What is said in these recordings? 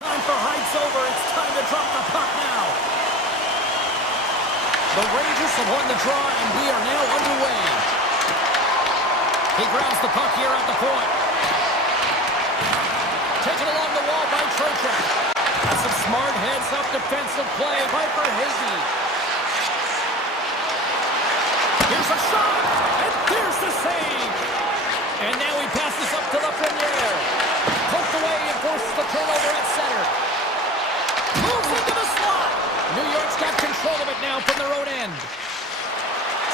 Time for heights over. It's time to drop the puck now. The Rangers have won the draw, and we are now underway. He grabs the puck here at the point. Taken along the wall by Trocheck. That's some smart heads-up defensive play by Verhage. Here's a shot, and there's the save. And now he passes up to Lafreniere. Poked away and forces the turnover at center. Moves into the slot. New York's got control of it now from their own end.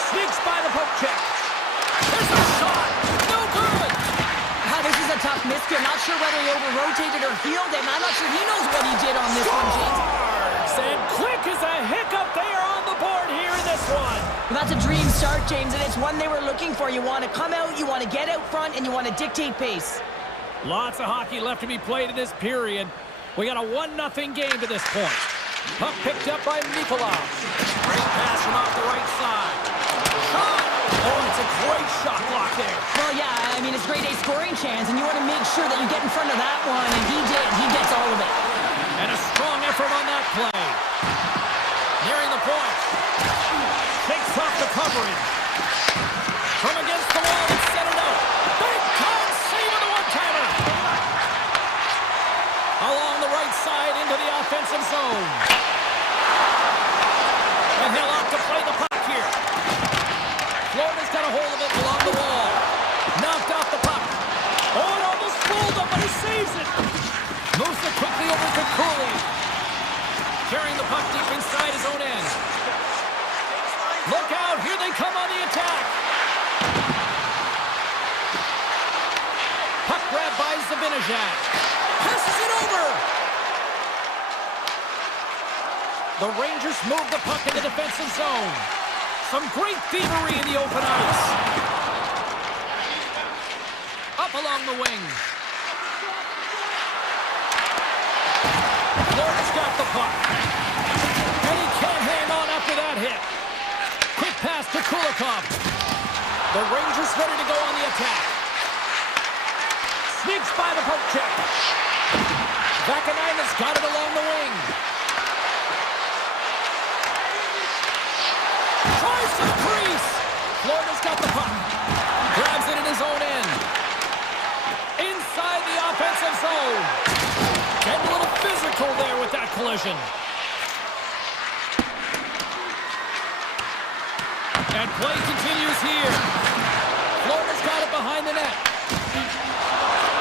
Sneaks by the poke check. There's a shot. No good. This is a tough miscue. Not sure whether he over-rotated or healed him. I'm not sure he knows what he did on this one, James. And quick as a hiccup, they are on the board here in this one. Well, that's a dream start, James, and it's one they were looking for. You want to come out, you want to get out front, and you want to dictate pace. Lots of hockey left to be played in this period. We got a 1-0 game to this point. Puck picked up by Nikolov. Great pass from off the right side. Shot! Oh, it's a great shot block there. Well, yeah, I mean, it's grade A scoring chance, and you want to make sure that you get in front of that one, and he did. He gets all of it. And a strong effort on that play. Nearing the point. Takes off the coverage. From against the wall and set it up. Big time save of the one-timer. Along the right side into the offensive zone. And he'll opt to play the puck here. Florida's got a hold of it along the wall. Knocked off the puck. Oh, it almost rolled up, but he saves it. Moves it quickly over to Cooley. Carrying the puck deep inside his own end. Look out, here they come on the attack. Puck grab by Zibanejad. Passes it over. The Rangers move the puck in the defensive zone. Some great thievery in the open ice. Up along the wing. Florida's got the puck. And he can't hang on after that hit. Quick pass to Kulikov. The Rangers ready to go on the attack. Sneaks by the poke check. Vaakanainen's got it along the wing. Tries to the crease. Florida's got the puck. Grabs it in his own end. Inside the offensive zone. Getting a little physical there with that collision. And play continues here. Florida's got it behind the net.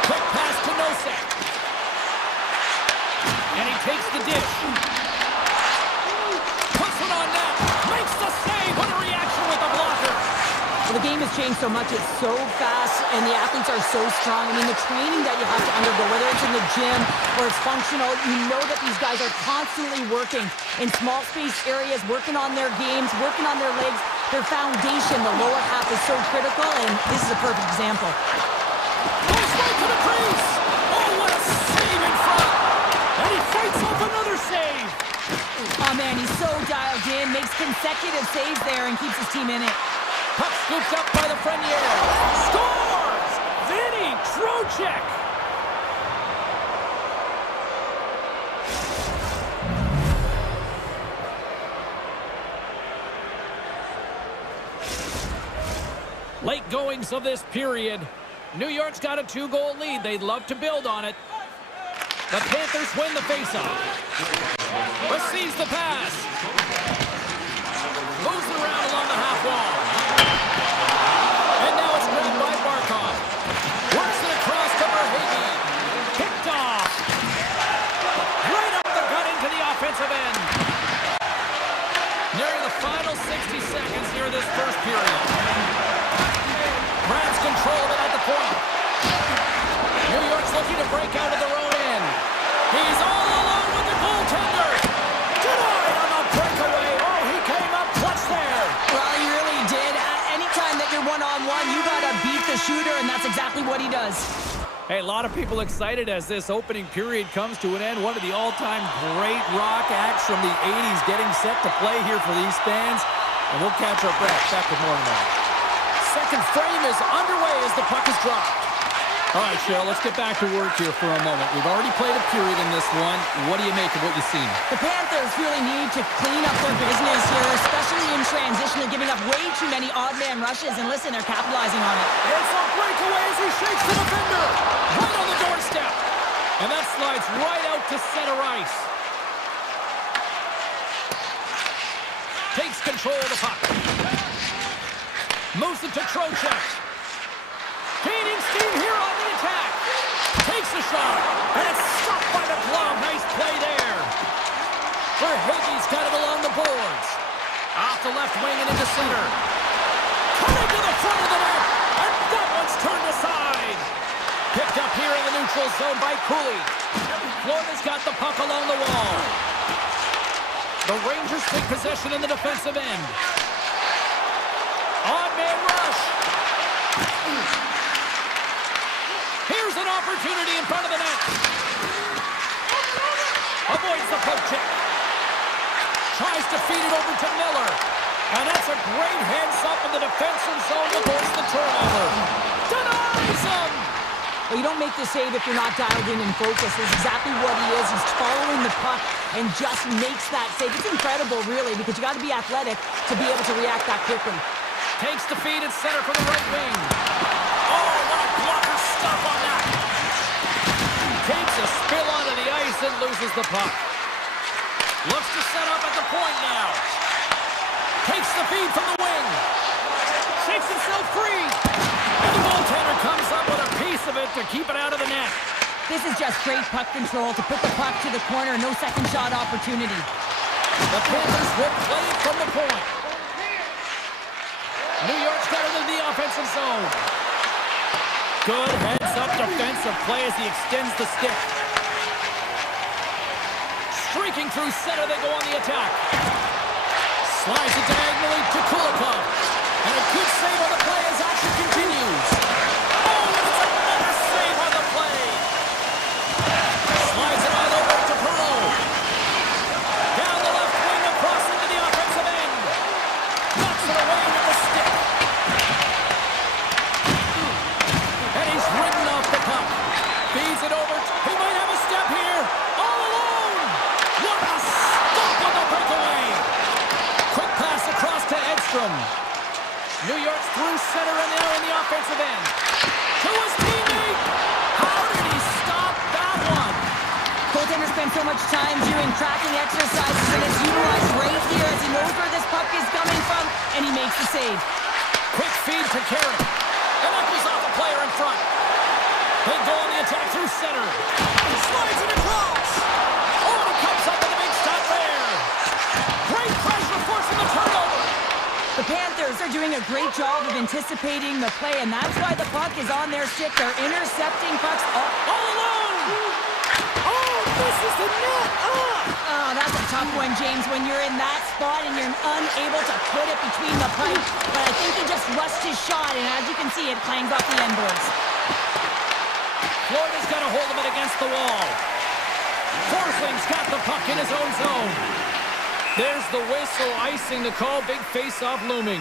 Quick pass to Nosek. And he takes the dish. Puts it on net. Makes the save. What a reaction with the blocker. Well, the game has changed so much. It's so fast, and the athletes are so strong. I mean, the training that you have to undergo, whether it's in the gym or it's functional, you know that these guys are constantly working in small space areas, working on their games, working on their legs. Their foundation, the lower half, is so critical, and this is a perfect example. Goes right to the crease. Oh, what a save in front. And he fights off another save. Oh, man, he's so dialed in, makes consecutive saves there, and keeps his team in it. Puck scooped up by the Lafreniere. Scores! Vinny Trocheck. Late goings of this period. New York's got a 2-goal lead. They'd love to build on it. The Panthers win the faceoff. Receives the pass. Moves it around along the half wall. And now it's grabbed by Barkov. Works it across to Verhage. Picked off. Right up the gut into the offensive end. Nearing the final 60 seconds here this first period. Grabs control of it at the point. New York's looking to break out of their own end. He's all alone with the goaltender. Denied on the breakaway. Oh, he came up clutch there. Well, he really did. Anytime that you're one-on-one, you got to beat the shooter, and that's exactly what he does. Hey, a lot of people excited as this opening period comes to an end. One of the all-time great rock acts from the 80s getting set to play here for these fans. And we'll catch our breath. Back with more in a moment. Second frame is underway as the puck is dropped. All right, Cheryl, let's get back to work here for a moment. We've already played a period in this one. What do you make of what you've seen? The Panthers really need to clean up their business here, especially in transition. They're giving up way too many odd man rushes, and listen, they're capitalizing on it. It's a breakaway as he shakes the defender. Right on the doorstep. And that slides right out to center ice. Takes control of the puck. Moves it to Trocheck. Gaining steam here on the attack. Takes a shot. And it's stopped by the glove. Nice play there. Verhaeghe's got it along the boards. Off the left wing and into center. Coming to the front of the net. And that one's turned aside. Picked up here in the neutral zone by Cooley. Florida's got the puck along the wall. The Rangers take possession in the defensive end. Odd man rush. Here's an opportunity in front of the net. Avoids the poke check. Tries to feed it over to Miller. And that's a great heads-up in the defensive zone to force the turnover. Denies him! Well, you don't make the save if you're not dialed in and focused. That's exactly what he is. He's following the puck and just makes that save. It's incredible, really, because you got to be athletic to be able to react that quickly. Takes the feed at center for the right wing. Oh, what a blocker stop on that. Takes a spill onto the ice and loses the puck. Looks to set up at the point now. Takes the feed from the wing. Shakes himself free. And the goaltender comes up with a piece of it to keep it out of the net. This is just great puck control to put the puck to the corner. No second shot opportunity. The Panthers will play it from the point. New York's got it in the offensive zone. Good heads-up defensive play as he extends the stick. Streaking through center, they go on the attack. Slides it diagonally to Kulikov. And a good save on the play as action continues. Oh, and it's another save on the play. Slides it all over to Perreault. Down the left wing across into the offensive end. Knocks it away with the stick. And he's ridden off the puck. Feeds it over. He might have a step here. All alone. What a stop on the breakaway. Quick pass across to Edstrom. New York's through center and now in the offensive end. To his teammate. How did he stop that one? Goaltender spends so much time doing tracking exercises, and it's utilized right here as he knows where this puck is coming from, and he makes the save. Quick feed to Carrick. And that goes off a player in front. They go on the attack through center. Slides it across. Oh, and he comes up with a big stop there. Great pressure forcing the turnover. The Panthers are doing a great job of anticipating the play, and that's why the puck is on their stick. They're intercepting pucks All alone. Oh, this is the net. Oh, that's a tough one, James, when you're in that spot and you're unable to put it between the pipe. But I think he just rushed his shot, and as you can see, it clangs off the end boards. Florida's got a hold of it against the wall. Forsling's got the puck in his own zone. There's the whistle, icing the call. Big face-off looming.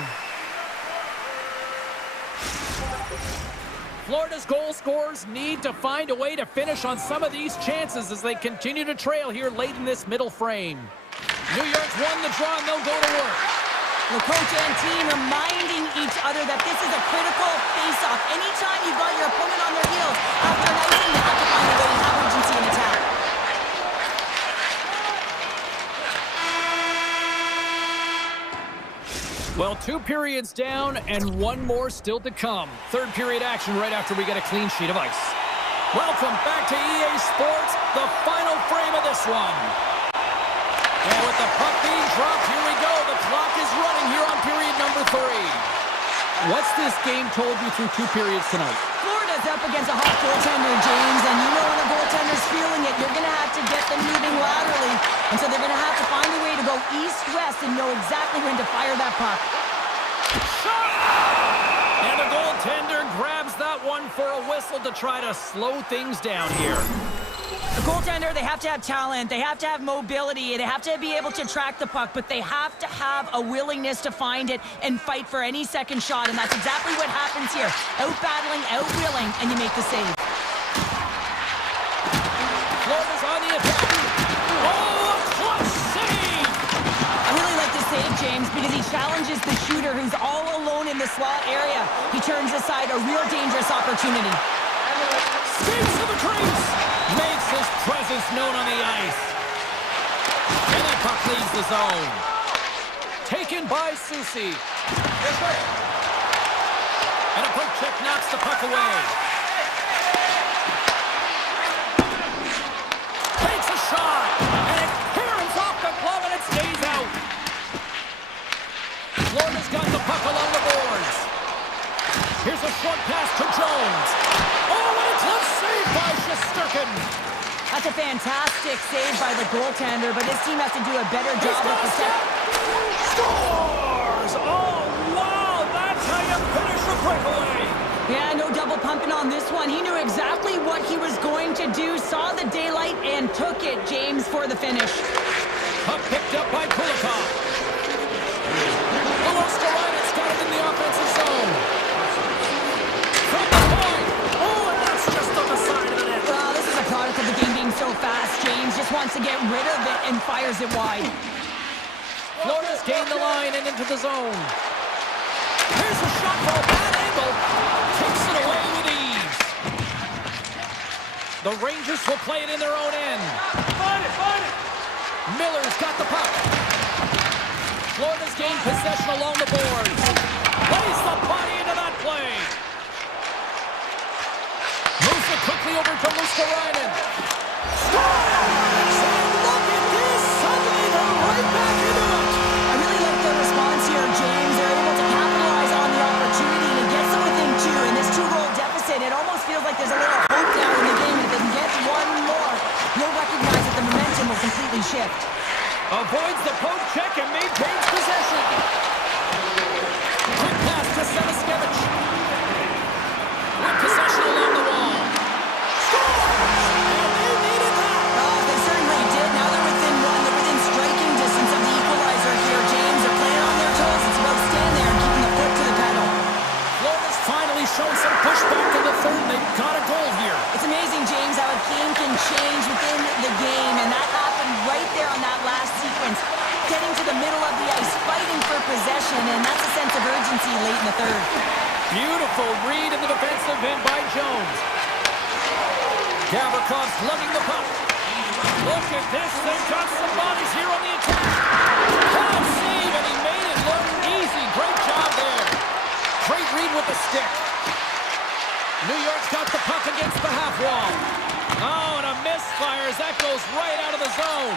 Florida's goal scorers need to find a way to finish on some of these chances as they continue to trail here late in this middle frame. New York's won the draw and they'll go to work. The coach and team reminding each other that this is a critical face-off. Anytime you've got your opponent on their heels after an icing, you have to find a way to have urgency in attack. Well, 2 periods down and 1 more still to come. Third period action right after we get a clean sheet of ice. Welcome back to EA Sports, the final frame of this one. And with the puck being dropped, here we go. The clock is running here on period number 3. What's this game told you through 2 periods tonight? Florida's up against a hot goaltender, James, and you know when a goaltender's feeling it, you're going to have to get them moving laterally. And so they're going to have to find a way to go east-west and know exactly when to fire that puck. Shot! And the goaltender grabs that one for a whistle to try to slow things down here. The goaltender, they have to have talent, they have to have mobility, they have to be able to track the puck, but they have to have a willingness to find it and fight for any second shot, and that's exactly what happens here. Out-battling, out-willing, and you make the save. Florida's on the attack. Oh, a clutch save! I really like this save, James, because he challenges the shooter who's all alone in the slot area. He turns aside a real dangerous opportunity. Skates to the crease! Makes his presence known on the ice. And that puck leaves the zone. Taken by Susi. And a poke check knocks the puck away. Takes a shot. And it clears off the glove and it stays out. Florida's got the puck along the boards. Here's a short pass to Jones. Oh, and it's a save by Shesterkin. That's a fantastic save by the goaltender, but his team has to do a better job of protecting. Scores! Oh, wow! That's how you finish a breakaway. Yeah, no double pumping on this one. He knew exactly what he was going to do, saw the daylight, and took it, James, for the finish. Puck picked up by Kulikov. It's got it in the offensive zone. From the point. Oh, and that's just on the side of the net. Well, this is a product of the game being so fast. James just wants to get rid of it and fires it wide. Florida's gained the line and into the zone. Here's a shot from a bad angle. Takes it away with ease. The Rangers will play it in their own end. Find it. Miller's got the puck. Florida's gained possession along the boards. Plays the body into that play. Moves it quickly over to Luskarainen. Scores! And look at this! Suddenly they're right back into it. I really like their response here, James. They're able to capitalize on the opportunity to get them within two. In this two-goal deficit, it almost feels like there's a little hope now in the game. If they can get one more, you'll recognize that the momentum will completely shift. Avoids the poke check and maintains possession. Quick pass to Semiskevich. With possession along the wall. Scores! And they needed that. Oh, they certainly did. Now they're within one. They're within striking distance of the equalizer here, James. They're playing on their toes. It's about staying there and keeping the foot to the pedal. Florida's finally shown some pushback in the third. They've got a goal here. It's amazing, James, how a game can change within the game, and that happened right there on that last sequence. Getting to the middle of the ice, fighting for possession, and that's a sense of urgency late in the third. Beautiful read in the defensive end by Jones. Gavrikoff's lugging the puck. Look at this. They've got some bodies here on the attack. Good save, and he made it look easy. Great job there. Great read with the stick. New York's got the puck against the half wall. Oh, and a misfire as that goes right out of the zone.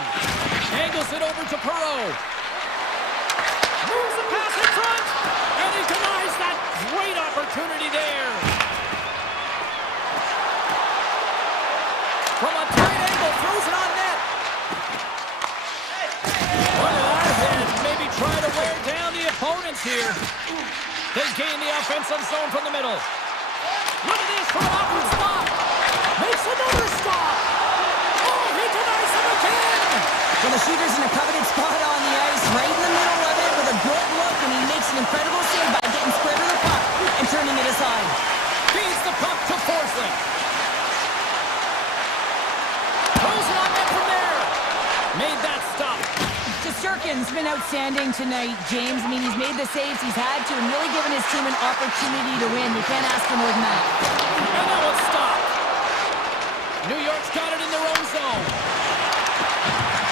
Angles it over to Perreault. Moves the pass in front, and he denies that great opportunity there. From a tight angle, throws it on net. Look at that hit. Maybe try to wear down the opponents here. They gain the offensive zone from the middle. Look at this from an awkward spot. Makes another stop. Oh, he denies him again. Well, the shooter's in a coveted spot on the ice, right in the middle of it with a good look, and he makes an incredible save by getting square to the puck and turning it aside. Feeds the puck to Forsling. Throws it on net from there. Made that stop. Shesterkin's been outstanding tonight, James. I mean, he's made the saves he's had to and really given his team an opportunity to win. You can't ask for more than that. And that was stopped. New York's got it in their own zone.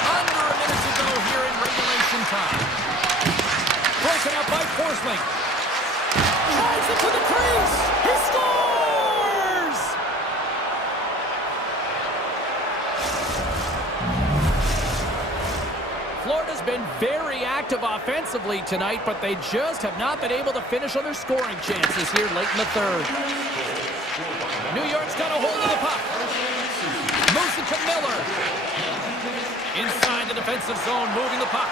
Under a minute to go here in regulation time. Broken up by Forsling. Drives it to the crease. He scores! Florida's been very active offensively tonight, but they just have not been able to finish on their scoring chances here late in the third. New York's got a hold of the puck. Moves it to Miller. Inside the defensive zone, moving the puck.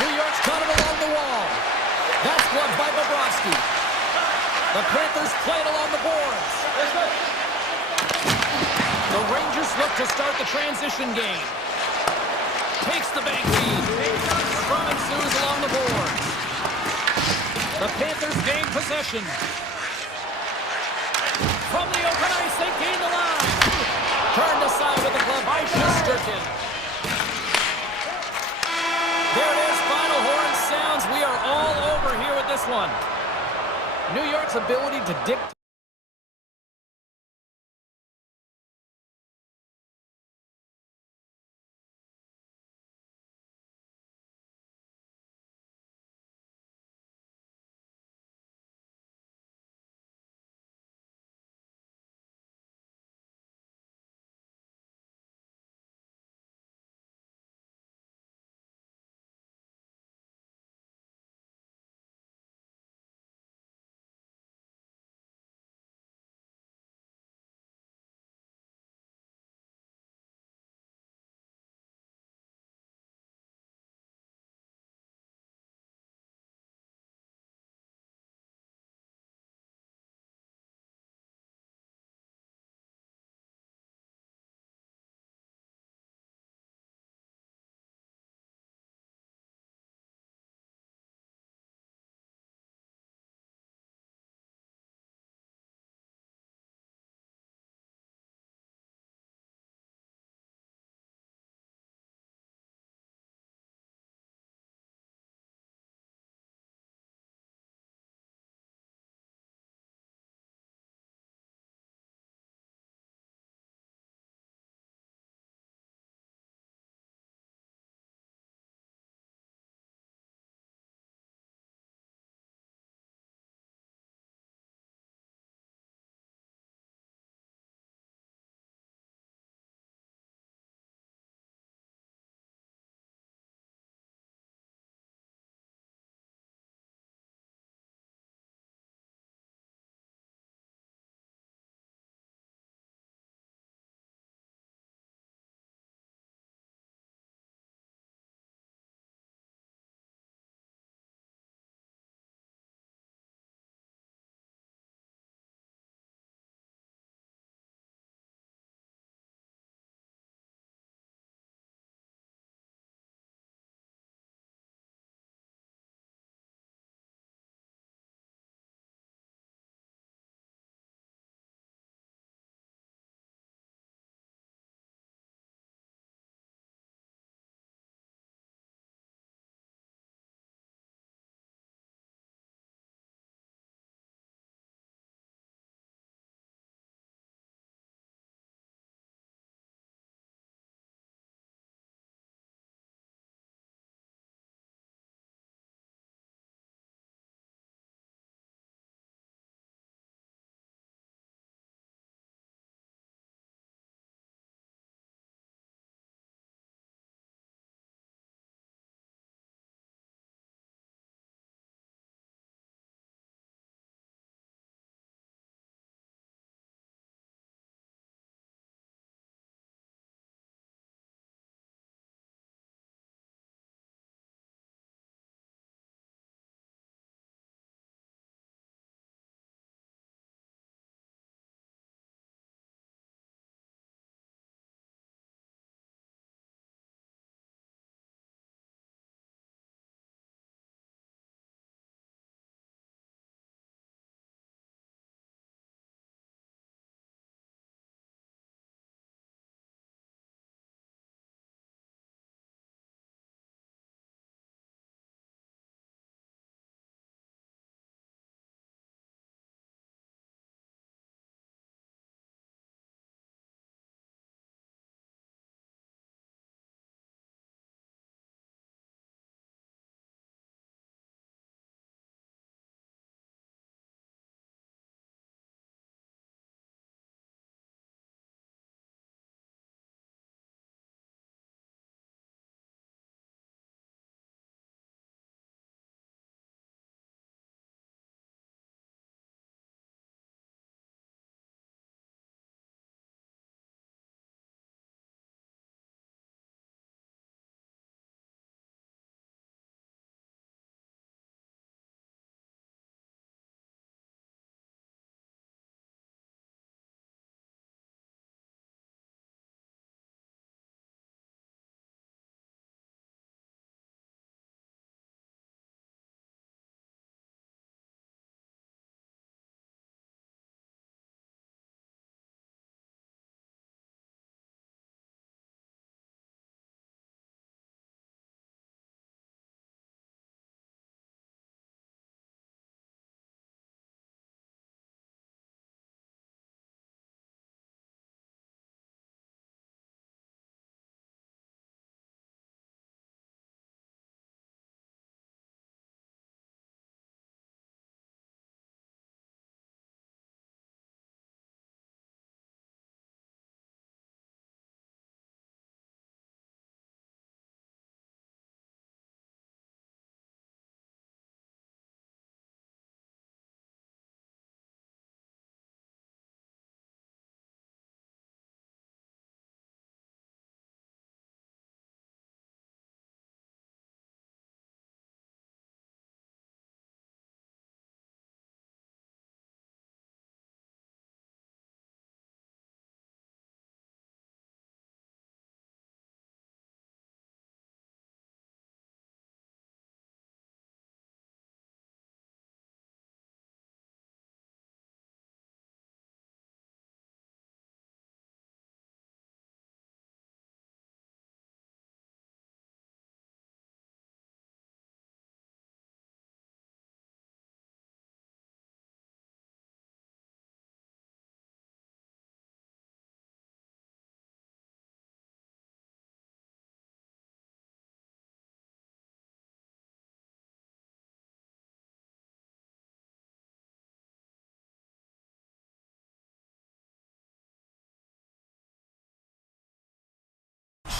New York's got it along the wall. That's blocked by Bobrovsky. The Panthers play it along the boards. The Rangers look to start the transition game. Takes the bank lead. Scrum ensues along the boards. The Panthers gain possession. From the open ice, they gain the line. Turned aside with the glove by Shesterkin. There it is, final horn sounds. We are all over here with this one. New York's ability to dictate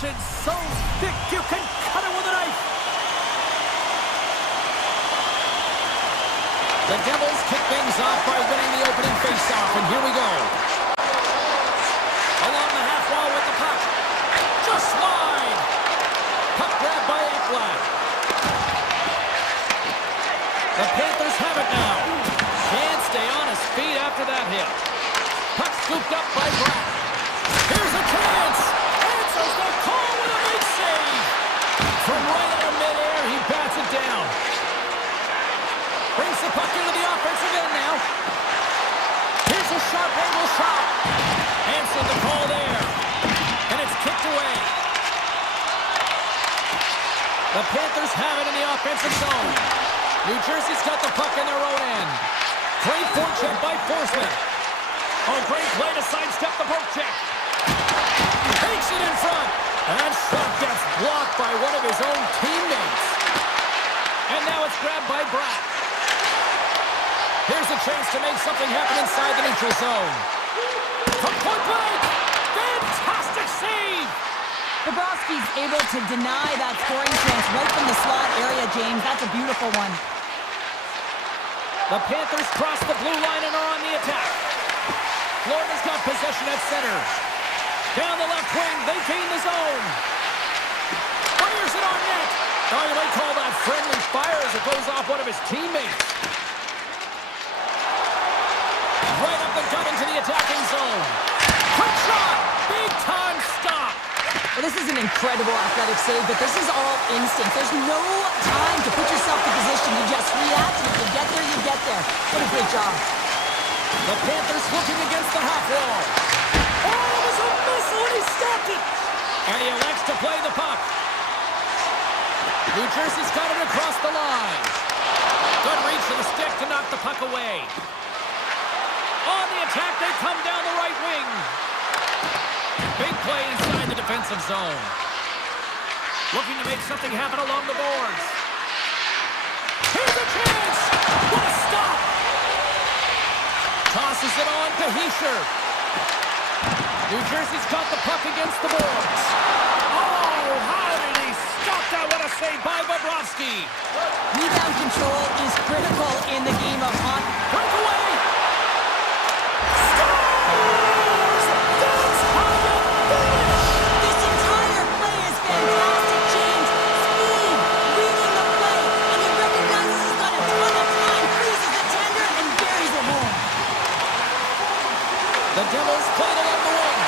Action so thick you can cut it with a knife. The Devils kick things off by winning the opening faceoff, and here we go. Along the half wall with the puck. Just wide. Puck grabbed by Ekblad. The Panthers have it now. Can't stay on his feet after that hit. Puck scooped up by Bratt. Here's a chance. Answers the call with a big save. From right out of midair, he bats it down. Brings the puck into the offensive end now. Here's a sharp angle shot. Answered the call there. And it's kicked away. The Panthers have it in the offensive zone. New Jersey's got the puck in their own end. Great forecheck by Forsman. Oh, great play to sidestep the poke check. Takes it in front. And that shot gets blocked by one of his own teammates. And now it's grabbed by Bratt. Here's a chance to make something happen inside the neutral zone. From point blank. Fantastic save. Bobrovsky's able to deny that scoring chance right from the slot area, James. That's a beautiful one. The Panthers cross the blue line and are on the attack. Florida's got possession at center. Down the left wing, they gain the zone. Fires it on net. Oh, you might call that friendly fire as it goes off one of his teammates. Right up the gut into the attacking zone. Quick shot! Big time stop! Well, this is an incredible athletic save, but this is all instinct. There's no time to put yourself in position. You just react, and if you get there, you get there. What a great job. The Panthers looking against the half wall. Oh, it was a missile, and he stopped it! And he elects to play the puck. New Jersey's got it across the line. Good reach for the stick to knock the puck away. On the attack, they come down the right wing. Big play inside the defensive zone. Looking to make something happen along the boards. Here's a chance! What a stop! Tosses it on to Hischier. New Jersey's got the puck against the boards. Oh, how did he stop that? What a save by Bobrovsky. Rebound control is critical in the game of hockey. Breakaway! Scores! That's how you finish! This entire play is fantastic, James. Speed, reading the play, and he recognizes he's got a ton of time, freezes the tender, and buries it home. The Devils played along the wing.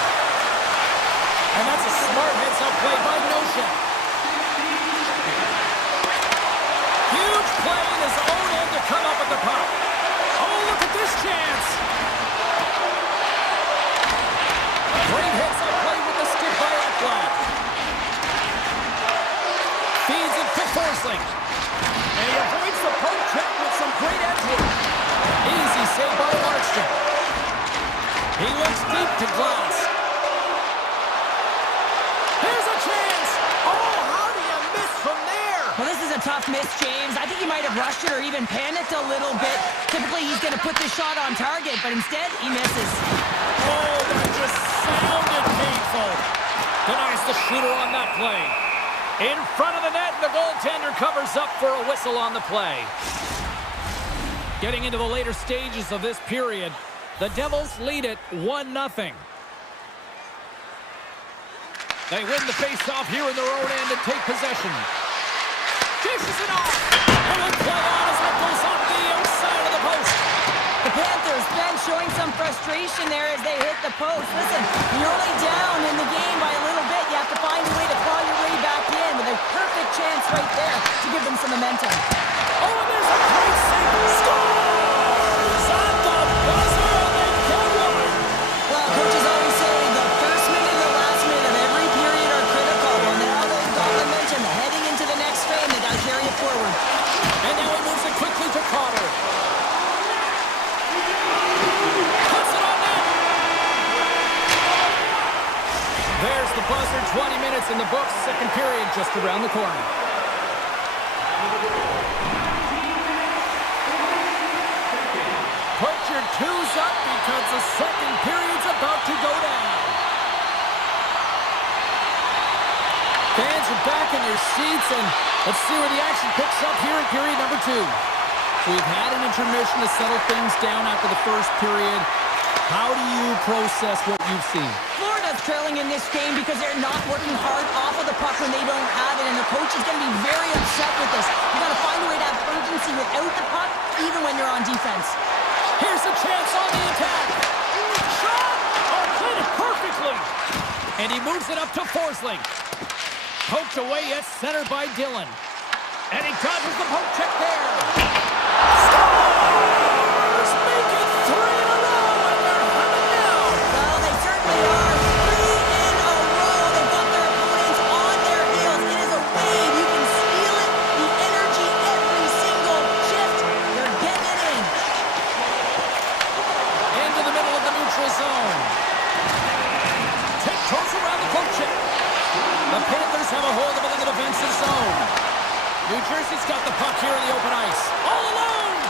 And that's a smart heads-up play by Nosha. Huge play in his own end to come up with the puck. Oh, look at this chance. Great heads-up play with the stick by Ekblad. Feeds it to Forsling. And he avoids the poke check with some great edge work. Easy save by Markstrom. He looks deep to Glass. Here's a chance. Oh, how do you miss from there? Well, this is a tough miss, James. I think he might have rushed it or even panicked a little bit. Typically, he's going to put this shot on target, but instead, he misses. Oh, that just sounded painful. Denies the shooter on that play. In front of the net, the goaltender covers up for a whistle on the play. Getting into the later stages of this period, the Devils lead it 1-0. They win the face-off here in their own end and take possession. Dishes it off. And a play on as that goes off the outside of the post. The Panthers then showing some frustration there as they hit the post. Listen, you're only down in the game by a little bit. You have to find a way to claw your way back in with a perfect chance right there to give them some momentum. Oh, and there's a great save. Scores at the buzzer, and they get one. Well, coaches always say the first minute and the last minute of every period are critical. Well, now they've got momentum heading into the next frame. They got to carry it forward. And now he moves it quickly to Cotter. Puts it on net. There's the buzzer. 20 minutes in the books. Second period just around the corner. Put your twos up because the second period's about to go down. fans are back in their seats, and let's see where the action picks up here in period number 2. We've had an intermission to settle things down after the first period. How do you process what you've seen? Florida's trailing in this game because they're not working hard off of the puck when they don't have it, and the coach is going to be very upset with this. You got to find a way to have urgency without the puck, even when you're on defense. Here's a chance on the attack. Shot! Oh, played it perfectly. And he moves it up to Forsling. Poked away at center by Dillon. And he dodges the poke check there. Scores! Make it 3 in a row, and they're humming now. Well, they certainly are. 3 in a row. They've got their opponents on their heels. It is a wave. You can feel it. The energy every single shift. They're getting it in. Into the middle of the neutral zone. Tiptoes around the poke check. The Panthers have a hold of it in the defensive zone. New Jersey's got the puck here in the open ice. All alone!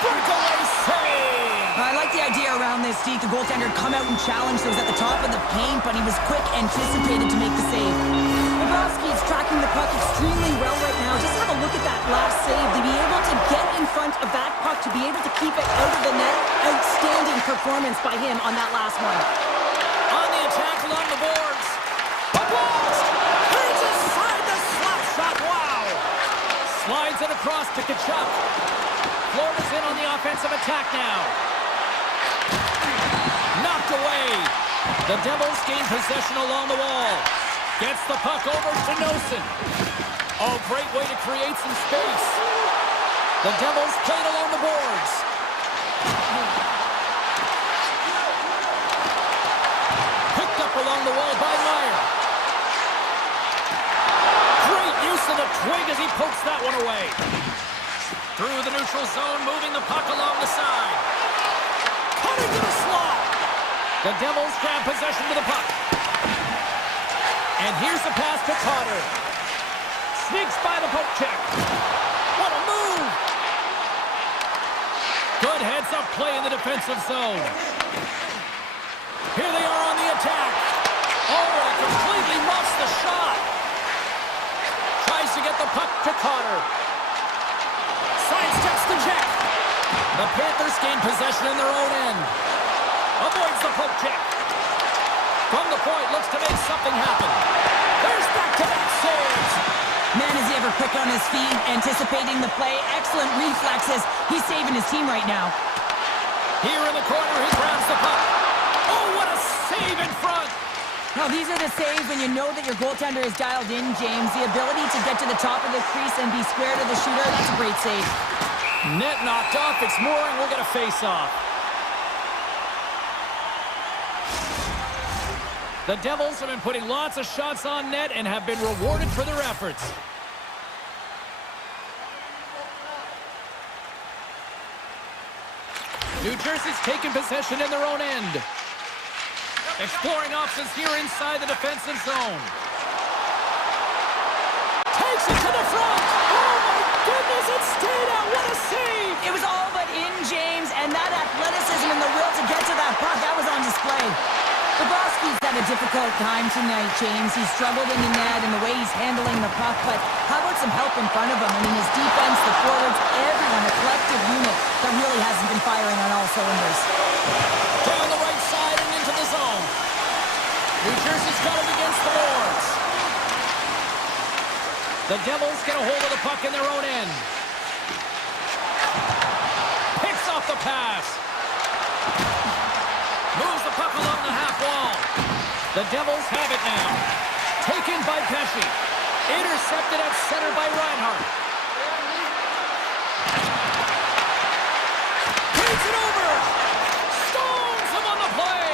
Breakaway save! I like the idea around this, Steve. The goaltender come out and challenge those at the top of the paint, but he was quick, anticipated to make the save. Bobrovsky's tracking the puck extremely well right now. Just have a look at that last save. To be able to get in front of that puck, to be able to keep it out of the net, outstanding performance by him on that last one. On the attack along the boards. A blast! Turns aside the slap shot. Wow! Slides it across to Kachuk. Florida's in on the offensive attack now. Knocked away. The Devils gain possession along the wall. Gets the puck over to Nosen. Oh, great way to create some space. The Devils played along the boards. Picked up along the wall by Meyer. Great use of the twig as he pokes that one away. Through the neutral zone, moving the puck along the side. Cutting to the slot. The Devils grab possession to the puck. And here's the pass to Cotter. Sneaks by the poke check. What a move! Good heads-up play in the defensive zone. Here they are on the attack. Oh, and it completely muffs the shot. Tries to get the puck to Cotter. Sidesteps the check. The Panthers gain possession in their own end. Avoids the poke check. From the point, looks to make something happen. There's back-to-back saves. Man, is he ever quick on his feet, anticipating the play. Excellent reflexes. He's saving his team right now. Here in the corner, he grabs the puck. Oh, what a save in front. Now, these are the saves when you know that your goaltender is dialed in, James. The ability to get to the top of the crease and be square to the shooter, that's a great save. Net knocked off. It's Mooring. We'll get a face-off. The Devils have been putting lots of shots on net and have been rewarded for their efforts. New Jersey's taken possession in their own end. Exploring options here inside the defensive zone. Takes it to the front. Oh, my goodness, it stayed out. What a save. It was all but in, James, and that athleticism and the will to get to that puck, that was on display. Bobrovsky's had a difficult time tonight, James. He's struggled in the net and the way he's handling the puck, but how about some help in front of him? I mean, his defense, the forwards, everyone, a collective unit that really hasn't been firing on all cylinders. Down the right side and into the zone. New Jersey's got him against the boards. The Devils get a hold of the puck in their own end. Picks off the pass. Moves the puck along the half wall. The Devils have it now. Taken by Pesci. Intercepted at center by Reinhart. Takes it over. Stones him on the play.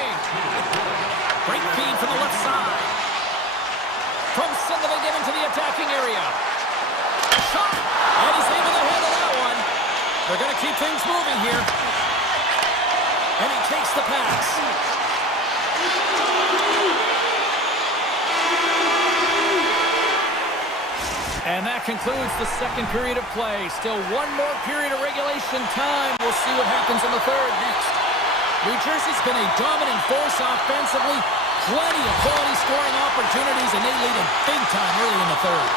Great feed from the left side. From center they get into the attacking area. Shot. And he's able to handle that one. They're going to keep things moving here. And he takes the pass. And that concludes the second period of play. Still one more period of regulation time. We'll see what happens in the third next. New Jersey's been a dominant force offensively, Plenty of quality scoring opportunities, and they lead them big time early in the third.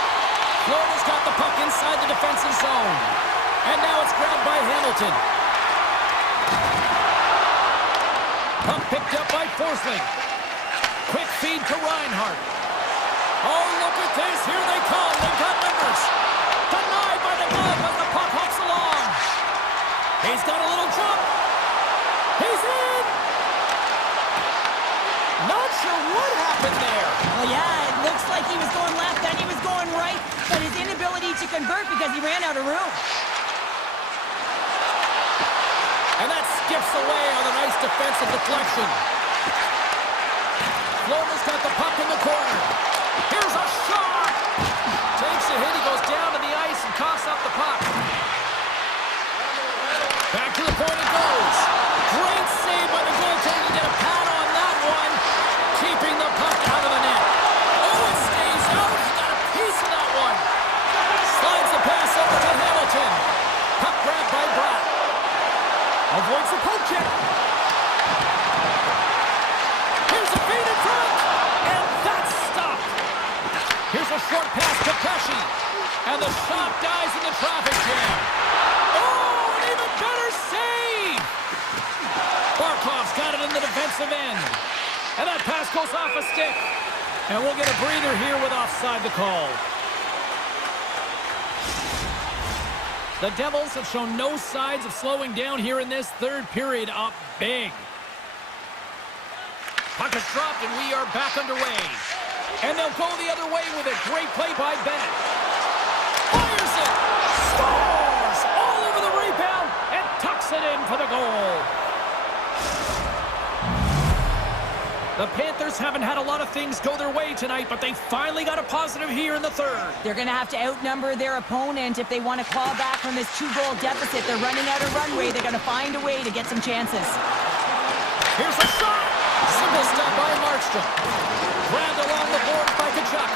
Florida's got the puck inside the defensive zone. And now it's grabbed by Hamilton. Puck picked up by Forsling. Quick feed to Reinhardt. Oh, look at this. Here they come. They've got numbers. Denied by the glove as the puck hops along. He's got a little jump. He's in. Not sure what happened there. Well, yeah, it looks like he was going left, then he was going right, but his inability to convert because he ran out of room. And that skips away on a nice defensive deflection. Florida's got the puck in the corner. Here's a shot. Takes a hit. He goes down to the ice and coughs up the puck. Back to the point it goes. Great save by the goaltender to get a pad on that one. Keeping the puck out of the net. Oh, it stays out. He got a piece of that one. Slides the pass over to Hamilton. Puck grabbed by Bratt. Avoids the poke check. Here's a feed in front. And that's stopped. Here's a short pass to Pesci. And the shot dies in the traffic jam. Oh, an even better save. Barkov's got it in the defensive end. And that pass goes off a stick. And we'll get a breather here with offside the call. The Devils have shown no signs of slowing down here in this third period, up big. Puck is dropped and we are back underway. And they'll go the other way with a great play by Bennett. Fires it! Scores! All over the rebound and tucks it in for the goal. The Panthers haven't had a lot of things go their way tonight, but they finally got a positive here in the third. They're going to have to outnumber their opponent if they want to claw back from this 2-goal deficit. They're running out of runway. They're going to find a way to get some chances. Here's a shot. Simple stop by Markstrom. Grabbed along the boards by Kachuk.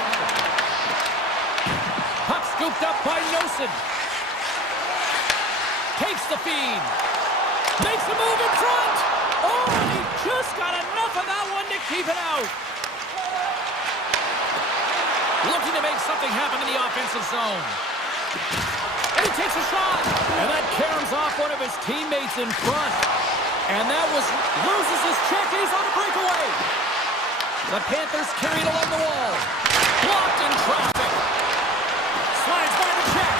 Puck scooped up by Nosen. Takes the feed. Makes a move in front. Oh, and he just got enough of that one to keep it out. Looking to make something happen in the offensive zone. And he takes a shot. And that caroms off one of his teammates in front. And that loses his check, and he's on a breakaway. The Panthers carried along the wall. Blocked in traffic. Slides by the check.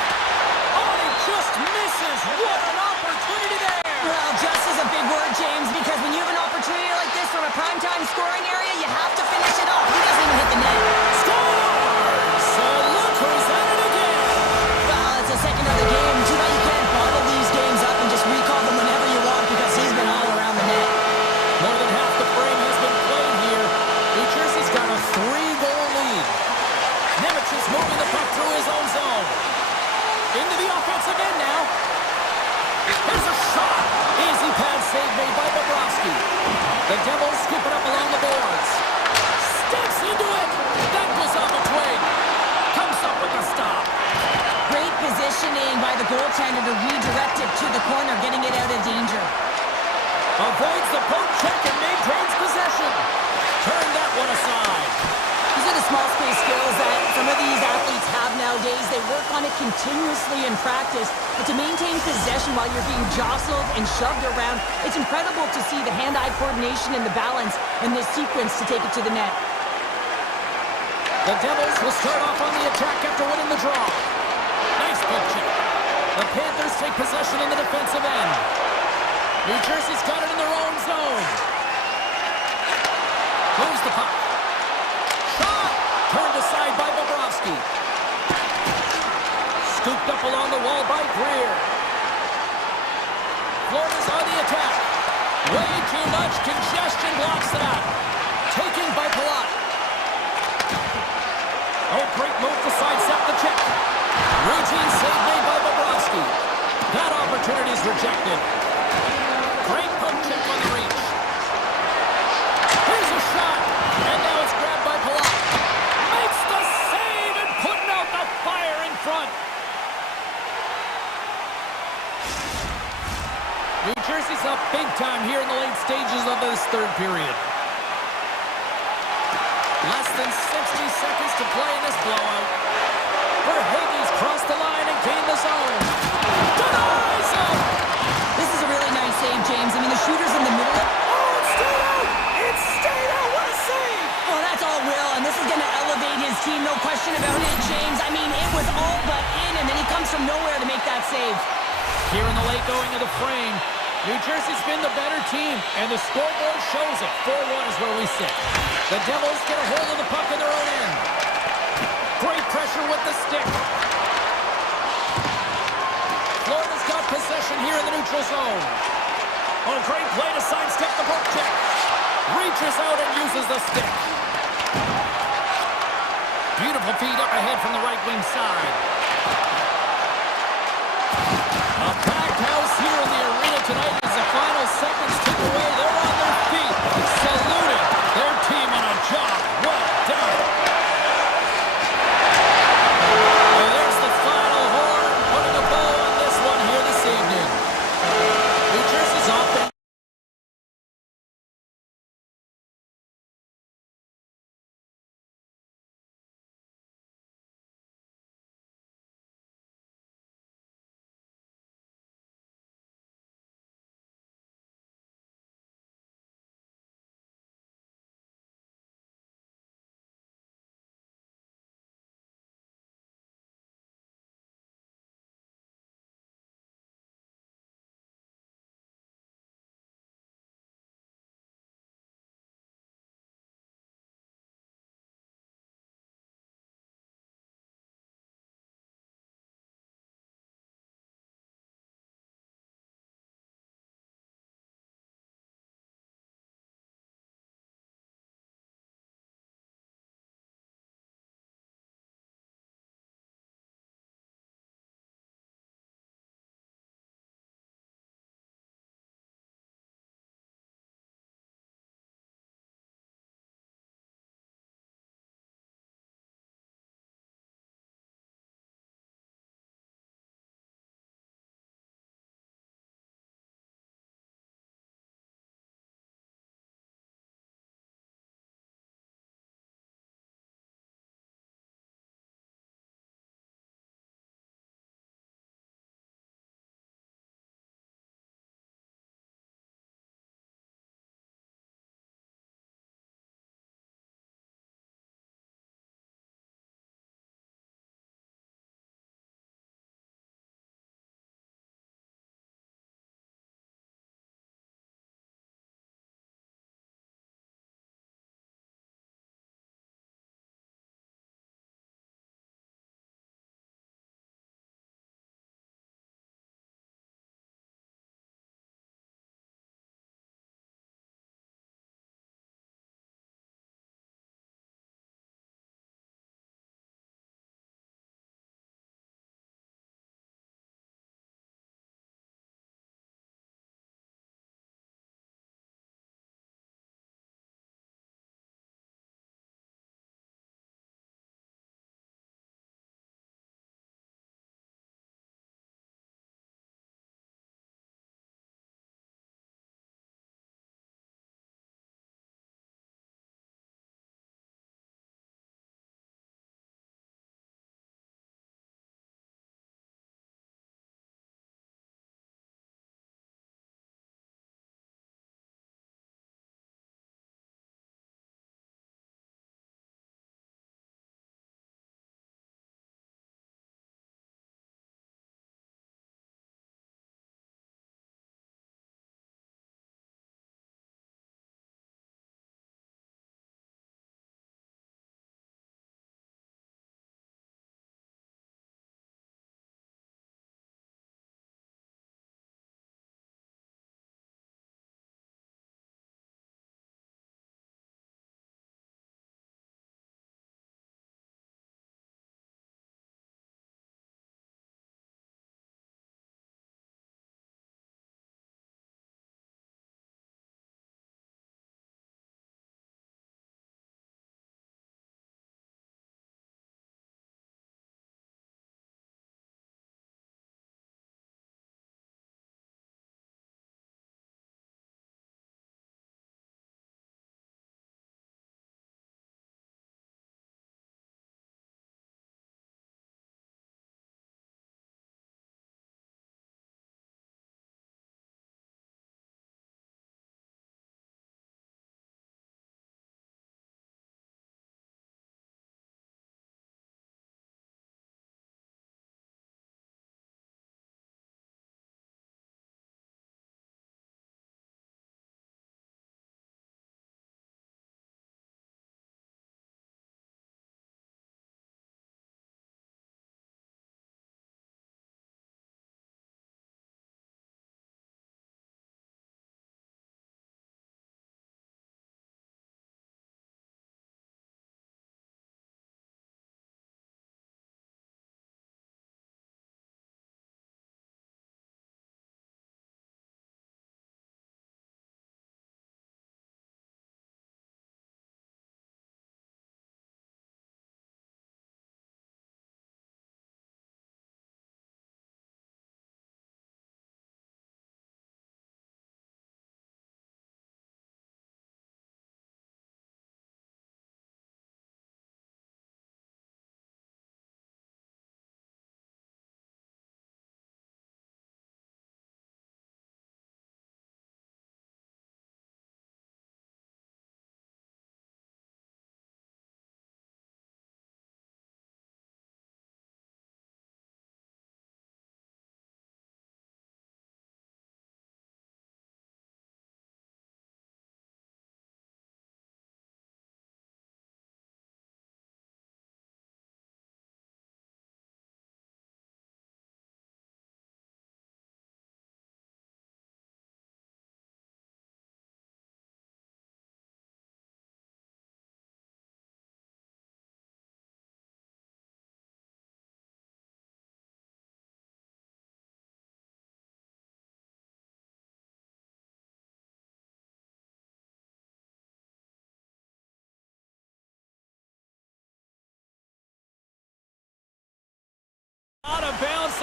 Oh, and he just misses. What an opportunity there. Well, just is a big word, James, because when you have an opportunity like this from a primetime scoring area, you have to finish it off. He doesn't even hit the net. Scores! So look who's at it again. Well, it's the second of the game. Too bad you can't bottle these games up and just recall them whenever you want because he's been all around the net. More than half the frame has been played here. New Jersey's got a 3-goal lead. Nemec is moving the puck through his own zone. Into the offensive end now. Here's a shot. Easy pad save made by Bobrovsky. The Devils scoop it up along the boards. Steps into it. That goes off a twig. Comes up with a stop. Great positioning by the goaltender to redirect it to the corner, getting it out of danger. Avoids the poke check and maintains possession. Turn that one aside. These are the small space skills that some of these athletes have nowadays. They work on it continuously in practice, but to maintain possession while you're being jostled and shoved around, it's incredible to see the hand-eye coordination and the balance in this sequence to take it to the net. The Devils will start off on the attack after winning the draw. Nice poke check. The Panthers take possession in the defensive end. New Jersey's got it in their own zone. Moves the puck. Shot! Turned aside by Bobrovsky. Scooped up along the wall by Greer. Florida's on the attack. Way too much congestion blocks that. Taken by Palat. Oh, great move to sidestep the check. Routine save made by Bobrovsky. That opportunity is rejected. Great poke check on the reach. Here's a shot. And now it's grabbed by Palat. Makes the save and putting out the fire in front. New Jersey's up big time here in the late stages of this third period. Less than 60 seconds to play in this blowout. Verhaeghe's crossed the line and gained the zone. Denies him! This is a really nice save, James. I mean, the shooter's in the middle of... Oh, it's stayed out! It's stayed out! What a save! Oh, that's all Will, and this is going to elevate his team, no question about it, James. I mean, it was all but in, and then he comes from nowhere to make that save. Here in the late going of the frame, New Jersey's been the better team, and the scoreboard shows it. 4-1 is where we sit. The Devils get a hold of the puck in their own end. Great pressure with the stick. Florida's got possession here in the neutral zone. Oh, great play to sidestep the poke check. Reaches out and uses the stick. Beautiful feed up ahead from the right wing side. A packed house here in the arena tonight as the final seconds tick away. They're on their feet, saluting their team on a job well done.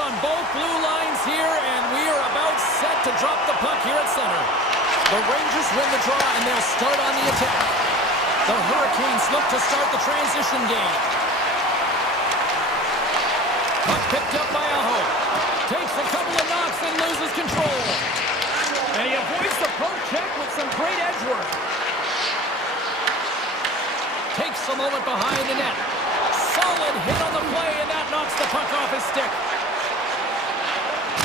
on both blue lines here, and we are about set to drop the puck here at center. The Rangers win the draw, and they'll start on the attack. The Hurricanes look to start the transition game. Puck picked up by Aho. Takes a couple of knocks and loses control. And he avoids the poke check with some great edge work. Takes a moment behind the net. Solid hit on the play, and that knocks the puck off his stick.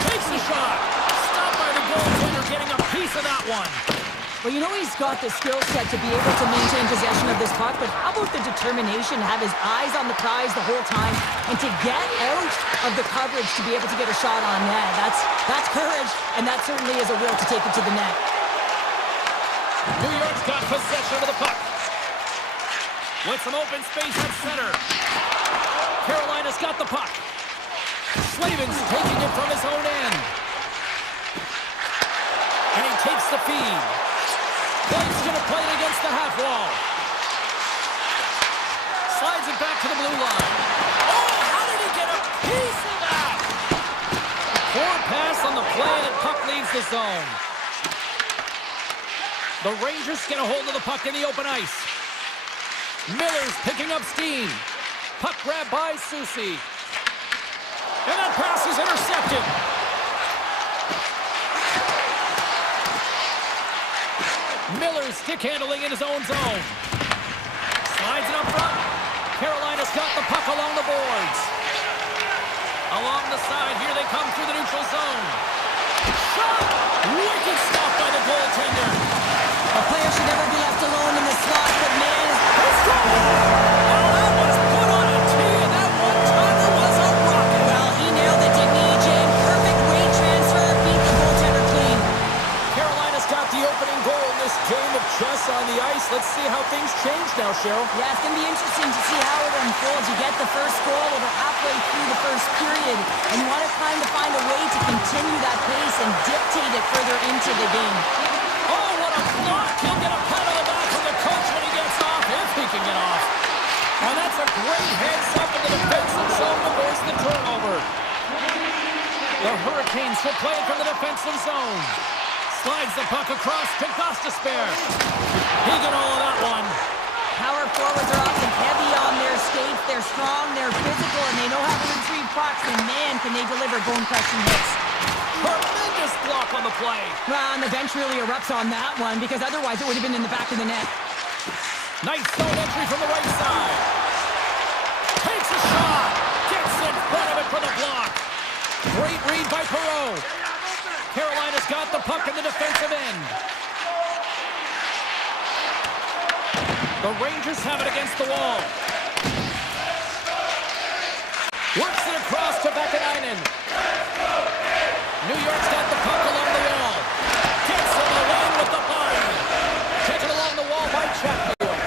Takes the shot. Stopped by the goaltender, getting a piece of that one. Well, you know he's got the skill set to be able to maintain possession of this puck, but how about the determination to have his eyes on the prize the whole time and to get out of the coverage to be able to get a shot on net? That's courage, and that certainly is a will to take it to the net. New York's got possession of the puck. With some open space at center. Carolina's got the puck. Slavin's taking it from his own end. And he takes the feed. Blake's going to play it against the half wall. Slides it back to the blue line. Oh, how did he get a piece of that? Poor pass on the play, and the puck leaves the zone. The Rangers get a hold of the puck in the open ice. Miller's picking up steam. Puck grab by Susie. And that pass is intercepted. Miller stick handling in his own zone. Slides it up front. Carolina's got the puck along the boards. Along the side, here they come through the neutral zone. Shot! Wicked stop by the goaltender. A player should never be left alone in the slot, but man, let's go! Oh, that was put on a tee, and that one-timer was a rocket. Well, he nailed it, didn't he, Jim? Perfect weight transfer, beat the goaltender clean. Carolina's got the opening goal in this game of chess on the ice. Let's see how things change now, Cheryl. Yeah, it's going to be interesting to see how it unfolds. You get the first goal over halfway through the first period, and you want to kind of find a way to continue that pace and dictate it further into the game. Oh, what a block! He'll get a pat on the back from the coach when he gets off, if he can get off. And that's a great heads up in the defensive zone to force the turnover. The Hurricanes will play it from the defensive zone. Slides the puck across to Gostisbehere. He got all of that one. Power forwards are often heavy on their skates. They're strong, they're physical, and they know how to retrieve pucks. And man, can they deliver bone-crushing hits. Tremendous block on the play. Well, and the bench really erupts on that one, because otherwise it would have been in the back of the net. Nice zone entry from the right side. Takes a shot. Gets in front of it for the block. Great read by Perreault. Carolina's got the puck in the defensive end. The Rangers have it against the wall. Works it across to Vakanainen. New York's got the puck along the wall. Gets in the lane with the body. Taken along the wall by Chatfield.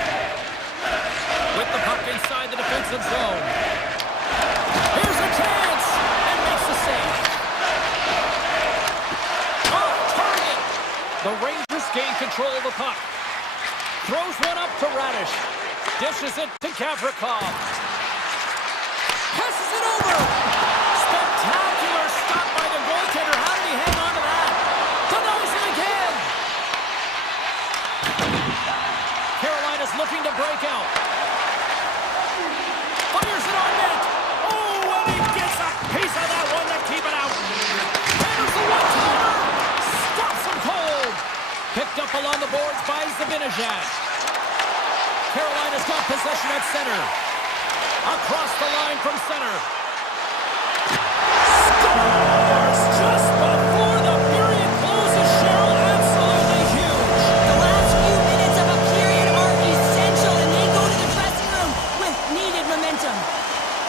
With the puck inside the defensive zone. Here's a chance. And makes the save. Off target. The Rangers gain control of the puck. Throws one up to Radish. Dishes it to Gavrikov. Passes it over. Spectacular stop by the goaltender. How did he hang on to that? Denies it again. Carolina's looking to break out. Fires it on net. Oh, and he gets a piece of that one to keep it out. Hammers the one-timer. Stops him cold. Picked up along the boards by Zibanejad. Carolina's got possession at center. Across the line from center. Scores just before the period closes, Cheryl. Absolutely huge. The last few minutes of a period are essential, and they go to the dressing room with needed momentum.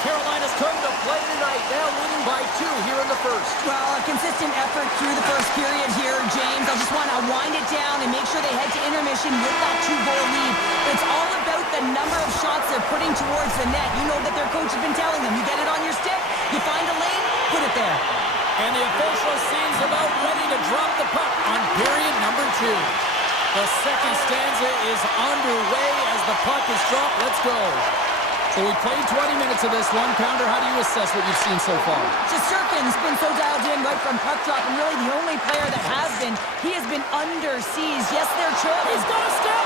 Carolina's come to play tonight, now leading by 2 here in the first. Well, a consistent effort through the first period here, James. I just want to wind it down and make sure they head to intermission with that 2-goal lead. It's all about the number of shots they're putting towards the net. You know that their coach has been telling them, you get it on your stick, you find a lane, put it there. And the official seems about ready to drop the puck on period number 2. The second stanza is underway as the puck is dropped. Let's go. So we played 20 minutes of this one. Pounder, how do you assess what you've seen so far? Shesterkin's been so dialed in right from puck drop, and really the only player that has been. He has been under siege. Yes, they're choking. He's got a step!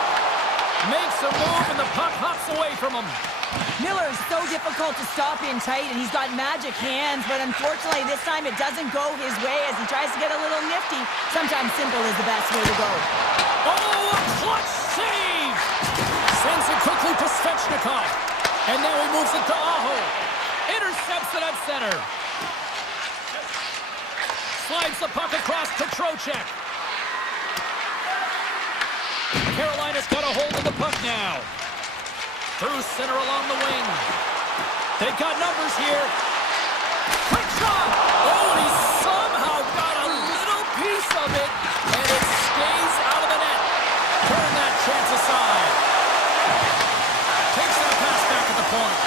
Makes a move, and the puck hops away from him. Miller is so difficult to stop in tight, and he's got magic hands, but unfortunately this time it doesn't go his way as he tries to get a little nifty. Sometimes simple is the best way to go. Oh, a clutch save! Sends it quickly to Svechnikov. And now he moves it to Aho. Intercepts it at center. Slides the puck across to Trocheck. Carolina's got a hold of the puck now. Through center along the wing. They got numbers here. Quick shot! Oh, and he somehow got a little piece of it, and it stays out of the net. Turn that chance aside. Takes that pass back at the point.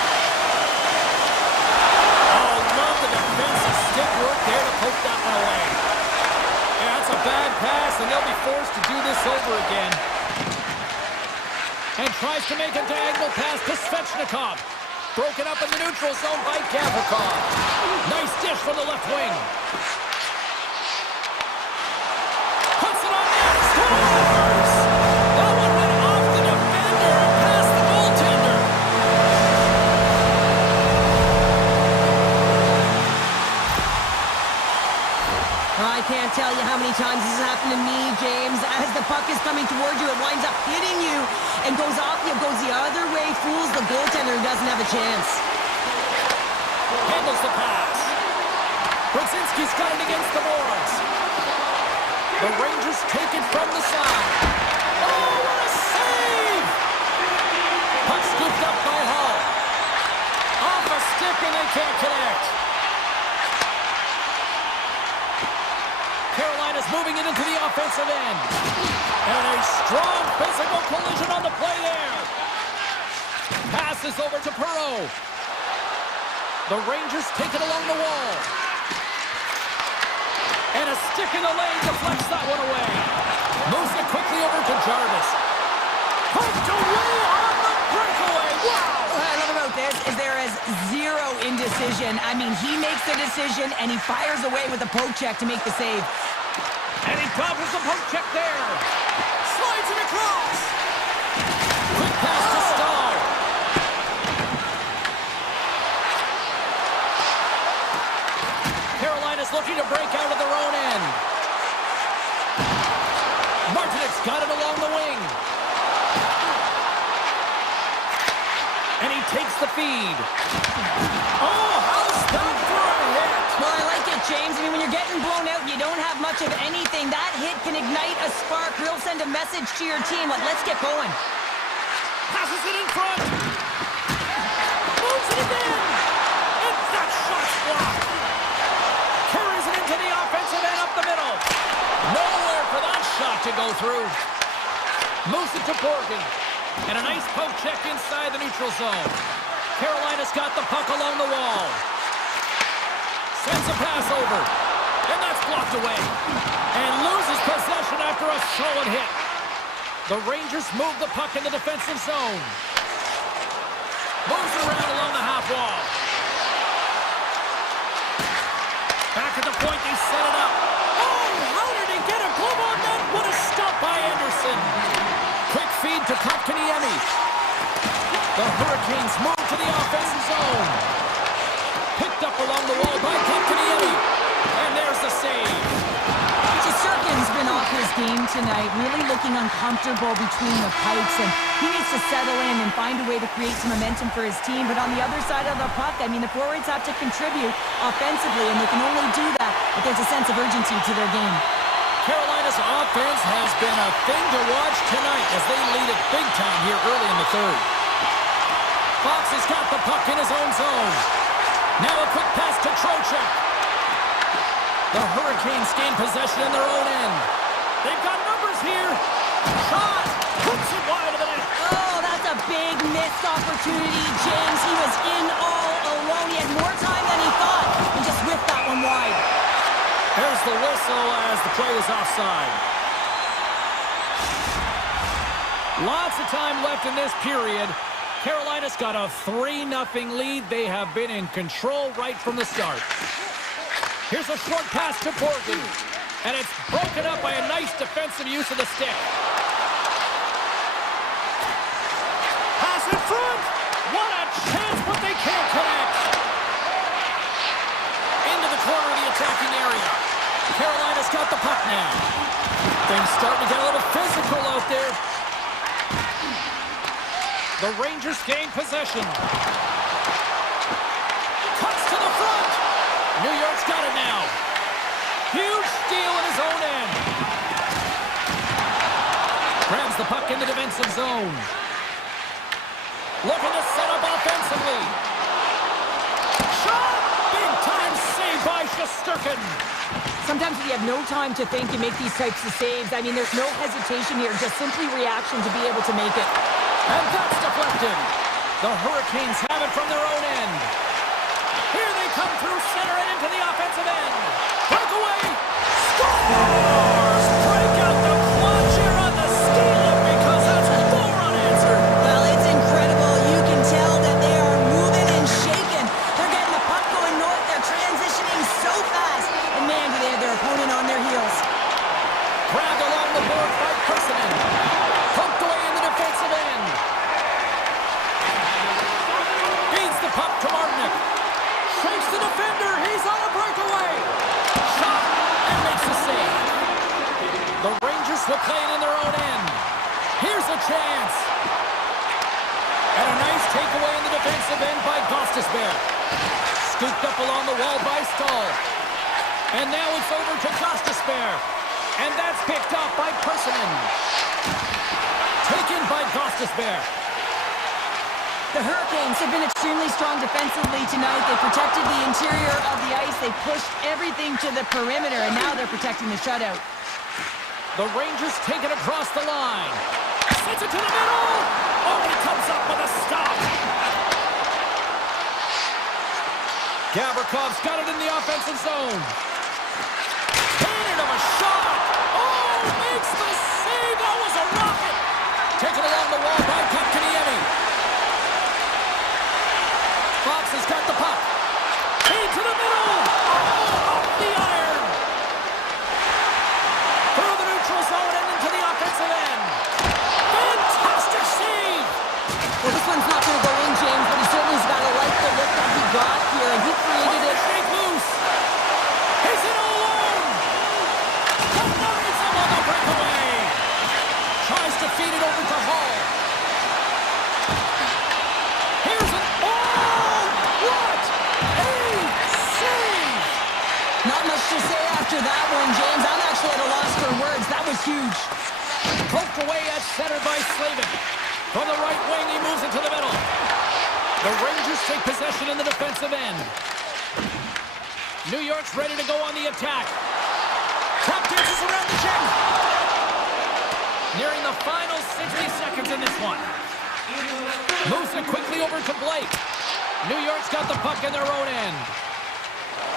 Oh, love the defensive stick work there to poke that one away. Yeah, that's a bad pass, and they'll be forced to do this over again. And tries to make a diagonal pass to Svechnikov. Broken up in the neutral zone by Gavrikov. Nice dish from the left wing. Puts it on net. Scores! That one went off the defender and past the goaltender. I can't tell you how many times this has happened to me, James. As the puck is coming towards you, it winds up hitting you and goes off you, goes the other way, fools the goaltender who doesn't have a chance. Handles the pass. Brzezinski's got it against the boards. The Rangers take it from the side. Oh, what a save! Puck scooped up by Hall. Off a stick and they can't connect. Carolina's moving it into the offensive end. And a strong physical collision on the play there. Passes over to Perreault. The Rangers take it along the wall. And a stick in the lane deflects that one away. Moves it quickly over to Jarvis. Poked away on the breakaway. Wow! What I love about this is there is zero indecision. I mean, he makes the decision and he fires away with a poke check to make the save. And he covers the poke check there. Slides it across. Quick pass to Stahl. Carolina's looking to break out of their own end. Martinek's got it along the wing. And he takes the feed. Oh, how's that for a hit? Well, I like it, James. I mean, when you're getting blown out, you don't have much of anything. That hit can ignite a spark. Real send a message to your team. Like, let's get going. Passes it in front. Moves it again. And that shot's blocked. Carries it into the offensive end up the middle. Nowhere for that shot to go through. Moves it to Borgen. And a nice poke check inside the neutral zone. Carolina's got the puck along the wall. Sends a pass over. And that's blocked away. And loses possession after a solid hit. The Rangers move the puck in the defensive zone. Moves it around along the half wall. Back at the point, they set it up. Oh, how did he get a glove on that? What a stop by Anderson. Quick feed to Kotkaniemi. The Hurricanes move to the offensive zone. Picked up along the wall by Kotkaniemi. And there's the save. Shesterkin's been off his game tonight, really looking uncomfortable between the pipes, and he needs to settle in and find a way to create some momentum for his team. But on the other side of the puck, I mean, the forwards have to contribute offensively, and they can only do that if there's a sense of urgency to their game. Carolina's offense has been a thing to watch tonight as they lead it big time here early in the third. Fox has got the puck in his own zone. Now a quick pass to Trocheck. The Hurricanes gain possession in their own end. They've got numbers here. Shot. Puts it wide of the net. Oh, that's a big missed opportunity, James. He was in all alone. He had more time than he thought. He just whipped that one wide. There's the whistle as the play is offside. Lots of time left in this period. Carolina's got a 3-0 lead. They have been in control right from the start. Here's a short pass to Borghi. And it's broken up by a nice defensive use of the stick. Pass in front. What a chance, but they can't connect. Into the corner of the attacking area. Carolina's got the puck now. Things starting to get a little physical out there. The Rangers gain possession. Cuts to the front. New York's got it now. Huge steal in his own end. Grabs the puck in the defensive zone. Looking to set up offensively. Shot! Big time save by Shesterkin. Sometimes you have no time to think and make these types of saves. I mean, there's no hesitation here, just simply reaction to be able to make it. And that's deflected. The Hurricanes have it from their own end. Here they come through center and into the offensive end. Breakaway. Scores! Break out the clutch here on the steal because that's 4 unanswered. Well, it's incredible. You can tell that they are moving and shaking. They're getting the puck going north. They're transitioning so fast. And man, do they have their opponent on their heels. Grabbed along the board by Persinen. Poked away in the defensive end. Feeds the puck to Martinick. Shakes the defender. He's on a breakaway. Shot and makes the save. The Rangers will play it in their own end. Here's a chance. And a nice takeaway in the defensive end by Gostisbehere. Scooped up along the wall by Stahl. And now it's over to Gostisbehere. And that's picked up by Persinen. Taken by Gostisbehere. The Hurricanes have been extremely strong defensively tonight. They protected the interior of the ice. They pushed everything to the perimeter, and now they're protecting the shutout. The Rangers take it across the line. Sends it to the middle. Oh, he comes up with a stop. Gavrikoff's got it in the offensive zone. Cannon of a shot. Oh, makes the save. That was a rocket. Taken along the wall by Kotkaniemi. Fox has got the puck. Feed to the middle. Oh, off the iron. Through the neutral zone and into the offensive end. Fantastic save. Well, this one's not going to go in, James, but he certainly has got to like the look that he got here, and he created it. Shake loose. He's in all alone. Denies him on the breakaway. Tries to feed it over to Hall. Here's an... Oh! What a save! Not much to say after that one, James. I'm actually at a loss for words. That was huge. Poked away at center by Slavin. From the right wing, he moves into the middle. The Rangers take possession in the defensive end. New York's ready to go on the attack. Tap dances around the check. Nearing the final 60 seconds in this one. Moves it quickly over to Blake. New York's got the puck in their own end.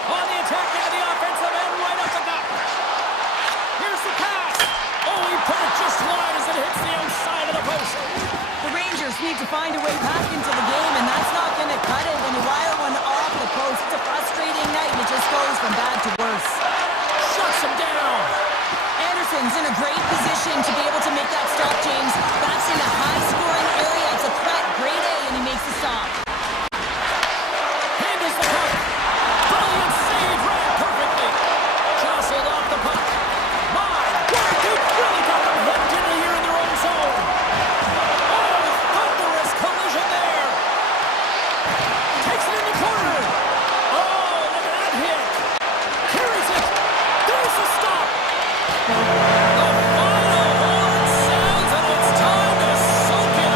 On the attack into the offensive end, right up the gut. Here's the pass. Oh, he put it just wide as it hits the outside of the post. The Rangers need to find a way back into the game, and that's not going to cut it when you wire one off the post. It's a frustrating night, and it just goes from bad to worse. Shuts him down. Anderson's in a great position to be able to make that stop, James. That's in a high-scoring area. It's a threat, grade A, and he makes the stop. Handles the puck. Brilliant save, ran perfectly. Jostled off the puck. My God, they've really got them hooked into here in their own zone. Oh, thunderous collision there. Takes it in the corner. Oh, look at that hit. Carries it. There's the stop. The final horn sounds, and it's time to soak it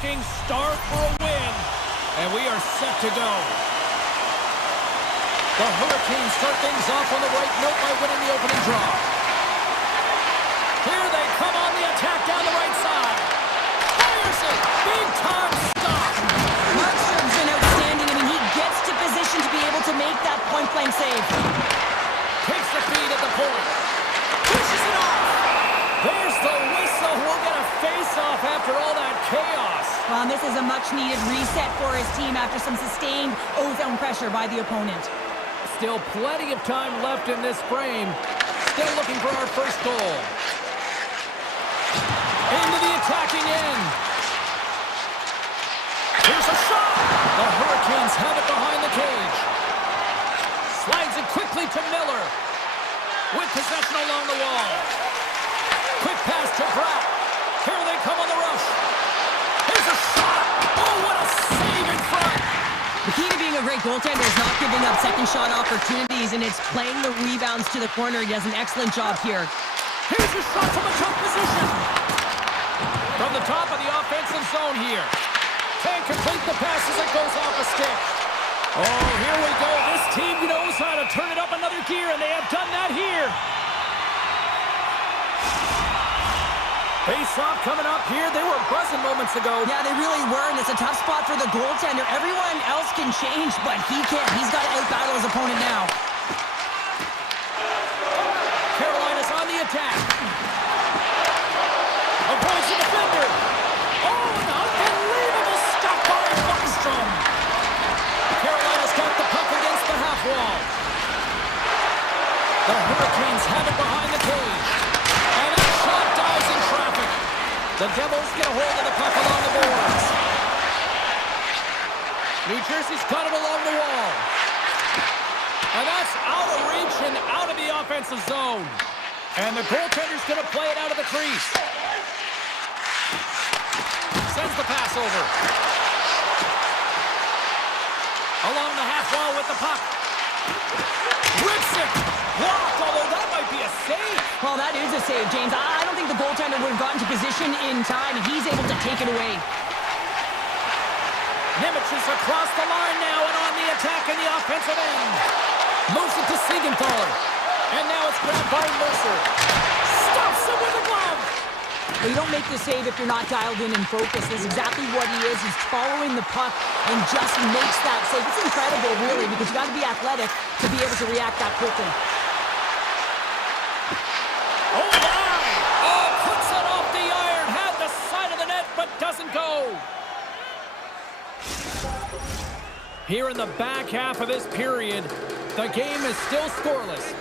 looking start for a win. And we are set to go. The Hurricanes start things off on the right note by winning the opening draw. Here they come on the attack down the right side. Fires it! Big time stop! Markstrom's been outstanding. I mean, he gets to position to be able to make that point-blank save. Takes the feed at the point. Pushes it off! There's the whistle. We'll get a face-off after all that chaos. Well, this is a much-needed reset for his team after some sustained ozone pressure by the opponent. Still plenty of time left in this frame. Still looking for our first goal. Into the attacking end. Here's a shot. The Hurricanes have it behind the cage. Slides it quickly to Miller. With possession along the wall. Quick pass to Brock. Here they come on the rush. Here's a shot. Oh, what a save in front. The key to being a great goaltender is not giving up second shot opportunities, and it's playing the rebounds to the corner. He does an excellent job here. Here's a shot from a tough position. From the top of the offensive zone here. Can't complete the pass as it goes off a stick. Oh, here we go. This team knows how to turn it up another gear, and they have done that here. Face-off coming up here. They were buzzing moments ago. Yeah, they really were, and it's a tough spot for the goaltender. Everyone else can change, but he can't. He's got to out-battle his opponent now. Carolina's on the attack. Avoids the defender. Oh, an unbelievable stop by Markstrom. Carolina's got the puck against the half wall. The Hurricanes have it behind the cage. And that shot dies in traffic. The Devils get a hold of the puck along the boards. New Jersey's got it along the wall. And that's out of reach and out of the offensive zone. And the goaltender's going to play it out of the crease. Sends the pass over. Along the half wall with the puck. Rips it. Blocked, although that might be a save. Well, that is a save, James. I don't think the goaltender would have gotten to position in time, and he's able to take it away. Nimitz is across the line now and on the attack in the offensive end. Moves it to Siegenthaler. And now it's grabbed by Mercer. Stops him with a glove. Well, you don't make the save if you're not dialed in and focused. That's exactly what he is. He's following the puck and just makes that save. It's incredible, really, because you got to be athletic to be able to react that quickly. Oh, my! Oh, puts it off the iron. Had the side of the net, but doesn't go. Here in the back half of this period, the game is still scoreless.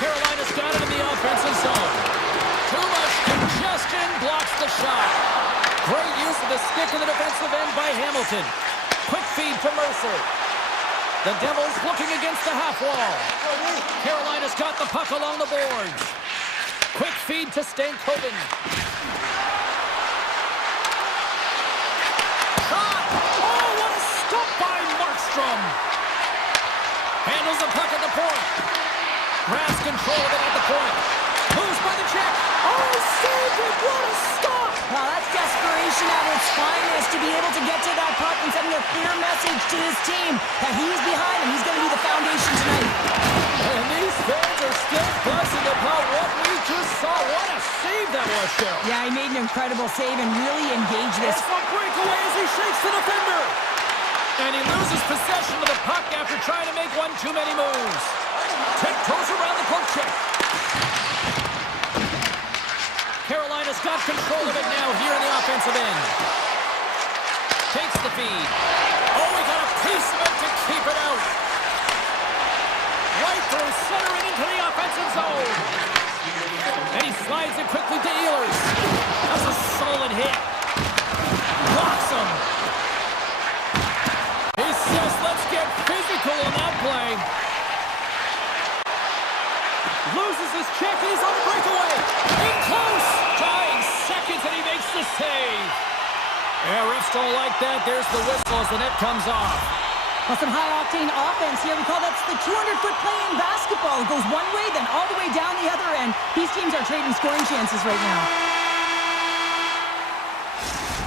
Carolina's got it in the offensive zone. Too much congestion blocks the shot. Great use of the stick in the defensive end by Hamilton. Quick feed to Mercer. The Devils looking against the half wall. Carolina's got the puck along the boards. Quick feed to Stankoven. Shot! Oh, what a stop by Markstrom! Handles the puck at the point. Grabs control of it at the point. Moves by the check. Oh, saved it! What a stop! Well, that's desperation at its finest to be able to get to that puck and sending a clear message to his team that he's behind him. He's going to be the foundation tonight. And these fans are still buzzing about what we just saw. What a save that was, Cheryl. Yeah, he made an incredible save and really engaged this. It's a breakaway as he shakes the defender. And he loses possession of the puck after trying to make one too many moves. Tiptoes around the poke check. Carolina's got control of it now here in the offensive end. Takes the feed. Oh, we got a piece of it to keep it out. Right through center and into the offensive zone. And he slides it quickly to Ehlers. That's a solid hit. Blocks him. He says, let's get physical on that play. Loses his check and he's on the breakaway. In close. Dying seconds and he makes the save. Yeah, refs don't like that. There's the whistle as the net comes off. Well, some high-octane offense here. We call that the 200-foot play in basketball. It goes one way, then all the way down the other end. These teams are trading scoring chances right now.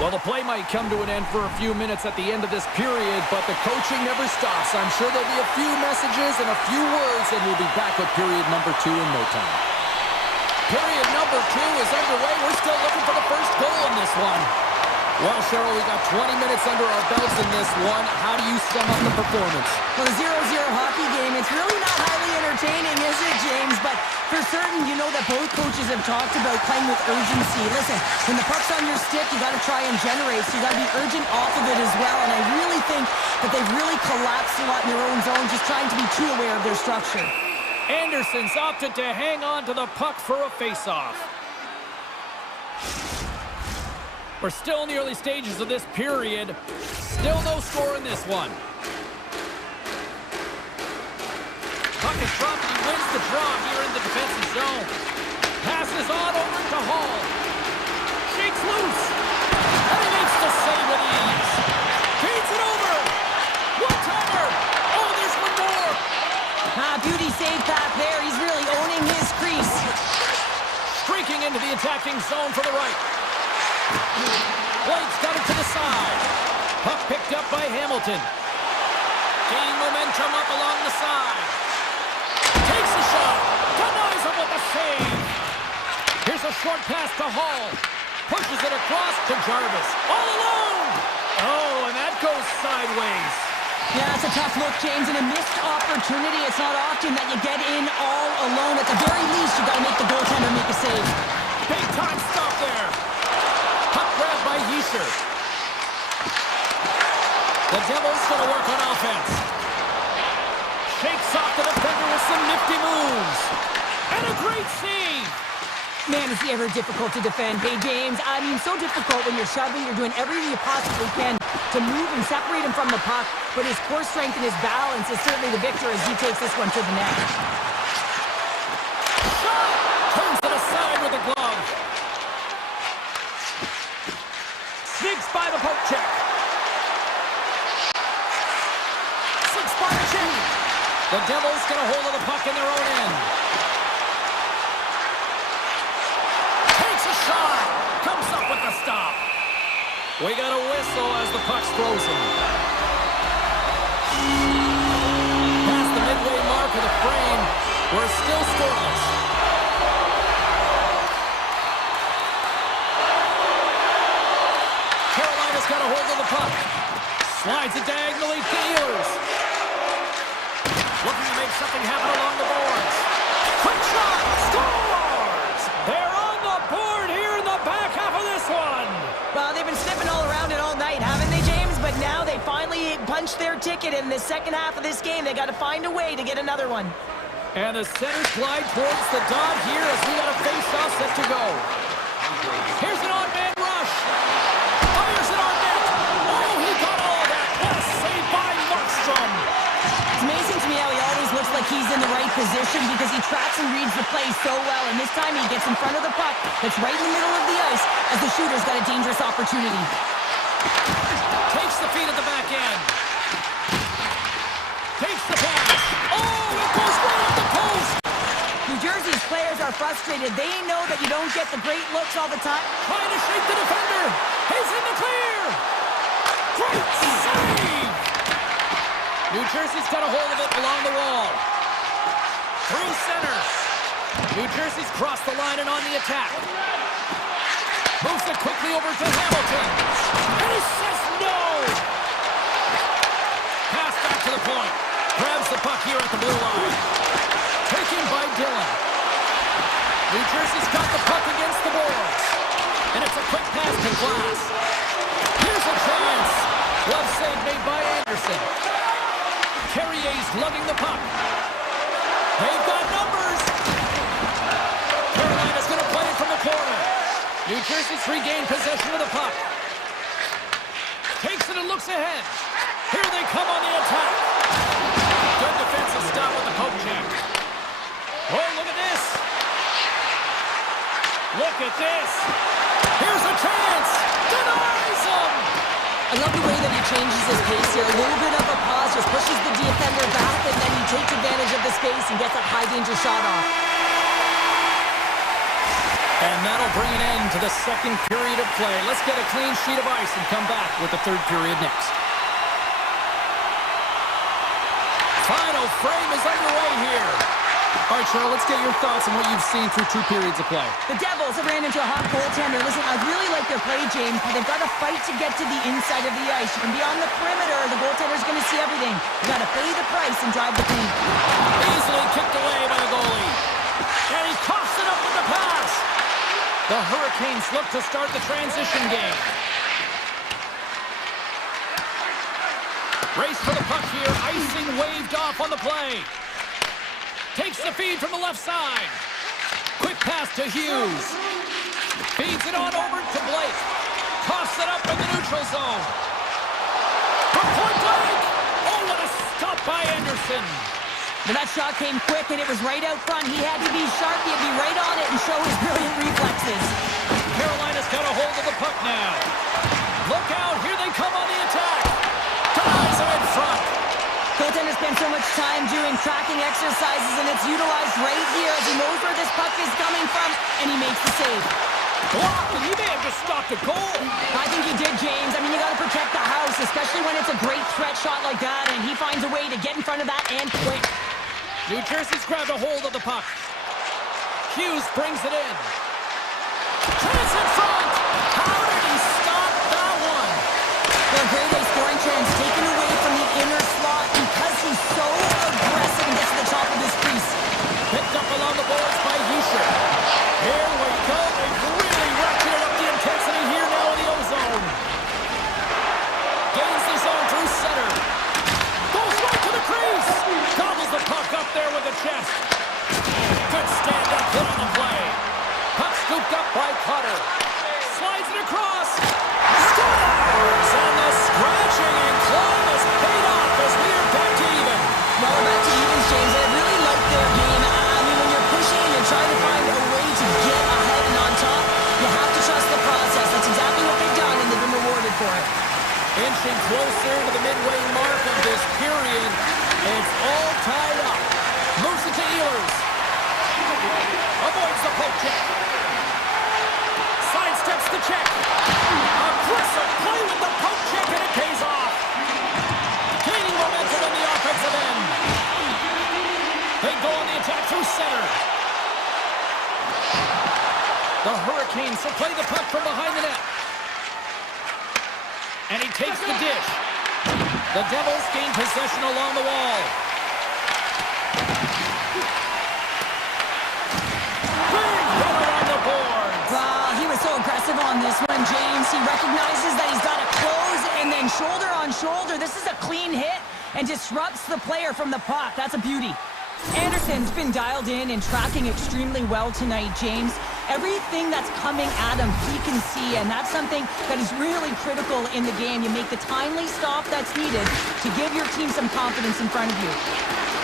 Well, the play might come to an end for a few minutes at the end of this period, but the coaching never stops. I'm sure there'll be a few messages and a few words, and we'll be back with period number 2 in no time. Period number 2 is underway. We're still looking for the first goal in this one. Well, Cheryl, we got 20 minutes under our belts in this one. How do you sum up the performance? Well, the 0-0 hockey game, it's really not highly entertaining, is it, James? But for certain, you know that both coaches have talked about playing with urgency. Listen, when the puck's on your stick, you got to try and generate, so you got to be urgent off of it as well. And I really think that they've really collapsed a lot in their own zone, just trying to be too aware of their structure. Anderson's opted to hang on to the puck for a face-off. We're still in the early stages of this period. Still no score in this one. Puck is dropped. He wins the draw here in the defensive zone. Passes on over to Hall. Shakes loose. And he makes the save with ease. Feeds it over. One-timer. Oh, there's one more. Beauty save path there. He's really owning his crease. Streaking into the attacking zone for the right. Blake's got it to the side. Puck picked up by Hamilton. Gaining momentum up along the side. Takes the shot. Denies him with the save. Here's a short pass to Hall. Pushes it across to Jarvis. All alone. Oh, and that goes sideways. Yeah, it's a tough look, James, and a missed opportunity. It's not often that you get in all alone. At the very least, you got to make the goaltender make a save. Big time stop there. Puck grab by Yeischer. The Devils going to work on offense. Shakes off the defender with some nifty moves. And a great save. Man, is he ever difficult to defend. Hey, James, I mean, so difficult when you're shoving. You're doing everything you possibly can to move and separate him from the puck. But his core strength and his balance is certainly the victor as he takes this one to the net. Shot! Turns it aside with a glove. Sneaks by the poke check. Six by the chin. The Devils get a hold of the puck in their own end. Takes a shot. Comes up with the stop. We got a whistle as the puck's frozen. Past the midway mark of the frame, we're still scoreless. Carolina's got a hold of the puck. Slides it diagonally to Ehlers. Looking to make something happen along the boards. Quick shot! Scores! They're on the board here in the back half of this one. Well, they've been sniffing all around it all night, haven't they, James? But now they finally punched their ticket in the second half of this game. They got to find a way to get another one. And the centers glide towards the dot here as we got a face-off set to go. Here's an on-man rush. Fires it on net. Oh, he got all that. What a save by Markstrom. It's amazing to me how he always looks like he's in the right position because he tracks and reads the play so well. And this time he gets in front of the puck that's right in the middle of the ice as the shooter's got a dangerous opportunity. Takes the feed at the back end. Takes the pass. Oh, it goes right at the post. New Jersey's players are frustrated. They know that you don't get the great looks all the time. Trying to shake the defender. He's in the clear. Great save. New Jersey's got a hold of it along the wall. Through center. New Jersey's crossed the line and on the attack. Moves it quickly over to Hamilton. And he says no. Pass back to the point. Grabs the puck here at the blue line. Taken by Dillon. New Jersey's got the puck against the boards. And it's a quick pass to Glass. Here's a chance. Glove save made by Anderson. Carrier's lugging the puck. They've got numbers. Carolina's going to play it from the corner. New Jersey's regained possession of the puck. Takes it and looks ahead. Here they come on the attack. Good defensive stop with the poke check. Oh, look at this. Look at this. Here's a chance. Denies him. I love the way that he changes his pace here. A little bit of a pause Devils just pushes the defender back, and then he takes advantage of the space and gets that high-danger shot off. And that'll bring an end to the second period of play. Let's get a clean sheet of ice and come back with the third period next. Final frame is underway here. All right, Cheryl, let's get your thoughts on what you've seen through 2 periods of play. The Devils have ran into a hot goaltender. Listen, I really like their play, James, but they've got to fight to get to the inside of the ice. You can be on the perimeter. The goaltender's going to see everything. You got to pay the price and drive the paint. Easily kicked away by the goalie. And he coughs it up with the pass. The Hurricanes look to start the transition game. Race for the puck here. Icing waved off on the play. Takes the feed from the left side. Quick pass to Hughes. Feeds it on over to Blake. Coughs it up in the neutral zone. From point blank. Oh, what a stop by Anderson. But that shot came quick, and it was right out front. He had to be sharp. He had to be right on it and show his brilliant reflexes. Carolina's got a hold of the puck now. Look out. Here they come on the attack. Ties him in front. Goaltender spends so much time doing tracking exercises, and it's utilized right here as he knows where this puck is coming from, and he makes the save. Blocked, and he may have just stopped a goal. I think he did, James. I mean, you got to protect the house, especially when it's a great threat shot like that, and he finds a way to get in front of that and quick. New Jersey's grabbed a hold of the puck. Hughes brings it in. Chance in front. How did he stop that one? The grade A scoring chance taken away from the inner slot because he's so aggressive and gets to the top of his crease. Picked up along the boards by Bільше. Here we go. They've really ratcheted up the intensity here now in the O-zone. Gains the zone through center. Goes right to the crease. Gobbles the puck up there with the chest. Good stand-up hit on the play. Puck scooped up by Cutter. Slides it across. Scores! And the scratching and clawing has paid off as we are back to even. Well, back to evens, James. I really like their game. I mean, when you're pushing and you're trying to find a way to get ahead and on top, you have to trust the process. That's exactly what they've done, and they've been rewarded for it. Inching closer to the midway mark of this period. It's all tied up. Moves it to Ehlers. Avoids the poke check. Sidesteps the check. Aggressive play with the poke check, and it pays off. Gaining momentum in the offensive end. They go on the attack through center. The Hurricanes will play the puck from behind the net. And he takes the dish. The Devils gain possession along the wall. Big runner on the boards. Wow, he was so aggressive on this one, James. He recognizes that he's got to close, and then shoulder on shoulder. This is a clean hit and disrupts the player from the puck. That's a beauty. Anderson's been dialed in and tracking extremely well tonight, James. Everything that's coming at him, he can see, and that's something that is really critical in the game. You make the timely stop that's needed to give your team some confidence in front of you.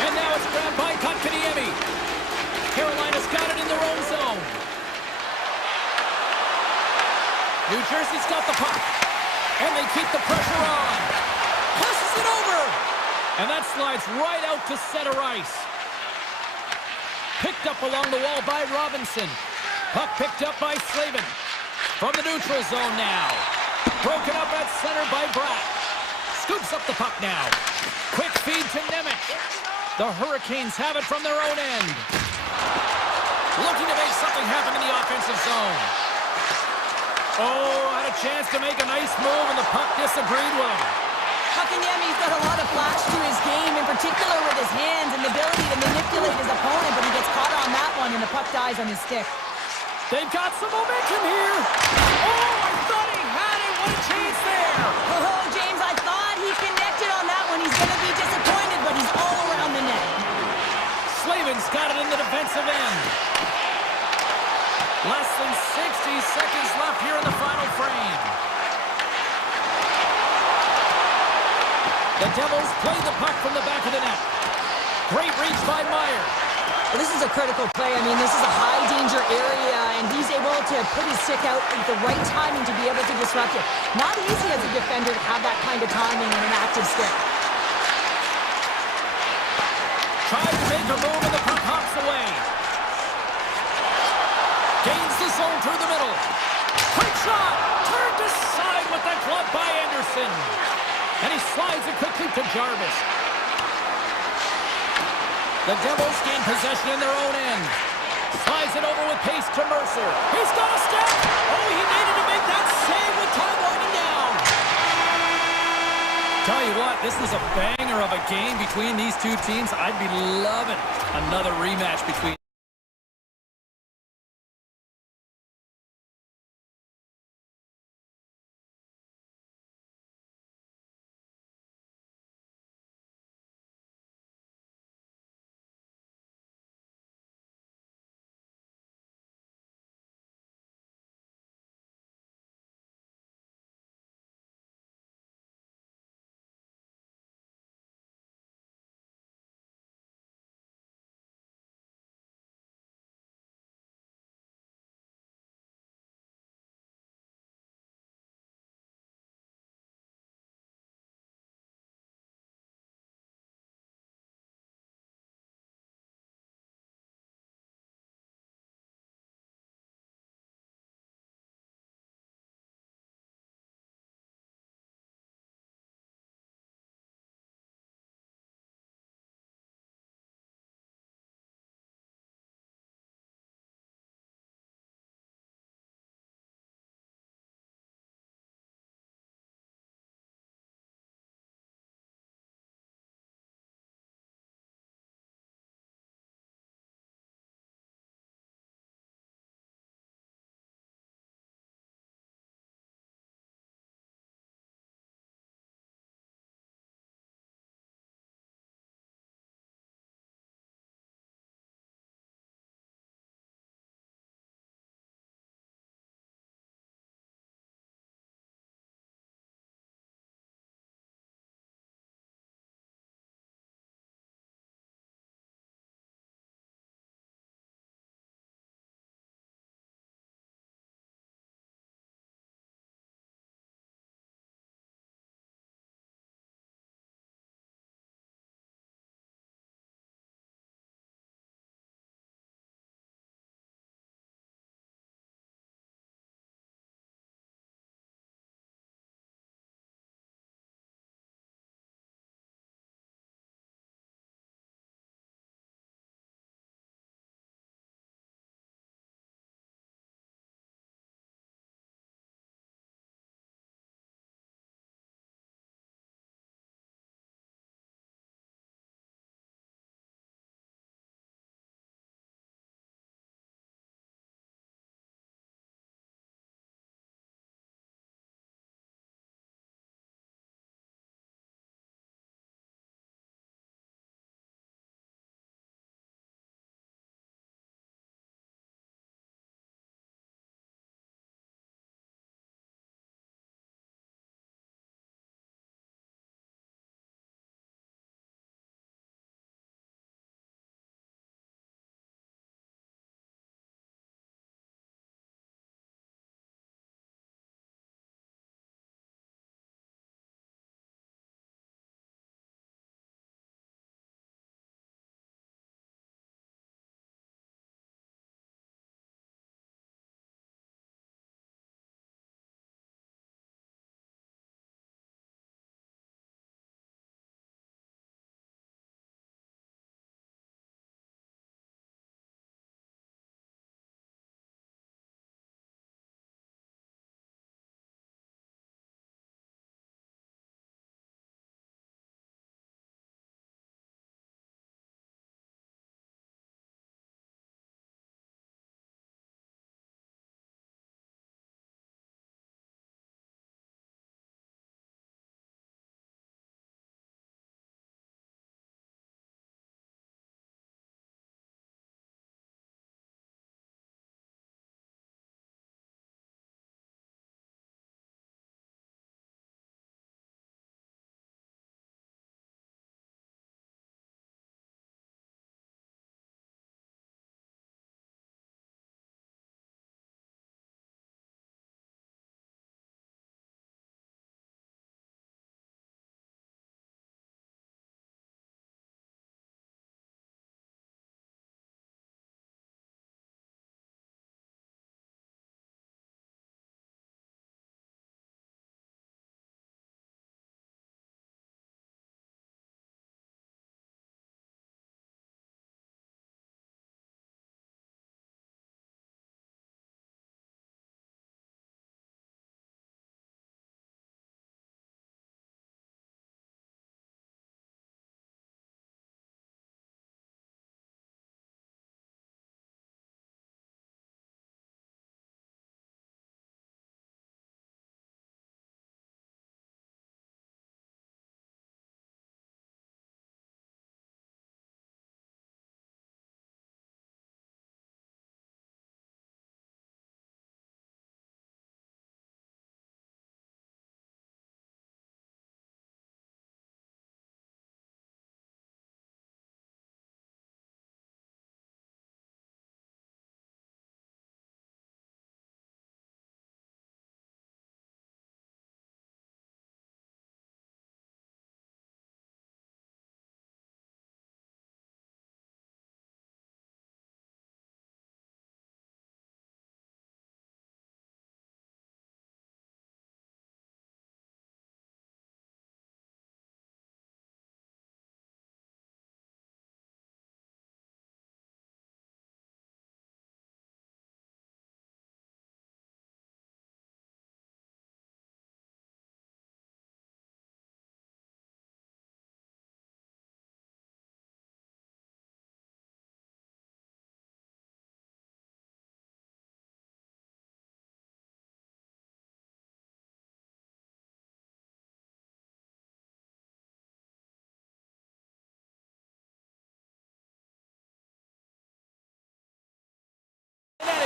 And now it's grabbed by Kotkaniemi. Carolina's got it in their own zone. New Jersey's got the puck, and they keep the pressure on. Passes it over, and that slides right out to center ice. Picked up along the wall by Robinson. Puck picked up by Slavin. From the neutral zone now. Broken up at center by Bratt. Scoops up the puck now. Quick feed to Nemec. The Hurricanes have it from their own end. Looking to make something happen in the offensive zone. Oh, had a chance to make a nice move, and the puck disagreed with him. Kotkaniemi's got a lot of flash to his game, in particular with his hands and the ability to manipulate his opponent, but he gets caught on that one, and the puck dies on his stick. They've got some momentum here. Oh, I thought he had it. What a chance there. Oh, James, I thought he connected on that one. He's going to be disappointed, but he's all around the net. Slavin's got it in the defensive end. Less than 60 seconds left here in the final frame. The Devils play the puck from the back of the net. Great reach by Meyer. Well, this is a critical play. I mean, this is a high-danger area, and he's able to put his stick out at the right timing to be able to disrupt it. Not easy as a defender to have that kind of timing and an active stick. Tries to make a move and the puck hops away. Gains the zone through the middle. Quick shot! Turned aside with the glove by Anderson. And he slides it quickly to Jarvis. The Devils gain possession in their own end. Slides it over with pace to Mercer. He's got a step! Oh, he needed to make that save with time winding down. Tell you what, this was a banger of a game between these two teams. I'd be loving another rematch between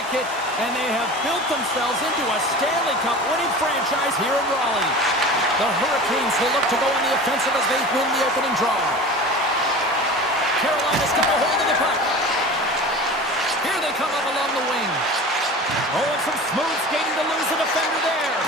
like it, and they have built themselves into a Stanley Cup winning franchise here in Raleigh. The Hurricanes will look to go on the offensive as they win the opening draw. Carolina's got a hold of the puck. Here they come up along the wing. Oh, and some smooth skating to lose the defender there.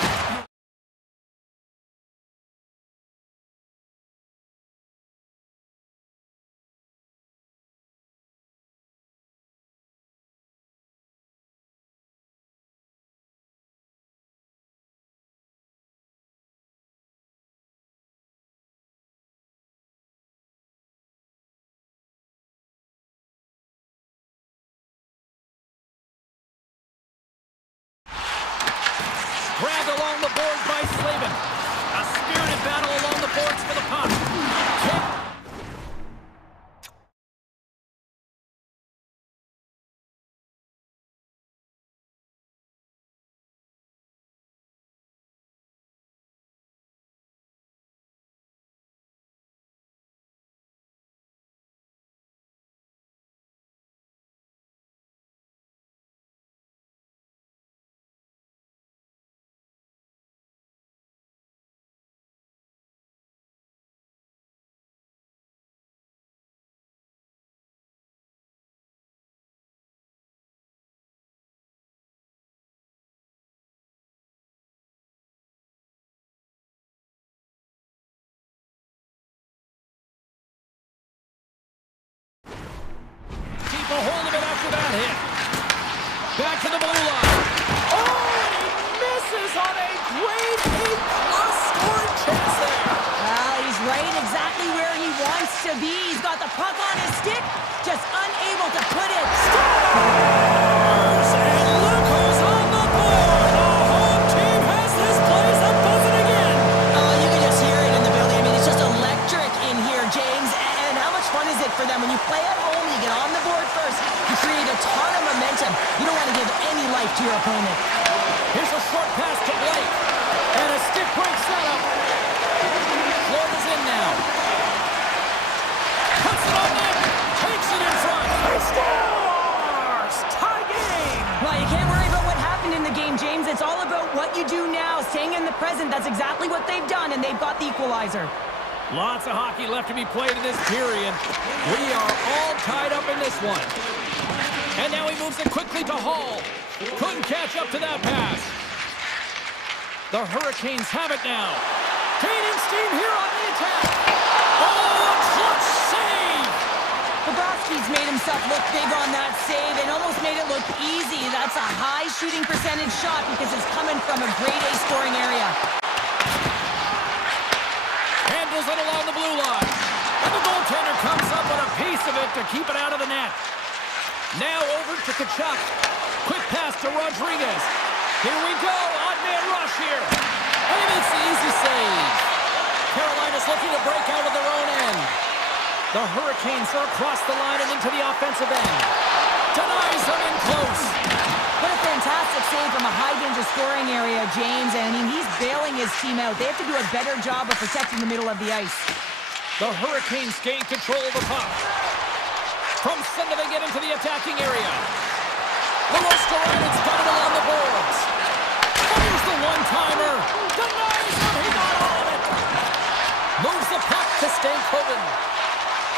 Grabbed along the boards by Slavin. A spirited battle along the boards for the puck. A hold of it after that hit. Back to the blue line. Oh, and he misses on a great A-plus scoring chance there. Well, he's right exactly where he wants to be. He's got the puck on his stick, just unable to put it. Scores! And look who's on the board. The home team has this place a buzzing again. Oh, you can just hear it in the building. I mean, it's just electric in here, James. And how much fun is it for them when you play at home? You get on the board first, you create a ton of momentum. You don't want to give any life to your opponent. Here's a short pass to Blake. And a stick break setup. Florida's in now. Puts it on net. Takes it in front. He scores! Tie game! Well, you can't worry about what happened in the game, James. It's all about what you do now, staying in the present. That's exactly what they've done, and they've got the equalizer. Lots of hockey left to be played in this period. We are all tied up in this one. And now he moves it quickly to Hall. Couldn't catch up to that pass. The Hurricanes have it now. Gaining steam here on the attack. Oh, a clutch save! Bobrovsky's made himself look big on that save and almost made it look easy. That's a high shooting percentage shot because it's coming from a grade A scoring area. Handles it along the blue line. And the goaltender comes up with a piece of it to keep it out of the net. Now over to Tkachuk. Quick pass to Rodriguez. Here we go. Odd man rush here. And he makes the easy save. Carolina's looking to break out of their own end. The Hurricanes are across the line and into the offensive end. Denies them in close. What a fantastic save from a high-danger scoring area, James. And I mean, he's bailing his team out. They have to do a better job of protecting the middle of the ice. The Hurricanes gain control of the puck. From center, they get into the attacking area. Luostaryan's got it along the boards. Fires the one-timer. Denies him. He got all of it. Moves the puck to Stankoven.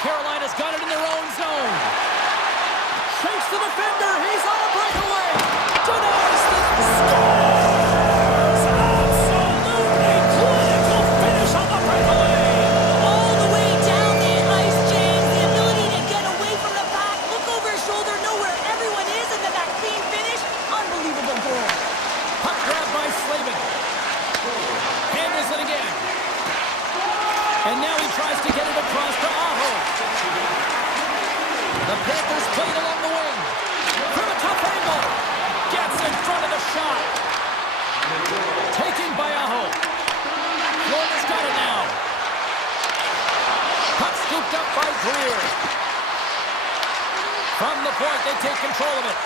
Carolina's got it in their own zone. Shakes the defender. He's on a breakaway. Denies the scores. Absolutely clinical finish on the breakaway. All the way down the ice, James. The ability to get away from the pack, look over his shoulder, know where everyone is, and then that clean finish. Unbelievable goal. Puck grab by Slavin. Handles it again. And now he tries to get it across to Aho. The Panthers play it along the wing. From a tough angle. Gets in front of the shot. Taken by Aho. Florida's got it now. Puck scooped up by Greer. From the point, they take control of it.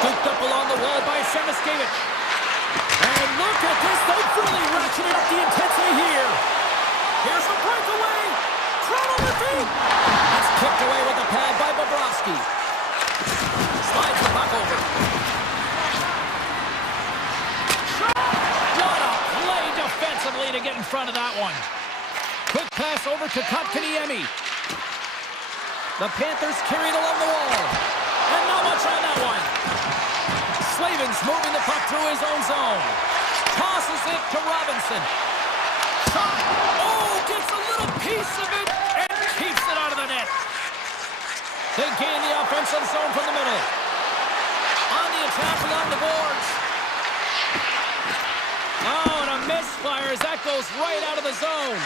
Scooped up along the wall by Semiskevich. And look at this. They've really ratcheted up the intensity here. Here's a breakaway. Crowd on their feet. It's kicked away with the pad by Bobrovsky. over. What a play defensively to get in front of that one. Quick pass over to Kotkaniemi. The Panthers carried along the wall. And not much on that one. Slavin's moving the puck through his own zone. Tosses it to Robinson. Shot. Oh, gets a little piece of it and keeps it out of the net. They gain the offensive zone from the middle. On the attack along the boards. Oh, and a misfire as that goes right out of the zone.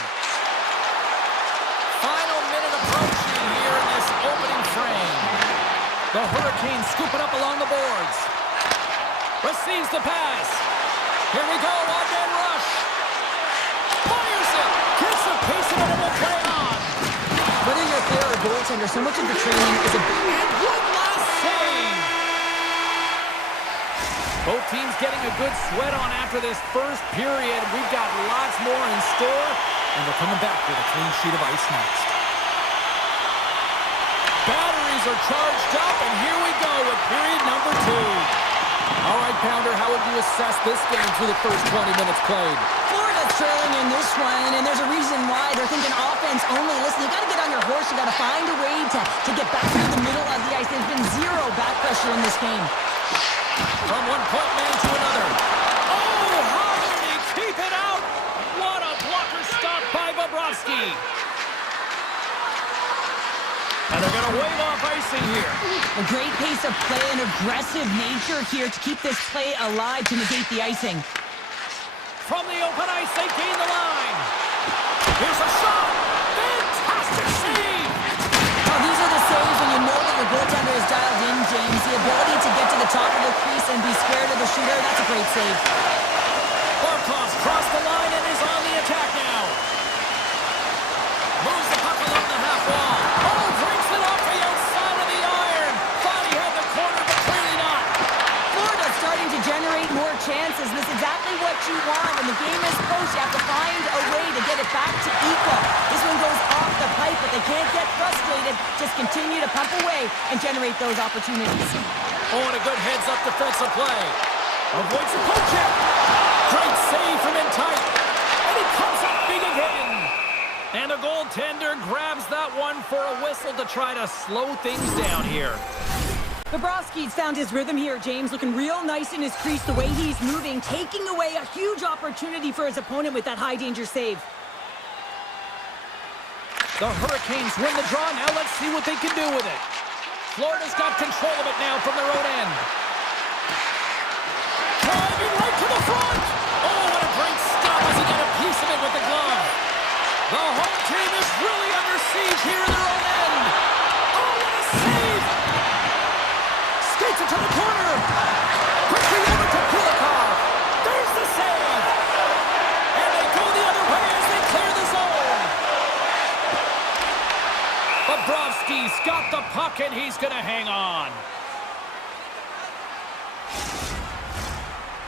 Final minute approaching here in this opening frame. The Hurricanes scoop it up along the boards. Receives the pass. Here we go, one-man rush. Fires it. Gets a piece of it and will play on. Whether you're a player or a goaltender, so much of the training is a... And one last save. Both teams getting a good sweat on after this first period. We've got lots more in store, and we're coming back with a clean sheet of ice next. Batteries are charged up, and here we go with period number 2. All right, Pounder, how would you assess this game through the first 20 minutes played? Florida's trailing in this one, and there's a reason why. They're thinking offense only. Listen, you got to get on your horse. You got to find a way to get back through the middle of the ice. There's been zero back pressure in this game. From one point man to another. Oh, how did he keep it out? What a blocker stop by Bobrovsky. And they're going to wave off icing here. A great pace of play and aggressive nature here to keep this play alive to negate the icing. From the open ice, they gain the line. Here's a shot. Fantastic save. Oh, these are the saves when you know that your goaltender is dialed in, James. The ability to get to the top of the crease and be scared of the shooter, that's a great save. Barkov's crossed the line and is on the attack now. Moves the puck along the half wall. Oh, brings it off the outside of the iron. Thought he had the corner, but clearly not. Florida's starting to generate more chances. This is exactly what you want. When the game is close, you have to find a way to get it back to equal. This one goes off the pipe, but they can't get frustrated. Just continue to pump away and generate those opportunities. Oh, and a good heads-up defensive play. Avoids the poke check. Great save from in tight. And he comes up big again. And the goaltender grabs that one for a whistle to try to slow things down here. Bobrovsky's found his rhythm here, James, looking real nice in his crease the way he's moving, taking away a huge opportunity for his opponent with that high-danger save. The Hurricanes win the draw. Now let's see what they can do with it. Florida's got control of it now from their own end. Driving right to the front. Oh, what a great stop as he got a piece of it with the glove. The home team is really under siege here in their own end. Oh, what a save. Skates it to the corner. Quickly over to Kulikov. There's the save. And they go the other way as they clear the zone. Bobrovsky's got the puck and he's going to hang on.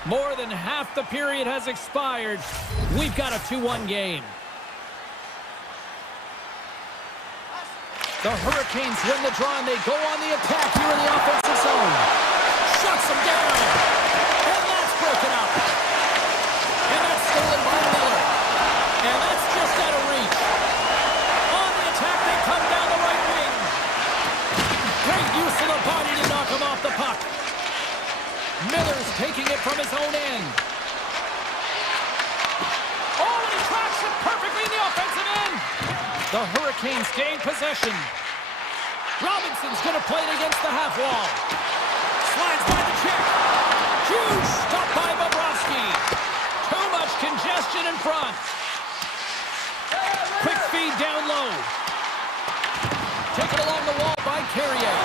More than half the period has expired. We've got a 2-1 game. The Hurricanes win the draw and they go on the attack here in the offensive zone. Shuts them down. And that's broken up. And that's stolen by Miller. And that's just out of reach. On the attack, they come down the right wing. Great use of the body to knock him off the puck. Miller's taking it from his own end. Oh, and he tracks it perfectly in the offensive end. The Hurricanes gain possession. Robinson's going to play it against the half wall. Slides by the check. Huge stop by Bobrovsky. Too much congestion in front. Quick feed down low. Taken along the wall by Carrier.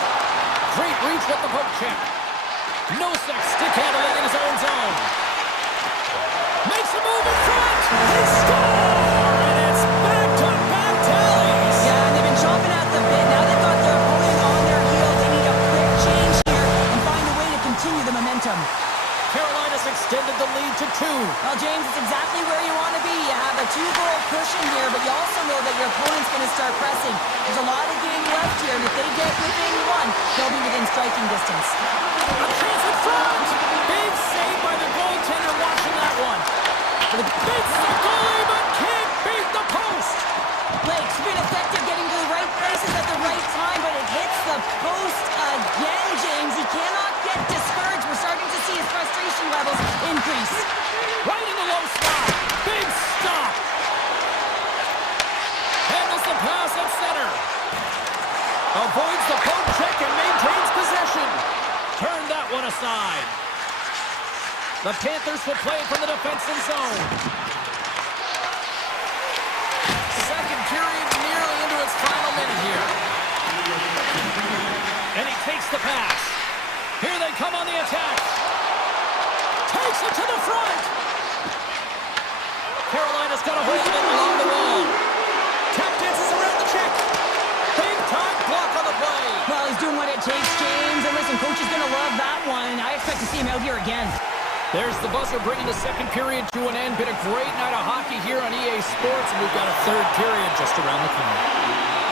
Great reach with the poke check. Nosek stick handling in his own zone. Makes a move in front. They score! And it's back-to-back tallies. Yeah, and they've been chomping at the bit. Now they've got their opponent on their heels. They need a quick change here and find a way to continue the momentum. Carolina's extended the lead to 2. Well, James, it's exactly where you want to be. You have a 2-goal cushion here, but you also know that your opponent's going to start pressing. There's a lot of game left here, and if they get within 1, they'll be within striking distance. A chance in front! Big save by the goaltender watching that one. Beats the goalie, but can't beat the post! Blake's been effective getting to the right places at the right time, but it hits the post again, James. He cannot get discouraged. We're starting to see his frustration levels increase. Right in the low slot. Big stop. Handles the pass at center. Avoids the poke check and maintains possession. Turn that one aside. The Panthers will play from the defensive zone. Second period nearly into its final minute here. And he takes the pass. Here they come on the attack. Takes it to the front. Carolina's got a hold of it along the wall. Tap dances around the check. Big time block on the play. Well, he's doing what it takes, James. And listen, coach is going to love that one. I expect to see him out here again. There's the buzzer bringing the second period to an end. Been a great night of hockey here on EA Sports, and we've got a third period just around the corner.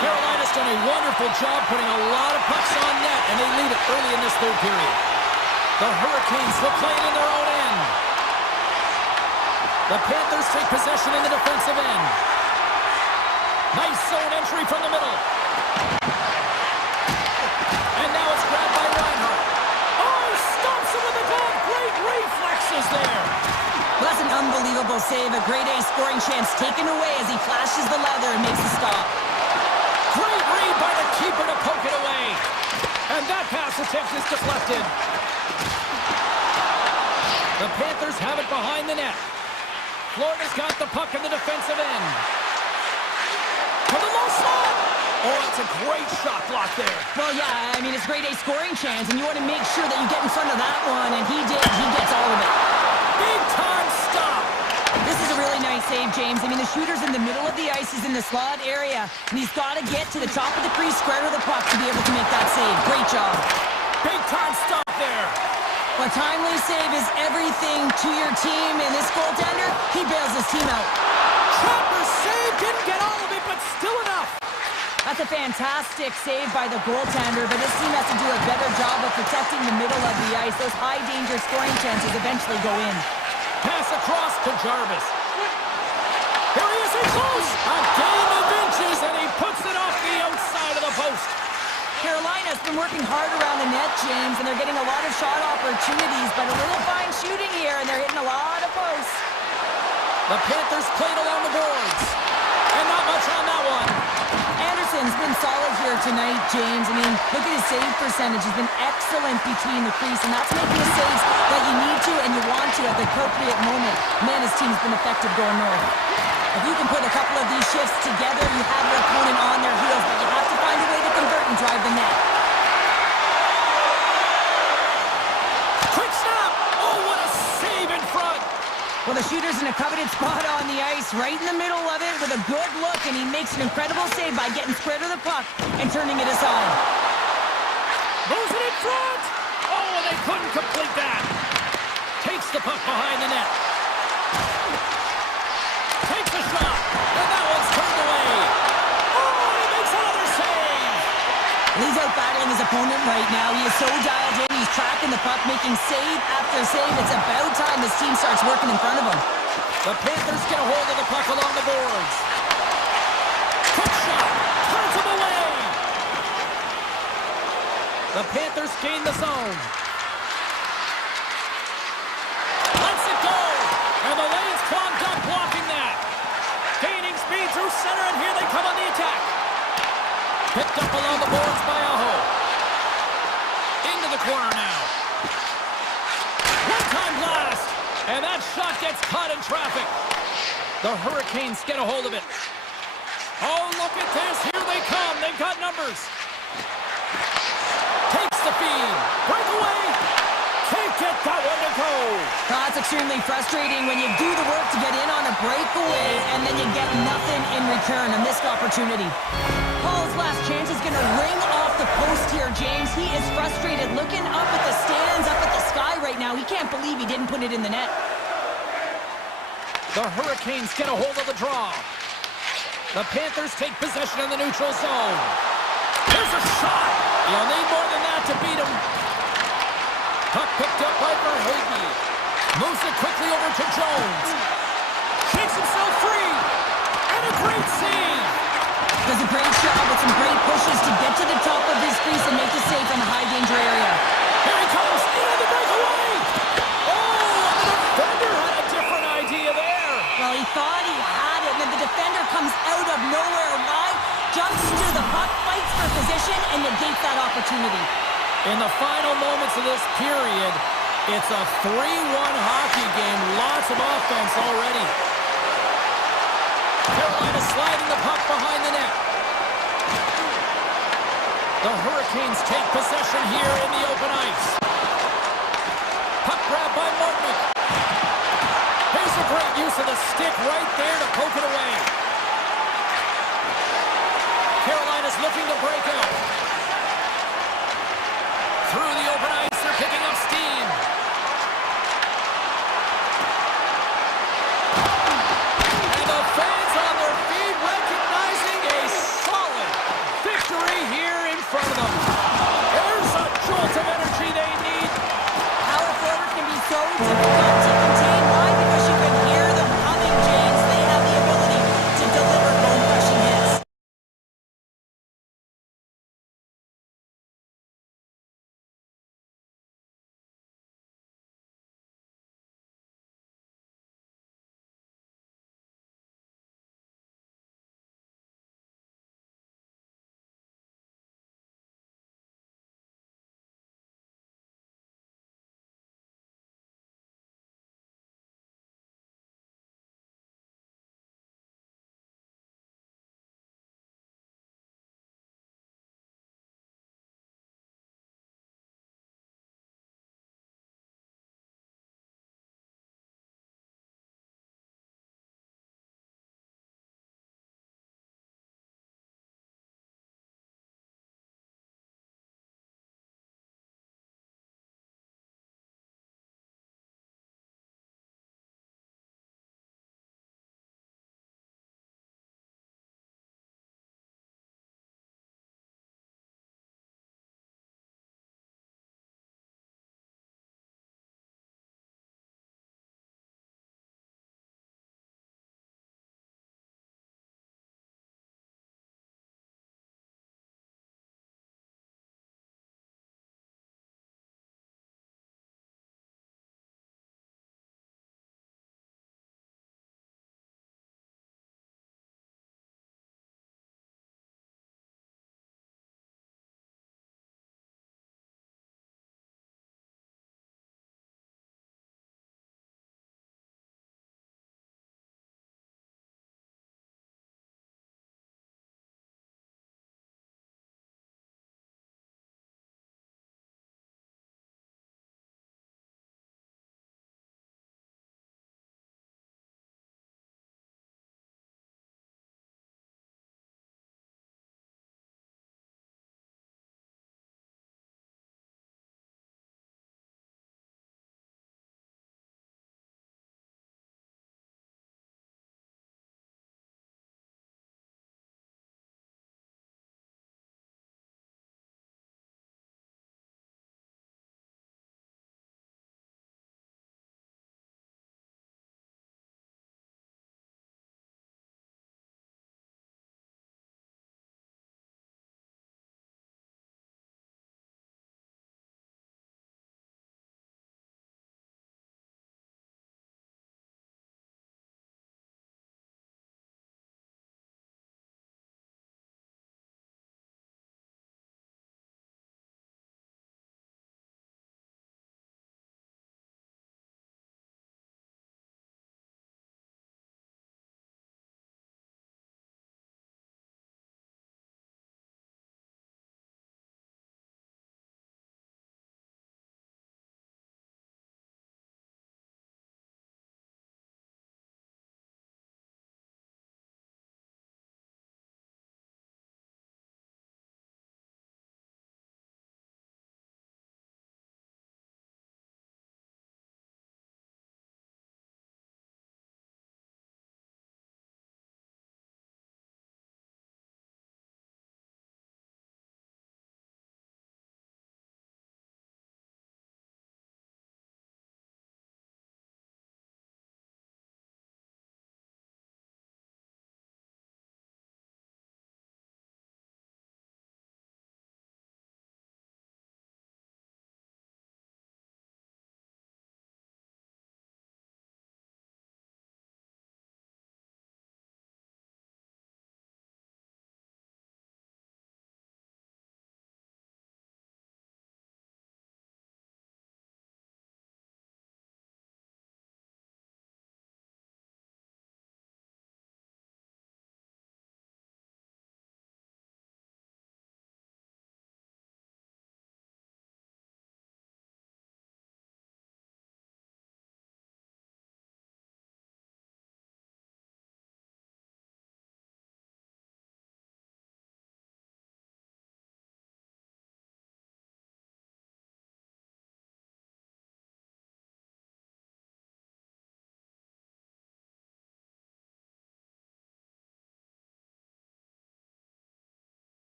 Carolina's done a wonderful job putting a lot of pucks on net, and they lead it early in this third period. The Hurricanes will play it in their own end. The Panthers take possession in the defensive end. Nice zone entry from the middle. And now it's grabbed by Reinhardt. Oh, stomps him with the glove. Great reflexes there. Well, that's an unbelievable save. A grade A scoring chance taken away as he flashes the leather and makes a stop. Great read by the keeper to poke it away. And that pass attempt is deflected. The Panthers have it behind the net. Florida's got the puck in the defensive end. To the low slot. Oh, that's a great shot block there. Well, yeah, I mean, it's grade A scoring chance, and you want to make sure that you get in front of that one, and he did. He gets all of it. Big time stop. This is a really nice save, James. I mean, the shooter's in the middle of the ice. He's in the slot area, and he's got to get to the top of the crease, square to the puck to be able to make that save. Great job. Big time stop there. A timely save is everything to your team, and this goaltender, he bails his team out. Trapper's save, didn't get all of it, but still enough. That's a fantastic save by the goaltender, but this team has to do a better job of protecting the middle of the ice. Those high-danger scoring chances eventually go in. Pass across to Jarvis. Here he is in close. A game of inches, and he puts it off the outside of the post. Carolina's been working hard around the net, James, and they're getting a lot of shot opportunities, but a little fine shooting here, and they're hitting a lot of posts. The Panthers played along the boards, and not much on that one. Anderson's been solid here tonight, James. I mean, look at his save percentage. He's been excellent between the crease, and that's making the saves that you need to and you want to at the appropriate moment. Man, his team's been effective going north. If you can put a couple of these shifts together, you have your opponent on their heels, but you have to find a way to convert and drive the net. Quick snap! Oh, what a save in front! Well, the shooter's in a coveted spot on the ice, right in the middle of it with a good look, and he makes an incredible save by getting square to the puck and turning it aside. Moves it in front! Oh, and they couldn't complete that. Takes the puck behind the net. Takes a shot, and that one's turned away. Oh, and he makes another save! He's out battling his opponent right now. He is so dialed in. He's tracking the puck, making save after save. It's about time this team starts working in front of him. The Panthers get a hold of the puck along the boards. Quick shot, turns him away. The Panthers gain the zone. Lets it go, and the lane's clogged up blocking that. Gaining speed through center, and here they come on the attack. Picked up along the boards by Aho. Into the corner now. One-time blast, and that shot gets caught in traffic. The Hurricanes get a hold of it. Oh, look at this. Here they come. They've got numbers. Takes the feed. Breakaway. Can't get that one to go. That's extremely frustrating when you do the work to get in on a breakaway and then you get nothing in return, a missed opportunity. Paul's last chance is going to ring off the post here, James. He is frustrated looking up at the stands, up at the sky right now. He can't believe he didn't put it in the net. The Hurricanes get a hold of the draw. The Panthers take possession in the neutral zone. Here's a shot. You'll need more than that to beat him. Puck picked up by Verhaeghe. Moves it quickly over to Jones. Shakes himself free. And a great save. Does a great job with some great pushes to get to the top of his crease and make the save from the high danger area. Here he comes. In the breakaway. Oh, the defender had a different idea there. Well, he thought he had it, and then the defender comes out of nowhere. Why? Jumps to the puck, fights for position, and negates that opportunity. In the final moments of this period, it's a 3-1 hockey game. Lots of offense already. Carolina sliding the puck behind the net. The Hurricanes take possession here in the open ice. Puck grab by Martinic. Here's a great use of the stick right there to poke it away. Carolina's looking to break out. Through the open ice, they're picking up steam. And the fans on their feet recognizing a solid victory here in front of them. There's a jolt of energy they need. Power forward can be so difficult to contain. Why? Because you can hear them coming, James. They have the ability to deliver bone-crushing hits.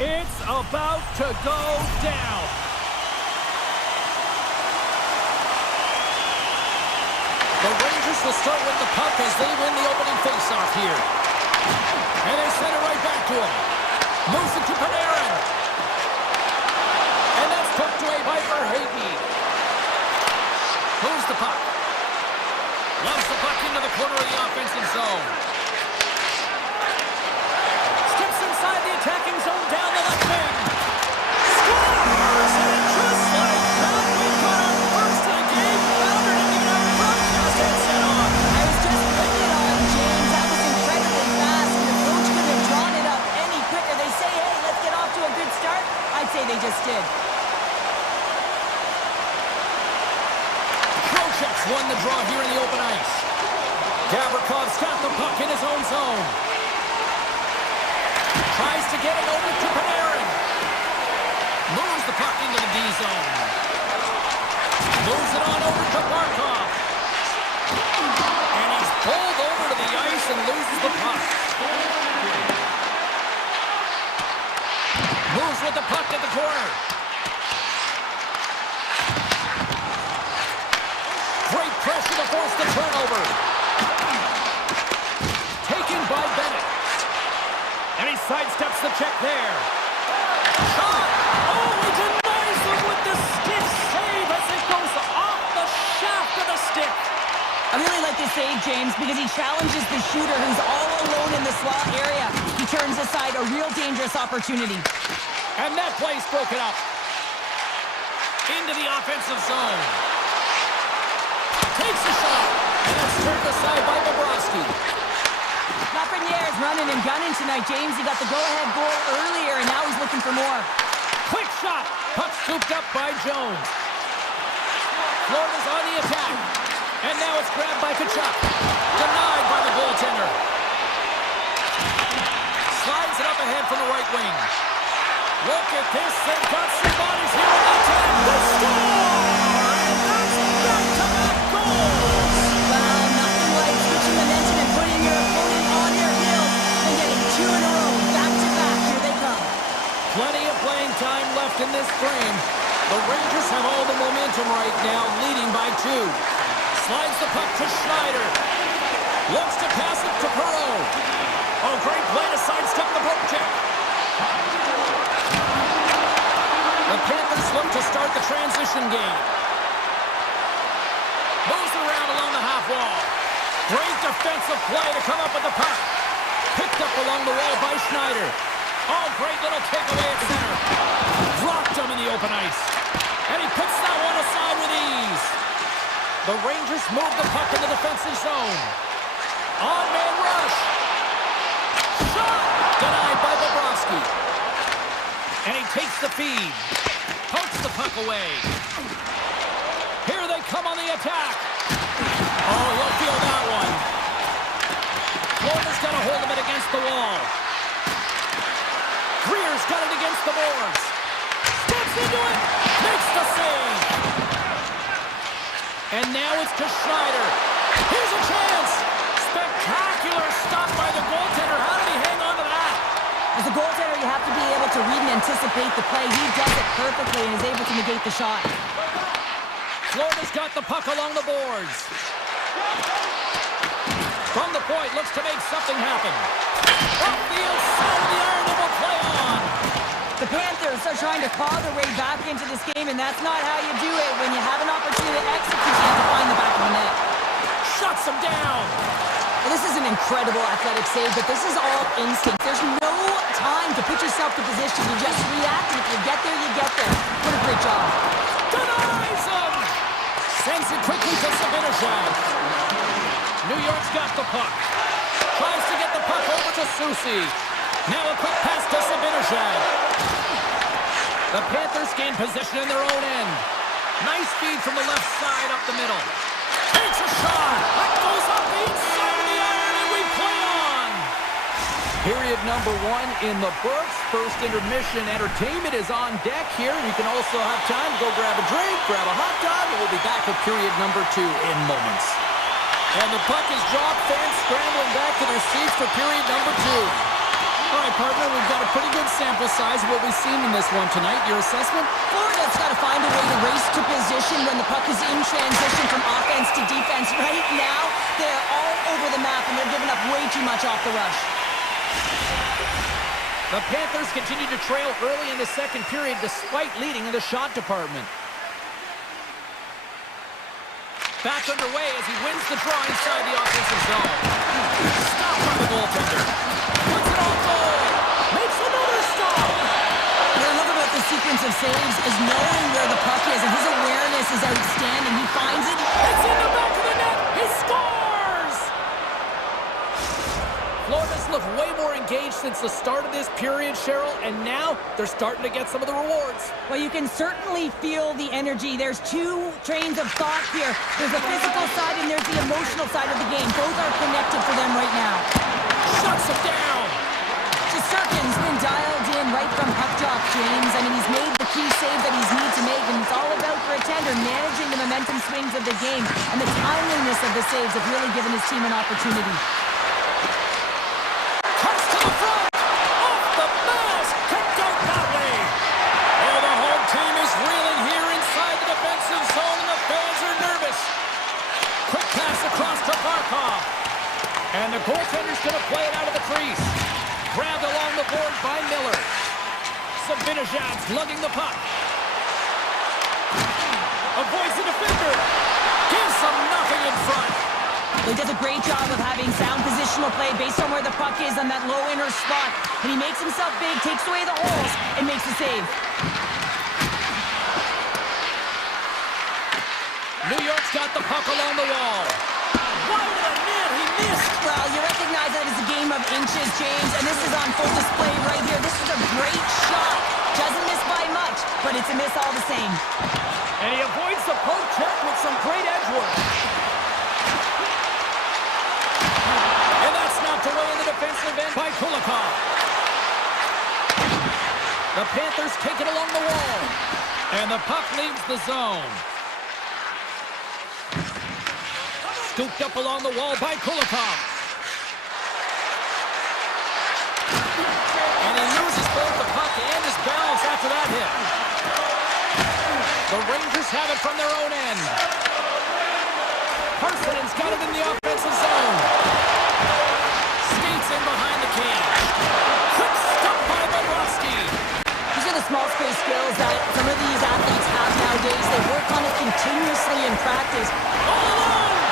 It's about to go down. The Rangers will start with the puck as they win the opening faceoff here. And they send it right back to him. Moves it to Panarin. And that's poked away by Verhaeghe. Moves the puck. Loves the puck into the corner of the offensive zone. Steps inside the attacking zone down the left wing. Scores! And just like that, we've got our first of the game. Louder than even our broadcast had set on. I was just putting it on, James. That was incredibly fast, and the coach couldn't have drawn it up any quicker. They say, hey, let's get off to a good start. I'd say they just did. Trocheck's won the draw here in the open ice. Gavrikov's got the puck in his own zone. Tries to get it over to Panarin. Moves the puck into the D zone. Moves it on over to Barkov. And he's pulled over to the ice and loses the puck. Moves with the puck at the corner. Great pressure to force the turnover. Taken by Bennett. And he sidesteps the check there. Shot! Oh, he denies him with the stick save as it goes off the shaft of the stick. I really like this save, James, because he challenges the shooter who's all alone in the slot area. He turns aside a real dangerous opportunity. And that play's broken up. Into the offensive zone. Takes a shot. And it's turned aside by Bobrovsky. Lafreniere's running and gunning tonight, James. He got the go-ahead goal earlier, and now he's looking for more. Quick shot. Puck scooped up by Jones. Florida's on the attack. And now it's grabbed by Kachuk. Denied by the goaltender. Slides it up ahead from the right wing. Look at this. They've got some bodies here on the attack. The score! And that's back-to-back goals! Well, nothing like switching momentum and putting your opponent on their heels and getting two in a row. Back-to-back. Here they come. Plenty of playing time left in this frame. The Rangers have all the momentum right now, leading by 2. Slides the puck to Schneider. Looks to pass it to Perreault. Oh, great play to sidestep the poke check. The Panthers look to start the transition game. Moves it around along the half wall. Great defensive play to come up with the puck. Picked up along the wall by Schneider. Oh, great little takeaway at center. Dropped him in the open ice. And he puts that one aside with ease. The Rangers move the puck in the defensive zone. On-man rush. Shot! Denied by Bobrovsky. And he takes the feed. Pokes the puck away. Here they come on the attack. Oh, he'll feel that one. Florida's got a hold of it against the wall. Greer's got it against the boards. Steps into it. Makes the save. And now it's to Schneider. Here's a chance. Spectacular stop by the goaltender. How did he hang on to that? As a goaltender, you have to be able to read and anticipate the play. He does it perfectly and is able to negate the shot. Florida's got the puck along the boards. From the point, looks to make something happen. Off the inside of the iron, it will play on. The Panthers are trying to claw their way back into this game, and that's not how you do it. When you have an opportunity to execute, you have to find the back of the net. Shuts him down. Well, this is an incredible athletic save, but this is all instinct. There's no time to put yourself to position. You just react, and if you get there, you get there. What a great job. Denies him. Sends it quickly to Zibanejad. New York's got the puck. Tries to get the puck over to Soucy. Now a quick pass to Zibanejad. The Panthers gain possession in their own end. Nice feed from the left side up the middle. Takes a shot. That goes off the inside of the iron, and we play on. Period number 1 in the books. First intermission entertainment is on deck here. You can also have time to go grab a drink, grab a hot dog, and we'll be back with period number 2 in moments. And the puck is dropped. Fans scrambling back to their seats for period number 2. All right, partner, we've got a pretty good sample size of what we've seen in this one tonight. Your assessment? Florida's got to find a way to race to position when the puck is in transition from offense to defense. Right now, they're all over the map, and they're giving up way too much off the rush. The Panthers continue to trail early in the second period despite leading in the shot department. Back underway as he wins the draw inside the offensive zone. Stop by the goaltender. Puts it on goal. Makes another stop. What I love about the sequence of saves is knowing where the puck is, and his awareness is outstanding. He finds it. It's in the back of the net. He scores! Florida's looked way more engaged since the start of this period, Cheryl, and now they're starting to get some of the rewards. Well, you can certainly feel the energy. There's two trains of thought here. There's the physical side and there's the emotional side of the game. Both are connected for them right now. Shuts it down. Shesterkin's been dialed in right from puck drop, James. I mean, he's made the key save that he's needed to make, and it's all about for a tender managing the momentum swings of the game, and the timeliness of the saves have really given his team an opportunity. Cuts to the front. Off the mask. Kicked out that way. Oh, the home team is reeling here inside the defensive zone, and the fans are nervous. Quick pass across to Barkov. And the goaltender's going to play it out of the crease. Grabbed along the board by Miller. Sabinajad's lugging the puck. Avoids the defender. Gives him nothing in front. He does a great job of having sound positional play based on where the puck is on that low inner spot. And he makes himself big, takes away the holes, and makes the save. New York's got the puck along the wall. Wide of the net, he missed. Well, you recognize that it's a game of inches, James, and this is on full display right here. This is a great shot. Doesn't miss by much, but it's a miss all the same. And he avoids the poke check with some great edge work. And that's knocked away in the defensive end by Kulikov. The Panthers take it along the wall. And the puck leaves the zone. Scooped up along the wall by Kulikov. And he loses both the puck and his balance after that hit. The Rangers have it from their own end. Parsonen's got it in the offensive zone. Skates in behind the cage. Quick stop by Bobrovsky. These are the small space skills that some of these athletes have nowadays. They work on it continuously in practice. All alone!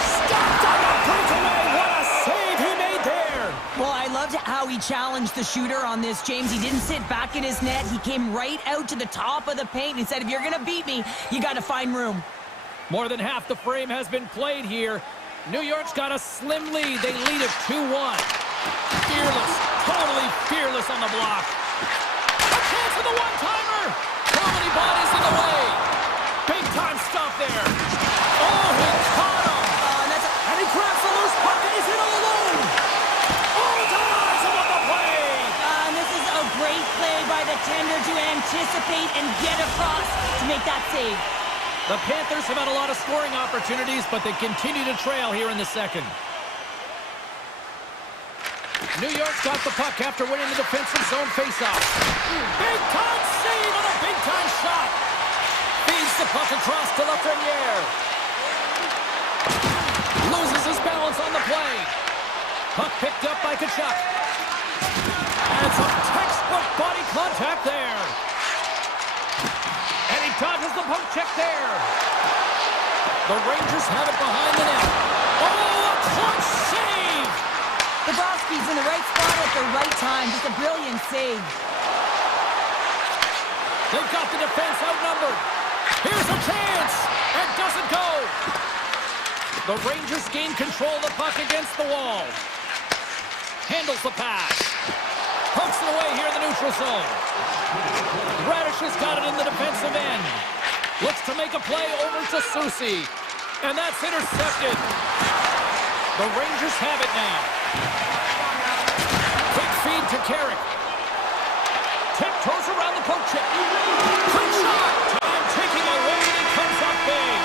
Stopped on the breakaway. What a save he made there! Well, I loved how he challenged the shooter on this, James. He didn't sit back in his net. He came right out to the top of the paint and said, if you're going to beat me, you got to find room. More than half the frame has been played here. New York's got a slim lead. They lead it 2-1. Fearless, totally fearless on the block. A chance for the one-timer. Too many bodies in the way. Big time stop there. Oh, he caught him. And he grabs the loose puck and he's in all alone. All eyes above the play. And this is a great play by the tender to anticipate and get across to make that save. The Panthers have had a lot of scoring opportunities, but they continue to trail here in the second. New York's got the puck after winning the defensive zone faceoff. Big-time save and a big-time shot. Feeds the puck across to Lafreniere. Loses his balance on the play. Puck picked up by Tkachuk. And some textbook body contact there. And he dodges the poke check there. The Rangers have it behind the net. Oh, a clutch save! Bobrovsky's in the right spot at the right time. Just a brilliant save. They've got the defense outnumbered. Here's a chance. And doesn't go. The Rangers gain control of the puck against the wall. Handles the pass. Pokes it away here in the neutral zone. Radish has got it in the defensive end. Looks to make a play over to Susi. And that's intercepted. The Rangers have it now. Quick feed to Carrick. Tiptoes around the poke check. Quick shot. Time taking away and he comes up big.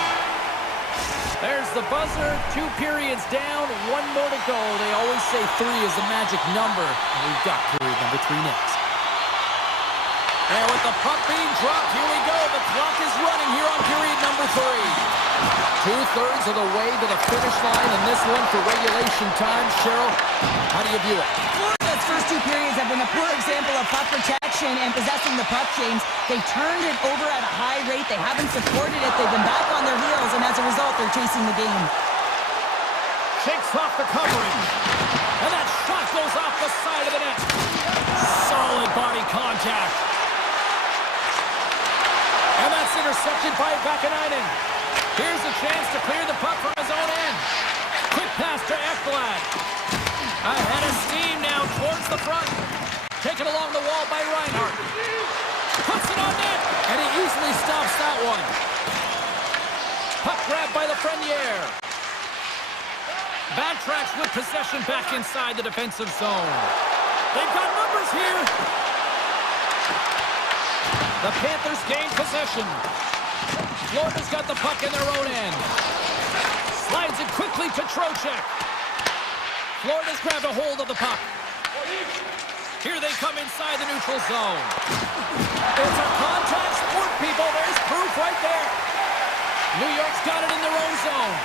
There's the buzzer. 2 periods down, 1 more to go. They always say 3 is the magic number. And we've got period number 3 next. And with the puck being dropped, here we go. The clock is running here on period number 3. 2/3 of the way to the finish line in this one for regulation time. Cheryl, how do you view it? Florida's first 2 periods have been a poor example of puck protection and possessing the puck, James. They've turned it over at a high rate. They haven't supported it. They've been back on their heels, and as a result, they're chasing the game. Shakes off the covering. And that shot goes off the side of the net. Solid body contact. And that's intercepted by Vakanainen. Here's a chance to clear the puck from his own end. Quick pass to Ekblad. Ahead of steam now towards the front. Taken along the wall by Reinhardt. Puts it on net. And he easily stops that one. Puck grabbed by Lafreniere. Backtracks with possession back inside the defensive zone. They've got numbers here. The Panthers gain possession. Florida's got the puck in their own end. Slides it quickly to Trocheck. Florida's grabbed a hold of the puck. Here they come inside the neutral zone. It's a contact sport, people. There's proof right there. New York's got it in their own zone.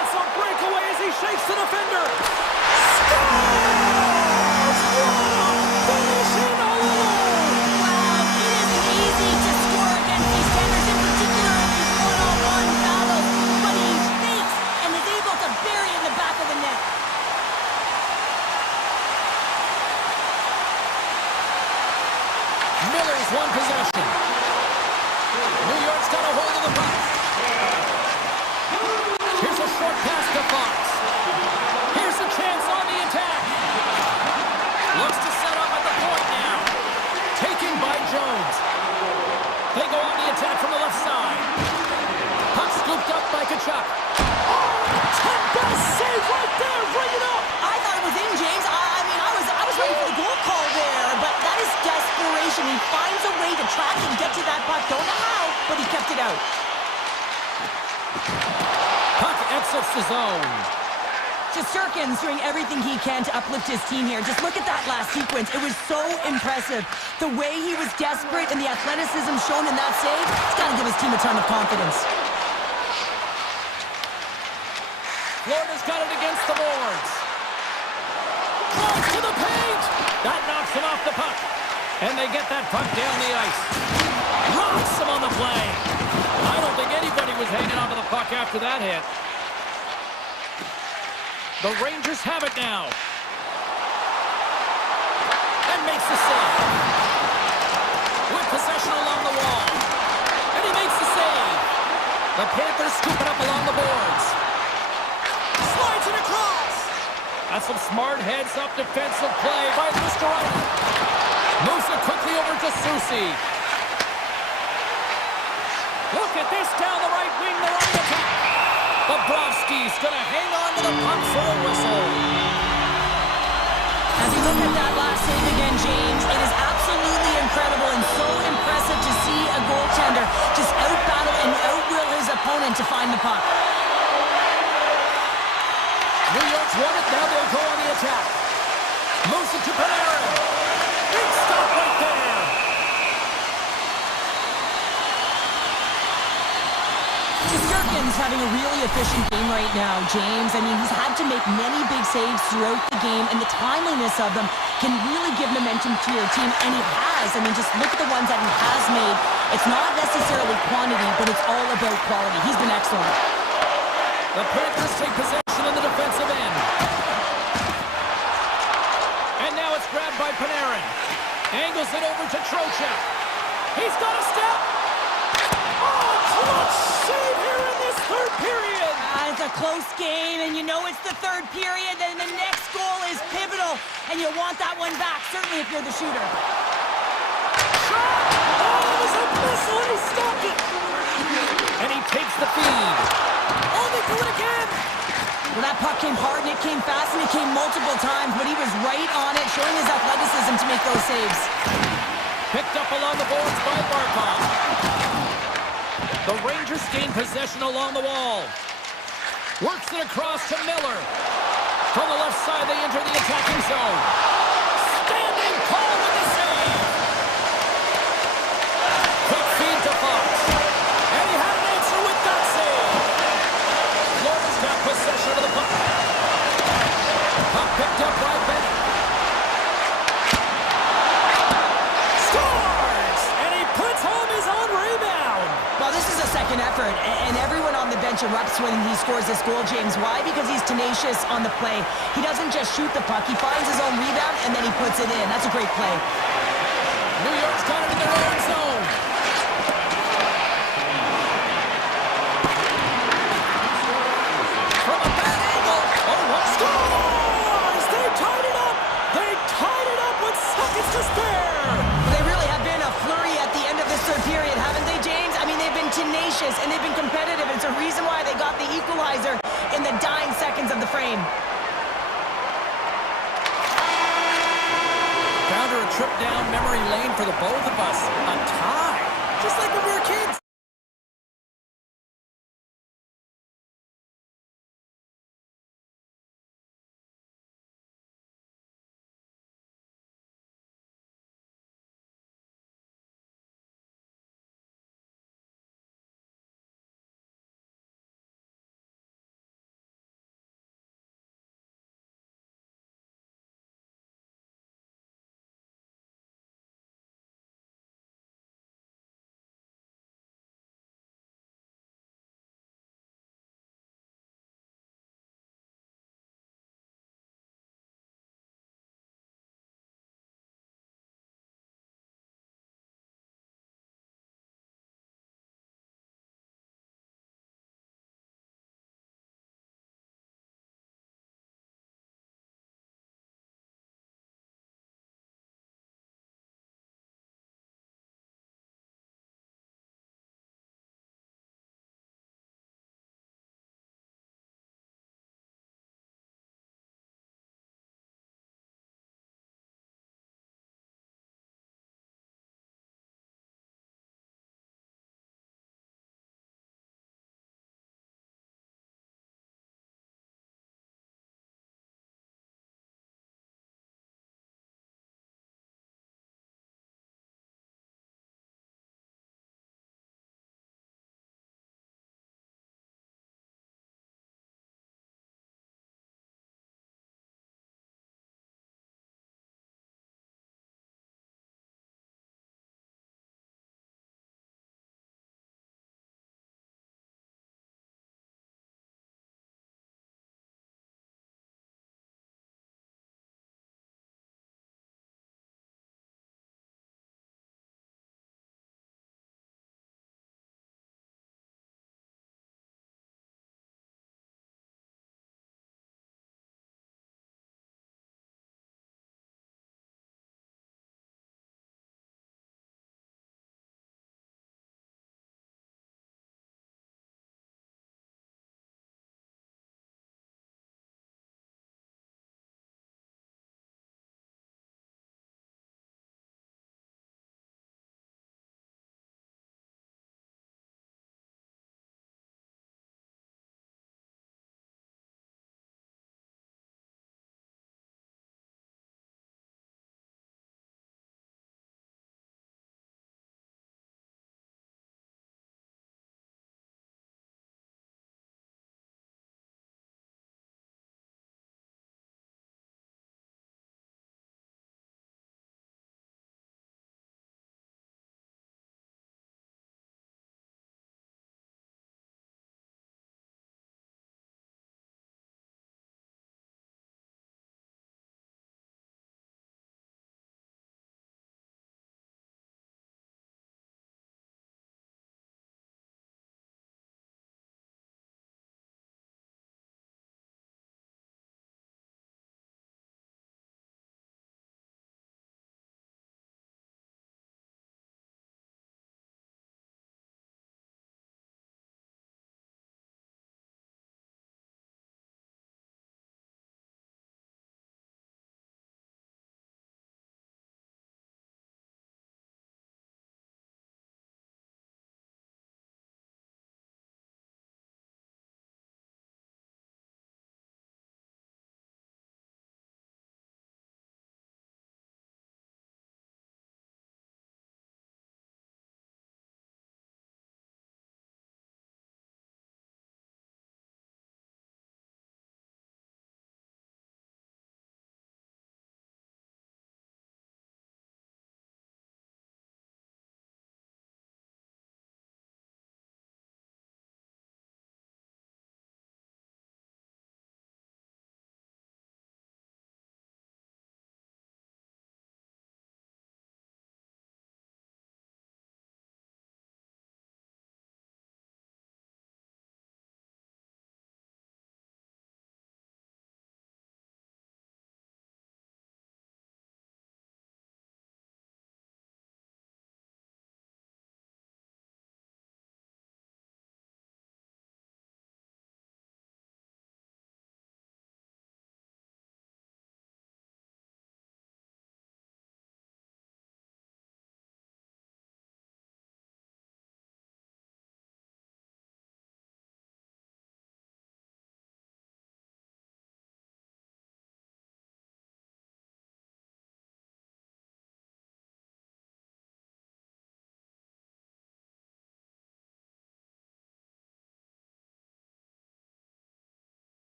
It's a breakaway as he shakes the defender. Scores! Finishing all alone! Wow, it isn't easy to score against these tenders, in particular in these one-on-one battles. But he fakes and is able to bury in the back of the net. Miller's won possession. New York's got a hold of the puck. Here's a short pass to Fox. Here's a chance on the attack. Looks to set up at the point now. Taken by Jones. They go on the attack from the left side. Puck scooped up by Tkachuk. Oh, best save right there. Bring it up. I thought it was in, James. I was ready for the goal call there, but that is desperation. He finds a way to track and get to that puck. Don't know how, but he kept it out. Puck exits the zone. Shesterkin's doing everything he can to uplift his team here. Just look at that last sequence. It was so impressive. The way he was desperate and the athleticism shown in that save, it's got to give his team a ton of confidence. Florida's got it against the boards. Cross to the paint. That knocks him off the puck. And they get that puck down the ice. Rocks him on the play. I don't think anybody was hanging onto the puck after that hit. The Rangers have it now. And makes the save. With possession along the wall. And he makes the save. The Panthers scoop it up along the boards. Slides it across. That's some smart heads-up defensive play by Mr. Ryder. Moves it quickly over to Susie. Look at this down the right wing, the right attack. Bobrovsky's gonna hang on to the puck for a whistle. As we look at that last save again, James, it is absolutely incredible and so impressive to see a goaltender just out-battle and out-will his opponent to find the puck. New York's won it, now they'll go on the attack. Moves it to Panarin. Big stop right there. Shesterkin's having a really efficient game right now, James. I mean, he's had to make many big saves throughout the game, and the timeliness of them can really give momentum to your team, and he has. I mean, just look at the ones that he has made. It's not necessarily quantity, but it's all about quality. He's been excellent. The Panthers take possession in the defensive end. And now it's grabbed by Panarin. Angles it over to Trocheck. He's got a step. Oh, clutch save here in this third period. It's a close game, and you know it's the third period, and the next goal is pivotal, and you want that one back, certainly if you're the shooter. Shot! Oh, it was a missile, and he stopped it. And he takes the feed. Oh, they do it again. Well, that puck came hard, and it came fast, and it came multiple times, but he was right on it, showing his athleticism to make those saves. Picked up along the boards by Barkov. The Rangers gain possession along the wall. Works it across to Miller. From the left side, they enter the attacking zone. Standing tall with the save. Quick feed to Fox. And he had an answer with that save. Florida's got possession of the puck. Puck picked up by Bennett. Scores! And he puts home his own rebound. Well, this is a second effort, and everyone on the bench erupts when he scores this goal, James. Why? Because he's tenacious on the play. He doesn't just shoot the puck. He finds his own rebound, and then he puts it in. That's a great play. New York's got it in their own zone. From a bad angle. Oh, what? Scores! They tied it up! They tied it up with seconds to spare! They really have been a flurry at the end of this third period, haven't they, James? I mean, they've been tenacious, and they've been competitive. It's a reason why they got the equalizer in the dying seconds of the frame. Found her a trip down memory lane for the both of us. A tie. Just like when we were kids.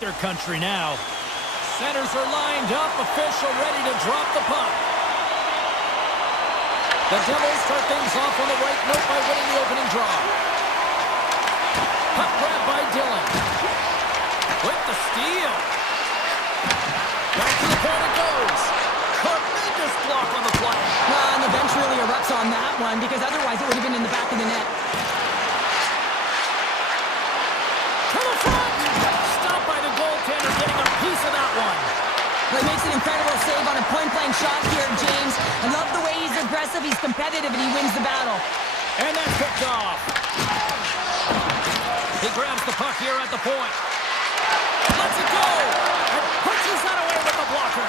their country now. Centers are lined up, official ready to drop the puck. The Devils start things off on the right note by winning the opening draw. Puck grab by Dylan. With the steal. Back to the point it goes. Tremendous block on the play. And the bench really erupts on that one because otherwise it would have been in the back of the net. To the front. Stopped by the goaltender, getting a piece of that one. Well, he makes an incredible save on a point-blank shot here, James. I love the way he's aggressive, he's competitive, and he wins the battle. And that's picked off. He grabs the puck here at the point. Lets it go. And punches that away with the blocker.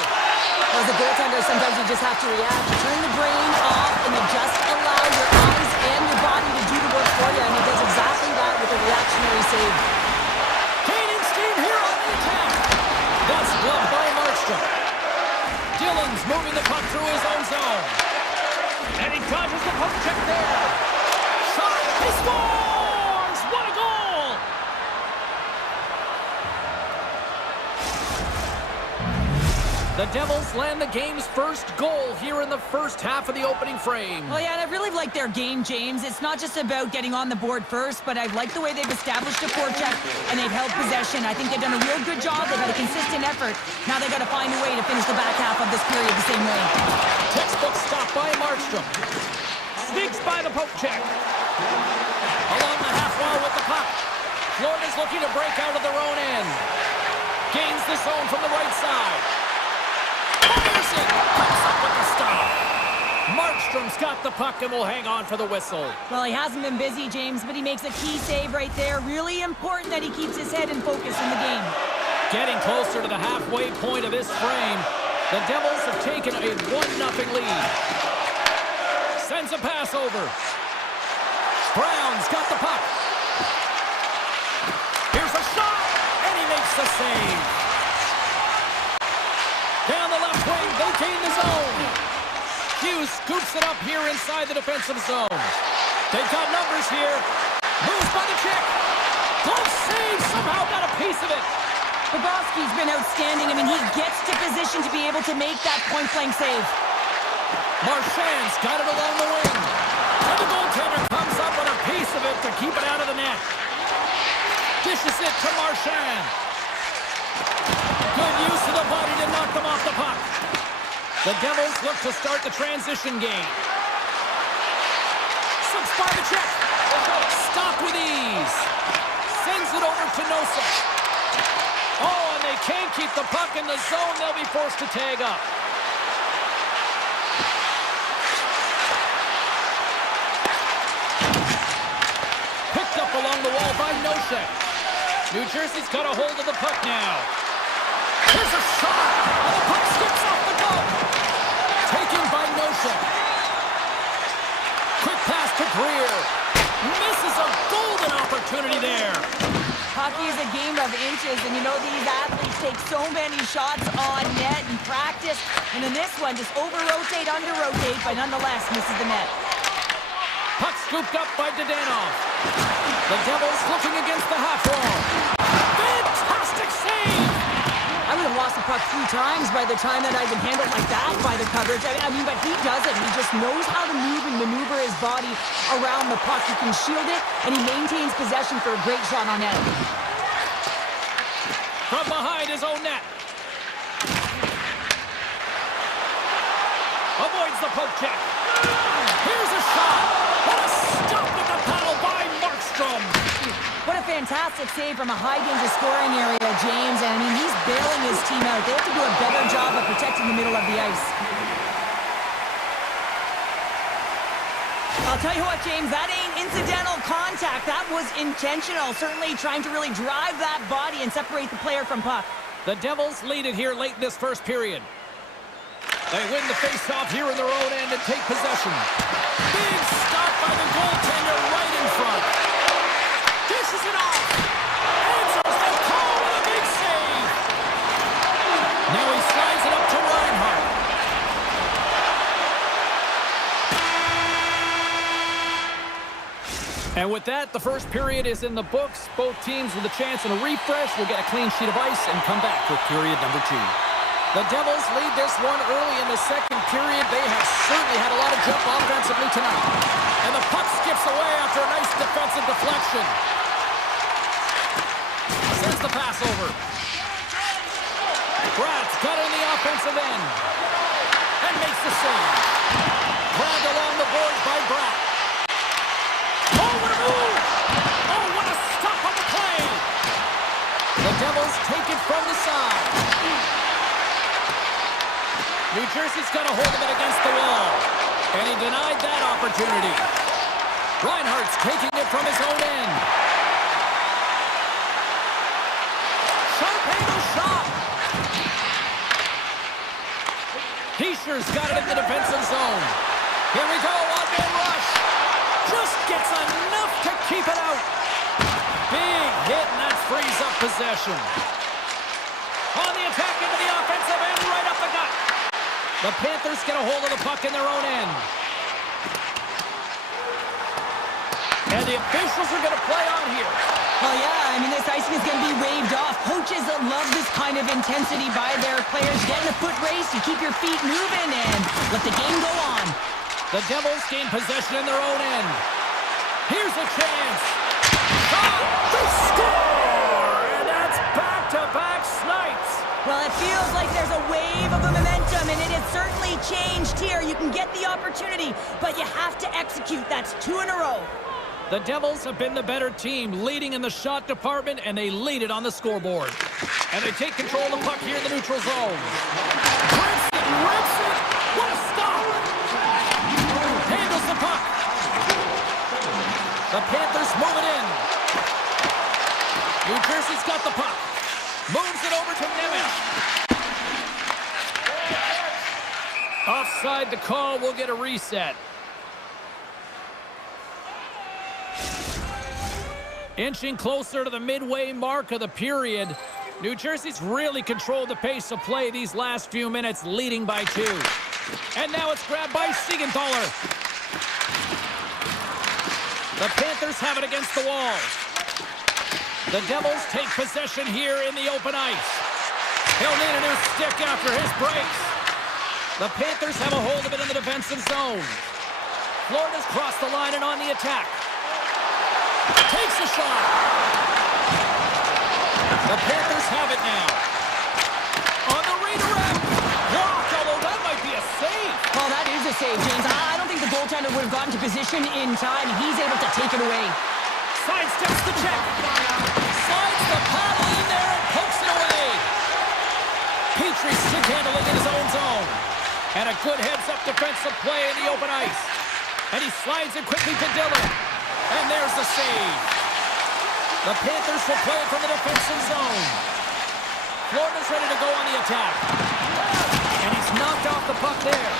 As a goaltender, sometimes you just have to react. Turn the brain off and you just allow your eyes and your body to do the work for you. And he does exactly that with a reactionary save. Gaining steam here on the attack. That's gloved by Markstrom. Dillon's moving the puck through his own zone. And he dodges the poke check there. Shot. He scores! What a goal! The Devils land the game's first goal here in the first half of the opening frame. Well, yeah, and I really like their game, James. It's not just about getting on the board first, but I like the way they've established a forecheck and they've held possession. I think they've done a real good job. They've had a consistent effort. Now they've got to find a way to finish the back half of this period the same way. Textbook stop by Markstrom. Sneaks by the poke check. Along the half wall with the puck. Florida's looking to break out of their own end. Gains the zone from the right side. Fires it. Comes up with the stop. Markstrom's got the puck and will hang on for the whistle. Well, he hasn't been busy, James, but he makes a key save right there. Really important that he keeps his head in focus in the game. Getting closer to the halfway point of this frame, the Devils have taken a 1-0 lead. Sends a pass over. Brown's got the puck. Here's a shot, and he makes the save. Down the left wing, they gain the zone. Hughes scoops it up here inside the defensive zone. They've got numbers here. Moves by the check. Close save, somehow got a piece of it. Bobrovsky's been outstanding. I mean, he gets to position to be able to make that point-blank save. Marchand's got it along the wing. And the goaltender comes up with a piece of it to keep it out of the net. Dishes it to Marchand. Good use of the body to knock them off the puck. The Devils look to start the transition game. Slips by the check. Stop with ease. Sends it over to Nosek. Oh, and they can't keep the puck in the zone. They'll be forced to tag up. Picked up along the wall by Nosek. New Jersey's got a hold of the puck now. Here's a shot, and the puck skips off the goal. Taken by Nosek. Quick pass to Greer. Misses a golden opportunity there. Hockey is a game of inches, and you know these athletes take so many shots on net in practice. And in this one, just over-rotate, under-rotate, but nonetheless misses the net. Puck scooped up by Dadonov. The Devils looking against the half wall. Fantastic save! I would have lost the puck 3 times by the time that I've been handled like that by the coverage. I mean, but he doesn't. He just knows how to move and maneuver his body around the puck. He can shield it, and he maintains possession for a great shot on net. From behind his own net. Avoids the poke check. Here's a shot. What a stop with the paddle by Markstrom. What a fantastic save from a high-danger scoring area, James. And I mean, he's bailing his team out. They have to do a better job of protecting the middle of the ice. I'll tell you what, James, that ain't incidental contact. That was intentional, certainly trying to really drive that body and separate the player from puck. The Devils lead it here late in this first period. They win the face-off here in their own end and take possession. Big stop by the goaltender right in front. Dishes it off. Answers the call with a big save. Now he slides it up to Reinhart. And with that, the first period is in the books. Both teams with a chance and a refresh will get a clean sheet of ice and come back with period number 2. The Devils lead this one early in the second period. They have certainly had a lot of jump offensively tonight. And the puck skips away after a nice defensive deflection. Sends the pass over. Brad's got it in the offensive end. And makes the save. Grabbed along the boards by Brad. Oh, what a move! Oh, what a stop on the play! The Devils take it from the side. New Jersey's got a hold of it against the wall. And he denied that opportunity. Reinhardt's taking it from his own end. Sharpento's shot! Heischer's got it in the defensive zone. Here we go, one-man rush. Just gets enough to keep it out. Big hit, and that frees up possession. On the attack into the offensive end, right up the gut. The Panthers get a hold of the puck in their own end. And the officials are going to play on here. Well, yeah, I mean, this icing is going to be waved off. Coaches love this kind of intensity by their players. Get in a foot race, you keep your feet moving, and let the game go on. The Devils gain possession in their own end. Here's a chance. Shot! They score! And that's back-to-back snipes. Well, it feels like there's a wave of momentum, and it has certainly changed here. You can get the opportunity, but you have to execute. That's 2 in a row. The Devils have been the better team, leading in the shot department, and they lead it on the scoreboard. And they take control of the puck here in the neutral zone. Rips it! What a stop! Handles the puck. The Panthers move it in. New Jersey's got the puck. Moves it over to Nemec. Offside the call, we'll get a reset. Inching closer to the midway mark of the period. New Jersey's really controlled the pace of play these last few minutes, leading by 2. And now it's grabbed by Siegenthaler. The Panthers have it against the wall. The Devils take possession here in the open ice. He'll need a new stick after his breaks. The Panthers have a hold of it in the defensive zone. Florida's crossed the line and on the attack. Takes a shot. The Panthers have it now. On the redirect. Blocked, although that might be a save. Well, that is a save, James. I don't think the goaltender would have gotten to position in time. He's able to take it away. Sidesteps the check. Slides the paddle in there and pokes it away. Petrie stick handling in his own zone. And a good heads-up defensive play in the open ice. And he slides it quickly to Dillon. And there's the save. The Panthers will play it from the defensive zone. Florida's ready to go on the attack. And he's knocked off the puck there.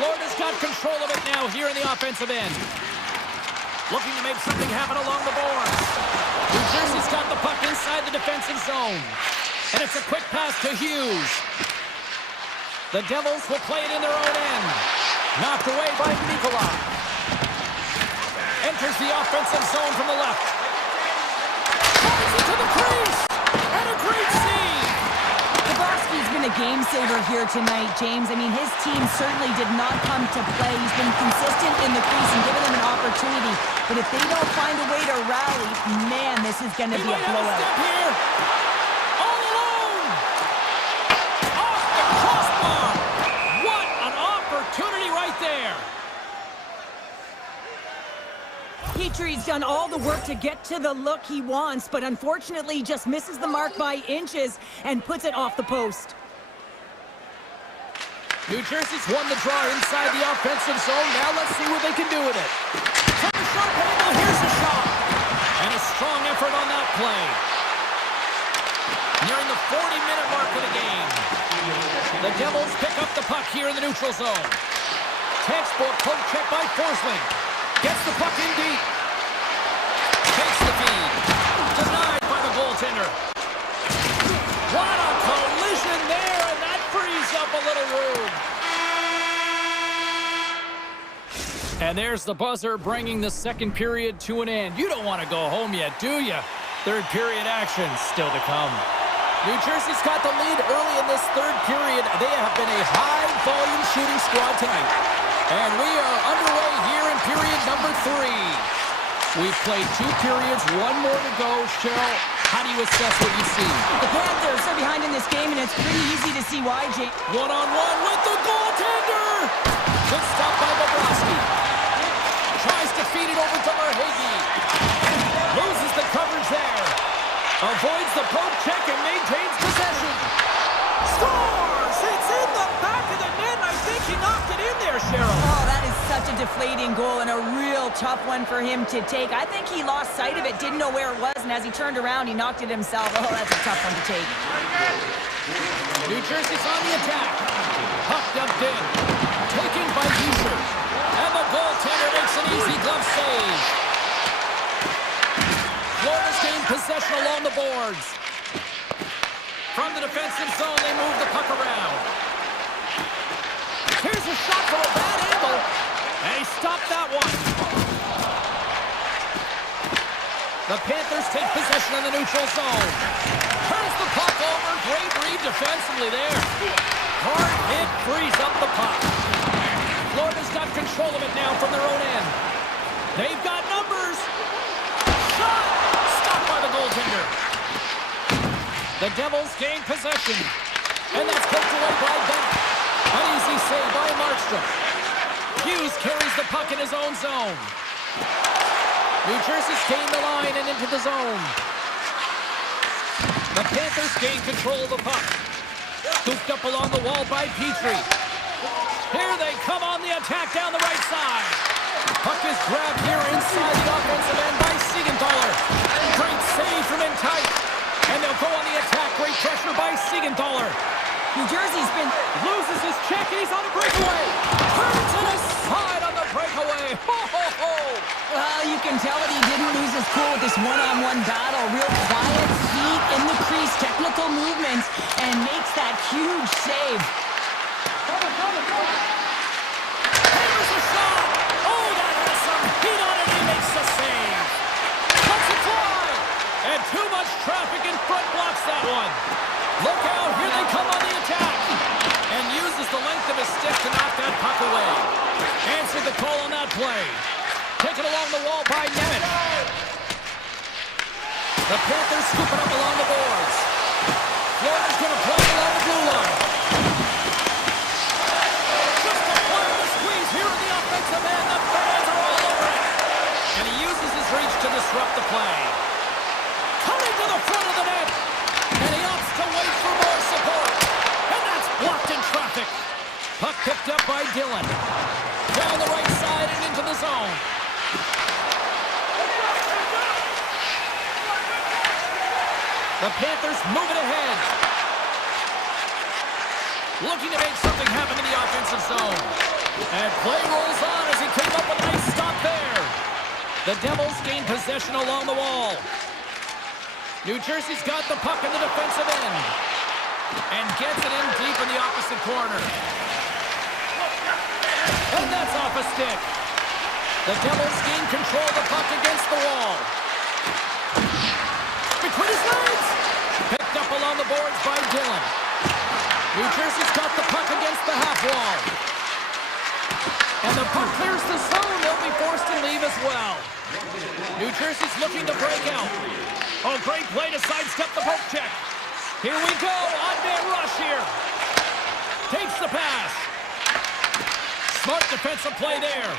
Florida's got control of it now here in the offensive end. Looking to make something happen along the boards. New Jersey's got the puck inside the defensive zone. And it's a quick pass to Hughes. The Devils will play it in their own end. Knocked away by Nikolai. Enters the offensive zone from the left. Fires it to the crease. And a great save. Bobrovsky's been a game saver here tonight, James. I mean, his team certainly did not come to play. He's been consistent in the crease and given them an opportunity. But if they don't find a way to rally, man, this is going to be a blowout. Step here. All alone. Off the crossbar. What an opportunity right there. Petrie's done all the work to get to the look he wants, but unfortunately just misses the mark by inches and puts it off the post. New Jersey's won the draw inside the offensive zone. Now let's see what they can do with it. From the short angle, here's a shot. And a strong effort on that play. Nearing the 40-minute mark of the game. The Devils pick up the puck here in the neutral zone. Textbook poke check by Forsling. Gets the puck in deep. Takes the feed. Denied by the goaltender. What a collision there, and that frees up a little room. And there's the buzzer bringing the second period to an end. You don't want to go home yet, do you? Third period action still to come. New Jersey's got the lead early in this third period. They have been a high-volume shooting squad tonight. And we are underway here in period number 3. We've played 2 periods, 1 more to go. Cheryl, how do you assess what you see? The Panthers are behind in this game, and it's pretty easy to see why, Jake. One-on-one with the goaltender! Good stop by Bobrovsky. Tries to feed it over to Marhagi. Loses the coverage there. Avoids the poke check and maintains possession. Scores! It's in the back of the net, and I think he knocked it in there, Cheryl. Oh, that is such a deflating goal and a real tough one for him to take. I think he lost sight of it, didn't know where it was, and as he turned around, he knocked it himself. Oh, that's a tough one to take. New Jersey's on the attack. Puck dumped in. Taken by Bільше. And the goaltender makes an easy glove save. Florida's gained possession along the boards. From the defensive zone, they move the puck around. Here's a shot from a bad angle. And he stopped that one. The Panthers take possession in the neutral zone. Turns the puck over. Great read defensively there. Hard hit frees up the puck. Florida's got control of it now from their own end. They've got numbers. Shot! Stopped by the goaltender. The Devils gain possession. And that's poked away by Bennett. An easy save by Markstrom. Hughes carries the puck in his own zone. New Jersey's gained the line and into the zone. The Panthers gain control of the puck. Scooped up along the wall by Petrie. Here they come on the attack down the right side. Puck is grabbed here inside the offensive end by Siegenthaler. Great save from in tight. And they'll go on the attack. Great pressure by Siegenthaler. New Jersey's been... Loses his check and he's on a breakaway. Turns it aside on the breakaway. Ho, ho, ho. Well, you can tell that he didn't lose his cool with this one-on-one battle. Real quiet, feet in the crease, technical movements, and makes that huge save. Here's a shot. Oh, that has some heat on it. He makes the save. Cuts it fly. And too much traffic in front blocks that one. Look out. Here they come on the attack. And uses the length of his stick to knock that puck away. Answered the call on that play. Taken along the wall by Nemeth. The Panthers scoop it up along the boards. Florida's going to play it along the blue line. Just a play of the squeeze here in the offensive end. The fans are all over it. And he uses his reach to disrupt the play. Coming to the front of the net. And he opts to wait for more support. And that's blocked in traffic. Puck picked up by Dillon. Down the right side and into the zone. The Panthers move it ahead. Looking to make something happen in the offensive zone. And play rolls on as he came up with a nice stop there. The Devils gain possession along the wall. New Jersey's got the puck in the defensive end. And gets it in deep in the opposite corner. And that's off a stick. The Devils gain control of the puck against the wall. Between his legs. Picked up along the boards by Dillon. New Jersey's got the puck against the half wall. And the puck clears the zone. They'll be forced to leave as well. New Jersey's looking to break out. Oh, great play to sidestep the poke check. Here we go. On-man rush here. Takes the pass. Smart defensive play there.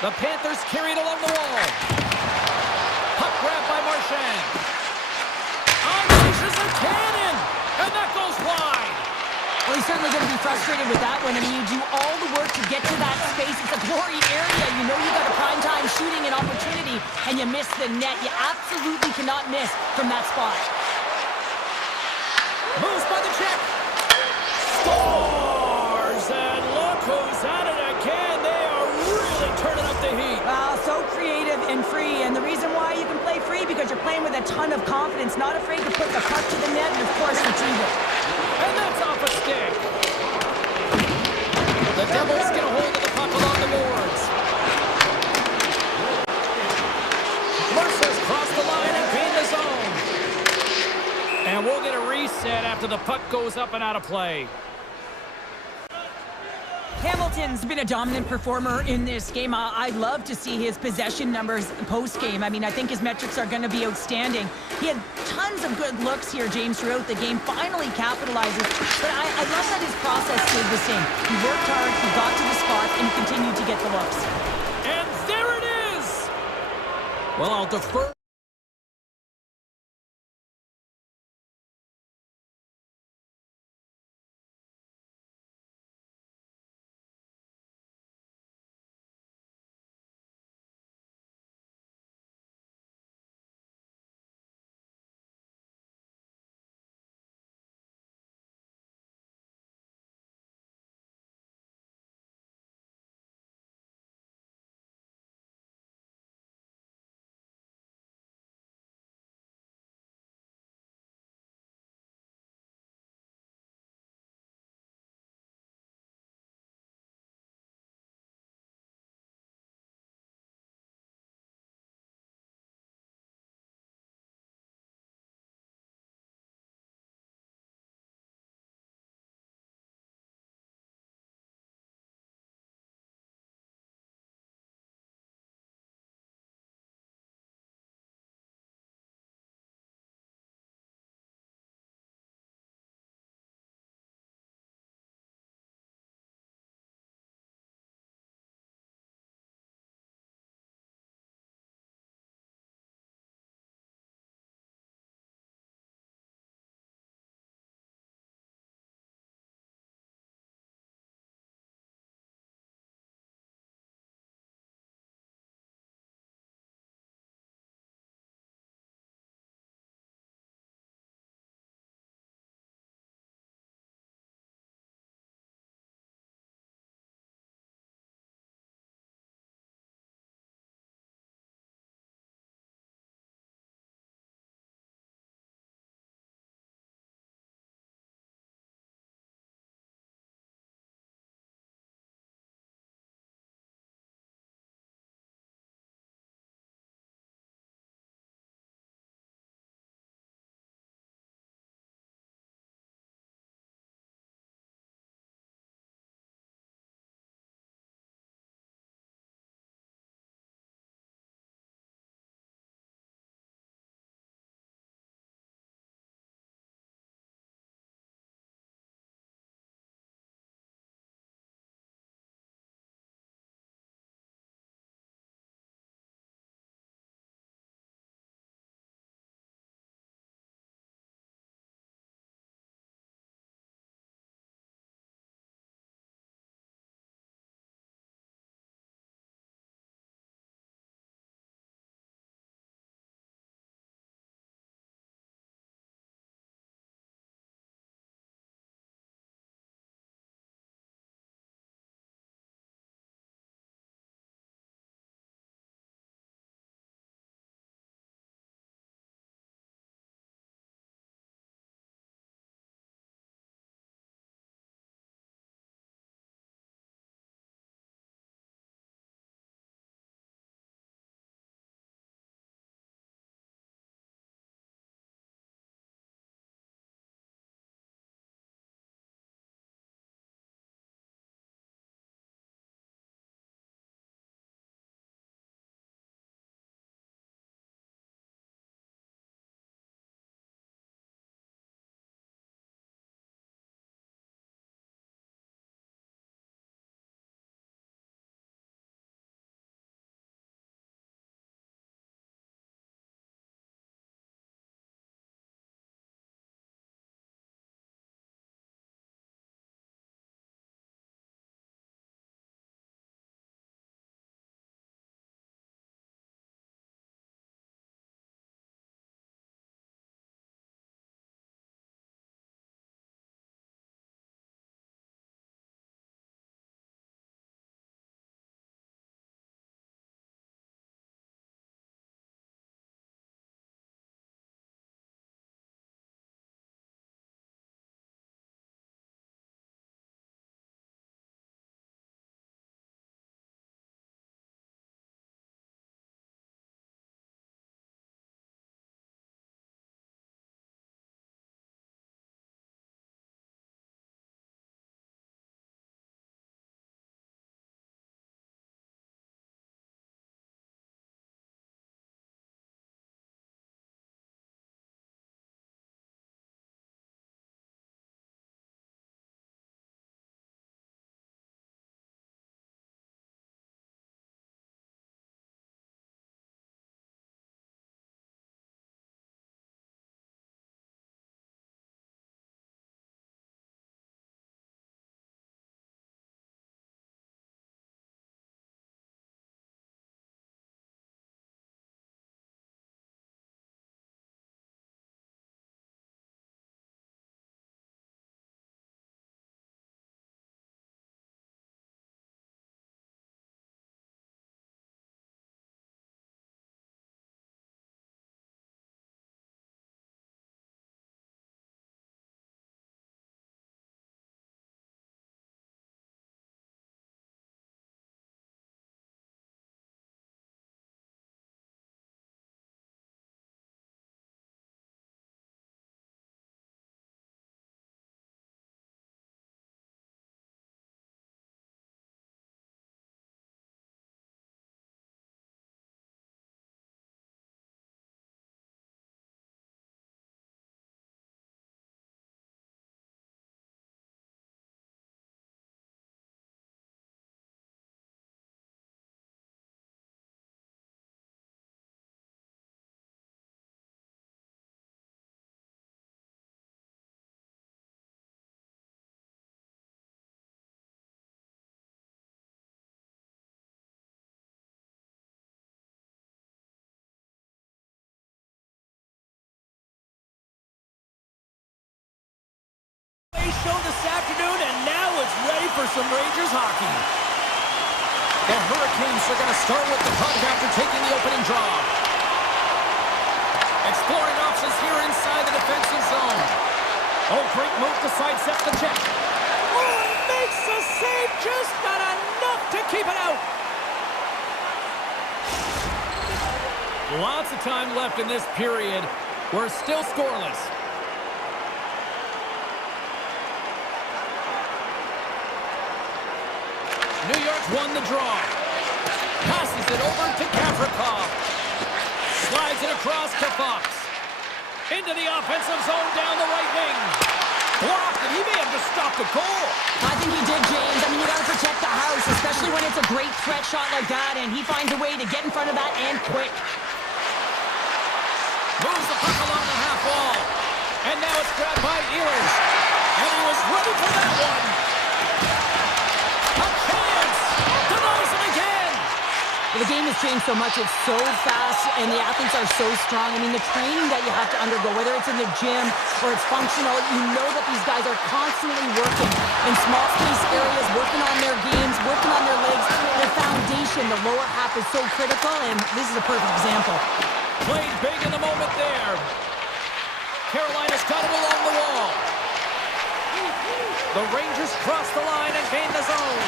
The Panthers carried along the wall. Puck grabbed by Marchand. Unleashes a cannon. And that goes wide. Well, he's certainly going to be frustrated with that one. I mean, you do all the work to get to that space. It's a glory area. You know you got a prime-time shooting and opportunity, and you miss the net. You absolutely cannot miss from that spot. Moves by the check. Scores! And look who's at it again. They are really turning up the heat. Well, so creative and free. And the reason why you can play free, because you're playing with a ton of confidence, not afraid to put the puck to the net and, of course, retrieve it. And that's off a stick. The Devils get a hold of the puck along the board. And we'll get a reset after the puck goes up and out of play. Hamilton's been a dominant performer in this game. I'd love to see his possession numbers post-game. I mean, I think his metrics are going to be outstanding. He had tons of good looks here, James, throughout the game. Finally capitalizes. But I love that his process stayed the same. He worked hard, he got to the spots, and he continued to get the looks. And there it is! Well, I'll defer. show this afternoon, and now it's ready for some Rangers hockey. The Hurricanes are going to start with the puck after taking the opening draw. Exploring options here inside the defensive zone. Oh, great move to sidestep the check. Oh, and makes the save, just not enough to keep it out. Lots of time left in this period. We're still scoreless. New York's won the draw. Passes it over to Kavrikov. Slides it across to Fox. Into the offensive zone down the right wing. Blocked, and he may have just stopped the goal. I think he did, James. I mean, you got to protect the house, especially when it's a great threat shot like that, and he finds a way to get in front of that and quick. Moves the puck along the half wall. And now it's grabbed by Ehlers. And he was ready for that one. A chance! Denies it again! Well, the game has changed so much. It's so fast, and the athletes are so strong. I mean, the training that you have to undergo, whether it's in the gym or it's functional, you know that these guys are constantly working in small space areas, working on their games, working on their legs. Their foundation, the lower half, is so critical, and this is a perfect example. Played big in the moment there. Carolina's got it along the wall. The Rangers cross the line and gain the zone.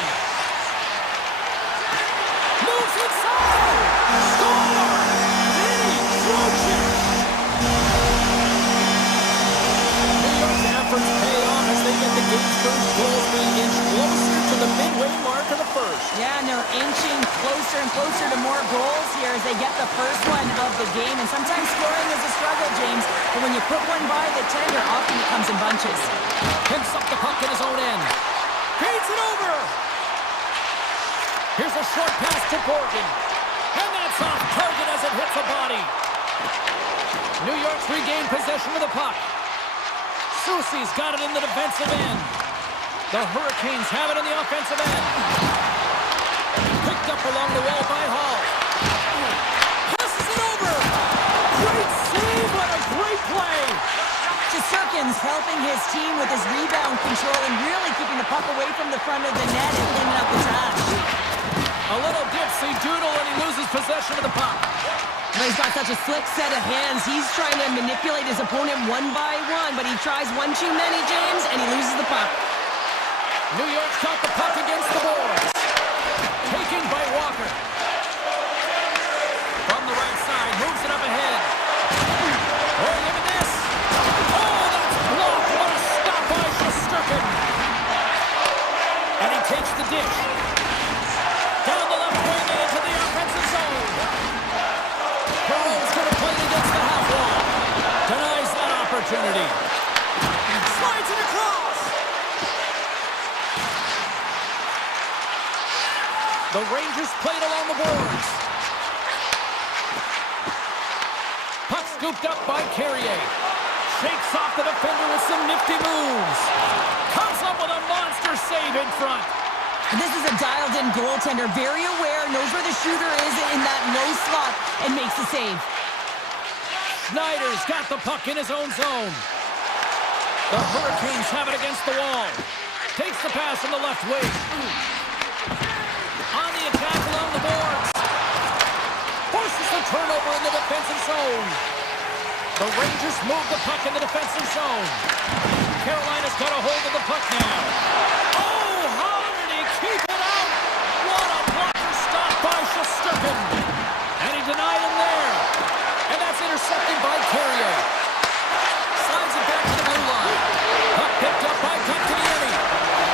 Moves inside! Score! Vinny Trocheck! New York's efforts pay off as they get the game's first goals being inched closer to the midway mark of the first. Yeah, and they're inching closer and closer to more goals here as they get the first one of the game. And sometimes scoring is a struggle, James. But when you put one by the tender, often it comes in bunches. Pimps up the puck in his own end. Paints it over. Here's a short pass to Borgen. And that's off target as it hits a body. New York's regained possession of the puck. Soucy's got it in the defensive end. The Hurricanes have it in the offensive end. Picked up along the wall by Hall. Passes it over. Great save, what a great play. Shesterkin's helping his team with his rebound control and really keeping the puck away from the front of the net and cleaning up the trash. A little dipsy doodle and he loses possession of the puck. He's got such a slick set of hands. He's trying to manipulate his opponent one by one, but he tries one too many, James, and he loses the puck. New York's got the puck against the boards. Taken by Walker. From the right side, moves it up ahead. Oh, look at this. Oh, that's blocked. What a stop by Shesterkin. And he takes the dish. Down the left wing into the offensive zone. Perot's going to play it against the half wall. Denies that opportunity. Slides it across. The Rangers played along the boards. Puck scooped up by Carrier. Shakes off the defender with some nifty moves. Comes up with a monster save in front. This is a dialed-in goaltender, very aware, knows where the shooter is in that low slot, and makes the save. Snyder's got the puck in his own zone. The Hurricanes have it against the wall. Takes the pass in the left wing. On the attack along the boards. Forces the turnover in the defensive zone. The Rangers move the puck in the defensive zone. Carolina's got a hold of the puck now. Oh, how did he keep it out? What a blocker stop by Shesterkin. And he denied him there. And that's intercepted by Carrier. Slides it back to the blue line. Puck picked up by Kotkaniemi.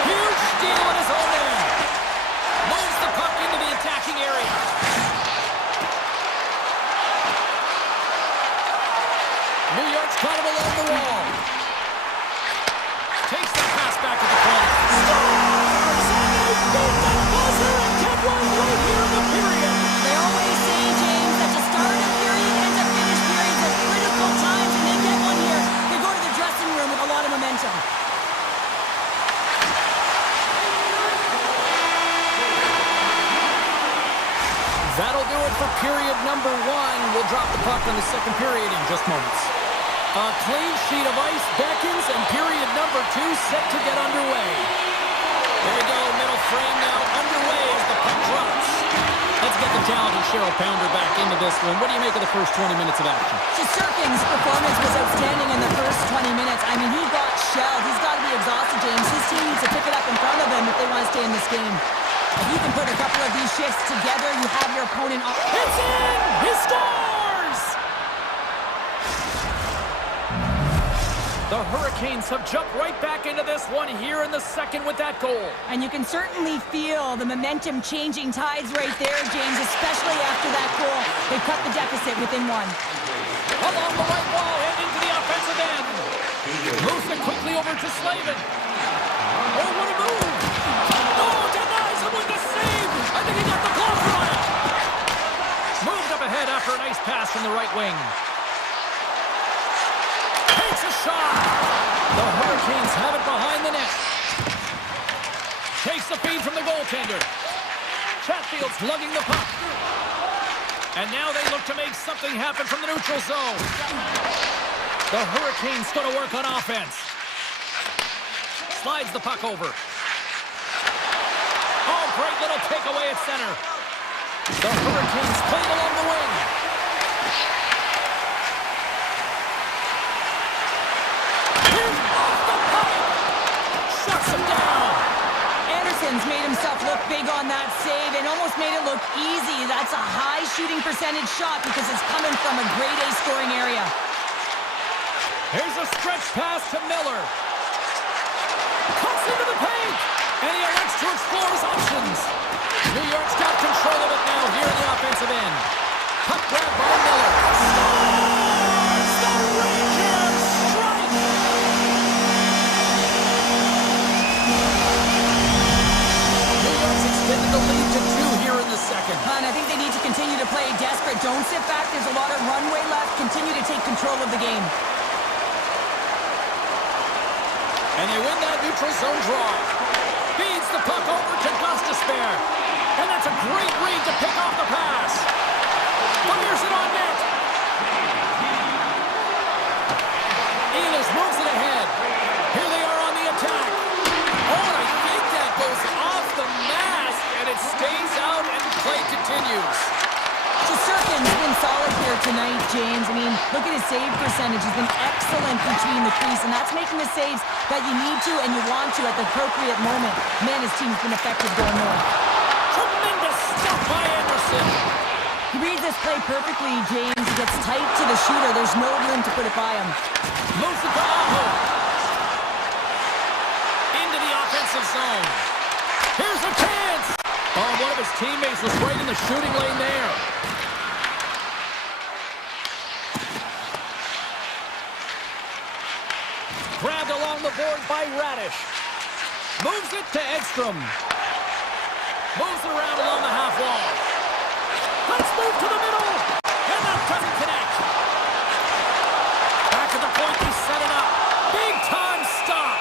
Huge steal in his own end. Moves the puck into the attacking area. New York's got him along the wall. Takes the pass back at the point. Scores! And they beat the buzzer and get one right here in the period. They always say, James, that the start of period and the finish periods are critical times, and they get one here. They go to the dressing room with a lot of momentum. That'll do it for period number one. We'll drop the puck in the second period in just moments. A clean sheet of ice beckons, and period number 2 set to get underway. Here we go, middle frame now underway as the puck drops. Let's get the talented Cheryl Pounder back into this one. What do you make of the first 20 minutes of action? Shesterkin's performance was outstanding in the first 20 minutes. I mean, he got shelled. He's got to be exhausted, James. His team needs to pick it up in front of him if they want to stay in this game. If you can put a couple of these shifts together, you have your opponent on. It's in! He scores! The Hurricanes have jumped right back into this one here in the second with that goal. And you can certainly feel the momentum changing tides right there, James, especially after that goal. They cut the deficit within one. Along the right wall and into the offensive end. Moves it quickly over to Slavin. Oh, what a move! Oh, denies him with the save! I think he got the glove on it. Moved up ahead after a nice pass from the right wing. Takes a shot. The Hurricanes have it behind the net. Takes the feed from the goaltender. Chatfield's lugging the puck. And now they look to make something happen from the neutral zone. The Hurricanes going to work on offense. Slides the puck over. Oh, great little takeaway at center. The Hurricanes played along the wing. Anderson's made himself look big on that save and almost made it look easy. That's a high shooting percentage shot because it's coming from a grade A scoring area. Here's a stretch pass to Miller. Cuts into the paint, and he elects to explore his options. New York's got control of it now here in the offensive end. Puck grab by Miller. Scores! The Rangers strike! New York's extended the lead to 2 here in the second. And I think they need to continue to play desperate. Don't sit back. There's a lot of runway left. Continue to take control of the game. And they win that neutral zone draw. Feeds the puck over to Gostisbehere. And that's a great read to pick off the pass. Fires it on net. Ehlers moves it ahead. Here they are on the attack. Oh, and I think that goes off the mask, and it stays out, and play continues. Shesterkin's been solid here tonight, James. I mean, look at his save percentage. He's been excellent between the crease, and that's making the saves that you need to and you want to at the appropriate moment. Man, his team's been effective going north. Tremendous stuff by Anderson. He reads this play perfectly, James. He gets tight to the shooter. There's no room to put it by him. Moves it to Aho. Into the offensive zone. Here's a chance. Oh, one of his teammates was right in the shooting lane there. Grabbed along the board by Radish. Moves it to Edstrom. Moves it around along the half wall. Let's move to the middle. And that doesn't connect. Back at the point, they set it up. Big time stop.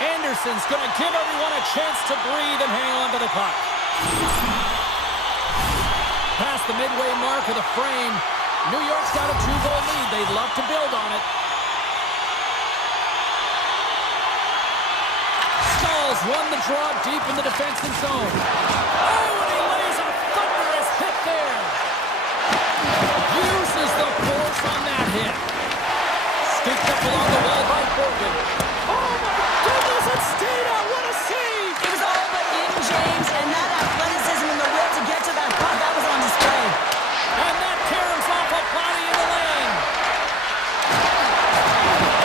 Anderson's going to give everyone a chance to breathe and hang on to the puck. Past the midway mark of the frame, New York's got a 2-goal lead. They'd love to build on it. Stalls won the draw deep in the defensive zone. Oh, and he lays a thunderous hit there. Uses the force on that hit. Scooped up along the wall by Morgan. Oh, my goodness, it stayed out. What a save. It was all but in, James, and that athleticism and the will to get to that puck, that was on display. And that tears off a body in the lane.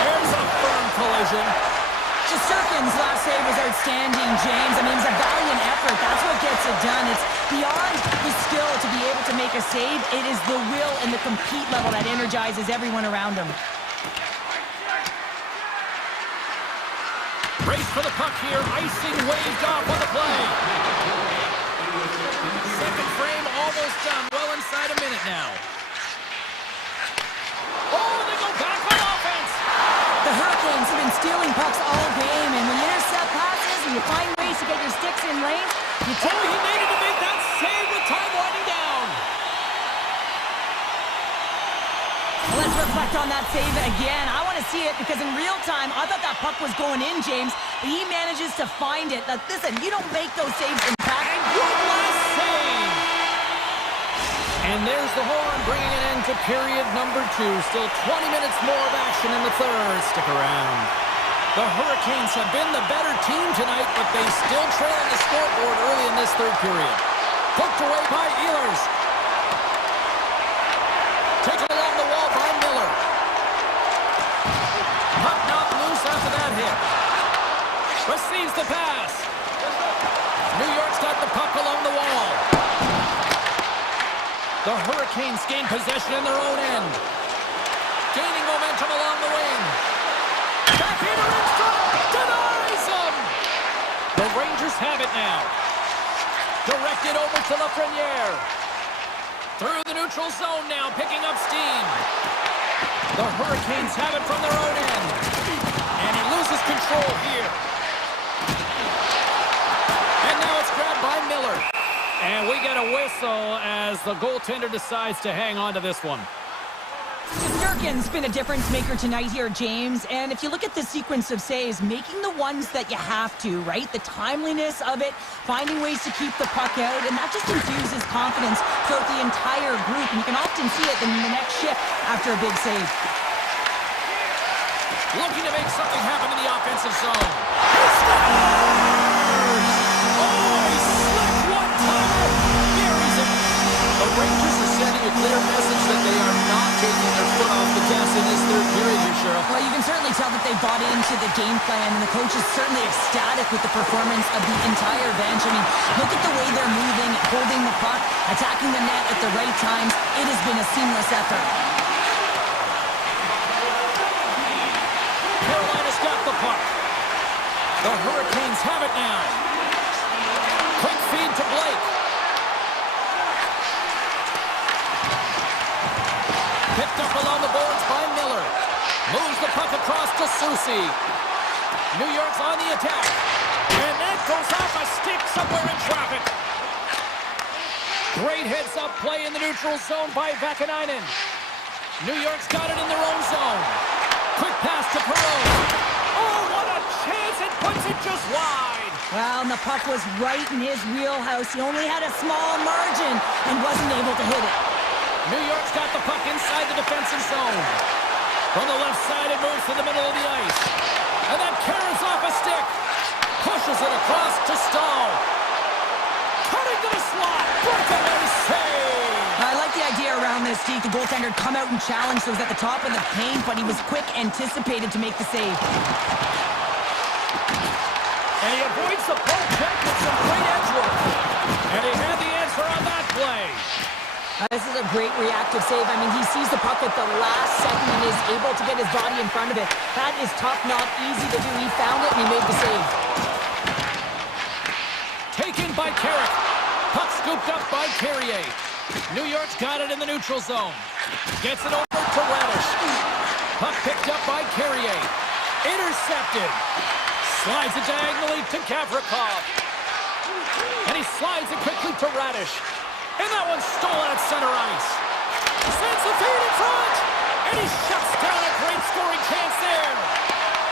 There's a firm collision. Shesterkin's last save was outstanding, James. I mean, it's a valiant effort. That's what gets it done. It's beyond the skill to be able to make a save. It is the will and the compete level that energizes everyone around him. Race for the puck here. Icing waved off on the play. Second frame almost done. Well inside a minute now. Oh, they go back on offense. The Hurricanes have been stealing pucks all game, and when you intercept passes and you find ways to get your sticks in lanes, you take... Oh, he needed to make that save with time winding down. Let's reflect on that save again. I want to see it because in real time, I thought that puck was going in, James. But he manages to find it. Now, listen, you don't make those saves in practice. And good last save. And there's the horn, bringing an end to period number 2. Still 20 minutes more of action in the third. Stick around. The Hurricanes have been the better team tonight, but they still trail on the scoreboard early in this third period. Poked away by Ehlers. Taken along the wall by Miller. Puck knocked loose after that hit. Receives the pass. New York's got the puck along the wall. The Hurricanes gain possession in their own end. Gaining momentum along the wing. Backhander in front. Denies them. The Rangers have it now. Directed over to Lafreniere. Through the neutral zone now, picking up steam. The Hurricanes have it from their own end. And he loses control here. And now it's grabbed by Miller. And we get a whistle as the goaltender decides to hang on to this one. Durkin's been a difference maker tonight here, James. And if you look at the sequence of saves, making the ones that you have to, right? The timeliness of it, finding ways to keep the puck out, and that just infuses confidence throughout the entire group. And you can often see it in the next shift after a big save. Looking to make something happen in the offensive zone. The Rangers are sending a clear message that they are not taking their foot off the gas in this third period here, Cheryl. Well, you can certainly tell that they bought into the game plan, and the coach is certainly ecstatic with the performance of the entire bench. I mean, look at the way they're moving, holding the puck, attacking the net at the right times. It has been a seamless effort. Carolina's got the puck. The Hurricanes have it now. Quick feed to Blake. Picked up along the boards by Miller. Moves the puck across to Susie. New York's on the attack. And that goes off a stick somewhere in traffic. Great heads-up play in the neutral zone by Vakanainen. New York's got it in their own zone. Quick pass to Perot. Oh, what a chance! It puts it just wide. Well, and the puck was right in his wheelhouse. He only had a small margin and wasn't able to hit it. New York's got the puck inside the defensive zone. From the left side, it moves to the middle of the ice. And that carries off a stick. Pushes it across to Stahl. Cutting to the slot. Breakaway save. I like the idea around this, Steve. The goaltender come out and challenge those at the top of the paint, but he was quick, anticipated to make the save. And he avoids the poke check with some great edge work. And he had the answer on that play. This is a great reactive save. I mean, he sees the puck at the last second and is able to get his body in front of it. That is tough, not easy to do. He found it and he made the save. Taken by Carrick. Puck scooped up by Carrier. New York's got it in the neutral zone. Gets it over to Radish. Puck picked up by Carrier. Intercepted. Slides it diagonally to Gavrikov. And he slides it quickly to Radish. And that one's stolen at center ice. Sends the feed in front. And he shuts down a great scoring chance there.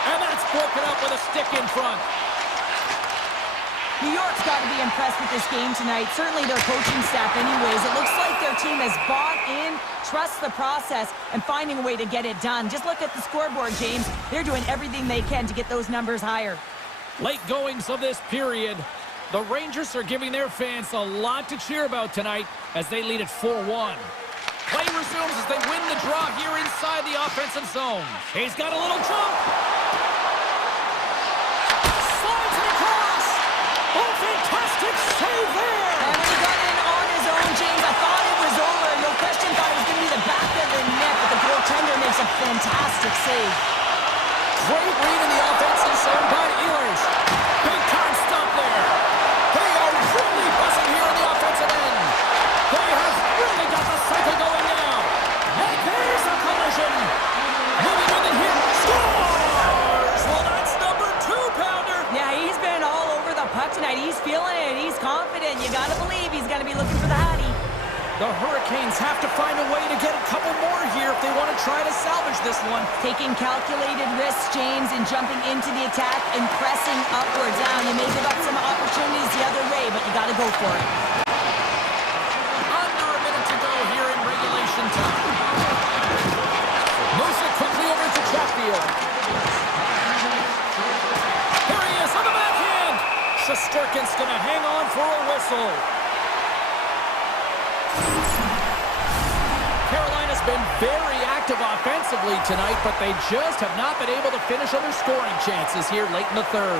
And that's broken up with a stick in front. New York's got to be impressed with this game tonight. Certainly their coaching staff anyways. It looks like their team has bought in, trusts the process, and finding a way to get it done. Just look at the scoreboard, James. They're doing everything they can to get those numbers higher. Late goings of this period. The Rangers are giving their fans a lot to cheer about tonight as they lead at 4-1. Play resumes as they win the draw here inside the offensive zone. He's got a little jump. Slides it across. Oh, fantastic save there. And when he got in on his own, James, I thought it was over. No question thought it was going to be the back of the net, but the goaltender makes a fantastic save. Great read in the offensive zone by Ehlers. Big time stop there. They are really buzzing here in the offensive end. They have really got the cycle going now. And there's a collision. Moving with it here. Scores! Well, that's number 2-pounder. Yeah, he's been all over the puck tonight. He's feeling it. He's confident. You got to believe he's going to be looking for the Hattie. The Hurricanes have to find a way to get a couple more here if they want to try to salvage this one. Taking calculated risks, James, and jumping into the attack and pressing upwards. Now, you may give up some opportunities the other way, but you got to go for it. Under a minute to go here in regulation time. Moves it quickly over to Chatfield. Here he is on the backhand. Shesterkin's going to hang on for a whistle. Carolina's been very active offensively tonight, but they just have not been able to finish on their scoring chances here late in the third.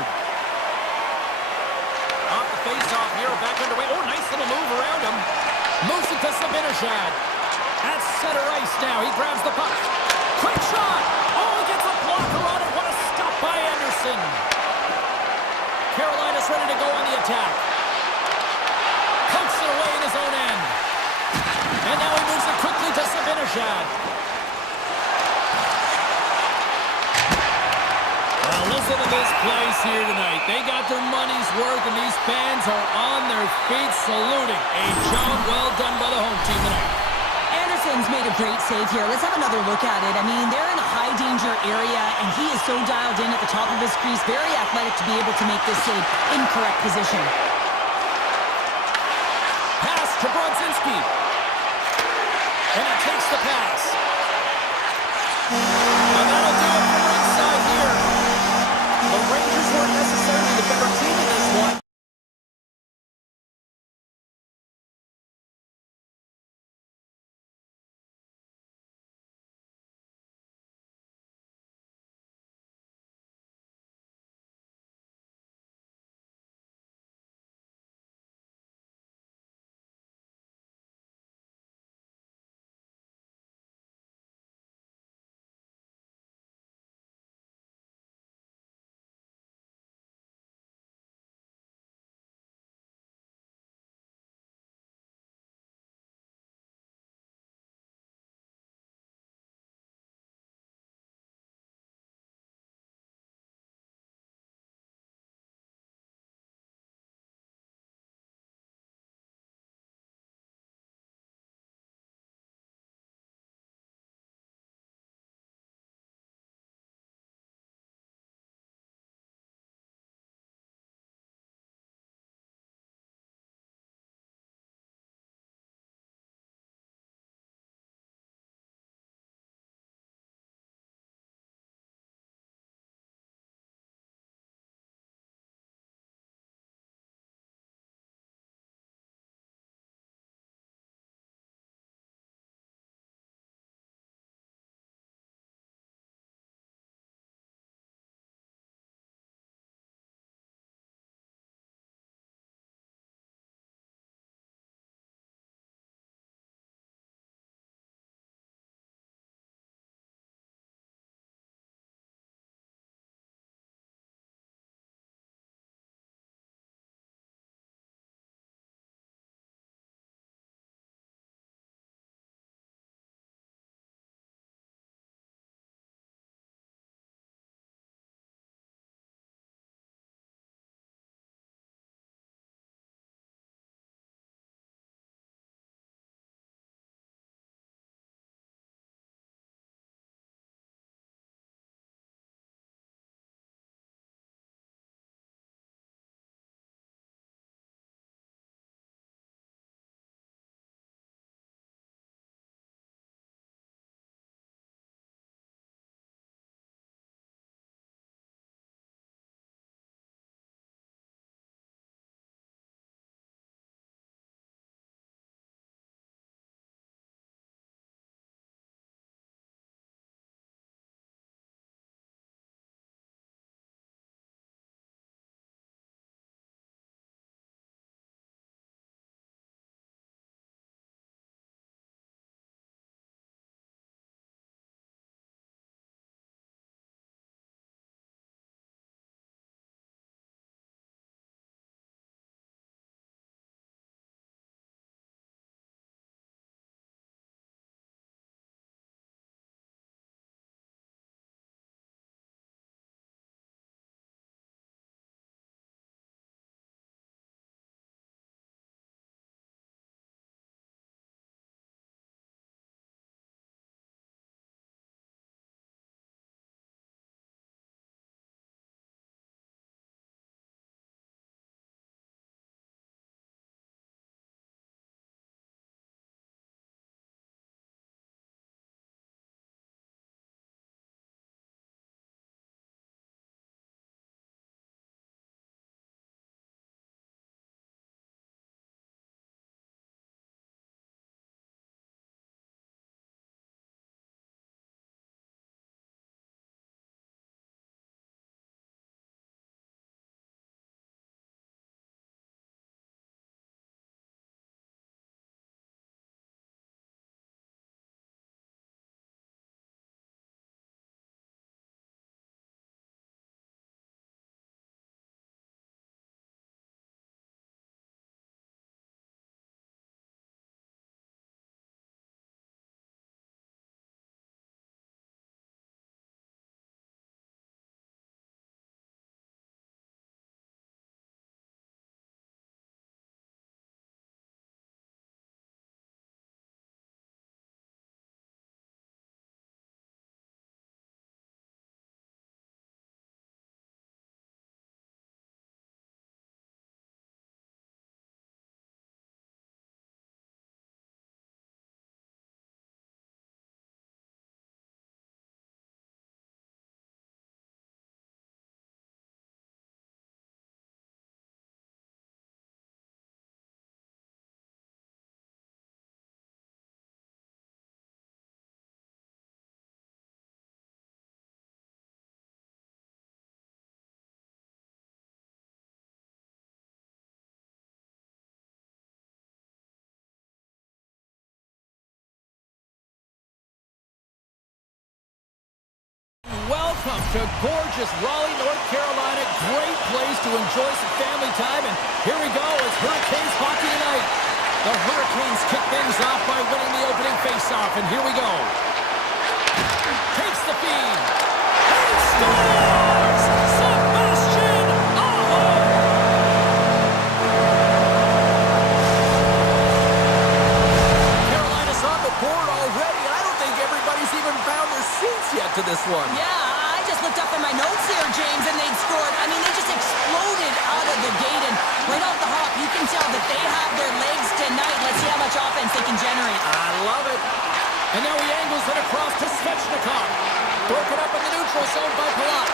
Off the face-off here, back underway. Oh, nice little move around him. Moves it to Zibanejad. At center ice now, he grabs the puck. Quick shot! Oh, he gets a blocker on it. What a stop by Anderson. Carolina's ready to go on the attack. Pokes it away in his own end. And now he moves it quickly to Zibanejad. Well, listen to this place here tonight. They got their money's worth, and these fans are on their feet saluting. A job well done by the home team tonight. Anderson's made a great save here. Let's have another look at it. I mean, they're in a high-danger area, and he is so dialed in at the top of his crease. Very athletic to be able to make this save in correct position. Pass to Brodzinski. And he takes the pass. And that'll do it for ringside here. The Rangers weren't necessarily the better team in this one. To gorgeous Raleigh, North Carolina. Great place to enjoy some family time. And here we go. It's Hurricanes hockey tonight. The Hurricanes kick things off by winning the opening faceoff. And here we go. Takes the feed. And scores! Sebastian Aho! Carolina's on the board already. I don't think everybody's even found their seats yet to this one. Yeah, I just looked up in my notes here, James, and they'd scored. I mean, they just exploded out of the gate, and right off the hop, you can tell that they have their legs tonight. Let's see how much offense they can generate. I love it. And now he angles it across to Svechnikov. Broken up in the neutral zone by Palat.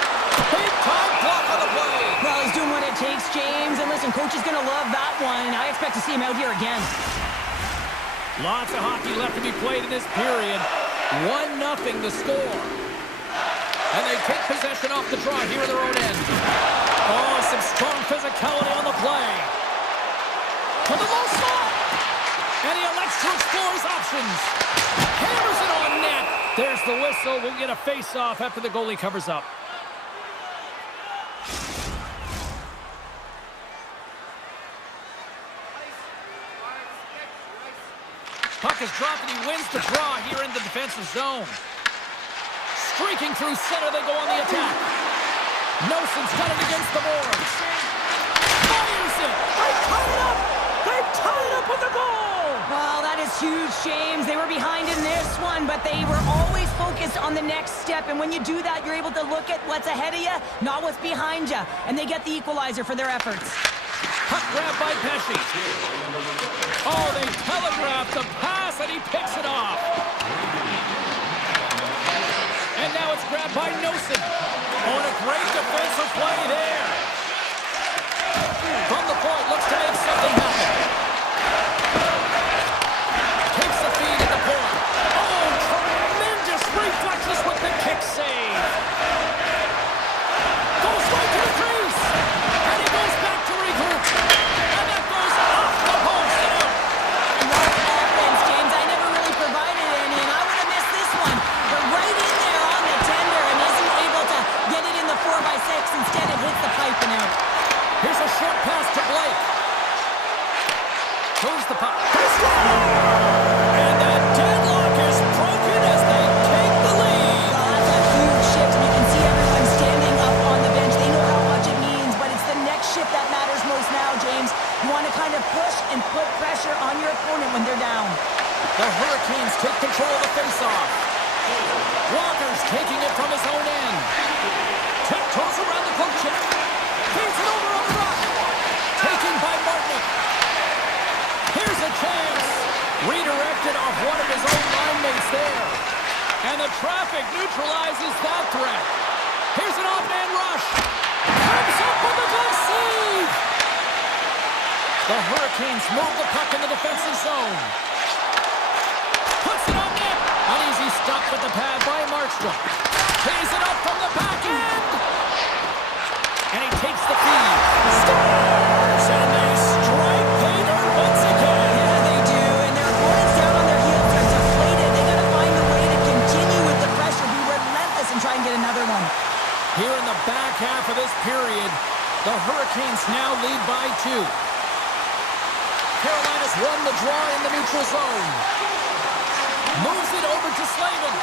Big time block on the play. Well, he's doing what it takes, James, and listen, coach is going to love that one. I expect to see him out here again. Lots of hockey left to be played in this period. 1-0 the score. And they take possession off the draw here in their own end. Oh, some strong physicality on the play. To the low slot. And he elects to explore his options. Hammers it on net. There's the whistle. We'll get a face-off after the goalie covers up. Puck is dropped and he wins the draw here in the defensive zone. Streaking through center, they go on the attack. Noson's got it against the boards. Fires it. They tie it up. They tie it up with the goal. Well, that is huge, James. They were behind in this one, but they were always focused on the next step. And when you do that, you're able to look at what's ahead of you, not what's behind you. And they get the equalizer for their efforts. Puck grab by Pesci. Oh, they telegraph the pass, and he picks it off. And now it's grabbed by Noson. Oh, and a great defensive play there. From the point, looks to make something happen. Takes the feed at the point. Oh, tremendous reflexes with the kick save. Goes right to the crease. And he goes back to regroup. And that goes off the post and out. Nice offense, James. I never really provided any, and I would have missed this one. But right in there on the tender and isn't able to get it in the 4x6. Instead, it hits the pipe and out. Here's a short pass to Blake. Throws the puck. And the deadlock is broken as they take the lead. Well, that's a huge shift, and you can see everyone standing up on the bench. They know how much it means, but it's the next shift that matters most now, James. You want to kind of push and put pressure on your opponent when they're down. The Hurricanes take control of the faceoff. Walker's taking it from his own end. Tiptoes around the poke check. Feeds it over on the rush. Taken by Martinick. Here's a chance. Redirected off one of his own line mates there. And the traffic neutralizes that threat. Here's an off-man rush. Comes up with a glove save. The Hurricanes move the puck in the defensive zone. Puts it on net. An easy stop at the pad by Markstrom. Tees it up from the back end. And he takes the feed. Scores! And they strike Vader once again. Yeah, they do, and their opponents down on their heels are deflated. They got to find a way to continue with the pressure, be relentless, and try and get another one. Here in the back half of this period, the Hurricanes now lead by 2. Carolina's won the draw in the neutral zone. Moves it over to Slavin.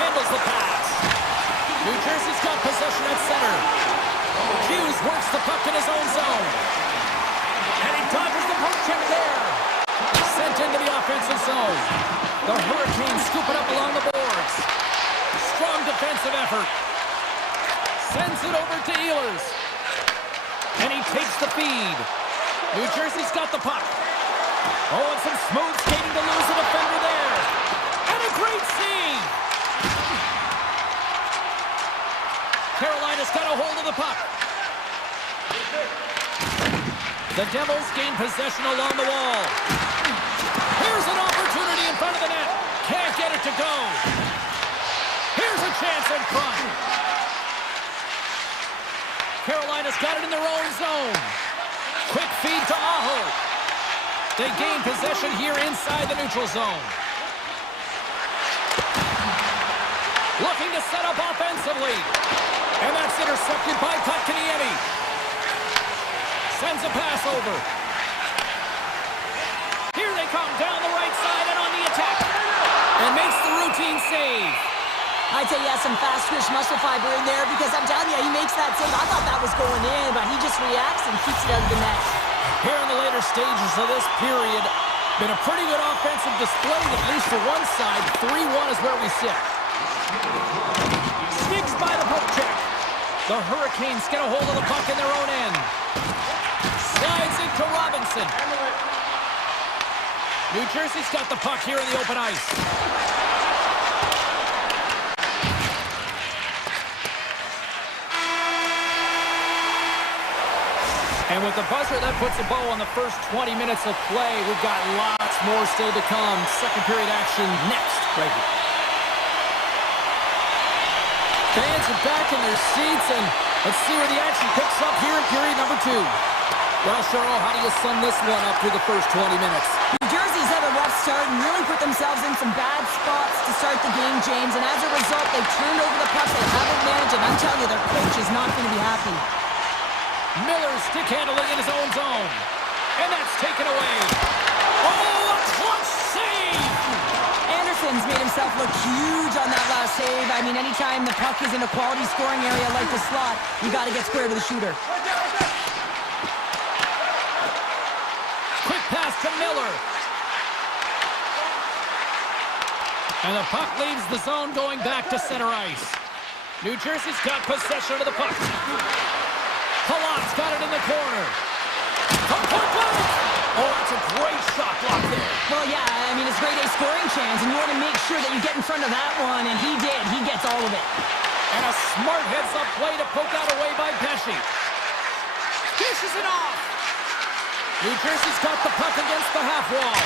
Handles the pass. New Jersey's got possession at center. Hughes works the puck in his own zone. And he dodges the poke check there. Sent into the offensive zone. The Hurricanes scoop it up along the boards. Strong defensive effort. Sends it over to Ehlers. And he takes the feed. New Jersey's got the puck. Oh, and some smooth skating to lose a defender there. And a great save. Carolina's got a hold of the puck. The Devils gain possession along the wall. Here's an opportunity in front of the net. Can't get it to go. Here's a chance in front. Carolina's got it in their own zone. Quick feed to Aho. They gain possession here inside the neutral zone. Looking looking to set up offensively. And that's intercepted by Kotkaniemi. Sends a pass over. Here they come down the right side and on the attack. And makes the routine save. I'd say, yeah, some fast twitch muscle fiber in there because I'm telling you, he makes that save. I thought that was going in, but he just reacts and keeps it out of the net. Here in the later stages of this period, been a pretty good offensive display, at least for one side. 3-1 is where we sit. Sneaks by the poke check. The Hurricanes get a hold of the puck in their own end. Slides into Robinson. New Jersey's got the puck here in the open ice. And with the buzzer, that puts a bow on the first 20 minutes of play. We've got lots more still to come. Second period action next, right here. Fans are back in their seats, and let's see where the action picks up here in period number 2. Well, Cheryl, how do you sum this one up through the first 20 minutes? New Jersey's had a rough start and really put themselves in some bad spots to start the game, James. And as a result, they've turned over the puck. They haven't managed, and I'm telling you, their coach is not going to be happy. Miller stick handling in his own zone. And that's taken away. Oh, a clutch save! Anderson's made himself look huge on that last save. I mean, anytime the puck is in a quality scoring area like the slot, you got to get square to the shooter. Quick pass to Miller. And the puck leaves the zone going back to center ice. New Jersey's got possession of the puck. Palat's got it in the corner. From point blank. Oh, that's a great shot block there. Well, yeah, I mean, it's grade A scoring chance, and you want to make sure that you get in front of that one, and he did. He gets all of it. And a smart heads-up play to poke out away by Pesci. Dishes it off. New Jersey's got the puck against the half wall.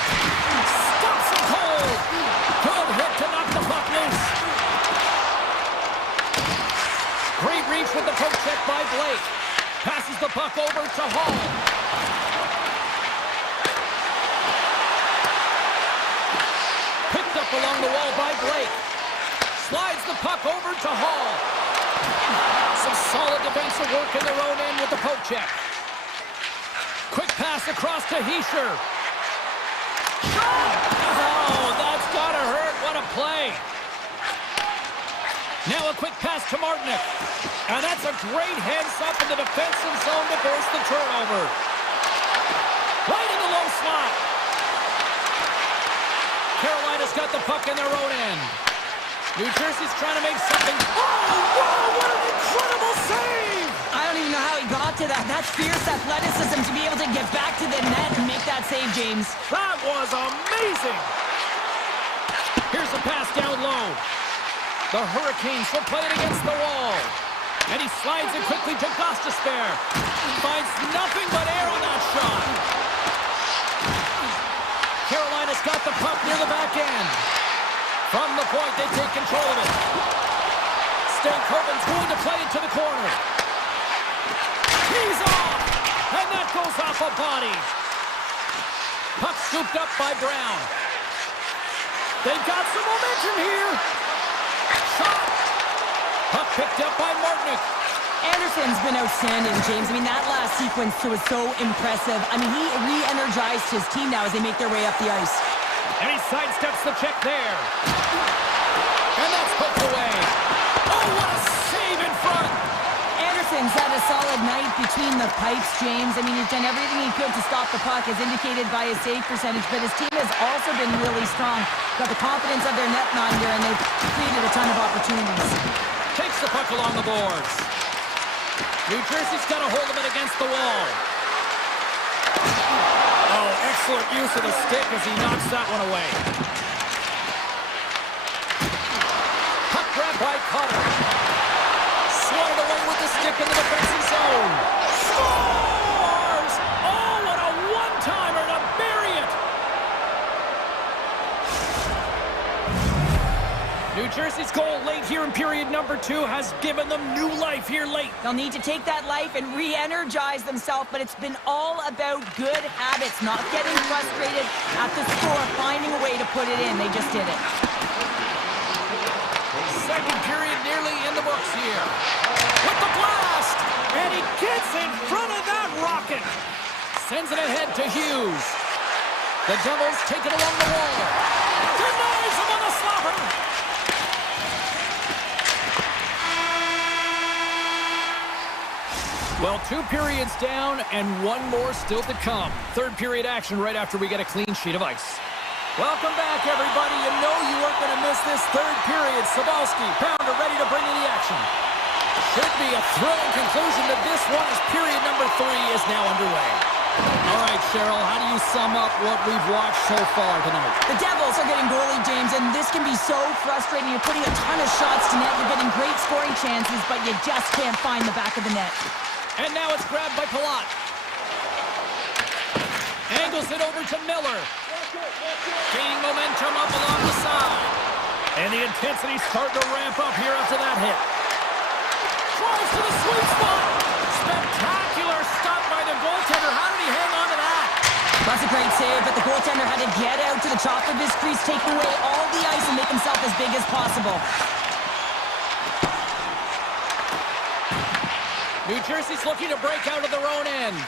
Stops him cold. Good hit to knock the puck loose. Great reach with the poke check by Blake. Passes the puck over to Hall. Picked up along the wall by Blake. Slides the puck over to Hall. Some solid defensive work in their own end with the poke check. Quick pass across to Hischier. Shot! Oh, that's gotta hurt. What a play. Now a quick pass to Martinick. And that's a great heads-up in the defensive zone to force the turnover. Right in the low slot. Carolina's got the puck in their own end. New Jersey's trying to make something. Oh, wow, what an incredible save! I don't even know how he got to that. That's fierce athleticism to be able to get back to the net and make that save, James. That was amazing! Here's a pass down low. The Hurricanes will play it against the wall. And he slides it quickly to Gostisbehere. Finds nothing but air on that shot. Carolina's got the puck near the back end. From the point, they take control of it. Stankoven's going to play it to the corner. He's off! And that goes off a body. Puck scooped up by Brown. They've got some momentum here. Shot. Puck picked up by Martinick. Anderson's been outstanding, James. I mean, that last sequence was so impressive. I mean, he re-energized his team now as they make their way up the ice. And he sidesteps the check there. And that's poked away. Oh, what a save in front. Anderson's had a solid night between the pipes, James. I mean, he's done everything he could to stop the puck, as indicated by his save percentage, but his team has also been really strong. Got the confidence of their netminder, and they've created a ton of opportunities. Takes the puck along the boards. New Jersey's got a hold of it against the wall. Oh, excellent use of the stick as he knocks that one away. Puck grab by Cutter. Swatted away with the stick in the defensive zone. Scores! Oh, what a one-timer to bury it! New Jersey's goal late here in period number 2 has given them new life here late. They'll need to take that life and re-energize themselves, but it's been all about good habits, not getting frustrated at the score, finding a way to put it in. They just did it. Second period Gets in front of that rocket. Sends it ahead to Hughes. The Devils take it along the wall. Denies him on the slapper. Well, 2 periods down and 1 more still to come. Third period action right after we get a clean sheet of ice. Welcome back, everybody. You know you weren't going to miss this third period. Sabalski, Pounder ready to bring in the action. Should be a thrilling conclusion to this one as period number 3 is now underway. All right, Cheryl, how do you sum up what we've watched so far tonight? The Devils are getting goalie, James, and this can be so frustrating. You're putting a ton of shots to net. You're getting great scoring chances, but you just can't find the back of the net. And now it's grabbed by Palat. Angles it over to Miller. Gaining momentum up along the side. And the intensity's starting to ramp up here after that hit. Drives to the sweet spot. Spectacular stop by the goaltender. How did he hang on to that? That's a great save, but the goaltender had to get out to the top of his crease, take away all the ice, and make himself as big as possible. New Jersey's looking to break out of their own end.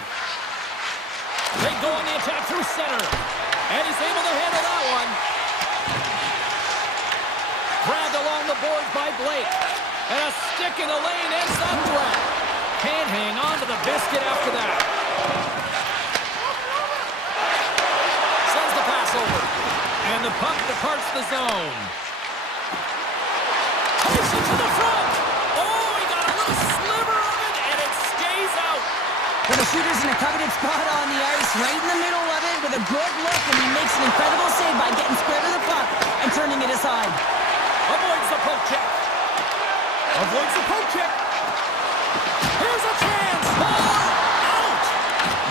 They go on the attack through center. And he's able to handle that one. Grabbed along the board by Blake. And a stick in the lane ends that threat. Can't hang on to the biscuit after that. Sends the pass over. And the puck departs the zone. Takes it to the front. Oh, he got a little sliver of it, and it stays out. Well, the shooter's in a coveted spot on the ice, right in the middle of it, with a good look, and he makes an incredible save by getting square to the puck and turning it aside. Avoids the poke check. Avoids the poke check. Here's a chance. Out.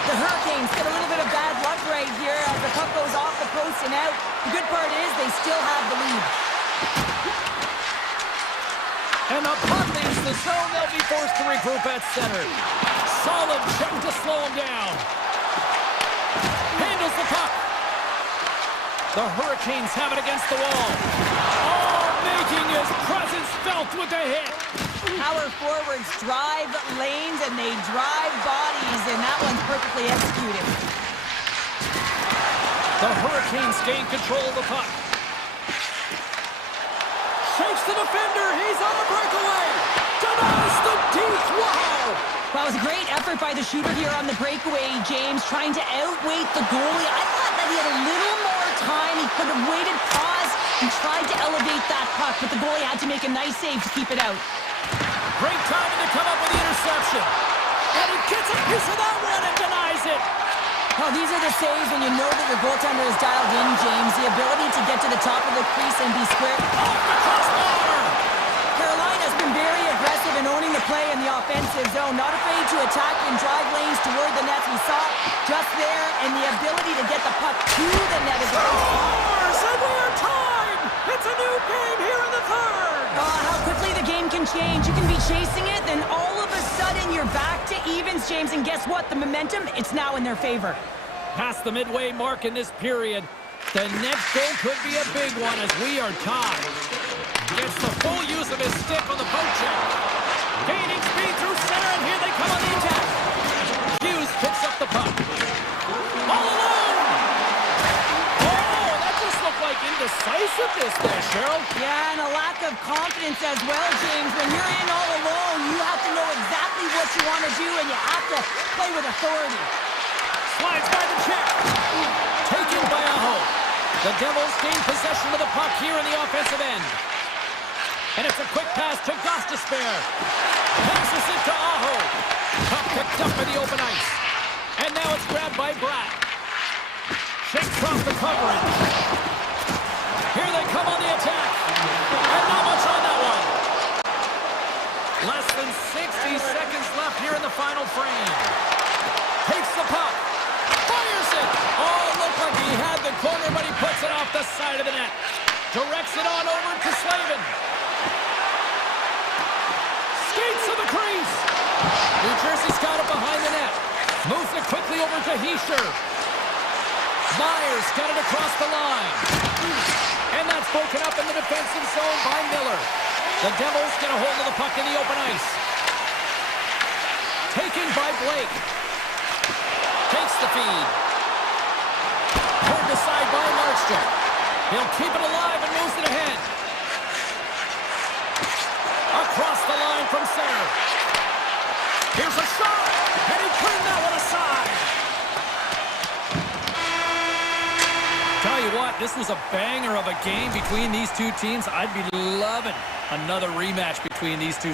The Hurricanes get a little bit of bad luck right here as the puck goes off the post and out. The good part is they still have the lead. And the puck leaves the zone. They'll be forced to regroup at center. Solid check to slow him down. Handles the puck. The Hurricanes have it against the wall. Oh, making his presence felt with the hit. Power forwards drive lanes and they drive bodies, and that one's perfectly executed. The Hurricanes gain control of the puck. Shakes the defender. He's on the breakaway. Denies the deep. Wow. That was a great effort by the shooter here on the breakaway, James, trying to outweight the goalie. I thought that he had a little more time. He could have waited, paused, and tried to elevate that puck, but the goalie had to make a nice save to keep it out. Great timing to come up with the interception. And he gets a piece of that one and denies it. Well, these are the saves when you know that your goaltender is dialed in, James. The ability to get to the top of the crease and be square. Off the crossbar! Carolina's been very aggressive in owning the play in the offensive zone. Not afraid to attack and drive lanes toward the nets. We saw it just there, and the ability to get the puck to the net is very Scores, and we are tied! It's a new game here in the third! how quickly the game can change. You can be chasing it, then all of a sudden you're back to evens, James, and guess what? The momentum, it's now in their favor. Past the midway mark in this period, the next goal could be a big one as we are tied. Gets the full use of his stick on the poke check. Gaining speed through center, and here they come on the attack. Hughes picks up the puck. All alone! Oh, that just looked like indecisiveness there, Cheryl. Yeah, and a lack of confidence as well, James. When you're in all alone, you have to know exactly what you want to do, and you have to play with authority. Slides by the check. Taken by Aho. The Devils gain possession of the puck here in the offensive end. And it's a quick pass to Gostisbehere. Passes it to Aho. Puck picked up in the open ice. And now it's grabbed by Bratt. Shakes off the coverage. Here they come on the attack. And not much on that one. Less than 60 seconds left here in the final frame. Takes the puck. Fires it. Oh, looked like he had the corner, but he puts it off the side of the net. Directs it on over to Slavin. Skates to the crease. New Jersey's got it behind the net. Moves it quickly over to Hischier. Myers got it across the line. And that's broken up in the defensive zone by Miller. The Devils get a hold of the puck in the open ice. Taken by by Blake. Takes the feed. Turned aside by Markstrom. He'll keep it alive and moves it ahead. Across the line from center. Here's a shot, and he turned that one aside. Tell you what, this was a banger of a game between these two teams. I'd be loving another rematch between these two.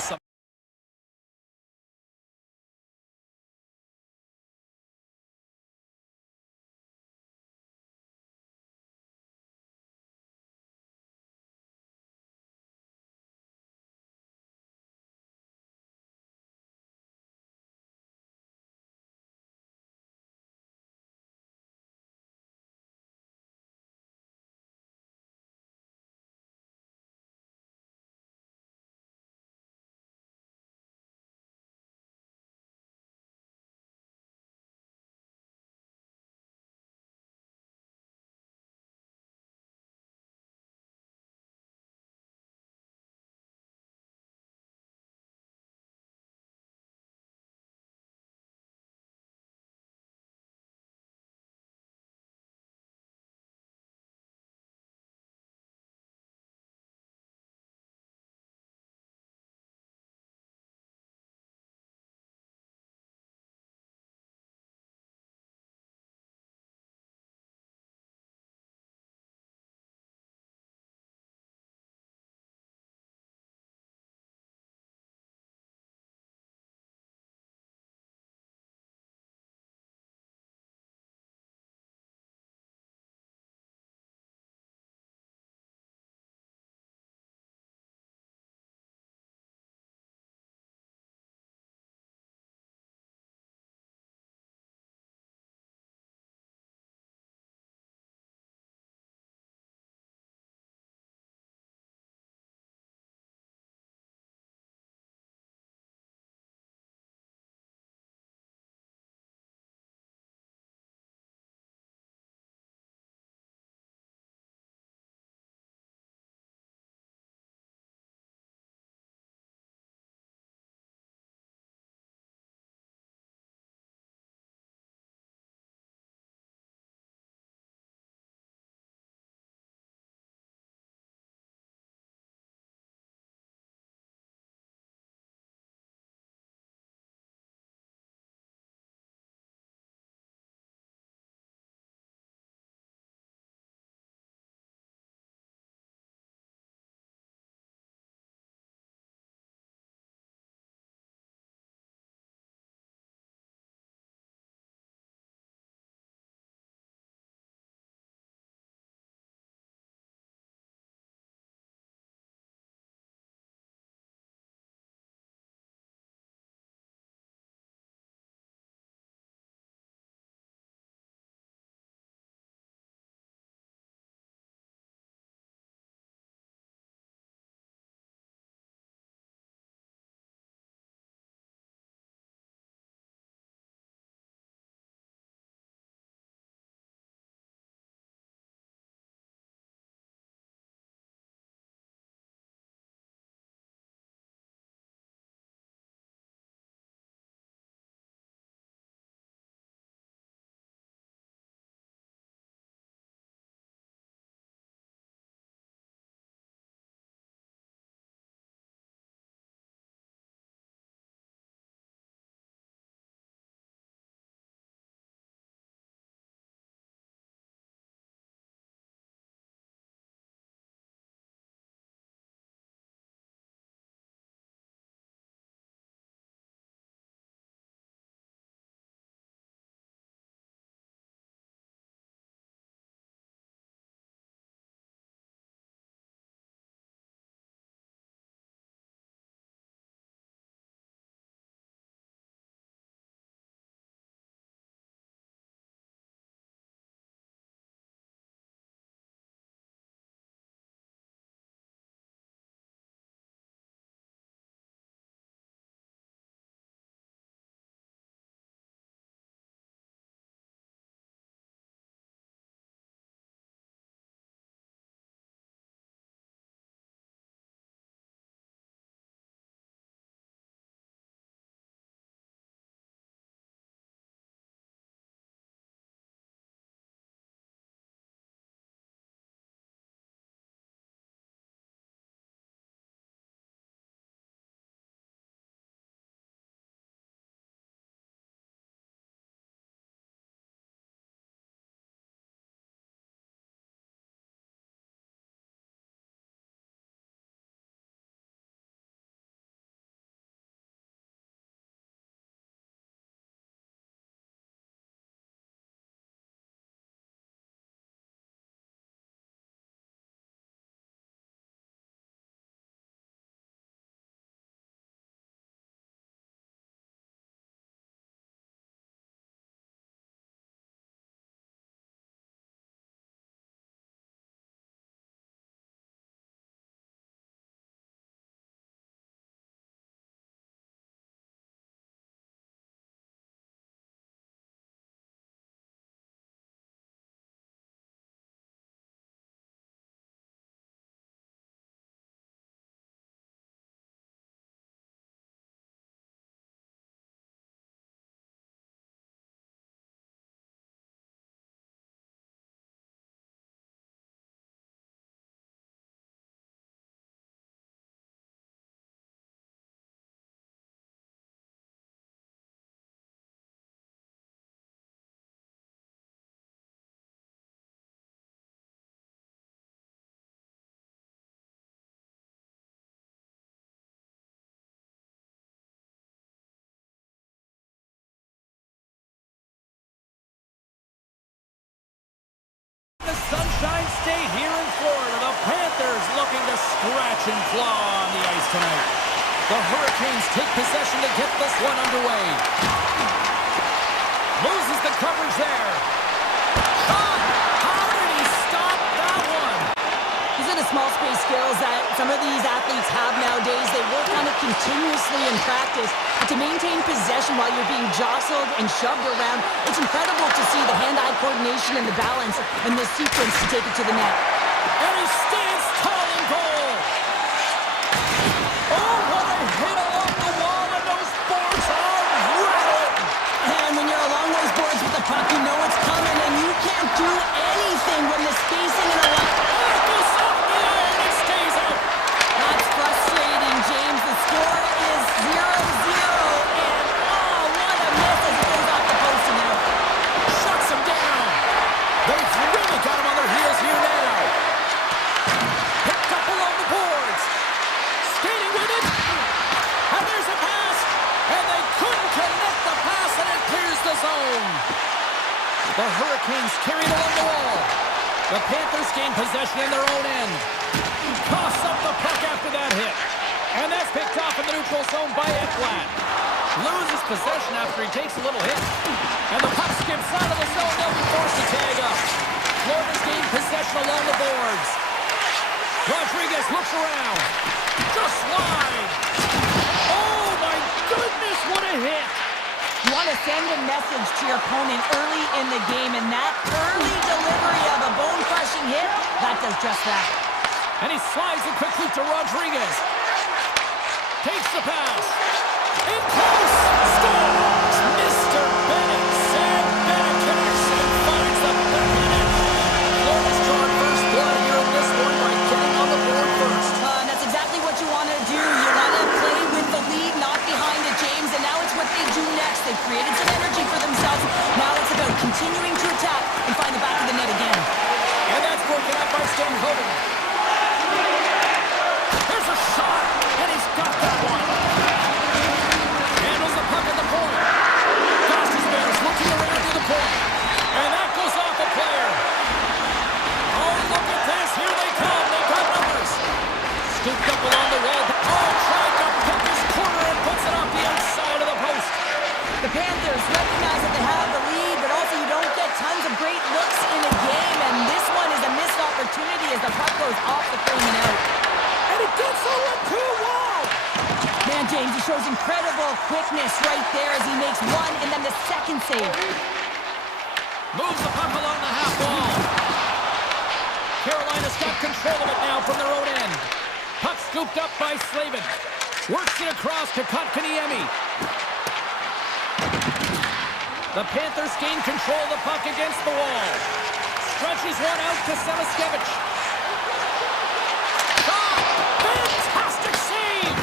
Sunshine State here in Florida. The Panthers looking to scratch and claw on the ice tonight. The Hurricanes take possession to get this one underway. Loses the coverage there. Shot! How did he stop that one? These are the small space skills that some of these athletes have nowadays. They work on it continuously in practice. But to maintain possession while you're being jostled and shoved around, it's incredible to see the hand-eye coordination and the balance in this sequence to take it to the net. And he stands tall in goal. Oh, what a hit along the wall, and those boards are rattled. And when you're along those boards with the puck, you know it's coming, and you can't do anything when the spacing and the line. It goes off the iron and stays out. That's frustrating, James. The score is 0-0, and oh, what a miss as it goes off the post and out. Shuts him down. They've really got him on their heels here now. Picked up along the boards. Skating with it. And there's a pass. And they couldn't connect the pass, and it clears the zone. The Hurricanes carried along the wall. The Panthers gain possession in their own end. Toss up the puck after that hit. And that's picked off in the neutral zone by Ekblad. Loses possession after he takes a little hit. And the puck skips out of the zone. They'll be forced to tag up. Florida's gained possession along the boards. Rodriguez looks around. Just wide. Oh my goodness, what a hit. You want to send a message to your opponent early in the game, and that early delivery of a bone-crushing hit, that does just that. And he slides it quickly to Rodriguez. Takes the pass. In close. Scores! Mr. Bennett. Sam Bennett connects and finds the back of the net. Florida's drawn first blood here in this one by getting on the board first. And that's exactly what you want to do. You want to play with the lead, not behind it, James. And now it's what they do next. They've created some energy for themselves. Now it's about continuing to attack and find the back of the net again. And that's broken up by Stankoven. There's a shot, and he's got that one. Handles the puck at the point. Goss's Bears looking around to the point. And that goes off a player. Oh, look at this. Here they come. They've got numbers. Scooped up along the wall. Oh, tried to pick his corner and puts it off the outside of the post. The Panthers recognize that they have the lead, but also you don't get tons of great looks in a game, and this one is a missed opportunity as the puck goes off the frame and out. And it gets over too wow. Man, James, he shows incredible quickness right there as he makes one and then the second save. Moves the puck along the half wall. Carolina's got control of it now from their own end. Puck scooped up by Slavin. Works it across to Kotkaniemi. The Panthers gain control of the puck against the wall. Stretches one out to Samaskevich. Shot! Fantastic save!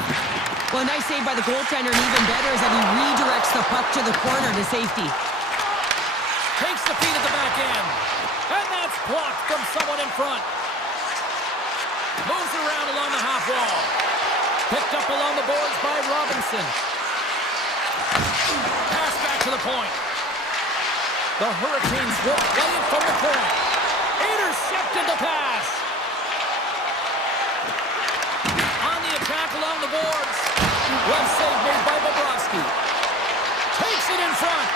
Well, a nice save by the goaltender, and even better is that he redirects the puck to the corner to safety. Takes the feed at the back end. And that's blocked from someone in front. Moves around along the half wall. Picked up along the boards by Robinson. Pass back to the point. The Hurricanes will play it from the point. Intercepted the pass. On the attack along the boards. Well save made by Bobrovsky. Takes it in front.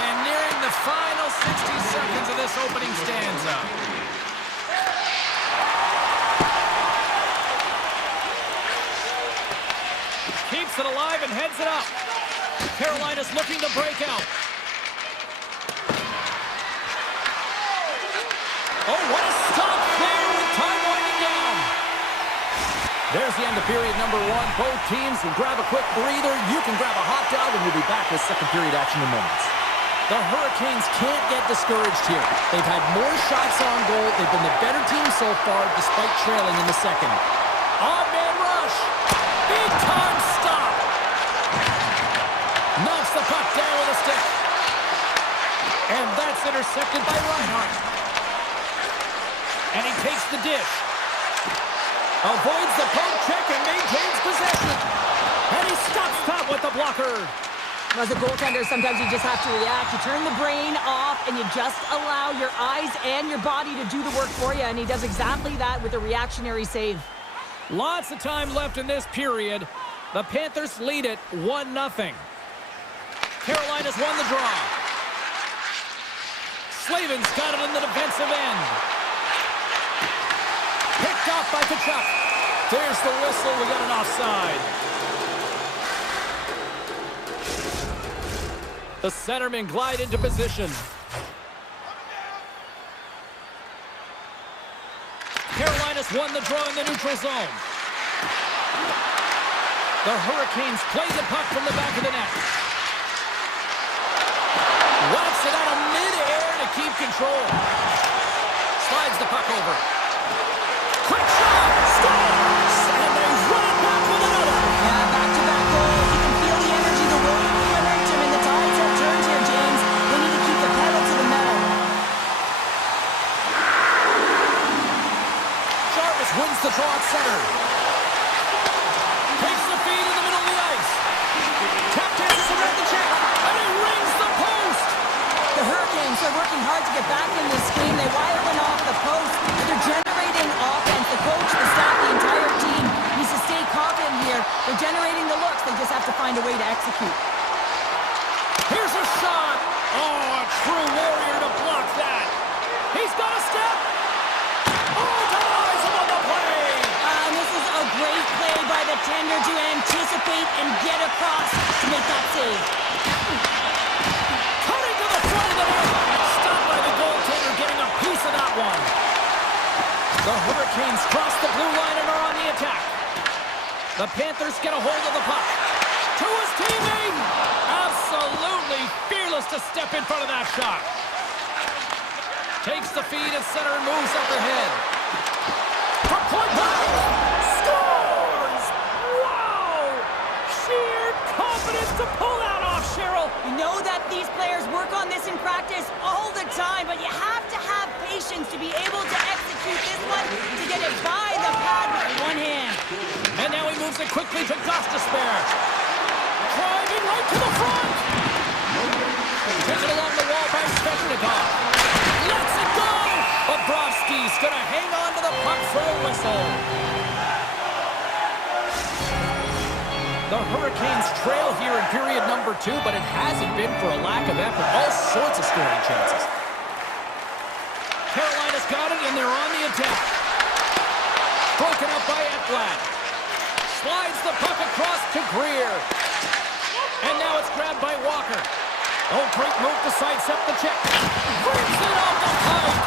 And nearing the final 60 seconds of this opening stanza. Keeps it alive and heads it up. Carolina's looking to break out. Oh, what a stop there with time winding down. There's the end of period number one. Both teams can grab a quick breather. You can grab a hot dog, and we'll be back with second period action in moments. The Hurricanes can't get discouraged here. They've had more shots on goal. They've been the better team so far, despite trailing in the second. On-man rush. Big time stop. Knocks the puck down with a stick. And that's intercepted by Reinhart. And he takes the dish. Avoids the poke check and maintains possession. And he stops that with the blocker. As a goaltender, sometimes you just have to react. You turn the brain off and you just allow your eyes and your body to do the work for you, and he does exactly that with a reactionary save. Lots of time left in this period. The Panthers lead it 1-0. Carolina's won the draw. Slavin's got it in the defensive end. Picked off by Kachuk. There's the whistle. We got an offside. The centermen glide into position. Carolina's won the draw in the neutral zone. The Hurricanes play the puck from the back of the net. Whacks it out of mid-air to keep control. Slides the puck over. Quick shot! Scores! And they run it back with another. Yeah, back-to-back goals. You can feel the energy, the weight, the momentum, and the tides have turned here, James. They need to keep the pedal to the metal. Jarvis wins the draw at center. Takes the feed in the middle of the ice. Tap dances around the check. And he rings the post. The Hurricanes are working hard to get back in this game. They wire one off the post. They're generating offense. The coach, the staff, the entire team needs to stay confident here. They're generating the looks. They just have to find a way to execute. Here's a shot. Oh, a true warrior to block that. He's got a step. Oh, denies him on the play. And this is a great play by the tender to anticipate and get across to make that save. Cutting to the front of the net. Stopped by the goaltender, getting a piece of that one. The Hurricanes cross the blue line and are on the attack. The Panthers get a hold of the puck. To his teammate. Absolutely fearless to step in front of that shot. Takes the feed at center and moves up ahead. For point blank. Scores! Wow! Sheer confidence to pull that off, Cheryl. You know that these players work on this in practice all the time, but you have to have patience to be able to execute this one, to get it by the pad with one hand. And now he moves it quickly to Gostisbehere. Driving right to the front. Taken along the wall by Svechnikov. Lets it go. Bobrovsky's going to hang on to the puck for a whistle. The Hurricanes trail here in period number 2, but it hasn't been for a lack of effort. All sorts of scoring chances. Carolina's got it, and they're on the attack. Broken up by Ekblad. Slides the puck across to Greer. And now it's grabbed by Walker. Oh, great move to sidestep the check. Rips it off the pipe.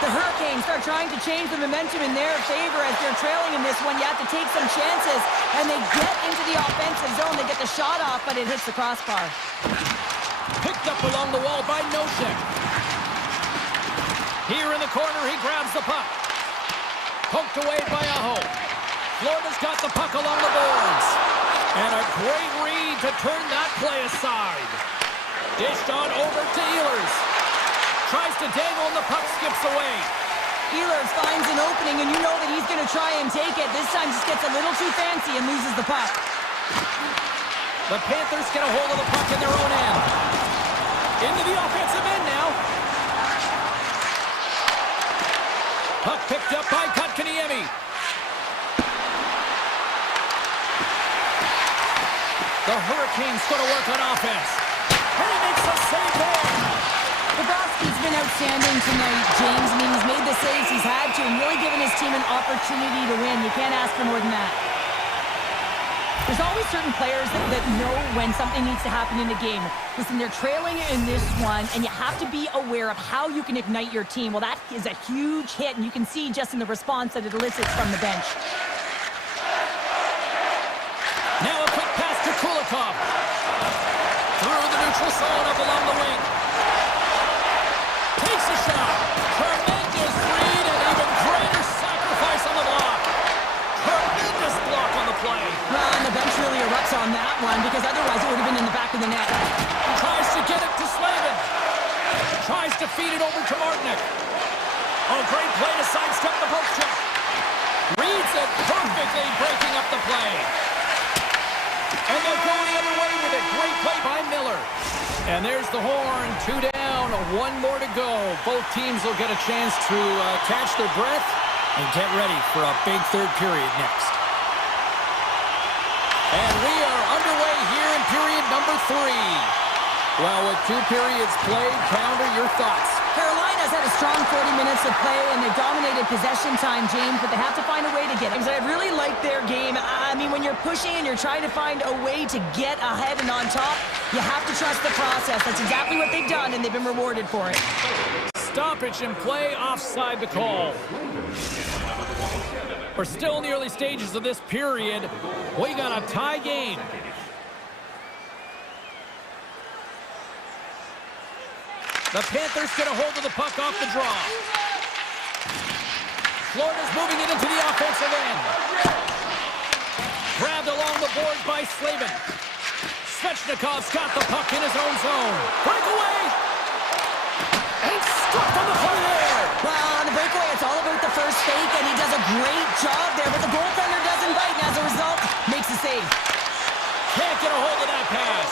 The Hurricanes are trying to change the momentum in their favor as they're trailing in this one. You have to take some chances, and they get into the offensive zone. They get the shot off, but it hits the crossbar. Picked up along the wall by Nosek. Here in the corner, he grabs the puck. Poked away by Aho. Florida's got the puck along the boards. And a great read to turn that play aside. Dished on over to Ehlers. Tries to dangle and the puck skips away. Ehlers finds an opening, and you know that he's going to try and take it. This time just gets a little too fancy and loses the puck. The Panthers get a hold of the puck in their own end. Into the offensive end now. Puck picked up by Kotkaniemi. The Hurricanes going to work on offense. And he makes a save there. Bobrovsky's been outstanding tonight, James. I mean, he's made the saves he's had to and really given his team an opportunity to win. You can't ask for more than that. There's always certain players that know when something needs to happen in a game. Listen, they're trailing in this one, and you have to be aware of how you can ignite your team. Well, that is a huge hit, and you can see just in the response that it elicits from the bench. Now a quick pass to Kulikov. Through the neutral zone up along the wing. Takes a shot. Tremendous read and even greater sacrifice on the block. Tremendous block on the play. Well, and the bench really erupts on that one because otherwise it would have been in the back of the net. Tries to get it to Slavin. Tries to feed it over to Martinic. Oh, great play to sidestep the poke check. Reads it perfectly, breaking up the play. And they're going the other way with it. Great play by And there's the horn. 2 down, 1 more to go. Both teams will get a chance to catch their breath and get ready for a big third period next. And we are underway here in period number 3. Well, with 2 periods played, Pounder, your thoughts? Carolina's had a strong 40 minutes of play, and they dominated possession time, James, but they have to find a way to get it. I really like their game. I mean, when you're pushing and you're trying to find a way to get ahead and on top, you have to trust the process. That's exactly what they've done, and they've been rewarded for it. Stoppage in play, offside the call. We're still in the early stages of this period. We got a tie game. The Panthers get a hold of the puck off the draw. Florida's moving it into the offensive end. Grabbed along the board by Slavin. Svechnikov's got the puck in his own zone. Breakaway! And stopped on the play there. Well, on the breakaway, it's all about the first fake, and he does a great job there, but the goaltender doesn't bite, and as a result, makes a save. Can't get a hold of that pass.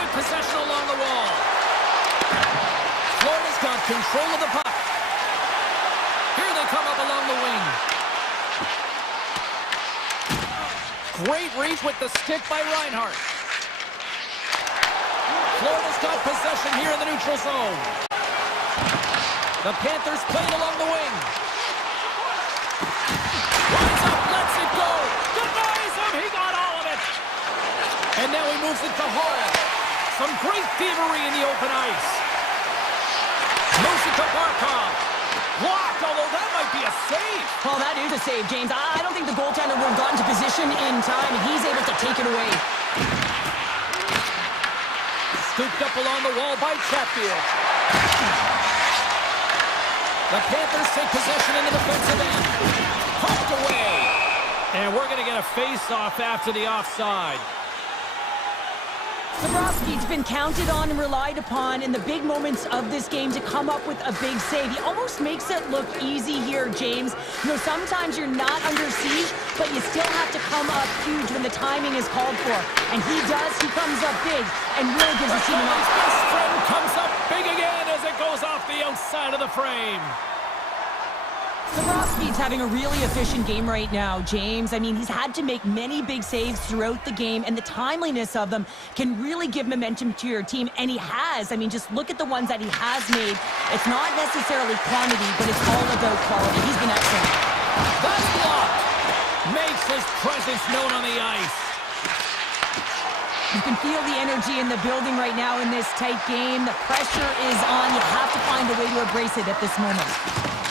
With possession along the wall. Florida's got control of the puck. Here they come up along the wing. Great reach with the stick by Reinhart. Florida's got possession here in the neutral zone. The Panthers playing along the wing. Runs up, lets it go. Denies him, he got all of it. And now he moves it to Hall. Some great thievery in the open ice. Moves it to Barkov. Blocked, although that might be a save. Well, that is a save, James. I don't think the goaltender would have gotten to position in time, and he's able to take it away. Scooped up along the wall by Chatfield. The Panthers take possession in the defensive end. Pumped away. And we're going to get a face-off after the offside. Bobrovsky's been counted on and relied upon in the big moments of this game to come up with a big save. He almost makes it look easy here, James. You know, sometimes you're not under siege, but you still have to come up huge when the timing is called for. And he does. He comes up big and really gives his team a nice best friend comes up big again as it goes off the outside of the frame. Bobrovsky's having a really efficient game right now, James. I mean, he's had to make many big saves throughout the game, and the timeliness of them can really give momentum to your team, and he has. I mean, just look at the ones that he has made. It's not necessarily quantity, but it's all about quality. He's been excellent. That's blocked. Makes his presence known on the ice. You can feel the energy in the building right now in this tight game. The pressure is on. You have to find a way to embrace it at this moment.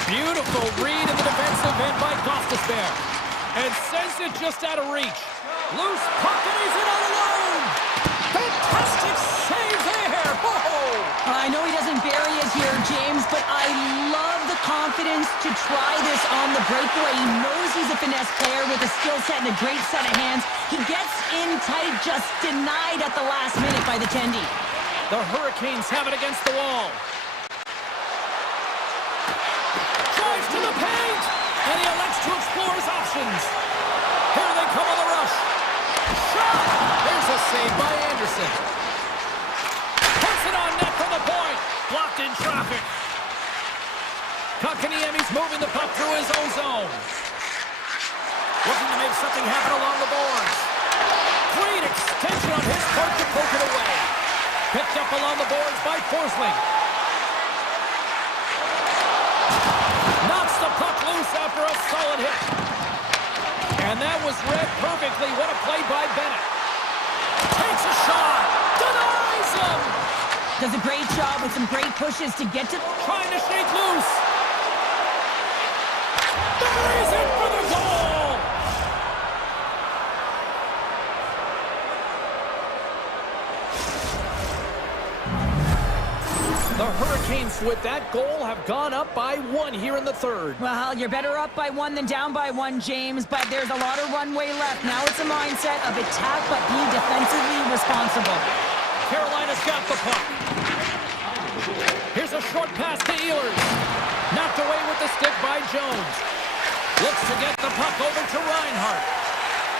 Beautiful read in the defensive end by Gostisbehere. And sends it just out of reach. Loose puck and he's in all alone. Fantastic save there. Whoa. I know he doesn't bury it here, James, but I love the confidence to try this on the breakaway. He knows he's a finesse player with a skill set and a great set of hands. He gets in tight, just denied at the last minute by the Tendy. The Hurricanes have it against the wall. Drives to the paint, and he elects to explore his options. Here they come on the rush. Shot! There's a save by Anderson. Puts it on net from the point. Blocked in traffic. Kotkaniemi's moving the puck through his own zone. Looking to make something happen along the boards. Great extension on his part to poke it away. Picked up along the boards by Forsling. Knocks the puck loose after a solid hit. And that was read perfectly. What a play by Bennett. Takes a shot. Denies him. Does a great job with some great pushes to get to... Trying to shake loose. Buries it for the goal. The Hurricanes, with that goal, have gone up by 1 here in the third. Well, you're better up by 1 than down by 1, James, but there's a lot of runway left. Now it's a mindset of attack, but be defensively responsible. Carolina's got the puck. Here's a short pass to Ehlers. Knocked away with the stick by Jones. Looks to get the puck over to Reinhart.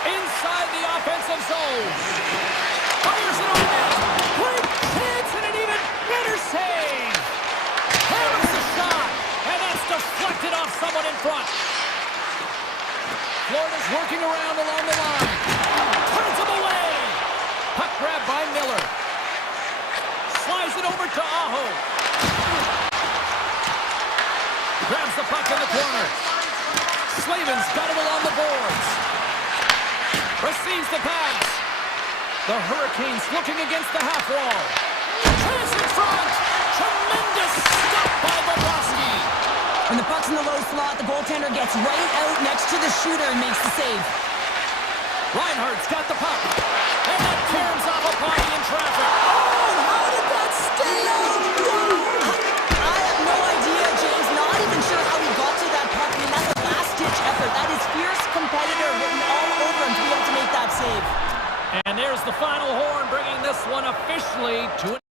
Inside the offensive zone. Fires it on net. Ravens got it along the boards. Receives the pass. The Hurricanes looking against the half wall. Pass in front. Tremendous stop by Bobrovsky. When the puck's in the low slot, the goaltender gets right out next to the shooter and makes the save. Reinhardt's got the puck. And that caroms off a body in traffic. Oh, how did that stay out? I have no idea, James. Not even sure how he got to that puck. I mean, that's a last-ditch effort. That is fierce competitor written all over him to be able to make that save. And there's the final horn, bringing this one officially to an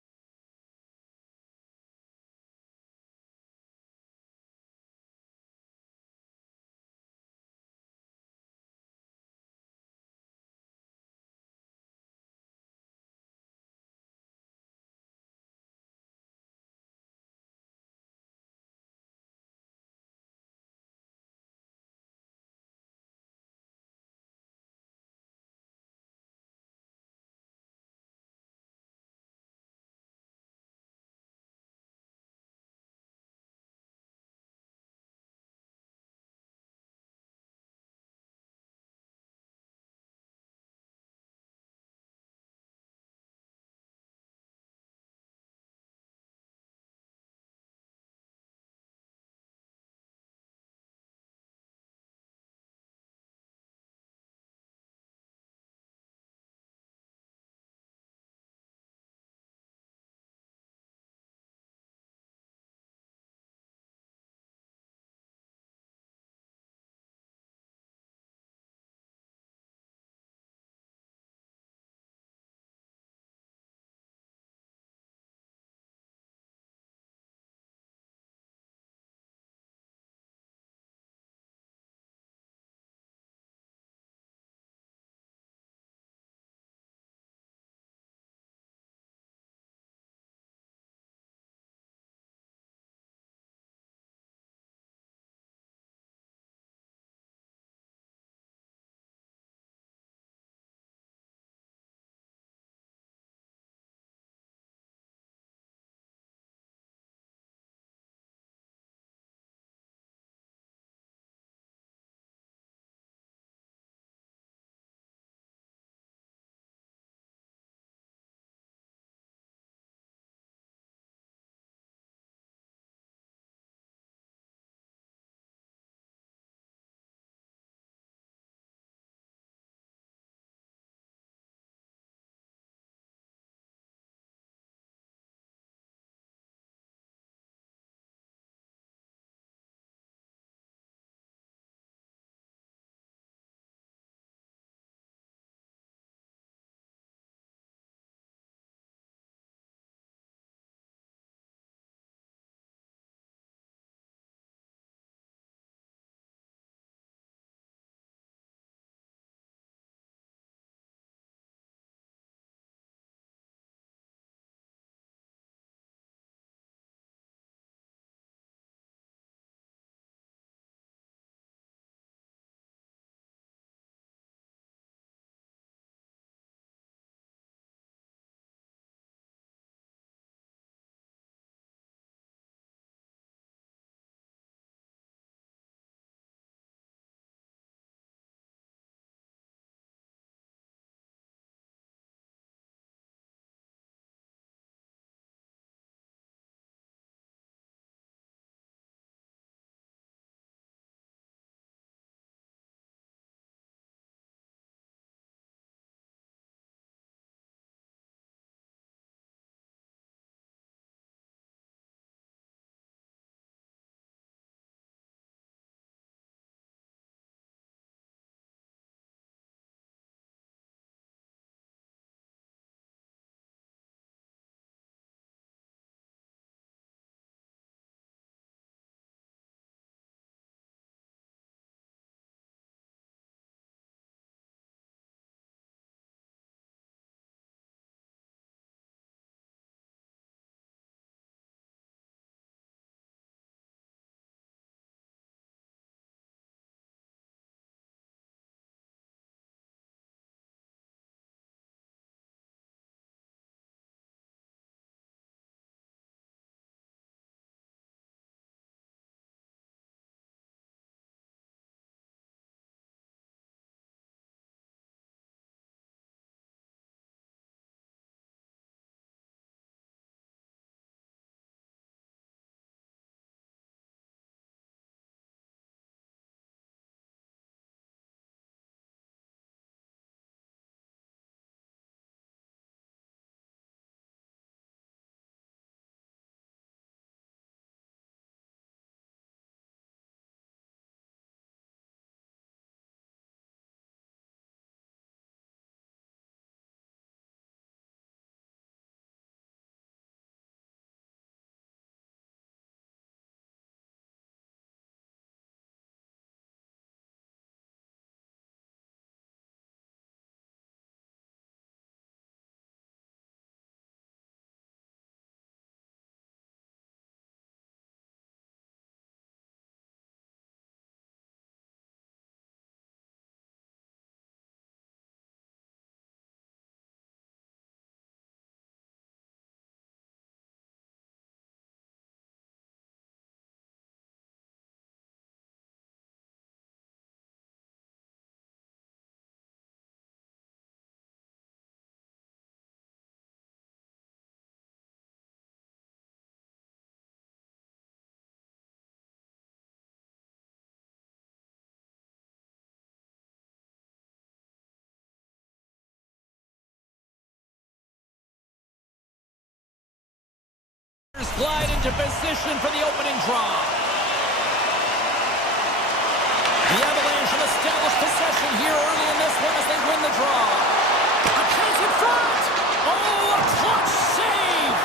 glide into position for the opening draw. The Avalanche have established possession here early in this one as they win the draw. A chance in front! Oh, a clutch save!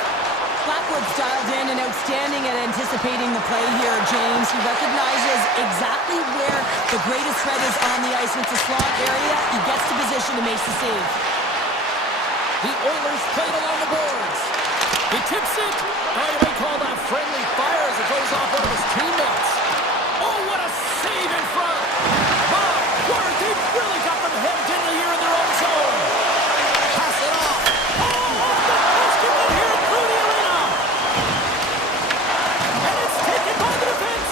Blackwood's dialed in and outstanding at anticipating the play here, James. He recognizes exactly where the greatest threat is on the ice. It's a slot area. He gets to position and makes the save. The Oilers played along the boards. He tips it. Oh, you may call that friendly fire as it goes off one of his teammates. Oh, what a save in front. My word, they've really got them hemmed in here in their own zone. Pass it off. Oh, off the basket here through the arena. And it's taken by the defense.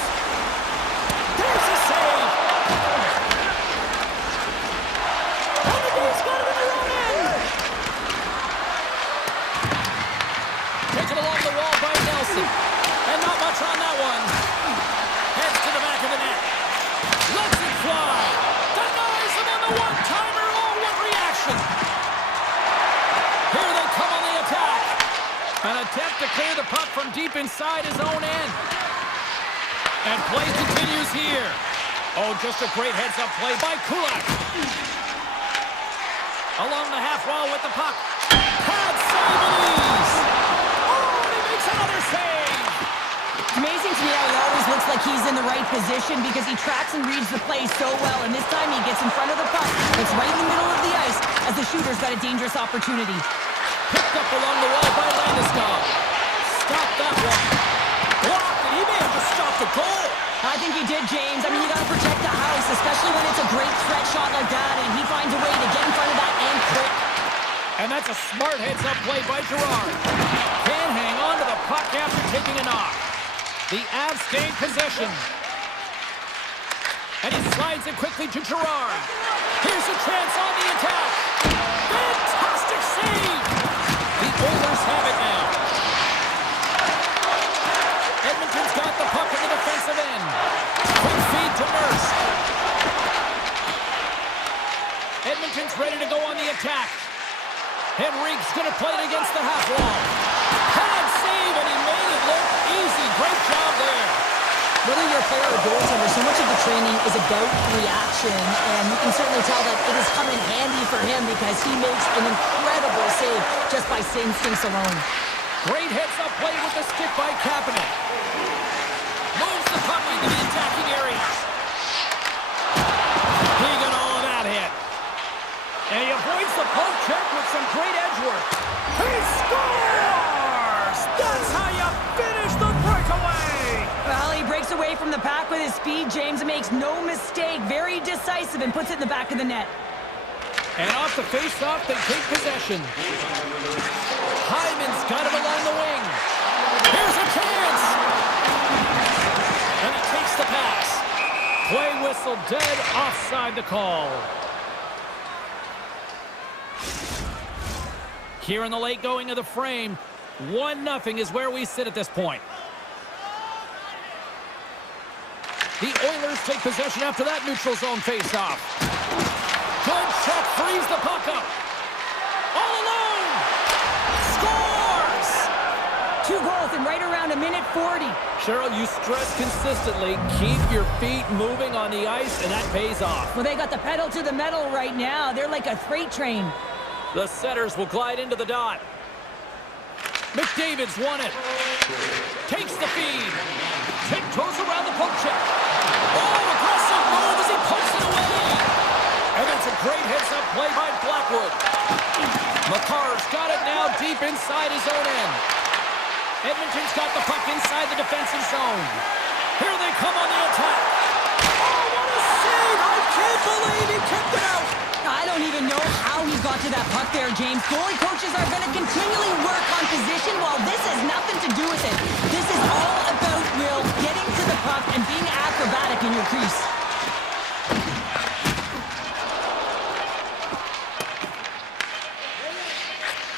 There's a save. And the Blues got it in their own end. Taken along the wall by Nelson. And not much on that one. Heads to the back of the net. Lets it fly. Denies him on the one-timer. Oh, what reaction. Here they come on the attack. An attempt to clear the puck from deep inside his own end. And play continues here. Oh, just a great heads-up play by Kulak. Along the half wall with the puck. Pad save and ease. Oh, and he makes another save. It's amazing to me how he always looks like he's in the right position because he tracks and reads the play so well. And this time he gets in front of the puck. It's right in the middle of the ice as the shooter's got a dangerous opportunity. Picked up along the wall by Landeskog. Stop that one. Blocked, and he may have just stopped the goal. I think he did, James. I mean, you got to protect the house, especially when it's a great threat shot like that, and he finds a way to get in front of that and quick. And that's a smart heads-up play by Gerard. Can't hang on to the puck after taking a knock. The Avs gain possession. And he slides it quickly to Gerard. Here's a chance on the attack. Fantastic save! The Oilers have it now. Edmonton's got the puck in the defensive end. Quick feed to Merce. Edmonton's ready to go on the attack. Henrique's going to play it against the half wall. Pad save, and he made it look easy. Great job there. Whether you're a player or a goaltender, so much of the training is about reaction, and you can certainly tell that it has come in handy for him because he makes an incredible save just by instincts alone. Great heads-up play with the stick by Kapanen. Moves the puck into the attacking area. He got all of that hit. And he avoids the poke check with some great edge work. He scores! That's how you finish the breakaway! Well, he breaks away from the pack with his speed, James, and makes no mistake. Very decisive and puts it in the back of the net. And off the face-off, they take possession. Hyman's got it along the wing. Here's a chance! And he takes the pass. Play whistle dead, offside the call. Here in the late going of the frame, 1-0 is where we sit at this point. The Oilers take possession after that neutral zone face-off. Good check, frees the puck up. All alone! Scores! 2 goals in right around a minute 40. Cheryl, you stress consistently, keep your feet moving on the ice, and that pays off. Well, they got the pedal to the metal right now. They're like a freight train. The setters will glide into the dot. McDavid's won it. Takes the feed. Tiptoes around the poke check. Oh, aggressive move as he pokes it away. And that's a great heads-up play by Blackwood. Makar's got it now deep inside his own end. Edmonton's got the puck inside the defensive zone. Here they come on the attack. Oh, what a save! I can't believe he kept it out. I don't even know how he got to that puck there, James. Goalie coaches are going to continually work on position while this has nothing to do with it. This is all about, Will, getting to the puck and being acrobatic in your crease.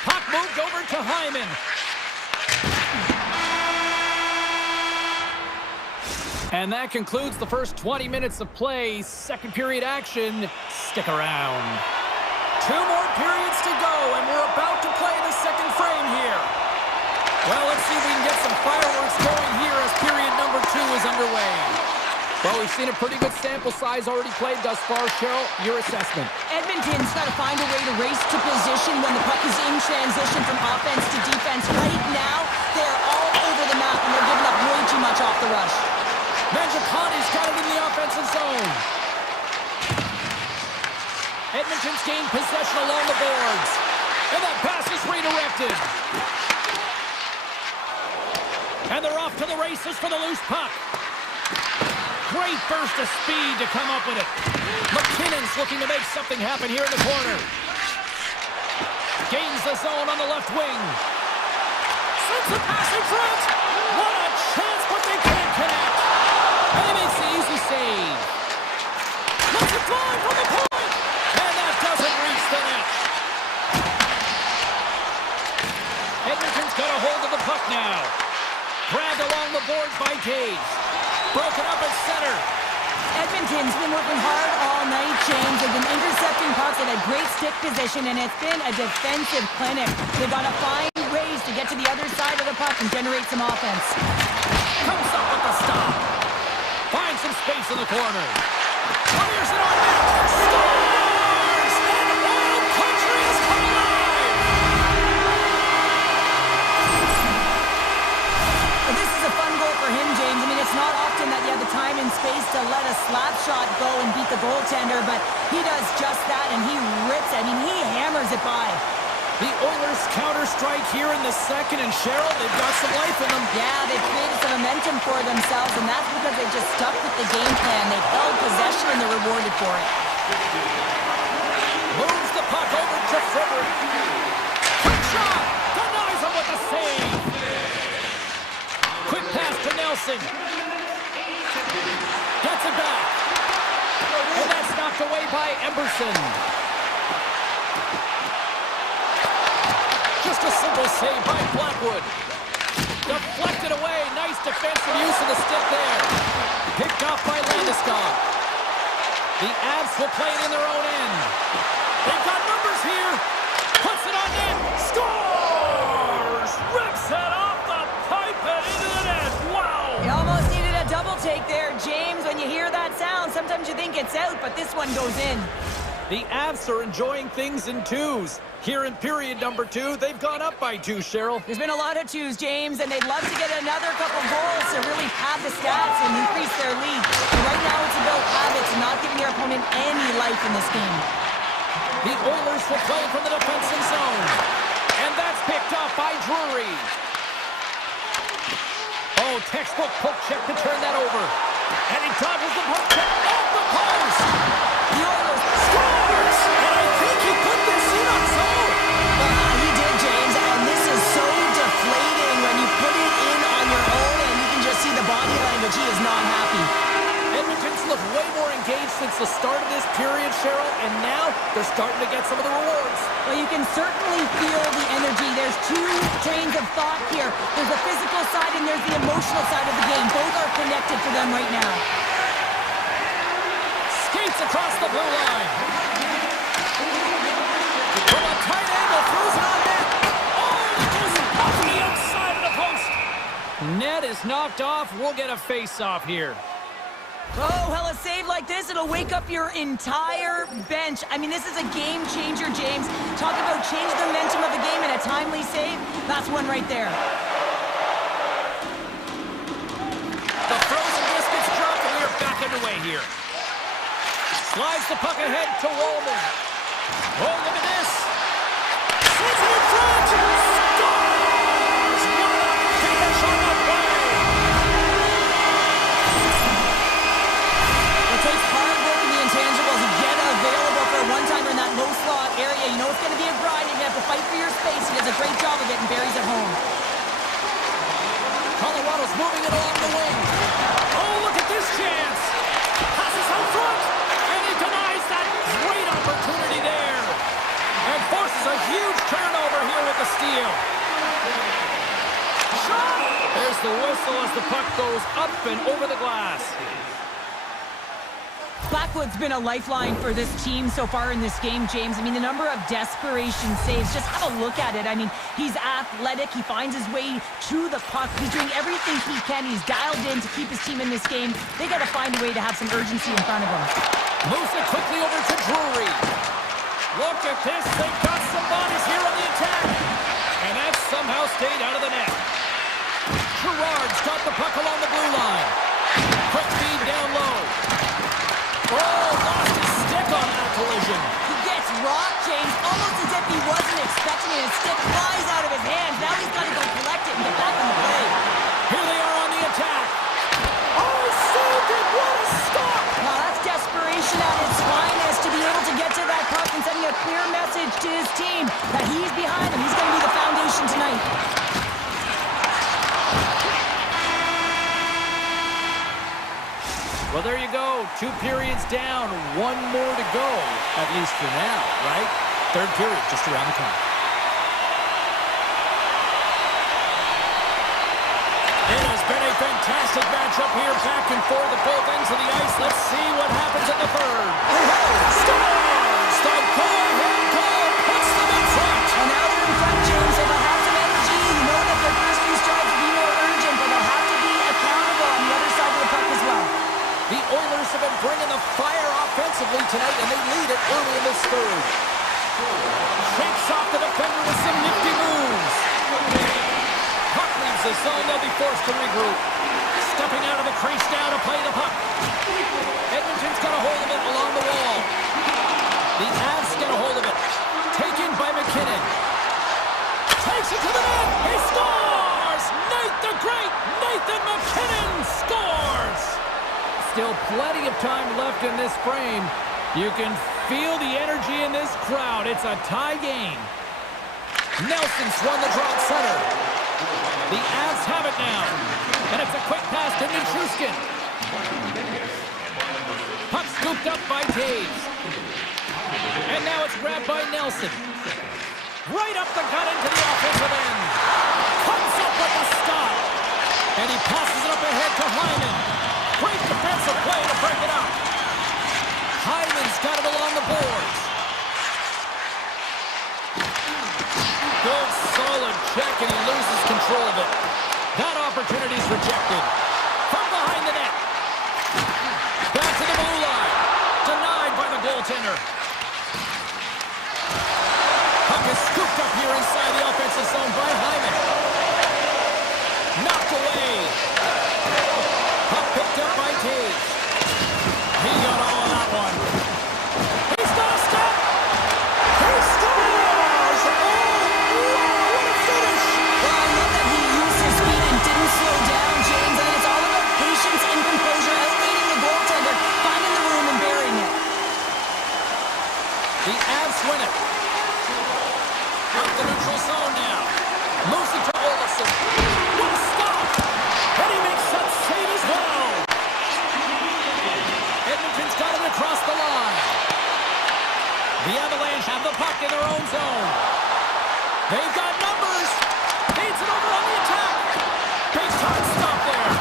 Puck moved over to Hyman. And that concludes the first 20 minutes of play. Second period action. Stick around. 2 more periods to go, and we're about to play the second frame here. Well, let's see if we can get some fight is underway. Well, we've seen a pretty good sample size already played thus far. Cheryl, your assessment. Edmonton's got to find a way to race to position when the puck is in transition from offense to defense. Right now, they're all over the map, and they're giving up way too much off the rush. Mangiapane's got it in the offensive zone. Edmonton's gained possession along the boards. And that pass is redirected. And they're off to the races for the loose puck. Great burst of speed to come up with it. McKinnon's looking to make something happen here in the corner. Gains the zone on the left wing. Sends the pass in front. What a chance, but they can't connect. And he makes the easy save. Lets it fly from the point. And that doesn't reach the net. Edmonton's got a hold of the puck now. Grabbed along the boards by Gage. Broken up at center. Edmonton's been working hard all night, James. They've been intercepting pucks at a great stick position, and it's been a defensive clinic. They've got to find ways to get to the other side of the puck and generate some offense. Comes up with the stop. Finds some space in the corner. Fires it on net. Scores! And Wild Country has come alive! Well, this is a fun goal for him, James. I mean, it's not often that you have the time and space to let a slap shot go and beat the goaltender, but he does just that, and he rips it. I mean, he hammers it by. The Oilers counter-strike here in the second, and Cheryl, they've got some life in them. Yeah, they've created some momentum for themselves, and that's because they just stuck with the game plan. They've held possession, and they're rewarded for it. Moves the puck over to Frederick. Quick shot! Denies him with the save! Quick pass to Nelson. Gets it back. And that's knocked away by Emberson. Just a simple save by Blackwood. Deflected away. Nice defensive use of the stick there. Picked off by Landeskog. The Avs will play it in their own end. They've got numbers here. Puts it on net. Scores! Rips it off the pipe and into the net. Wow! You almost needed a double take there, James. When you hear that sound, sometimes you think it's out, but this one goes in. The Avs are enjoying things in twos. Here in period number 2, they've gone up by 2, Cheryl. There's been a lot of twos, James, and they'd love to get another couple goals to really pad the stats and increase their lead. But right now it's about habits and not giving your opponent any life in this game. The Oilers will play from the defensive zone. And that's picked up by Drury. Oh, textbook poke check to turn that over. And he dodges the poke check off the post. The Oilers Scores! And I think he put this in on zone. He did, James, and this is so deflating when you put it in on your own and you can just see the body language. He is not happy. Edmonton's looked way more engaged since the start of this period, Cheryl, and now they're starting to get some of the rewards. Well, you can certainly feel the energy. There's two trains of thought here. There's the physical side and there's the emotional side of the game. Both are connected for them right now. Skates across the blue line. From a tight angle, throws it on net. Oh, it goes off the outside of the post. Net is knocked off. We'll get a face-off here. Oh, well, a save like this, it'll wake up your entire bench. I mean, this is a game changer, James. Talk about change the momentum of the game and a timely save. That's one right there. The frozen biscuits drop, and we are back underway here. Slides the puck ahead to Wallman. Oh, look at this. Sends it in front. Scores! What a finish on the play. It takes hard work in the intangibles to get available for a one-timer in that low slot area. You know it's going to be a grind. You're going to have to fight for your space. He does a great job of getting berries at home. Colorado's moving it along the wing. Oh, look at this chance. Passes out front. And he denies that great opportunity there. And forces a huge turnover here with the steal. Shot! There's the whistle as the puck goes up and over the glass. backwood's been a lifeline for this team so far in this game, James. I mean, the number of desperation saves, just have a look at it. I mean, he's athletic. He finds his way to the puck. He's doing everything he can. He's dialed in to keep his team in this game. They got to find a way to have some urgency in front of him. Moves it quickly over to Drury. Look at this. They've got some bodies here on the attack. And that somehow stayed out of the net. Gerard's got the puck along the blue line. Quick feed down low. Oh, lost his stick on that collision. He gets rocked, James, almost as if he wasn't expecting it. His stick flies out of his hands. Now he's got to go collect it and get back in the play. Here they are on the attack. Oh, saved it. What a stop. Now that's desperation at its finest to be able to get to that puck and sending a clear message to his team that he's behind him. He's going to be the foundation tonight. Well, there you go. 2 periods down, 1 more to go, at least for now, right? Third period just around the corner. It has been a fantastic matchup here, back and forth at both ends of the ice. Let's see what happens in the third. Scores! The go-ahead goal puts them in front. And now they're in front, James. They will have some energy. You know that their first few strides will be more urgent, but they'll have to be accountable on the other side of the puck as well. The Oilers have been bringing the fire offensively tonight, and they lead it early in this third. Shakes off the defender with some nifty moves. Puck leaves the zone. They'll be forced to regroup. Stepping out of the crease now to play the puck. Edmonton's got a hold of it along the wall. The Avs get a hold of it. Taken by McKinnon. Takes it to the net. He scores! The great Nathan McKinnon scores! Still plenty of time left in this frame. You can feel the energy in this crowd. It's a tie game. Nelson's won the draw at center. The Avs have it now. And it's a quick pass to Nichushkin. Puck scooped up by Taves. And now it's grabbed by Nelson. Right up the gut into the offensive end. Comes up with a stop. And he passes it up ahead to Hyman. Great defensive play to break it up. Hyman's got it along the boards. Good solid check, and he loses control of it. That opportunity's rejected. From behind the net. Back to the blue line. Denied by the goaltender. Puck is scooped up here inside the offensive zone by Hyman. Knocked away. Puck picked up by Taves. He got all of that one. He's got a step. He scores! Oh, wow, what a finish! Well, I love that he used his speed and didn't slow down, James. I mean, it's all about patience and composure, outleading the goaltender, finding the room and burying it. The Avs win it. Up the neutral zone now. Moves it to Olsen. What a stop! And he makes that save as well. Edmonton's got it across the line. The Avalanche have the puck in their own zone. They've got numbers. Feeds it over on the attack. Big time stop there.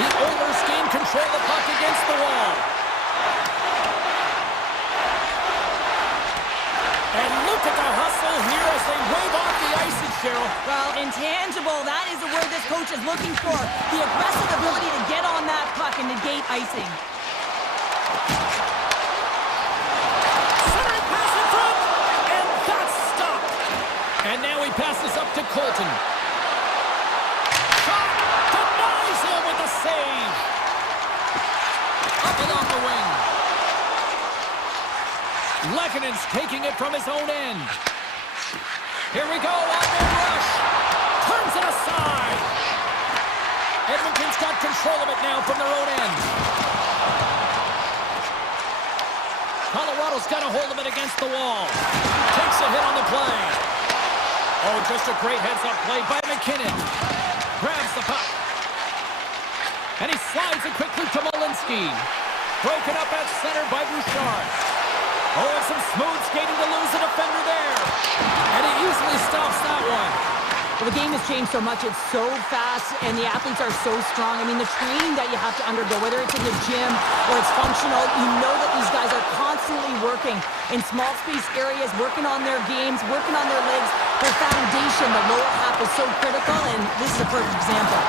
The Oilers gain control of the puck against the wall. And look at the hustle here as they wave off the ice, Cheryl. Well, intangible, that is the word this coach is looking for. The aggressive ability to get on that puck and negate icing. Centering pass in front, and that's stopped. And now he passes up to Colton. Shot denies him with the save. Up along the wing. Lekkonen's taking it from his own end. Here we go, one-man rush. Turns it aside. Edmonton's got control of it now from their own end. Colorado's got a hold of it against the wall. Takes a hit on the play. Oh, just a great heads-up play by McKinnon. Grabs the puck. And he slides it quickly to Malinsky. Broken up at center by Bouchard. Oh, and some smooth skating to lose the defender there. And he easily stops that one. Well, the game has changed so much. It's so fast, and the athletes are so strong. I mean, the training that you have to undergo, whether it's in the gym or it's functional, you know that these guys are constantly working in small space areas, working on their games, working on their legs. Their foundation, the lower half, is so critical, and this is a perfect example.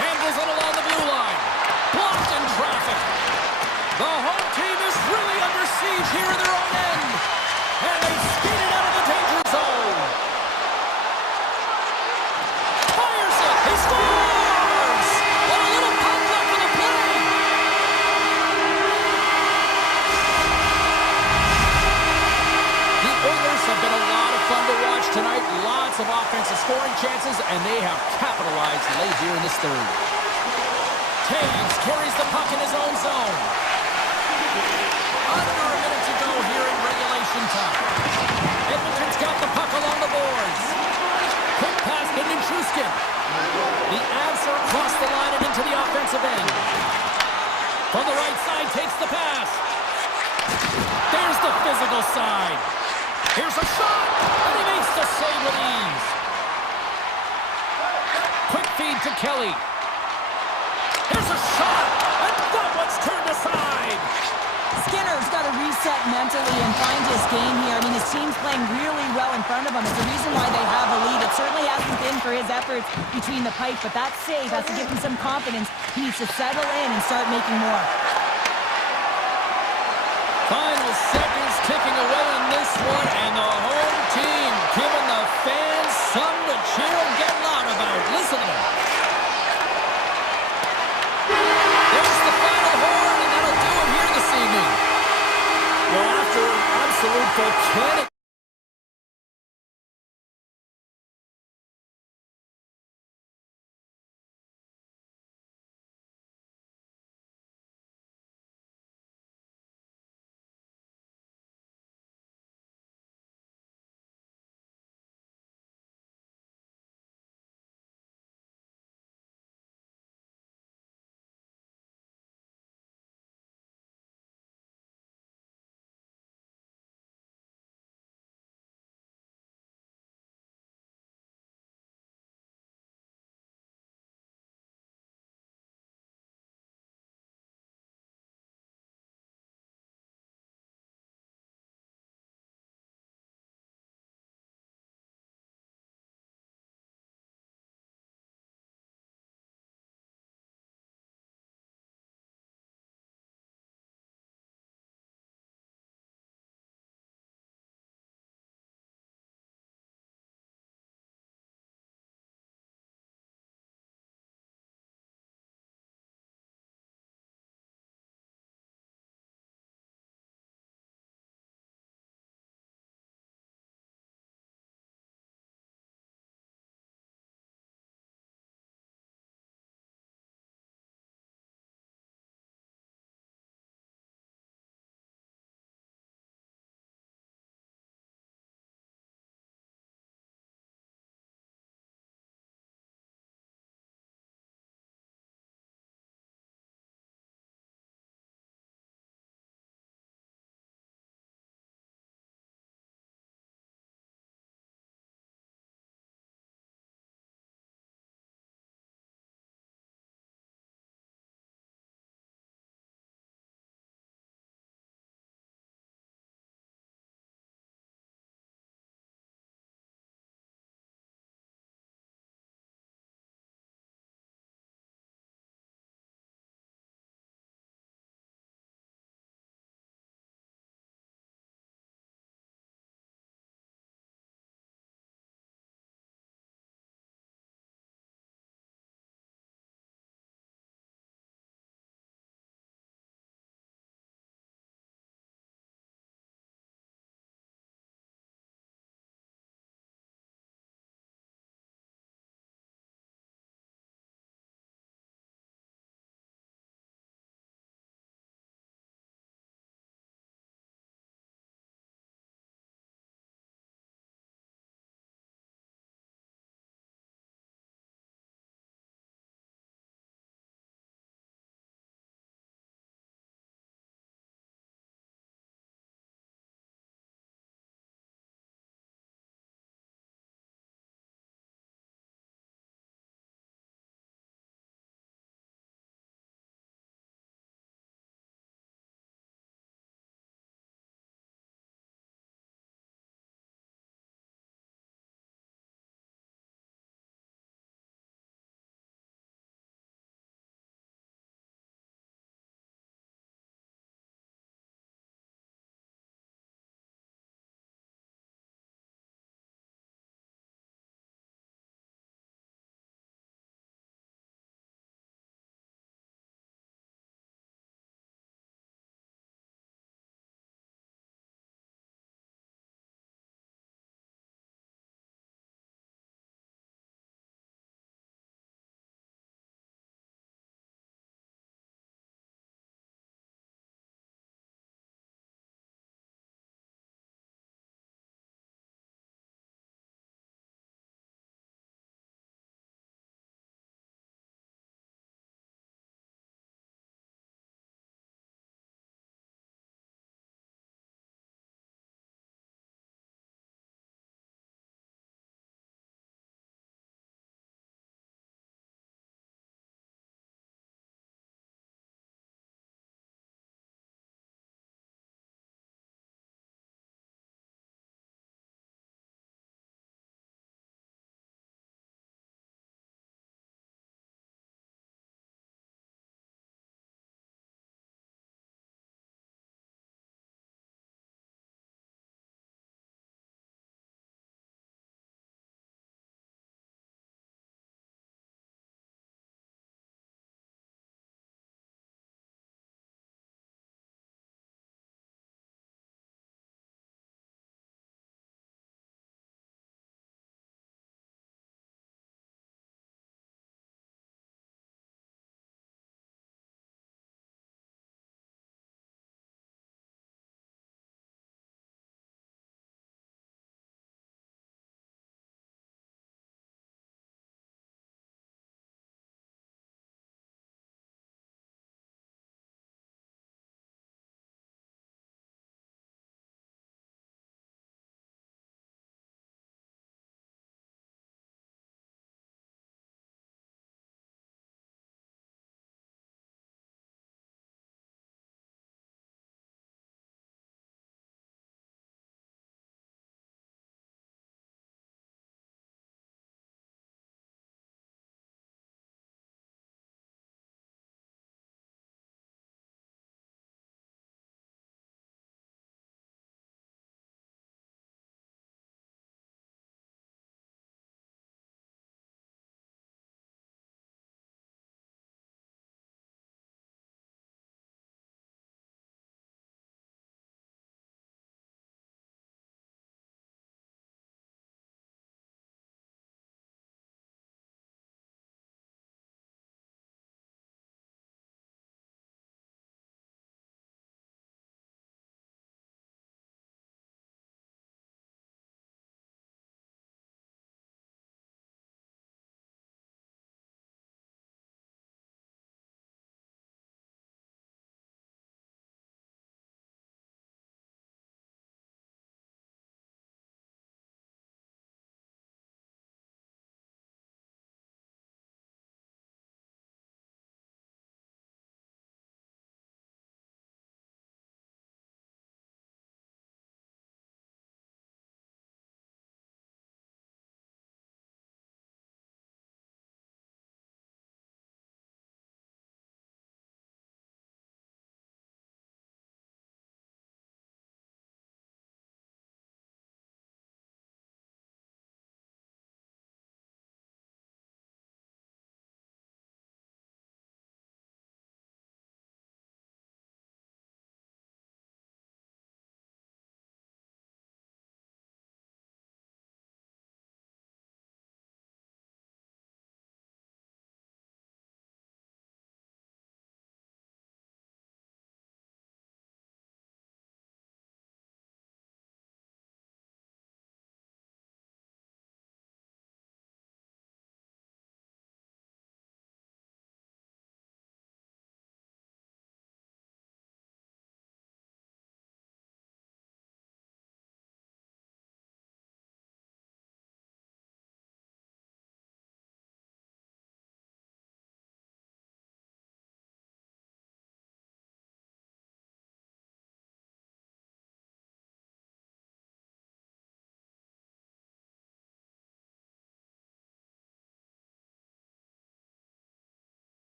Handles it along the blue line. Blocked in traffic. The home team is really under siege here in their own end. And they've skated out of the danger zone. Fires it. He scores! And a little pop left in the play. The Oilers have been a lot of fun to watch tonight. Lots of offensive scoring chances, and they have capitalized late here in this third. Taves carries the puck in his own zone. Under a minute to go here in regulation time. Edmonton's got the puck along the boards. Quick pass to Nichushkin. The Avs are across the line and into the offensive end. From the right side, takes the pass. There's the physical side. Here's a shot, and he makes the save with ease. Quick feed to Kelly. Here's a shot, and that one's turned aside. Skinner's got to reset mentally and find his game here. I mean, his team's playing really well in front of him. It's the reason why they have a lead. It certainly hasn't been for his efforts between the pipe, but that save has to give him some confidence. He needs to settle in and start making more. Final seconds ticking away in this one, and the home team giving the fans something to cheer and get loud about. Listen to them. There's the final horn, and that'll do it here this evening. Well, after an absolute volcanic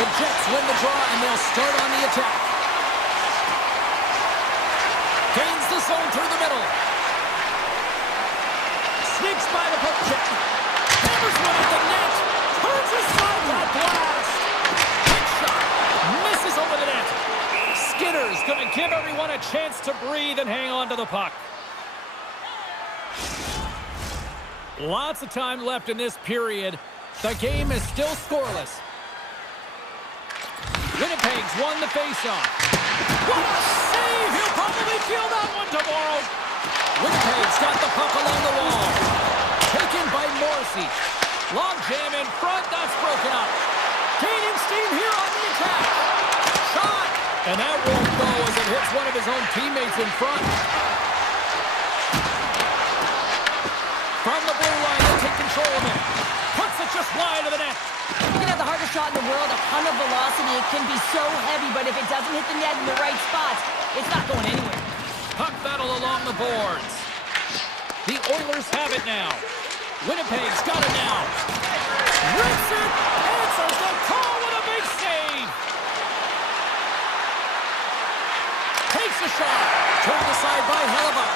The Jets win the draw, and they'll start on the attack. Gains the zone through the middle. Sneaks by the poke check. Hammers one at the net. Turns aside that blast. Hit shot. Misses over the net. Skinner's going to give everyone a chance to breathe and hang on to the puck. Lots of time left in this period. The game is still scoreless. Winnipeg's won the faceoff. What a save! He'll probably feel that one tomorrow. Winnipeg's got the puck along the wall. Taken by Morrissey. Long jam in front. That's broken up. Gaining steam here on the attack. Shot! And that won't go as it hits one of his own teammates in front. From the blue line, they take control of it. Puts it just wide of the net. You can have the hardest shot in the world, a ton of velocity. It can be so heavy, but if it doesn't hit the net in the right spots, it's not going anywhere. Puck battle along the boards. The Oilers have it now. Winnipeg's got it now. Rips it. Answers the call with a big save. Takes a shot. Turned aside by Hellebuck.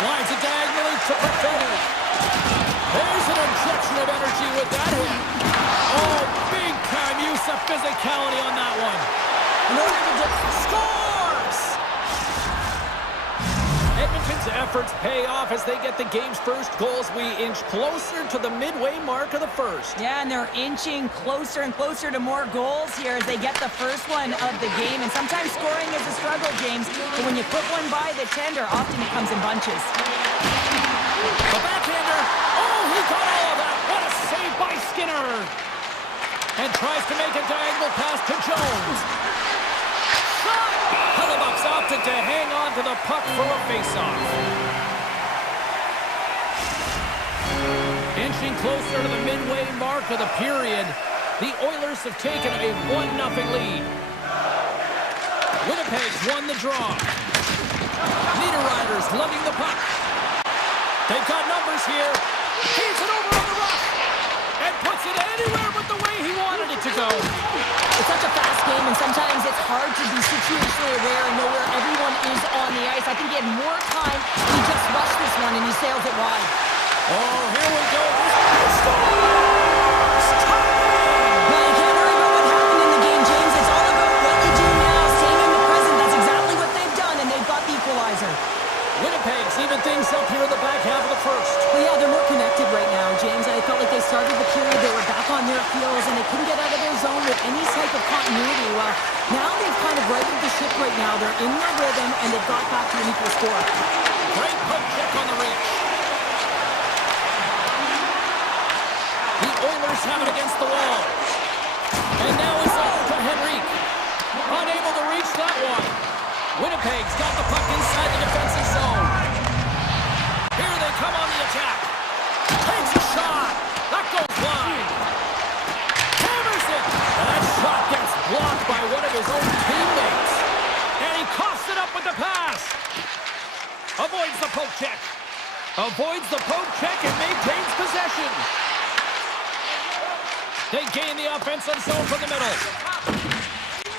Slides it diagonally to Perfetti. There's an injection of energy with that hit. Oh, big time use of physicality on that one. In order to scores! Edmonton's efforts pay off as they get the game's first goals. We inch closer to the midway mark of the first. Yeah, and they're inching closer and closer to more goals here as they get the first one of the game. And sometimes scoring is a struggle, James. But when you put one by the tender, often it comes in bunches. The backhander. Oh, he got all of that. What a save by Skinner. And tries to make a diagonal pass to Jones. Shot! Hellebuck's opted to hang on to the puck for a faceoff. Inching closer to the midway mark of the period, the Oilers have taken a 1-0 lead. Winnipeg's won the draw. Niederreiter's lugging the puck. They've got numbers here. He's it over on the rush. And puts it anywhere but the way he wanted it to go. It's such a fast game, and sometimes it's hard to be situationally aware and know where everyone is on the ice. I think he had more time. He just rushed this one, and he sails it wide. Oh, here we go. This scores! Well, you can't worry about what happened in the game, James. It's all about what you do now. Staying in the present, that's exactly what they've done, and they've got the equalizer. Winnipeg's even things up here in the back half of the first. Well, yeah, they're more connected right now, James. I felt like they started the period, they were back on their heels, and they couldn't get out of their zone with any type of continuity. Well, now they've kind of righted the ship right now. They're in their rhythm, and they've got back to an equal score. Great poke check on the reach. The Oilers have it against the wall. And now it's over to Henrique. Unable to reach that one. Winnipeg's got the puck inside the defensive zone. Here they come on the attack. Takes a shot. That goes wide. Hammers it. And that shot gets blocked by one of his own teammates. And he coughs it up with the pass. Avoids the poke check. Avoids the poke check and maintains possession. They gain the offensive zone from the middle.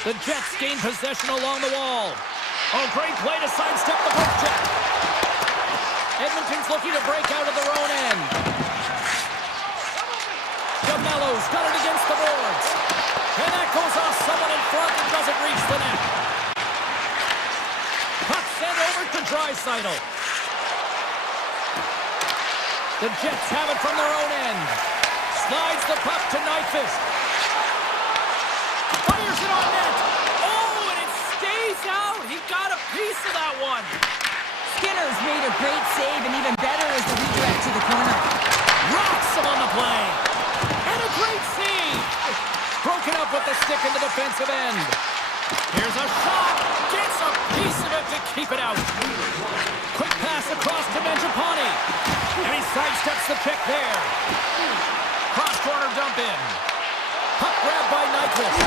The Jets gain possession along the wall. Oh, great play to sidestep the poke check. Edmonton's looking to break out of their own end. DeMello's got it against the boards. And that goes off someone in front and doesn't reach the net. Puck sent over to Draisaitl. The Jets have it from their own end. Slides the puck to Nyquist. Fires it on net. Oh, and it stays out. He got a piece of that one. Skinner's made a great save, and even better is the redirect to the corner. Rocks him on the play. And a great save. Broken up with the stick in the defensive end. Here's a shot. Gets a piece of it to keep it out. Quick pass across to Mangiapane. And he sidesteps the check there. Cross-corner dump in. Puck grab by Nyquist.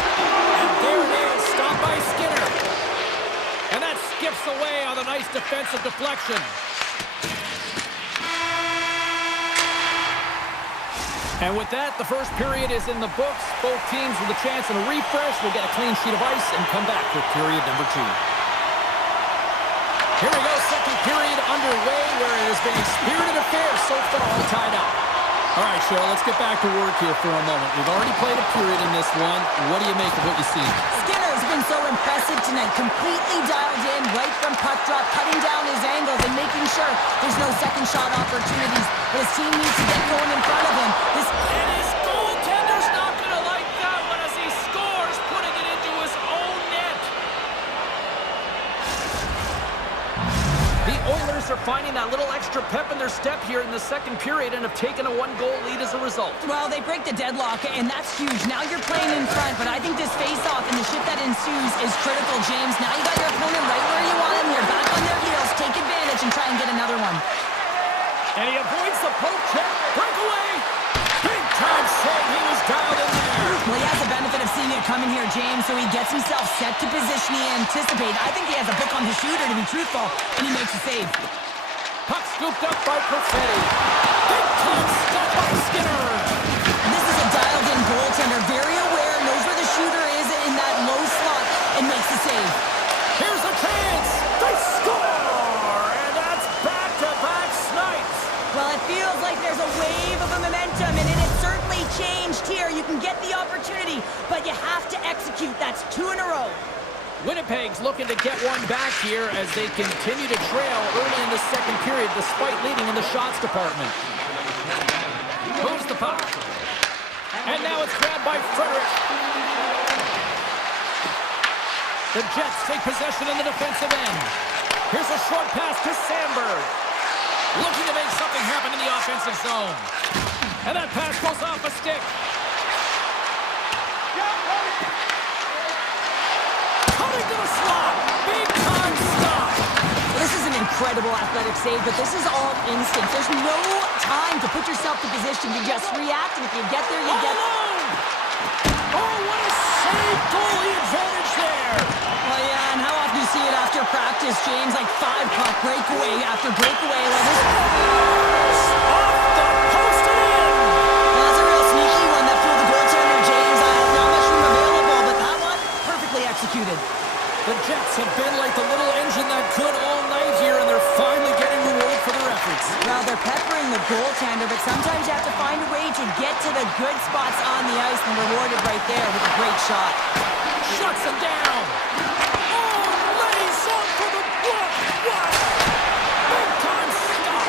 And there it is, stopped by Skinner. And that skips away on a nice defensive deflection. And with that, the first period is in the books. Both teams with a chance and a refresh will get a clean sheet of ice and come back with period number 2. Here we go, second period underway, where it has been a spirited affair so far, all tied up. All right, Cheryl, let's get back to work here for a moment. We've already played a period in this one. What do you make of what you see? Skinner's been so impressive tonight, completely dialed in right from puck drop, cutting down his angles and making sure there's no second shot opportunities. But his team needs to get going in front of him. And his goaltender's not going to like that one as he scores, putting it into his own net. The Oilers are finding that little extra pep in their step here in the second period and have taken a 1-goal lead as a result. Well, they break the deadlock, and that's huge. Now you're playing in front, but I think this face-off and the shift that ensues is critical, James. Now you got your opponent right where you want him. You're back on their heels. Take advantage and try and get another one. And he avoids the poke check. Breakaway. Big time save. He was dialed in there. Well, he has the benefit of seeing it coming here, James, so he gets himself set to position he anticipates. I think he has a book on the shooter, to be truthful, and he makes a save. Puck scooped up by Perfetti. Big time stop by Skinner. And this is a dialed-in goaltender, very aware, knows where the shooter is in that low slot, and makes the save. Here's a chance. They score! And that's back-to-back snipes. Well, it feels like there's a wave of momentum, and it has certainly changed here. You can get the opportunity, but you have to execute. That's 2 in a row. Winnipeg's looking to get one back here as they continue to trail early in the second period despite leading in the shots department. Moves the puck. And now it's grabbed by Frederick. The Jets take possession in the defensive end. Here's a short pass to Sandberg. Looking to make something happen in the offensive zone. And that pass goes off a stick. Coming to the slot. Big time stop. Well, this is an incredible athletic save, but this is all instinct. There's no time to put yourself in position. You just react, and if you get there, you get... Oh, what a save! Goalie advantage there! Well, yeah, and how often you see it after practice, James? Like 5 puck breakaway after breakaway. Well, this... Off the post and in! That's a real sneaky one that fooled the goaltender, James. I have not much room available, but that one, perfectly executed. The Jets have been like the little engine that could all night here, and they're finally getting rewarded for their efforts. Well, they're peppering the goaltender, but sometimes you have to find a way to get to the good spots on the ice, and rewarded right there with a great shot. Shuts him down. Oh, lays on for the block. Wow. Big time stop.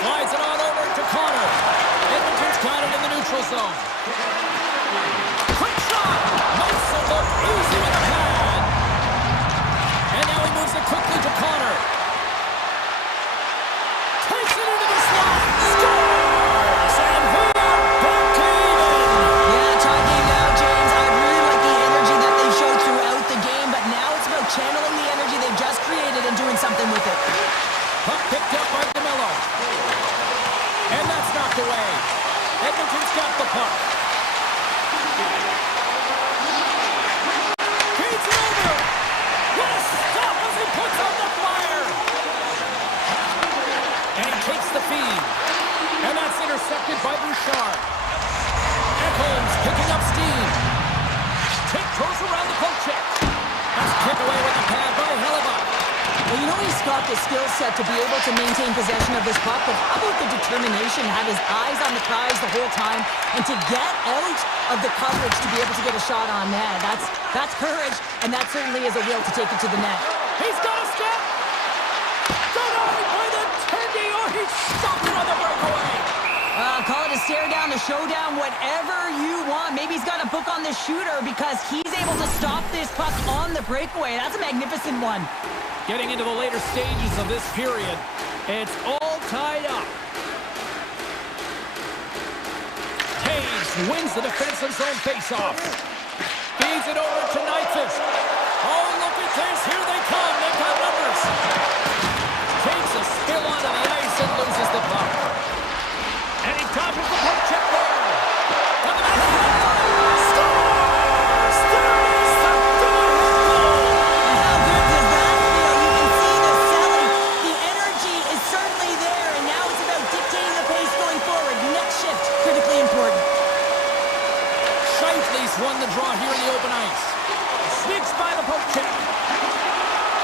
Slides it on over to Connor. Edmonton's got it in the neutral zone. Quick shot. Makes it look easy with a pad. And now he moves it quickly to Connor. Takes it into the slot. Scores. And we are back to even. Yeah, tie game now, James. I really like the energy that they showed throughout the game, but now it's about channeling the energy they've just created and doing something with it. Puck picked up by DeMello. And that's knocked away. Edmonton's got the puck. Feeds it over. What a stop as he puts on the flyer. And he takes the feed. And that's intercepted by Bouchard. Echols picking up steam. Tiptoes around the poke check. That's kicked away with the pad by Hellebuck. Well, you know he's got the skill set to be able to maintain possession of this puck, but how about the determination, have his eyes on the prize the whole time, and to get out of the coverage to be able to get a shot on net. That's courage, and that certainly is a will to take it to the net. He's got a step. Denied by the Tendy, or he stopped it on the breakaway. Call it a stare down, a showdown, whatever you want. Maybe he's got a book on the shooter because he's able to stop this puck on the breakaway. That's a magnificent one. Getting into the later stages of this period, it's all tied up. Taves wins the defensive zone faceoff. Feeds it over to Nyquist. Oh, look at this. Here they come. They've got numbers. Takes a spill onto the ice and loses the puck. And he topples the puck check there. On the back of the net. Scores! There is the goal! How good does that feel? You can see the selling. The energy is certainly there, and now it's about dictating the pace going forward. Next shift, at least won the draw here in the open ice. Sneaks by the poke check.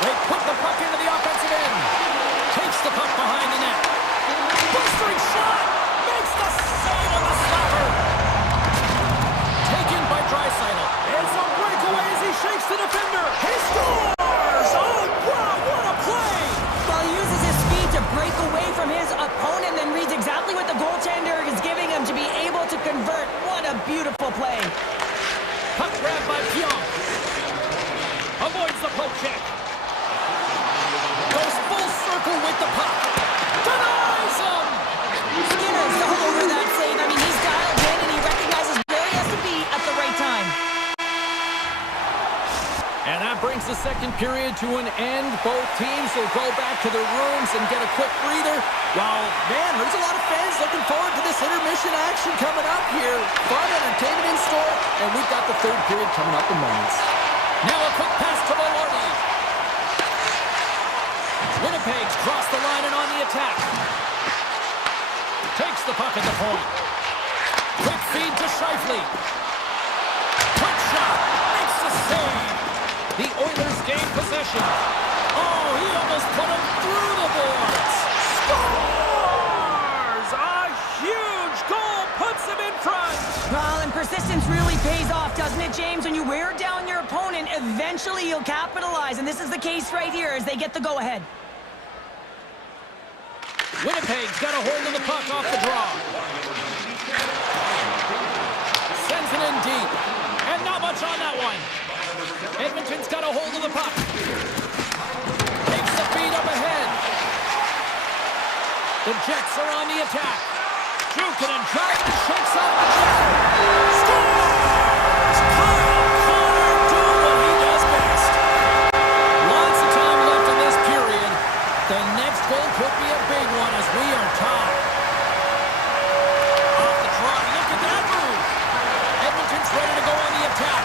They put the puck into the offensive end. Takes the puck behind the net. Blistering shot. Makes the save on the slapper. Taken by Draisaitl. It's a breakaway as he shakes the defender. He scores! Oh, wow, what a play! Well, he uses his speed to break away from his opponent, then reads exactly what the goaltender is giving him to be able to convert. What a beautiful play. Puck grabbed by Pyong. Avoids the poke check. Goes full circle with the puck. Denies him! Skinner's all over that save. I mean, he's dialed in and he recognizes where he has to be at the right time. And that brings the second period to an end. Both teams will go back to their rooms and get a quick breather. Wow, man, there's a lot of fans looking forward to this intermission action coming up here. Fun entertainment in store, and we've got the third period coming up in moments. Now a quick pass to Maloney. Winnipeg's crossed the line and on the attack. Takes the puck at the point. Quick feed to Scheifele. Quick shot. Makes the save. The Oilers gain possession. Oh, he almost put him through the boards. Scores! A huge goal puts him in front. Well, and persistence really pays off, doesn't it, James? When you wear down your opponent, eventually you'll capitalize. And this is the case right here as they get the go-ahead. Winnipeg's got a hold of the puck off the draw. Sends it in deep. And not much on that one. Edmonton's got a hold of the puck. Takes the feed up ahead. The Jets are on the attack. Jukin and driving and shakes off the Jets. Scores! Kyle Connor doing what he does best. Lots of time left in this period. The next goal could be a big one as we are tied. Off the draw, look at that move. Edmonton's ready to go on the attack.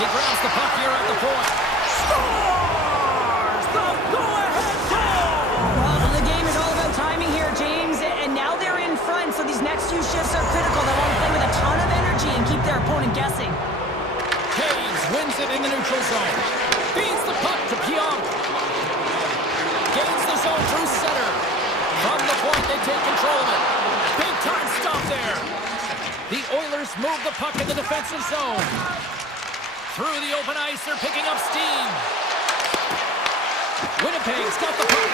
He grabs the puck here at the point. Scores! The go-ahead goal! Well, the game is all about timing here, James. And now they're in front, so these next few shifts are critical. They want to play with a ton of energy and keep their opponent guessing. Hayes wins it in the neutral zone. Feeds the puck to Pyong. Gains the zone through center. From the point, they take control of it. Big time stop there. The Oilers move the puck in the defensive zone. Through the open ice, they're picking up steam. Winnipeg's got the puck.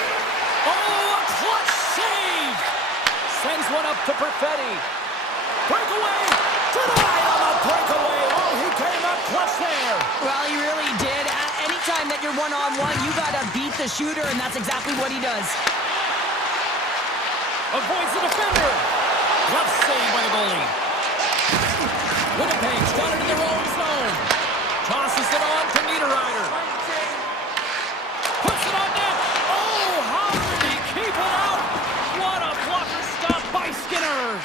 Oh, a clutch save! Sends one up to Perfetti. Breakaway! Denied on the breakaway! Oh, he came up clutch there! Well, he really did. Anytime that you're one-on-one, you got to beat the shooter, and that's exactly what he does. Avoids the defender. Glove save by the goalie. Winnipeg's got it in their own zone. Tosses it on to Niederreiter. Puts it on net. Oh, how did he keep it out? What a blocker stop by Skinner.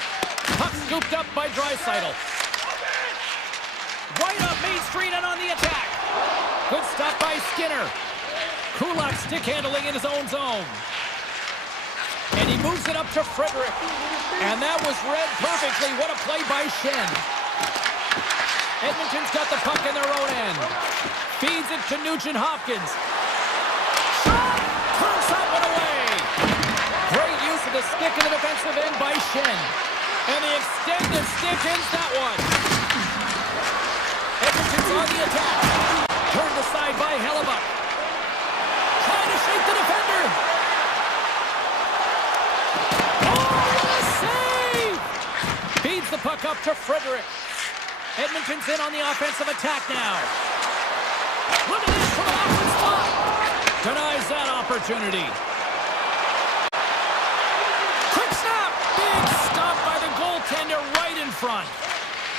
Puck scooped up by Draisaitl. Right up Main Street and on the attack. Good stop by Skinner. Kulak stick handling in his own zone. And he moves it up to Frederick. And that was read perfectly. What a play by Shen. Edmonton's got the puck in their own end. Feeds it to Nugent-Hopkins. Shot! Turns that one away. Great use of the stick in the defensive end by Shen. And the extended stick ends that one. Edmonton's on the attack. Turned aside by Hellebuck. Trying to shake the defender. Oh, what a save! Feeds the puck up to Frederick. Edmonton's in on the offensive attack now. Look at this from an awkward spot. Denies that opportunity. Quick snap. Big stop by the goaltender right in front.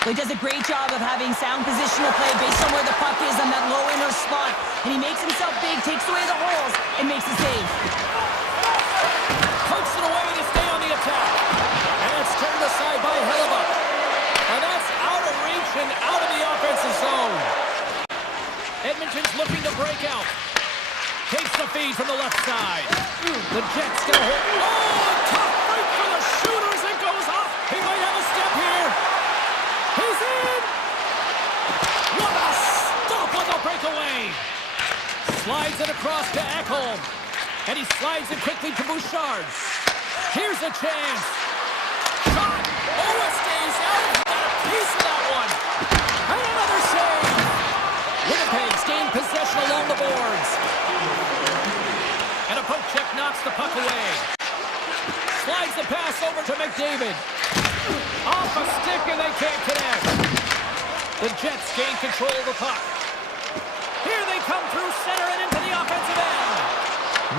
He does a great job of having sound positional play based on where the puck is on that low inner spot. And he makes himself big, takes away the holes, and makes a save. Pokes it away to stay on the attack. And it's turned aside by Hellebuck. And that's out of reach and out of the offensive zone. Edmonton's looking to break out. Takes the feed from the left side. The Jets get a hold. Oh, a tough break for the shooter as it goes off. He might have a step here. He goes in! What a stop on the breakaway! Slides it across to Ekholm. And he slides it quickly to Bouchard. Here's a chance. Shot! Oh, it stays out. He got a piece of that one. And another save. Winnipeg's gained possession along the boards. And a poke check knocks the puck away. Slides the pass over to McDavid. Off a stick and they can't connect. The Jets gain control of the puck. Here they come through center and into the offensive end.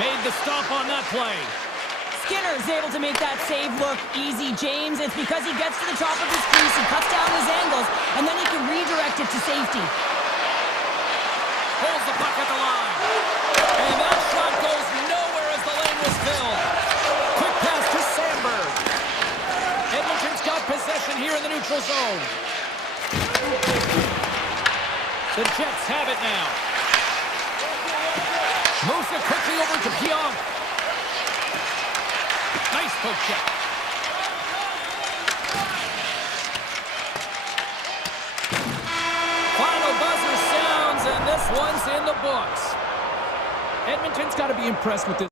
Made the stop on that play. Skinner is able to make that save look easy, James. It's because he gets to the top of his crease, he cuts down his angles, and then he can redirect it to safety. Pulls the puck at the line. And that shot goes nowhere as the lane was filled. Quick pass to Sandberg. Edmonton's got possession here in the neutral zone. The Jets have it now. Moves it quickly over to Pionk. Nice poke check. Final buzzer sounds, and this one's in the books. Edmonton's got to be impressed with this.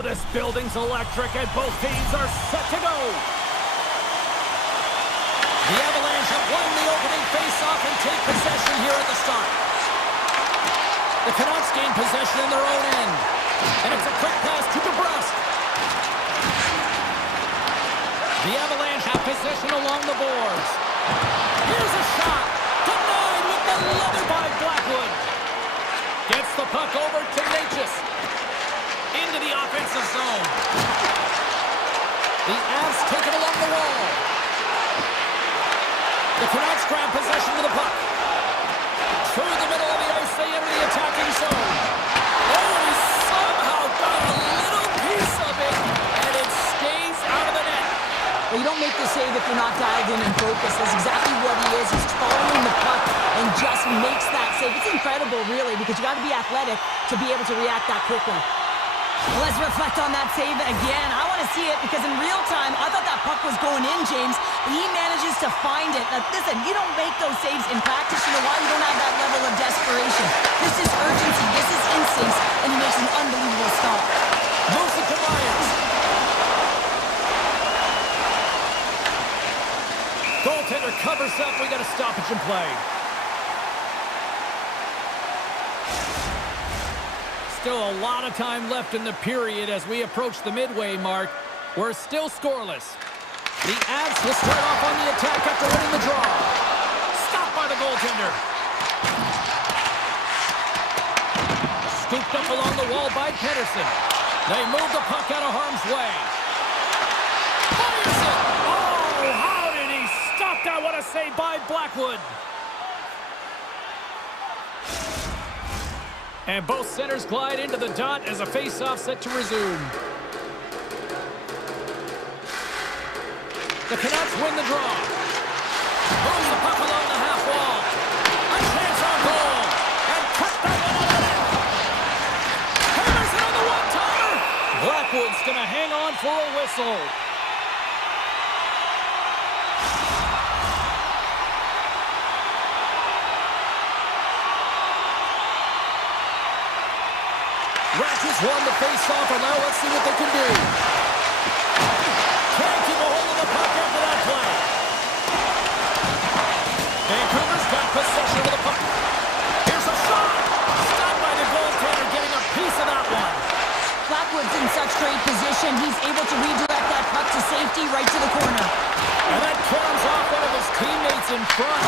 Oh, this building's electric, and both teams are set to go. The Avalanche have won the opening face-off and take possession here at the start. The Canucks gain possession in their own end. And it's a quick pass to DeBrusque. The Avalanche have possession along the boards. Here's a shot. Denied with the leather by Blackwood. Gets the puck over to Natchez. Into the offensive zone. The Avs take it along the wall. The Canucks grab possession of the puck. Through the middle of the ice, they enter the attacking zone. Oh, he somehow got a little piece of it, and it stays out of the net. Well, you don't make the save if you're not dialed in and focused. That's exactly what he is. He's following the puck and just makes that save. It's incredible, really, because you got to be athletic to be able to react that quickly. Well, let's reflect on that save again. I want to see it because in real time, I thought that puck was going in, James, but he manages to find it. Now, listen, you don't make those saves in practice. You know why? You don't have that level of desperation. This is urgency. This is instincts, and he makes an unbelievable stop. Moves it to Myers. Goaltender covers up. We got a stoppage in play. Still a lot of time left in the period as we approach the midway mark. We're still scoreless. The Avs will start off on the attack after winning the draw. Stopped by the goaltender. Scooped up along the wall by Pedersen. They move the puck out of harm's way. Fires it! Oh, how did he stop that? What a save by Blackwood. And both centers glide into the dot as a face-off set to resume. The Canucks win the draw. Moves the puck along the half wall. A chance on goal. And cut that one out of the net. Hammers it on the one-timer. Blackwood's going to hang on for a whistle. Ratchets won the face-off, and now let's see what they can do. Can't keep a hold of the puck after that play. Vancouver's got possession of the puck. Here's a shot. Stopped by the goaltender, getting a piece of that one. Blackwood's in such great position. He's able to redirect that puck to safety right to the corner. And that comes off one of his teammates in front.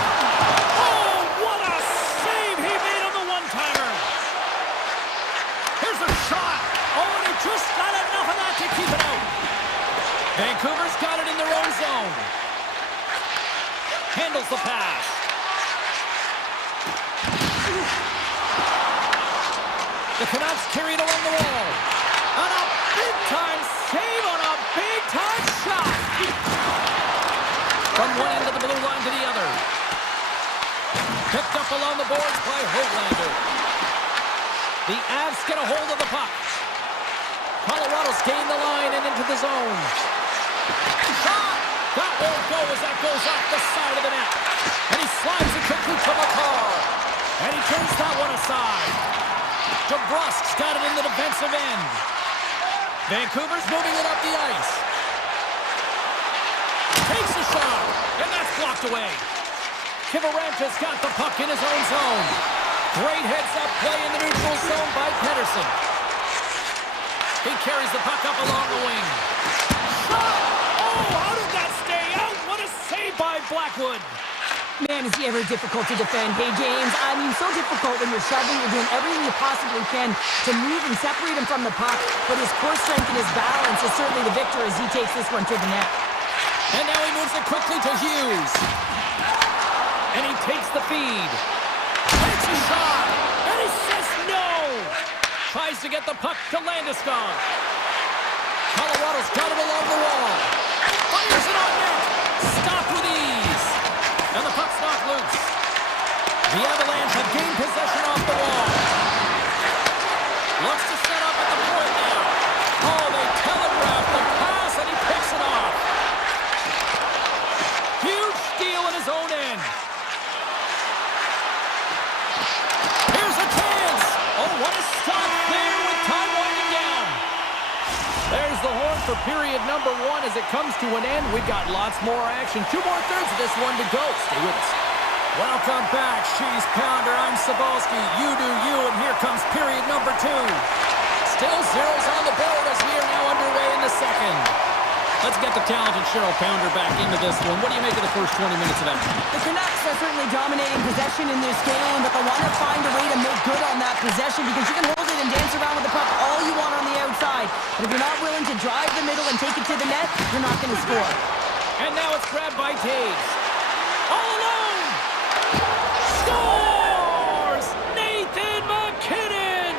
Oh, what a save he made on the one-timer. Here's a shot. Oh, and he just got enough of that to keep it out. Vancouver's got it in their own zone. Handles the pass. The Canucks carry it along the wall. On a big-time save on a big-time shot. From one end of the blue line to the other. Picked up along the boards by Höglander. The Avs get a hold of the puck. Colorado's gained the line and into the zone. Shot! That won't go as that goes off the side of the net. And he slides it quickly to McCarr. And he turns that one aside. DeBrusque's got it in the defensive end. Vancouver's moving it up the ice. Takes a shot, and that's blocked away. Kivaranta's got the puck in his own zone. Great heads-up play in the neutral zone by Pedersen. He carries the puck up along the wing. Shot! Oh, how did that stay out? What a save by Blackwood. Man, is he ever difficult to defend. Hey, James, I mean, so difficult when you're shoving. You're doing everything you possibly can to move and separate him from the puck. But his core strength and his balance is certainly the victor as he takes this one to the net. And now he moves it quickly to Hughes. And he takes the feed. Takes a shot. And he says no. Tries to get the puck to Landeskog. Colorado's got it along the wall. Fires it on net. Stopped with ease. And the puck's knocked loose. The Avalanche have gained possession off the wall. Looks to set up at the point now. Oh, they telegraph the pass, and he picks it off. Huge steal in his own end. Here's a chance. Oh, what a stop there with time winding down. number one as it comes to an end. We've got lots more action. 2 more thirds of this one to go. Stay with us. Welcome back. She's Pounder. I'm Sabalski. You do you, and here comes period number 2. Still zeros on the board as we are now underway in the second. Let's get the talented Cheryl Pounder back into this one. What do you make of the first 20 minutes of action? The Canucks are certainly dominating possession in this game, but they want to find a way to make good on that possession because you can hold it and dance around with the puck all you want on the outside. But if you're not willing to drive the middle and take it to the net, you're not going to score. And now it's grabbed by Taves. All alone! Scores! Nathan McKinnon!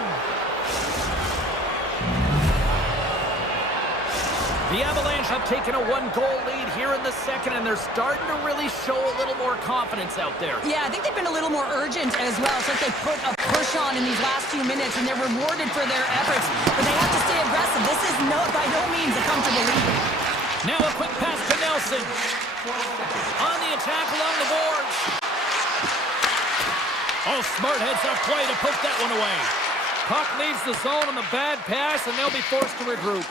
The Avalanche have taken a 1-goal lead here in the second, and they're starting to really show a little more confidence out there. Yeah, I think they've been a little more urgent as well. It's like they put a push on in these last few minutes, and they're rewarded for their efforts. But they have to stay aggressive. This is by no means a comfortable lead. Now a quick pass to Nelson. On the attack along the boards. Oh, smart heads-up play to put that one away. Puck leaves the zone on the bad pass, and they'll be forced to regroup.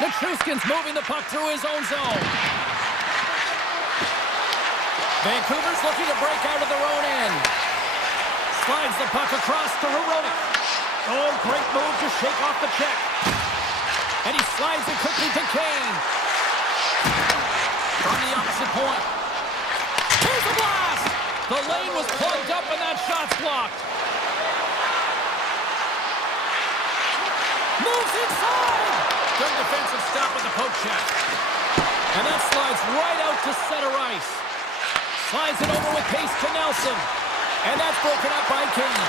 Nichushkin's moving the puck through his own zone. Vancouver's looking to break out of their own end. Slides the puck across to Hironic. Oh, great move to shake off the check. And he slides it quickly to Kane. From the opposite point. Here's the blast! The lane was plugged up and that shot's blocked. Moves inside! Good defensive stop with the poke check. And that slides right out to center ice. Slides it over with pace to Nelson. And that's broken up by Kane.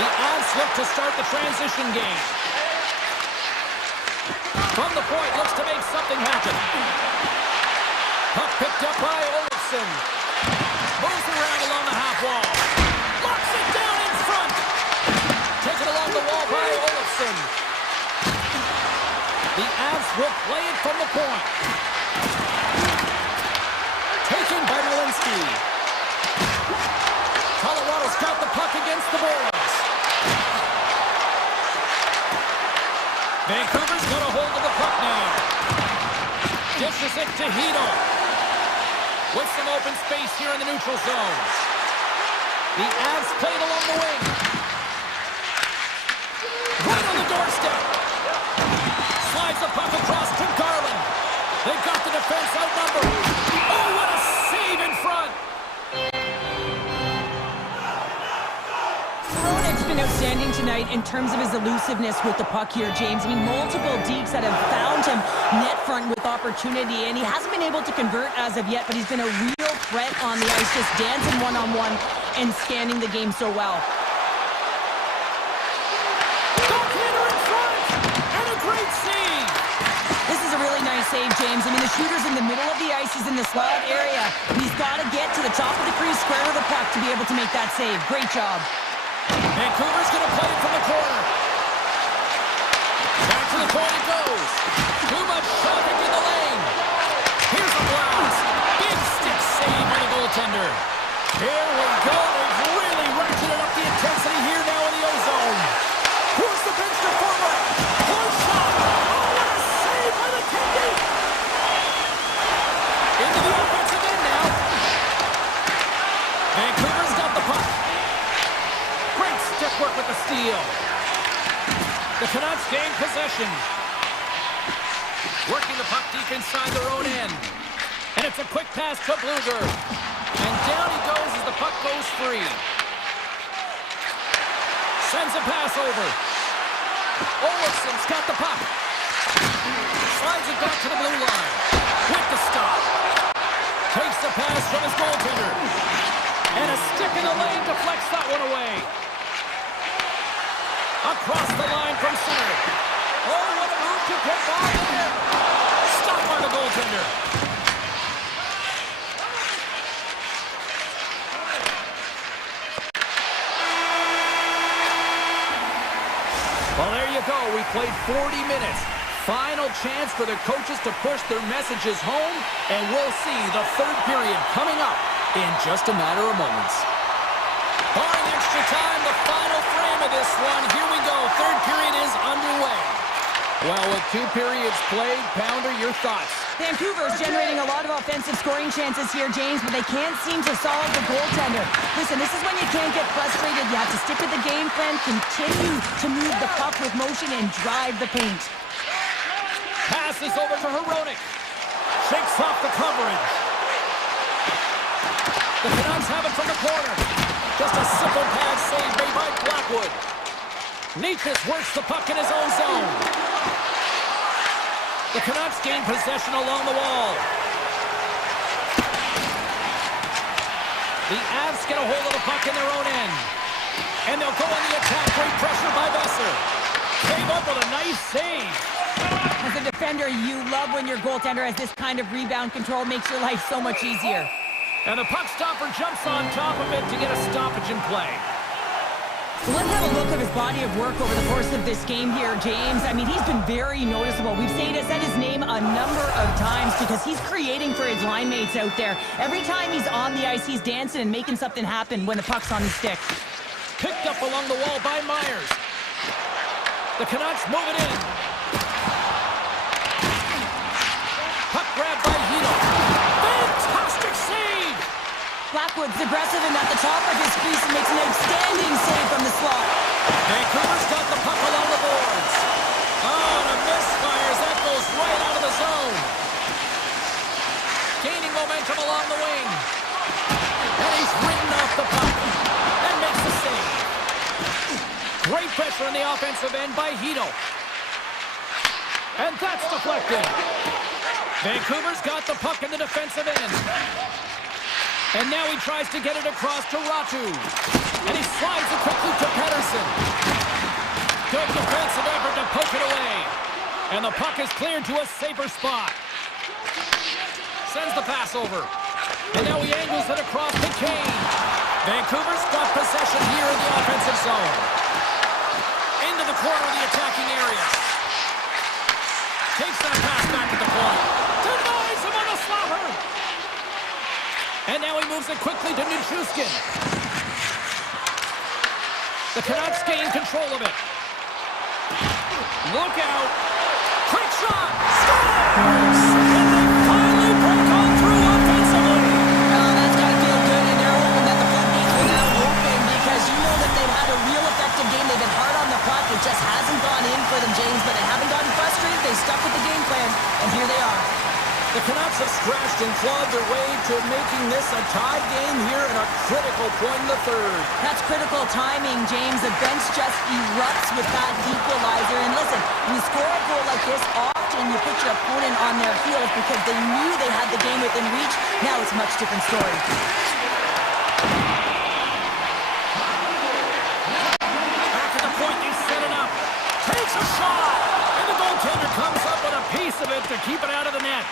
The Avs look to start the transition game. From the point, looks to make something happen. Puck picked up by Olofsson. Moves around along the half wall. Locks it down in front. Taken along the wall by Olofsson. The Avs will play it from the point. Taken by Malinsky. Colorado's got the puck against the boards. Vancouver's got a hold of the puck now. Dishes it to Hito. With some open space here in the neutral zone. The Avs played along the wing. Right on the doorstep. Slides the puck across to Garland. They've got the defense outnumbered. Oh, what a save in front. Hironic's been outstanding tonight in terms of his elusiveness with the puck here, James. I mean, multiple deeks that have found him net front with opportunity, and he hasn't been able to convert as of yet, but he's been a real threat on the ice, just dancing one-on-one and scanning the game so well. Backhand in front, and a great save. This is a really nice save, James. I mean, the shooter's in the middle of the ice. He's in the slot area. He's got to get to the top of the crease, square with the puck to be able to make that save. Great job. Vancouver's going to play it from the corner. Back to the point it goes. Too much traffic in the lane. Here's a blast. Big stick save by the goaltender. Here we go. They've really ratcheted up the intensity here now in the O-zone. Who's the bench performer? Close shot. Oh, what a save by the Kennedy. Into the offensive end now. Vancouver's got the puck. Great stick work with the steal. The Canucks gain possession. Working the puck deep inside their own end. And it's a quick pass to Bluger. And down he goes as the puck goes free. Sends a pass over. Olofsson's got the puck. Slides it back to the blue line. With the stop. Takes the pass from his goaltender. And a stick in the lane deflects that one away. Across the line from center. Oh, what a move to get by there. Stopped by the goaltender. Well, there you go. We played 40 minutes. Final chance for the coaches to push their messages home, and we'll see the third period coming up in just a matter of moments. Barring extra time, the final frame of this one. Here we go. Third period is underway. Well, with 2 periods played, Pounder, your thoughts? Vancouver's generating a lot of offensive scoring chances here, James, but they can't seem to solve the goaltender. Listen, this is when you can't get frustrated. You have to stick with the game plan, continue to move the puck with motion, and drive the paint. Passes over to Hronek. Shakes off the coverage. The Canucks have it from the corner. Just a simple pad save made by Blackwood. Necas works the puck in his own zone. The Canucks gain possession along the wall. The Avs get a hold of the puck in their own end. And they'll go on the attack. Great pressure by Besser. Came up with a nice save. As a defender, you love when your goaltender has this kind of rebound control. Makes your life so much easier. And the puck stopper jumps on top of it to get a stoppage in play. Let's have a look at his body of work over the course of this game here, James. I mean, he's been very noticeable. We've said his name a number of times because he's creating for his line mates out there. Every time he's on the ice, he's dancing and making something happen when the puck's on his stick. Picked up along the wall by Myers. The Canucks move it in. Puck grabbed by Hito. Fantastic save! Blackwood's aggressive and at the top of his crease and makes an outstanding save from the slot. Vancouver's got the puck along the boards. Oh, and a misfire as that goes right out of the zone. Gaining momentum along the wing. And he's ridden off the puck and makes the save. Great pressure on the offensive end by Hito. And that's deflected. Vancouver's got the puck in the defensive end. And now he tries to get it across to Ratu. And he slides it quickly to Pettersson. Good defensive effort to poke it away. And the puck is cleared to a safer spot. Sends the pass over. And now he angles it across to Kane. Vancouver's got possession here in the offensive zone. Into the corner of the attacking area. Takes that pass back at the point. Denies him on a slapper. And now he moves it quickly to Nichushkin. The Canucks gain control of it. Look out. Quick shot. Scores! And they finally break on through offensively. Oh, that's got to feel good, and they're hoping that the floodgates will now open because you know that they've had a real effective game. They've been hard on the puck. It just hasn't gone in for them, James, but they haven't gotten frustrated. They stuck with the game plan, and here they are. The Canucks have scratched and clawed their way to making this a tie game here at a critical point in the third. That's critical timing, James. The bench just erupts with that equalizer. And listen, when you score a goal like this, often you put your opponent on their heels because they knew they had the game within reach. Now it's a much different story. Back at the point, they set it up. Takes a shot! And the goaltender comes up with a piece of it to keep it out of the net.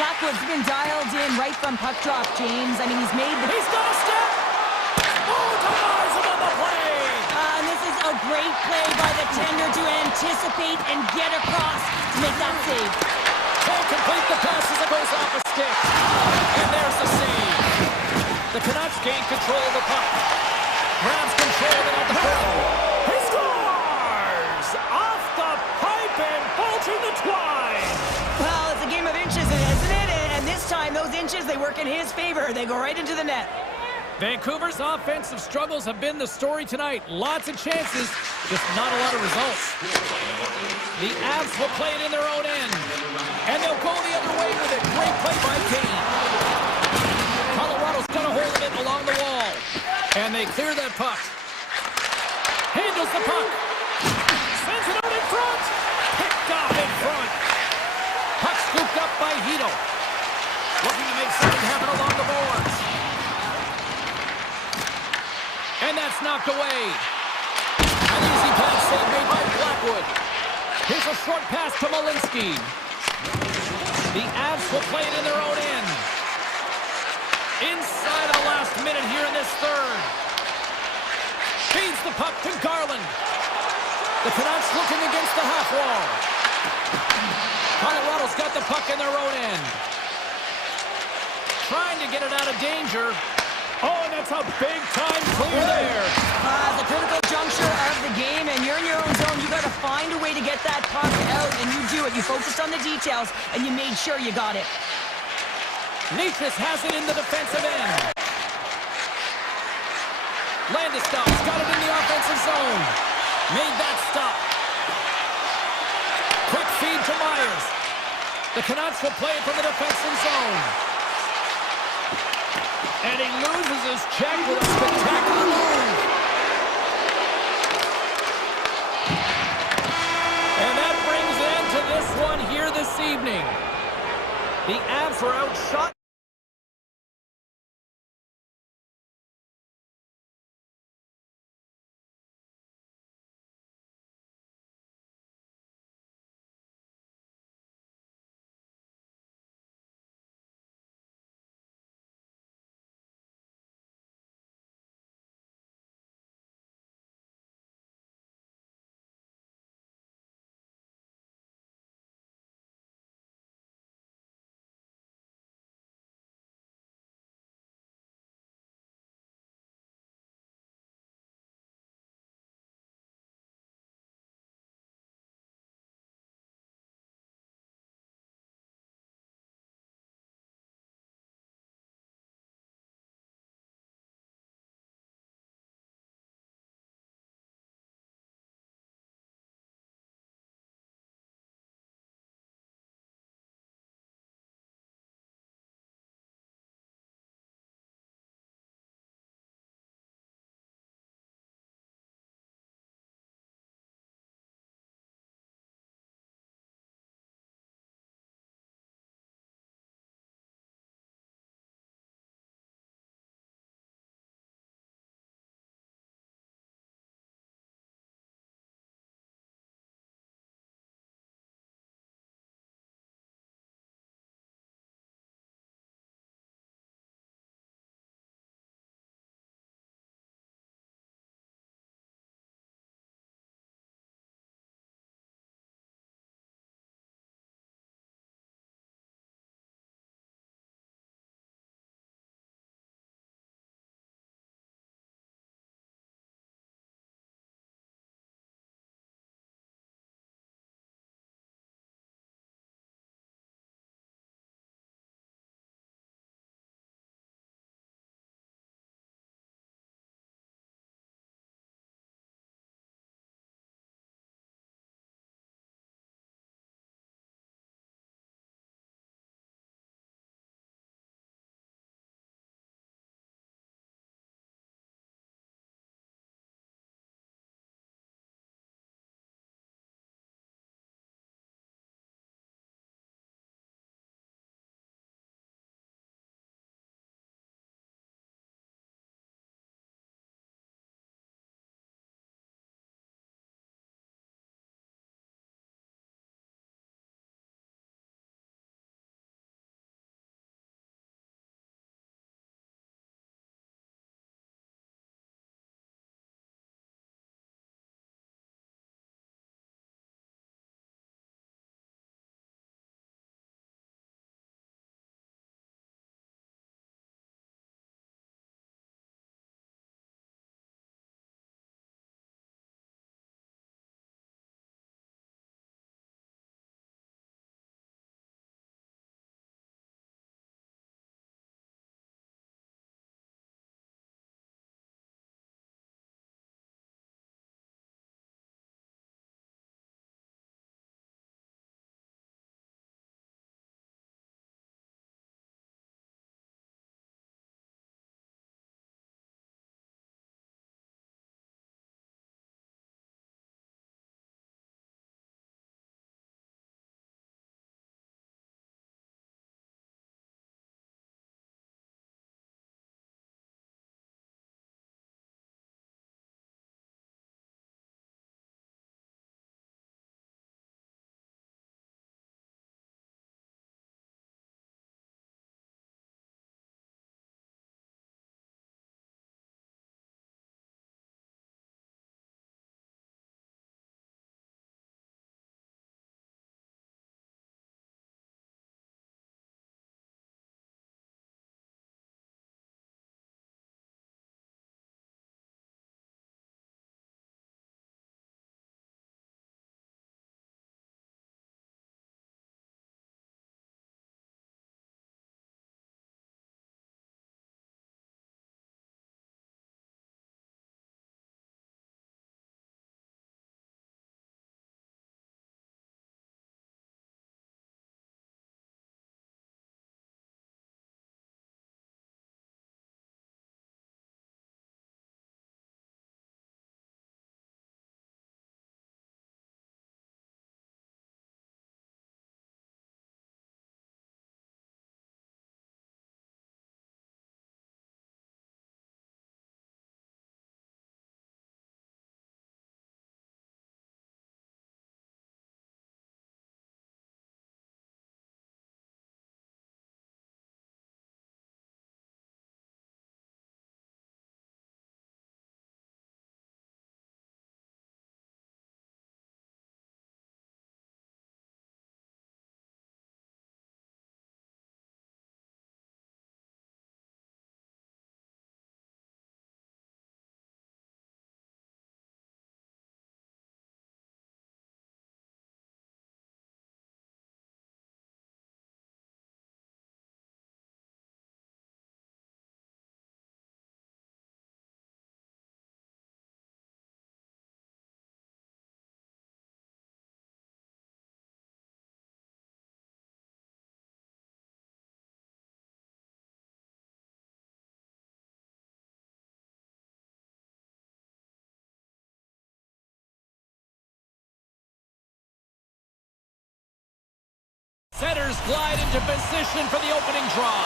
Blackwood's been dialed in right from puck drop, James. I mean, he's made the... He's got a step! Oh, denies him on the play! And this is a great play by the tender to anticipate and get across to make that save. Can't complete the pass as it goes off a stick. And there's the save. The Canucks gain control of the puck. Grabs control of it at the point. He scores! Off the pipe and bolting the twine! Well, it's a game of inches, isn't it? And this time, those inches, they work in his favor. They go right into the net. Vancouver's offensive struggles have been the story tonight. Lots of chances, just not a lot of results. The Avs will play it in their own end. And they'll go the other way with it. Great play by Kane. Colorado's got a hold of it along the wall. And they clear that puck. Handles the puck. Sends it out in front. Picked off in front. Puck scooped up by Hito. Looking to make something happen along the boards. And that's knocked away. An easy pass save made by Blackwood. Here's a short pass to Malinsky. The Avs will play it in their own end. Inside the last minute here in this third. Feeds the puck to Garland. The Canucks looking against the half wall. Colorado's got the puck in their own end. Trying to get it out of danger. Oh, and that's a big-time clear there. The critical juncture of the game, and you're in your own zone. You got got to find a way to get that puck out, and you do it. You focused on the details, and you made sure you got it. Natris has it in the defensive end. Landeskog's got it in the offensive zone. Made that stop. Quick feed to Myers. The Canucks will play it from the defensive zone. And he loses his check with a spectacular move. And that brings an end to this one here this evening. The Avs were outshot. Setters glide into position for the opening draw.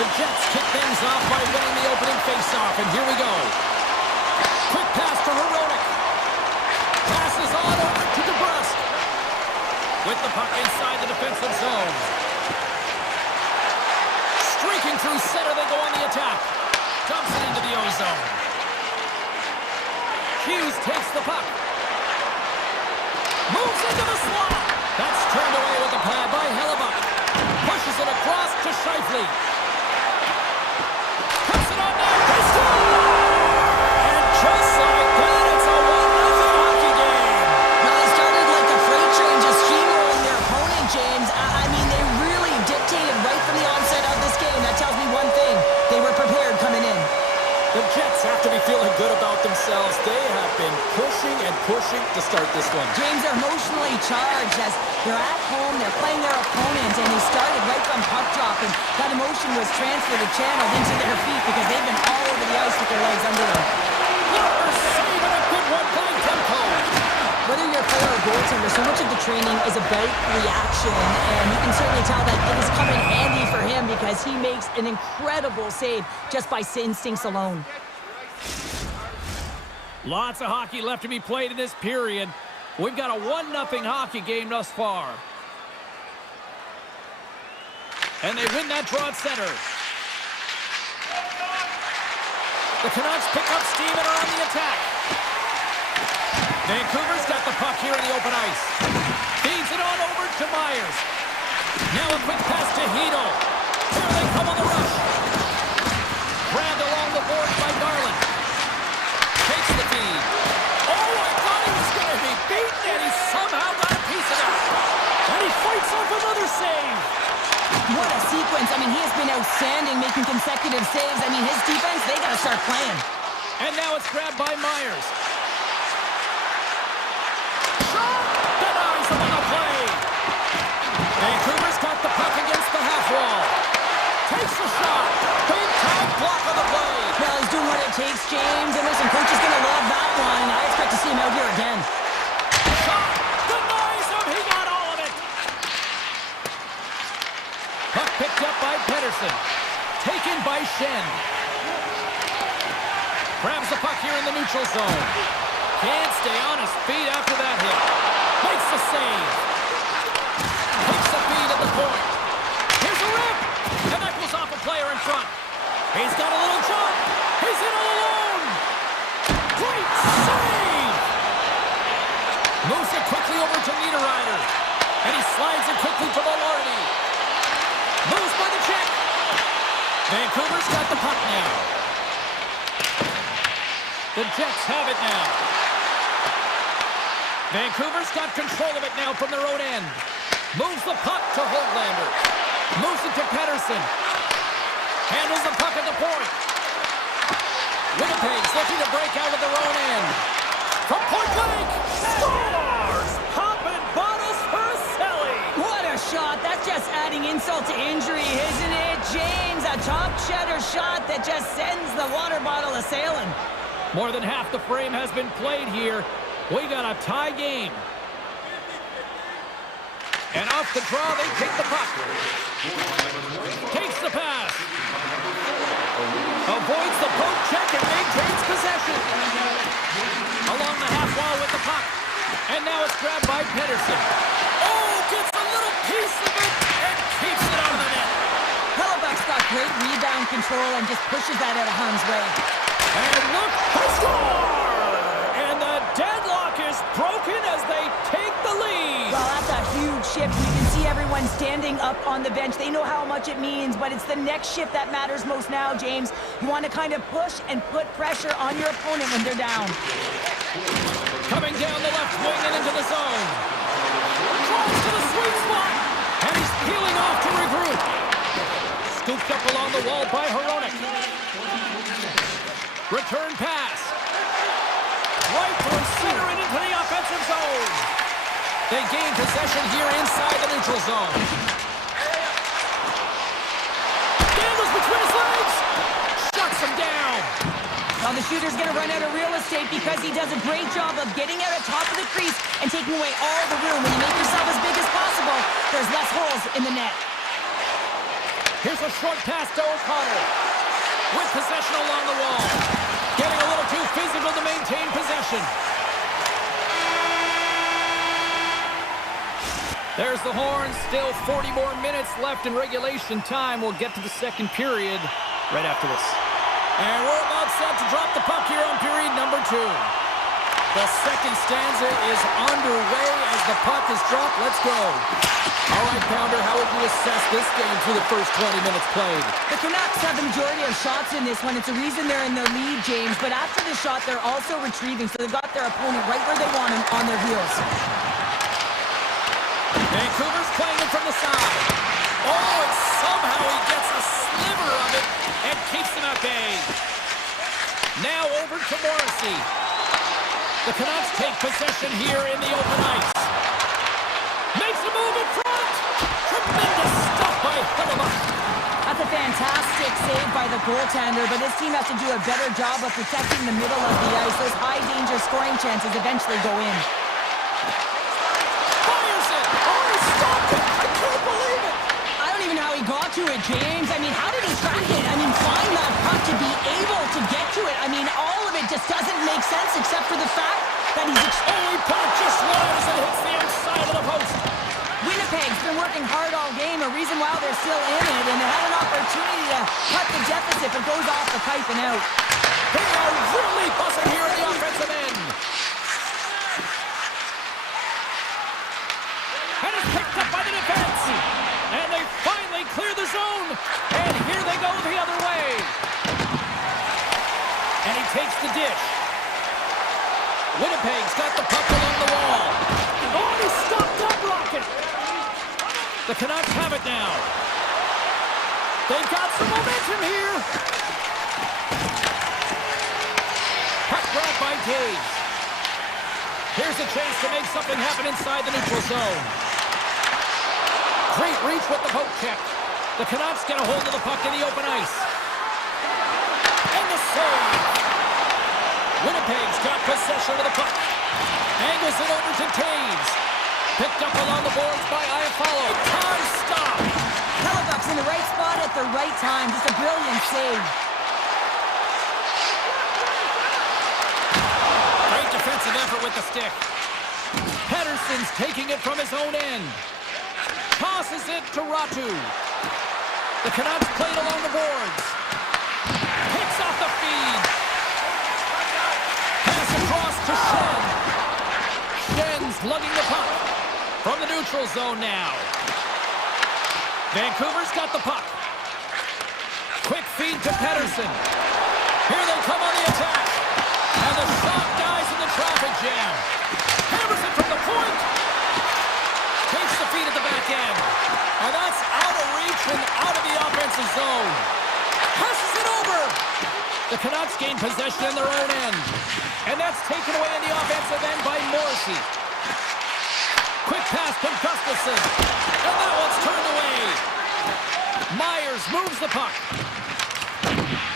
The Jets kick things off by winning the opening faceoff, and here we go. Quick pass to Heronic. Passes on over to DeBrusque. With the puck inside the defensive zone. Streaking through center, they go on the attack. Dumps it into the O-zone. Hughes takes the puck. Moves into the slot. That's turned away with the pad by Hellebuck. Pushes it across to Scheifele. Puts it on net. They score! And just like that, it's a 1-0 hockey game. Well, they started like a freight train, just steamrolling their opponent, James. I mean, they really dictated right from the onset of this game. That tells me one thing. They were prepared coming in. The Jets have to be feeling good about themselves. They have been pushing and pushing to start this one. James, are emotionally charged as they're at home, they're playing their opponent, and they started right from puck drop, and that emotion was transferred and channeled into their feet because they've been all over the ice with their legs under them. Walker saving a good one by tempo. Whether you're a player or goaltender, so much of the training is about reaction, and you can certainly tell that it has come in handy for him because he makes an incredible save just by instincts alone. Lots of hockey left to be played in this period. We've got a 1-0 hockey game thus far. And they win that draw at center. The Canucks pick up steam and are on the attack. Vancouver's got the puck here in the open ice. Feeds it on over to Myers. Now a quick pass to Hito. Here they come on the rush. Grabbed along the board by Garland. Takes the feed. Oh, I thought he was going to be beaten, and he somehow got a piece of it. And he fights off another save. What a sequence. I mean, he has been outstanding making consecutive saves. I mean, his defense, they got to start playing. And now it's grabbed by Myers. Denies him on the play. Vancouver's got the puck against the half wall. Takes the shot. Big time block on the play. Well, he's doing what it takes, James. And listen, coach is going to love that one. I expect to see him out here again. Shot. Denies him. He got all of it. Puck picked up by Pedersen. Taken by Shen. Grabs the puck here in the neutral zone. Can't stay on his feet after that hit. Makes the save. Takes the feed at the point. Here's a rip. And that goes off a player in front. He's got a little jump. He's in all alone. Great save. Moves it quickly over to Niederreiter. And he slides it quickly to Velarde. Moves by the check. Vancouver's got the puck now. The Jets have it now. Vancouver's got control of it now from their own end. Moves the puck to Holtlander. Moves it to Pedersen. Handles the puck at the point. Winnipeg's looking to break out of their own end. From point blank. Scores! Popping bottles for Selly. What a shot. That's just adding insult to injury, isn't it, James? A top cheddar shot that just sends the water bottle a-sailing. More than half the frame has been played here. We got a tie game. And off the draw, they take the puck. Takes the pass. Avoids the poke check and maintains possession. Along the half wall with the puck. And now it's grabbed by Pedersen. Oh, gets a little piece of it and keeps it out of the net. Hellebuck's got great rebound control and just pushes that out of harm's way. And look, they score! And the deadlock is broken as they take the lead. Well, that's a huge shift. You can see everyone standing up on the bench. They know how much it means, but it's the next shift that matters most now, James. You want to kind of push and put pressure on your opponent when they're down. Coming down the left wing and into the zone. Drives to the sweet spot. And he's peeling off to regroup. Scooped up along the wall by Heronic. Return pass. Right through center and into the offensive zone. They gain possession here inside the neutral zone. Gambles between his legs. Shuts him down. Well, the shooter's going to run out of real estate because he does a great job of getting out at top of the crease and taking away all the room. When you make yourself as big as possible, there's less holes in the net. Here's a short pass to O'Connor. With possession along the wall. Getting a little too physical to maintain possession. There's the horn. Still 40 more minutes left in regulation time. We'll get to the second period right after this. And we're about set to drop the puck here on period number 2. The second stanza is underway as the puck is dropped. Let's go. All right, Pounder, how would you assess this game through the first 20 minutes played? The Canucks have the majority of shots in this one. It's a reason they're in the lead, James. But after the shot, they're also retrieving. So they've got their opponent right where they want him, on their heels. Vancouver's playing it from the side. Oh, and somehow he gets a sliver of it and keeps him at bay. Now over to Morrissey. The Canucks take possession here in the open ice. Makes a move in front. Tremendous stuff by Hellebuyck. That's a fantastic save by the goaltender, but this team has to do a better job of protecting the middle of the ice. Those high-danger scoring chances eventually go in. Fires it. Oh, he stopped it. I can't believe it. I don't even know how he got to it, James. I mean, how did he track it? I mean, find that puck to be able to get to it. I mean, all of it just doesn't make sense except for the fact that he's... Oh, he put it just wide as it hits the outside of the post. Winnipeg's been working hard all game, a reason why they're still in it, and they have an opportunity to cut the deficit, but goes off the pipe and out. They are really buzzing here at the offensive end. And it's picked up by the defense. And they finally clear the zone. And here they go the other way. And he takes the dish. Winnipeg's got the puck along the wall. Oh, he stopped that rocket. The Canucks have it now. They've got some momentum here. Puck grabbed by Taves. Here's a chance to make something happen inside the neutral zone. Great reach with the poke check. The Canucks get a hold of the puck in the open ice. And the save. Winnipeg's got possession of the puck. Angles it over to Taves. Picked up along the boards by Iafallo. Time stop. Hellebuyck's in the right spot at the right time. Just a brilliant save. Great defensive effort with the stick. Pettersson's taking it from his own end. Tosses it to Ratu. The Canucks played along the boards. Picks off the feed. Pass across to Shen. Shen's lugging the puck. From the neutral zone now. Vancouver's got the puck. Quick feed to Pettersson. Here they come on the attack. And the shot dies in the traffic jam. Hammers it from the point. Takes the feed at the back end. And that's out of reach and out of the offensive zone. Passes it over. The Canucks gain possession in their own end. And that's taken away in the offensive end by Morrissey. Quick pass to Gustafsson. And that one's turned away. Myers moves the puck.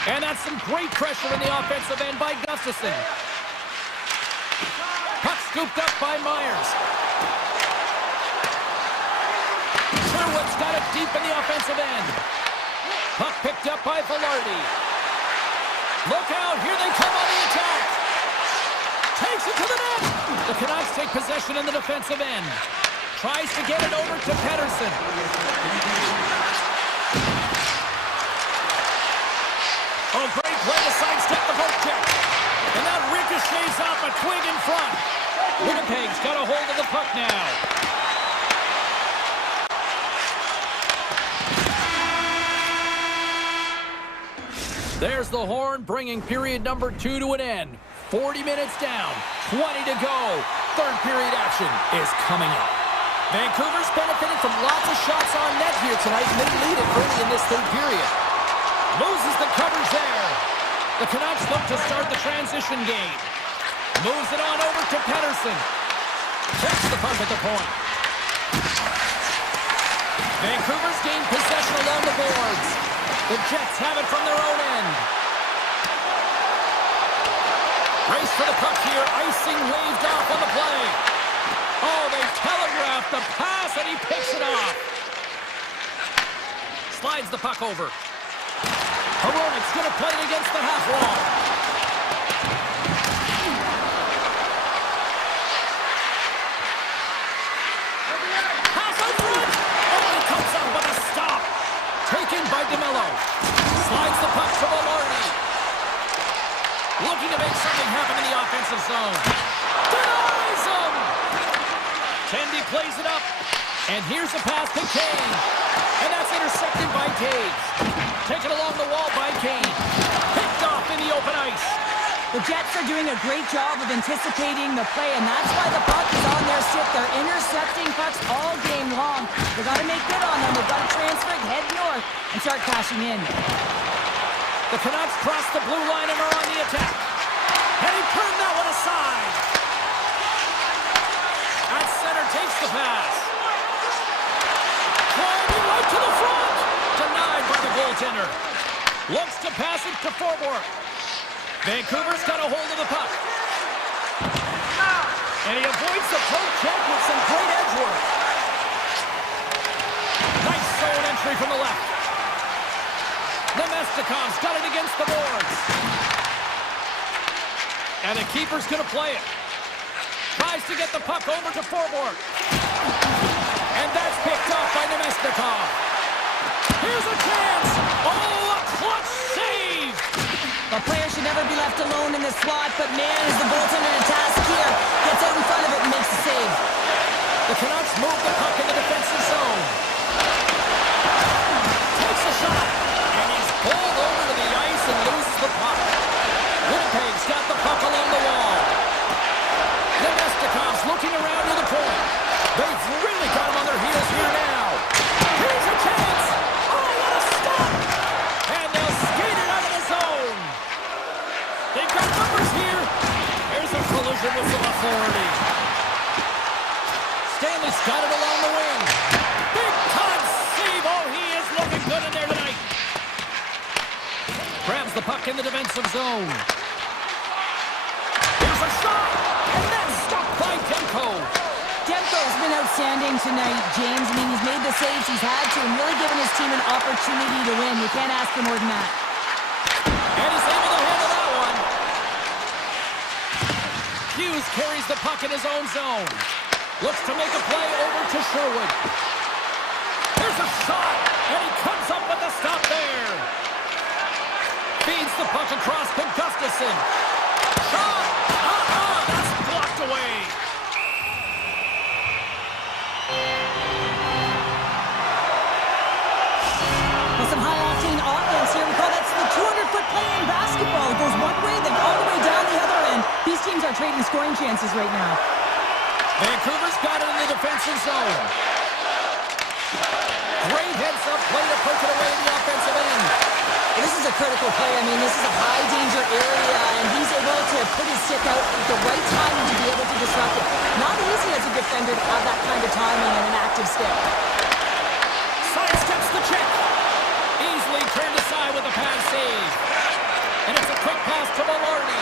And that's some great pressure in the offensive end by Gustafsson. Puck scooped up by Myers. Sherwood's got it deep in the offensive end. Puck picked up by Velarde. Look out, here they come on the attack. Takes it to the net. The Canucks take possession in the defensive end. Tries to get it over to Pettersson. Oh, great play to sidestep the poke check. And that ricochets off a twig in front. Winnipeg's got a hold of the puck now. There's the horn, bringing period number 2 to an end. 40 minutes down, 20 to go. Third period action is coming up. Vancouver's benefited from lots of shots on net here tonight, and they lead it early in this third period. Loses the coverage there. The Canucks look to start the transition game. Moves it on over to Pettersson. Checks the puck at the point. Vancouver's gained possession along the boards. The Jets have it from their own end. Race for the puck here. Icing waved off on the play. Oh, they telegraphed the pass, and he picks it off. Slides the puck over. Hronik's going to play it against the half wall. Pass out front. Oh, he comes up with a stop. Taken by DeMello. Slides the puck to Velarde. Looking to make something happen in the offensive zone. Denies him! Kendi plays it up. And here's a pass to Kane. And that's intercepted by Taves. Taken along the wall by Kane. Picked off in the open ice. The Jets are doing a great job of anticipating the play, and that's why the puck is on their stick. They're intercepting pucks all game long. They've got to make good on them. They've got to transfer it, head north, and start cashing in. The Canucks cross the blue line and are on the attack. And he turned that one aside. At center takes the pass. Driving right to the front. Denied by the goaltender. Looks to pass it to forward. Vancouver's got a hold of the puck. And he avoids the poke check with some great edge work. Nice zone entry from the left. Nemestikov's got it against the boards. And the keeper's going to play it. Tries to get the puck over to forward. And that's picked off by Nemestikov. Here's a chance. Oh, a clutch save. The player should never be left alone in the slot, but man, is the goaltender to task here. Gets out in front of it and makes the save. The Canucks move the puck in the defensive zone. Takes a shot. And he's pulled over to the ice and loses the puck. Winnipeg's got the puck along the wall. Nemestikov's looking around to the point. They've really got him on their heels here now. Here's a chance. Oh, what a stop. And they'll skate it out of the zone. They've got numbers here. There's a collision with some authority. Stanley's got it along the wing. Big time save. Oh, he is looking good in there tonight. Grabs the puck in the defensive zone. Here's a shot. And that's stopped by Demko. Demko's been outstanding tonight, James. I mean, he's made the saves he's had to and really given his team an opportunity to win. You can't ask for more than that. And he's able to handle that one. Hughes carries the puck in his own zone. Looks to make a play over to Sherwood. There's a shot, and he comes up with the stop there. Feeds the puck across to Gustafsson. Shot! That's blocked away. With some high-octane offense here, we call that the 200-foot play in basketball. It goes one way, then all the way down the other end. These teams are trading scoring chances right now. Vancouver's got it in the defensive zone. Great heads-up play to poke it away in the offensive end. This is a critical play. I mean, this is a high-danger area, and he's able to put his stick out at the right time to be able to disrupt it. Not easy as a defender to have that kind of timing and an active stick. Sidesteps the check. Easily turned aside with a pass save. And it's a quick pass to Velarde.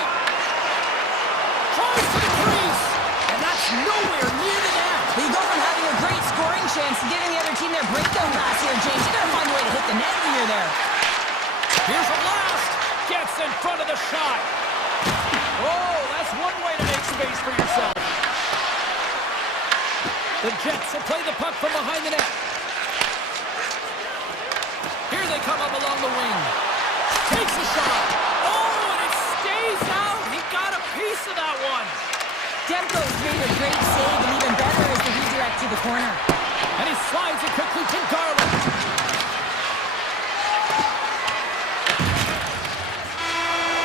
Tries to the crease. And that's nowhere near the net. You go from having a great scoring chance to giving the other team their breakdown pass here, James. You gotta find a way to hit the net when you're there. Here's a blast. Gets in front of the shot. Oh, that's one way to make space for yourself. The Jets will play the puck from behind the net. Here they come up along the wing. Takes a shot. Oh, and it stays out. He got a piece of that one. Demko's made a great save, and even better is the redirect to the corner. And he slides it quickly to Garland.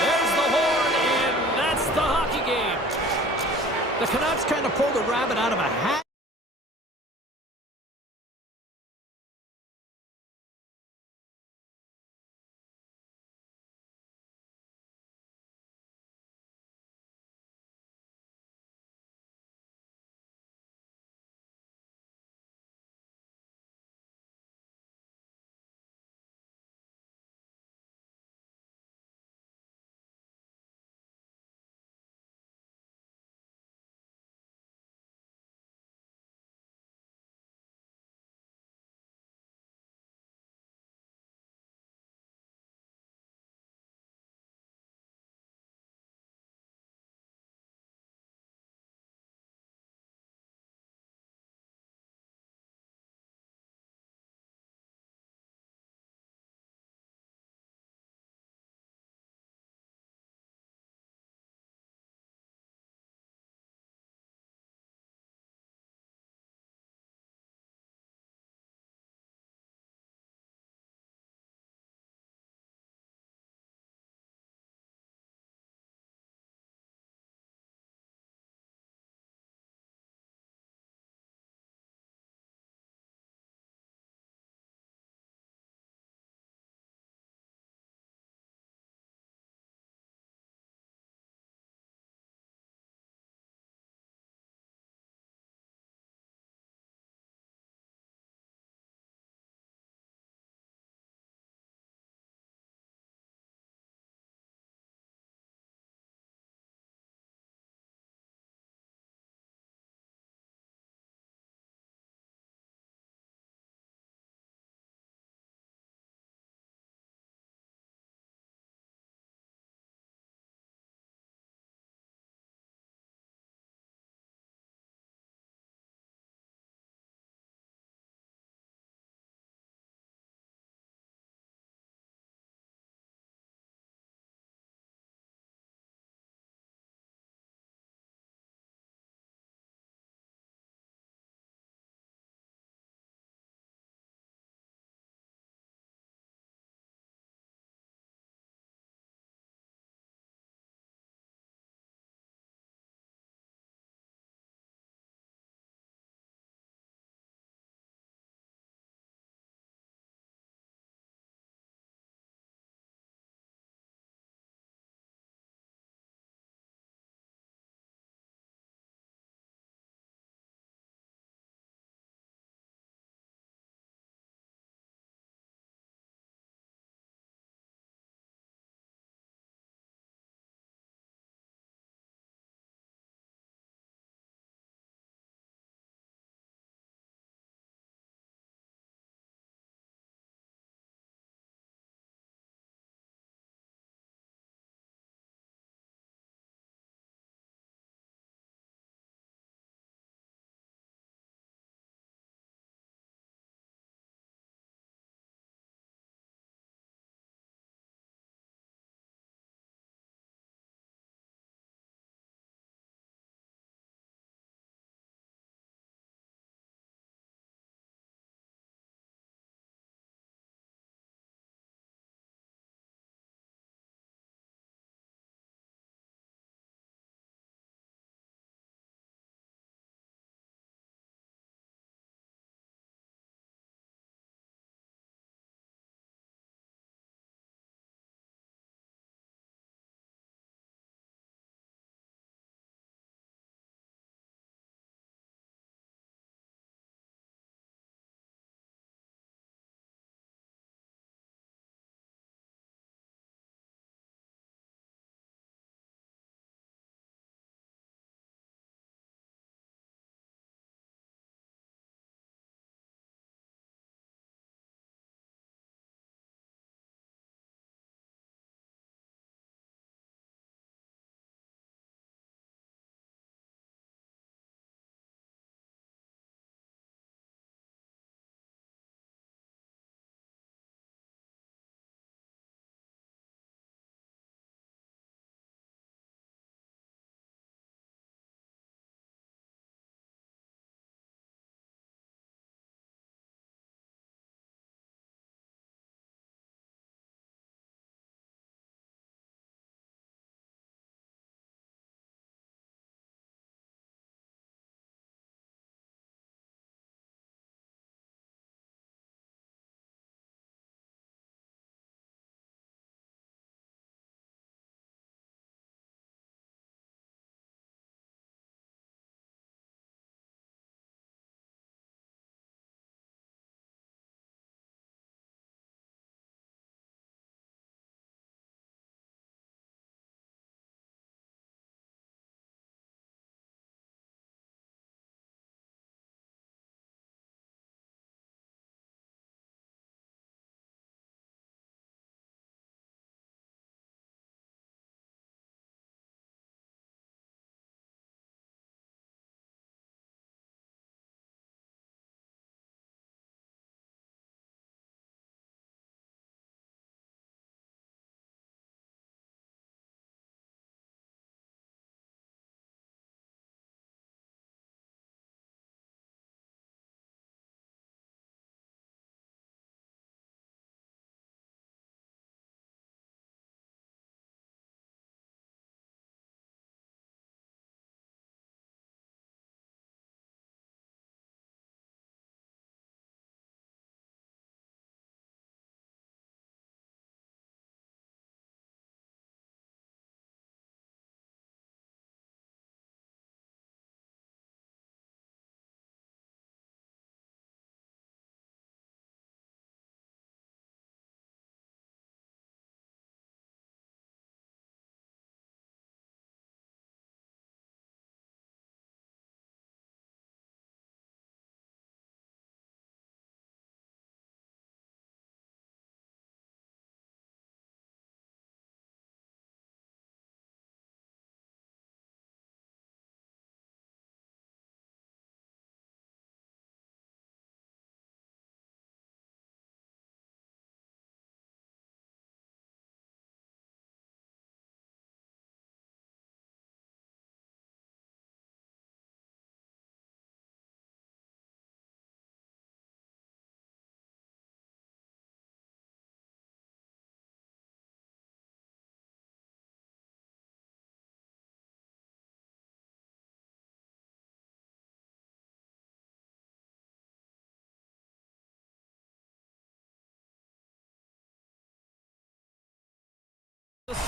There's the horn, and that's the hockey game. The Canucks kind of pulled a rabbit out of a hat.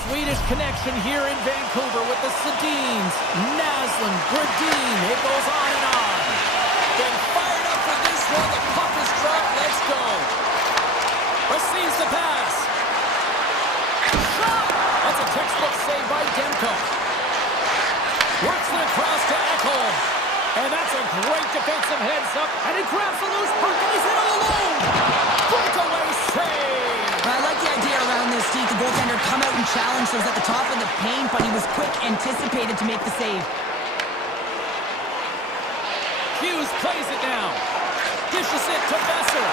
Swedish connection here in Vancouver with the Sedins, Naslund, Gradin. It goes on and on. Been fired up for this one. The puck is dropped. Let's go. Receives the pass. Shot! That's a textbook save by Demko. Works it across to Ekholm. And that's a great defensive heads-up. And he grabs a loose puck, and he's in all alone. Breakaway save. I like the idea around this, Steve. The goaltender come out and challenge those at the top of the paint, but he was quick, anticipated to make the save. Hughes plays it now. Dishes it to Besser.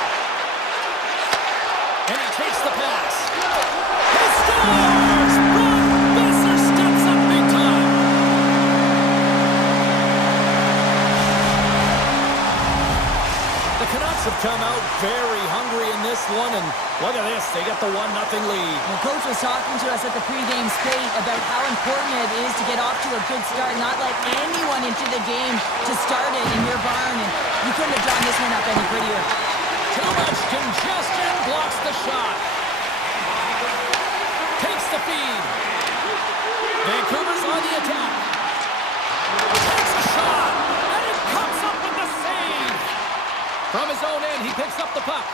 And he takes the pass. He scores! Brock Besser steps up big time. The Canucks have come out very hungry in this one, and look at this, they get the 1-0 lead. Well, Coach was talking to us at the pregame skate about how important it is to get off to a good start, not let anyone into the game to start it in your barn, and you couldn't have drawn this one up any prettier. Too much congestion, blocks the shot. Takes the feed. Vancouver's on the attack. Takes a shot, and it comes up with the save. From his own end, he picks up the puck.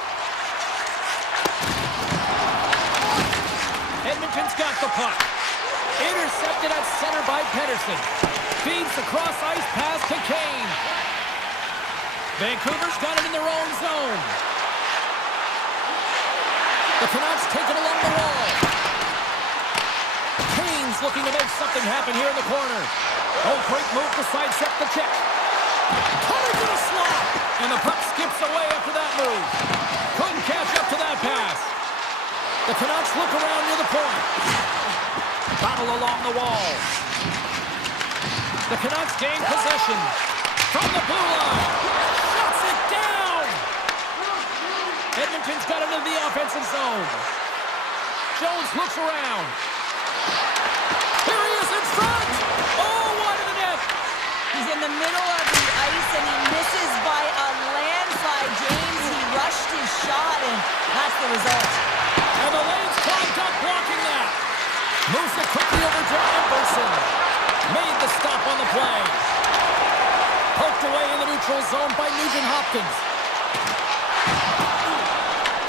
Edmonton's got the puck. Intercepted at center by Pettersson. Feeds the cross-ice pass to Kane. Vancouver's got it in their own zone. The Canucks take it along the wall. Kane's looking to make something happen here in the corner. Oh, great move to sidestep the check. Cutter to the slot. And the puck skips away after that move. Couldn't catch up to that pass. The Canucks look around near the point. Battle along the wall. The Canucks gain possession. From the blue line. Shuts it down. Edmonton's got it into the offensive zone. Jones looks around. Here he is in front. Oh, wide of the net. He's in the middle of the ice, and he misses by a landslide. James, he rushed his shot, and that's the result. And the lane's clogged up blocking that. Moves it quickly over to Emberson. Made the stop on the play. Poked away in the neutral zone by Nugent-Hopkins.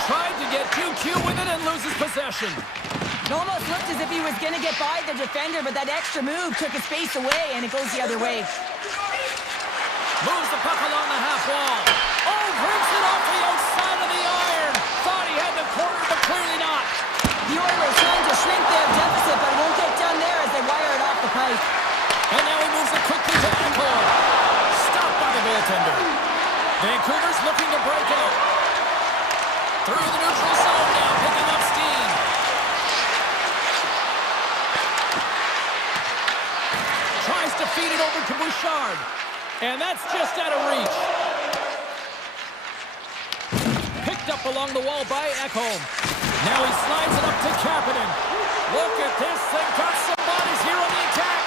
Tried to get QQ with it and loses possession. It almost looked as if he was going to get by the defender, but that extra move took his space away, and it goes the other way. Moves the puck along the half wall. Oh, brings it off the outside of the iron. Thought he had the corner, but clearly not. The Oilers trying to shrink their deficit, but won't get done there as they wire it off the pipe. And now he moves it quickly to Ekholm. Stopped by the goaltender. Vancouver's looking to break out. Through the neutral zone now, picking up steam. Tries to feed it over to Bouchard. And that's just out of reach. Picked up along the wall by Ekholm. Now he slides it up to Kapanen. Look at this. They've got some bodies here on the attack.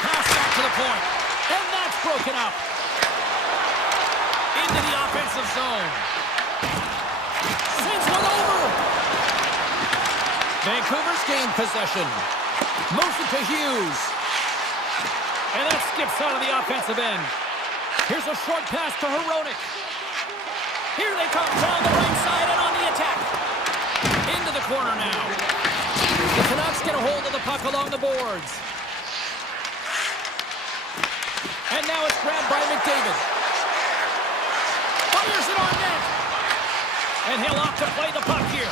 Pass back to the point. And that's broken up. Into the offensive zone. Sends one over. Vancouver's gained possession. Moves it to Hughes. And that skips out of the offensive end. Here's a short pass to Hronek. Here they come down the right side and on the attack. Into the corner now. The Canucks get a hold of the puck along the boards. And now it's grabbed by McDavid. Fires it on net. And he'll opt to play the puck here.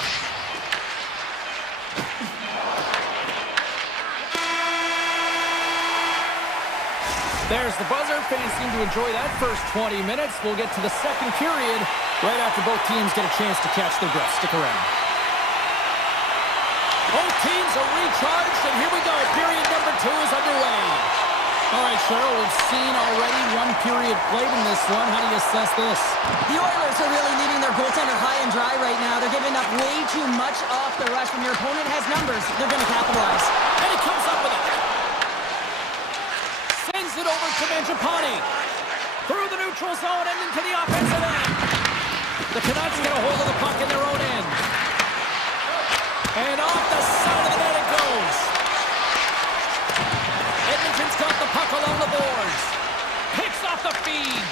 There's the buzzer. Fans seem to enjoy that first 20 minutes. We'll get to the second period right after both teams get a chance to catch their breath. Stick around. Both teams are recharged, and here we go. Period number 2 is underway. All right, Cheryl, we've seen already one period played in this one. How do you assess this? The Oilers are really leaving their goaltender high and dry right now. They're giving up way too much off the rush. When your opponent has numbers, they're going to capitalize. And he comes up with it. Sends it over to Mangiapane. Through the neutral zone and into the offensive end. The Canucks get a hold of the puck in their own end. And off the side of the net it goes. Edmonton's got the puck along the boards. Picks off the feed.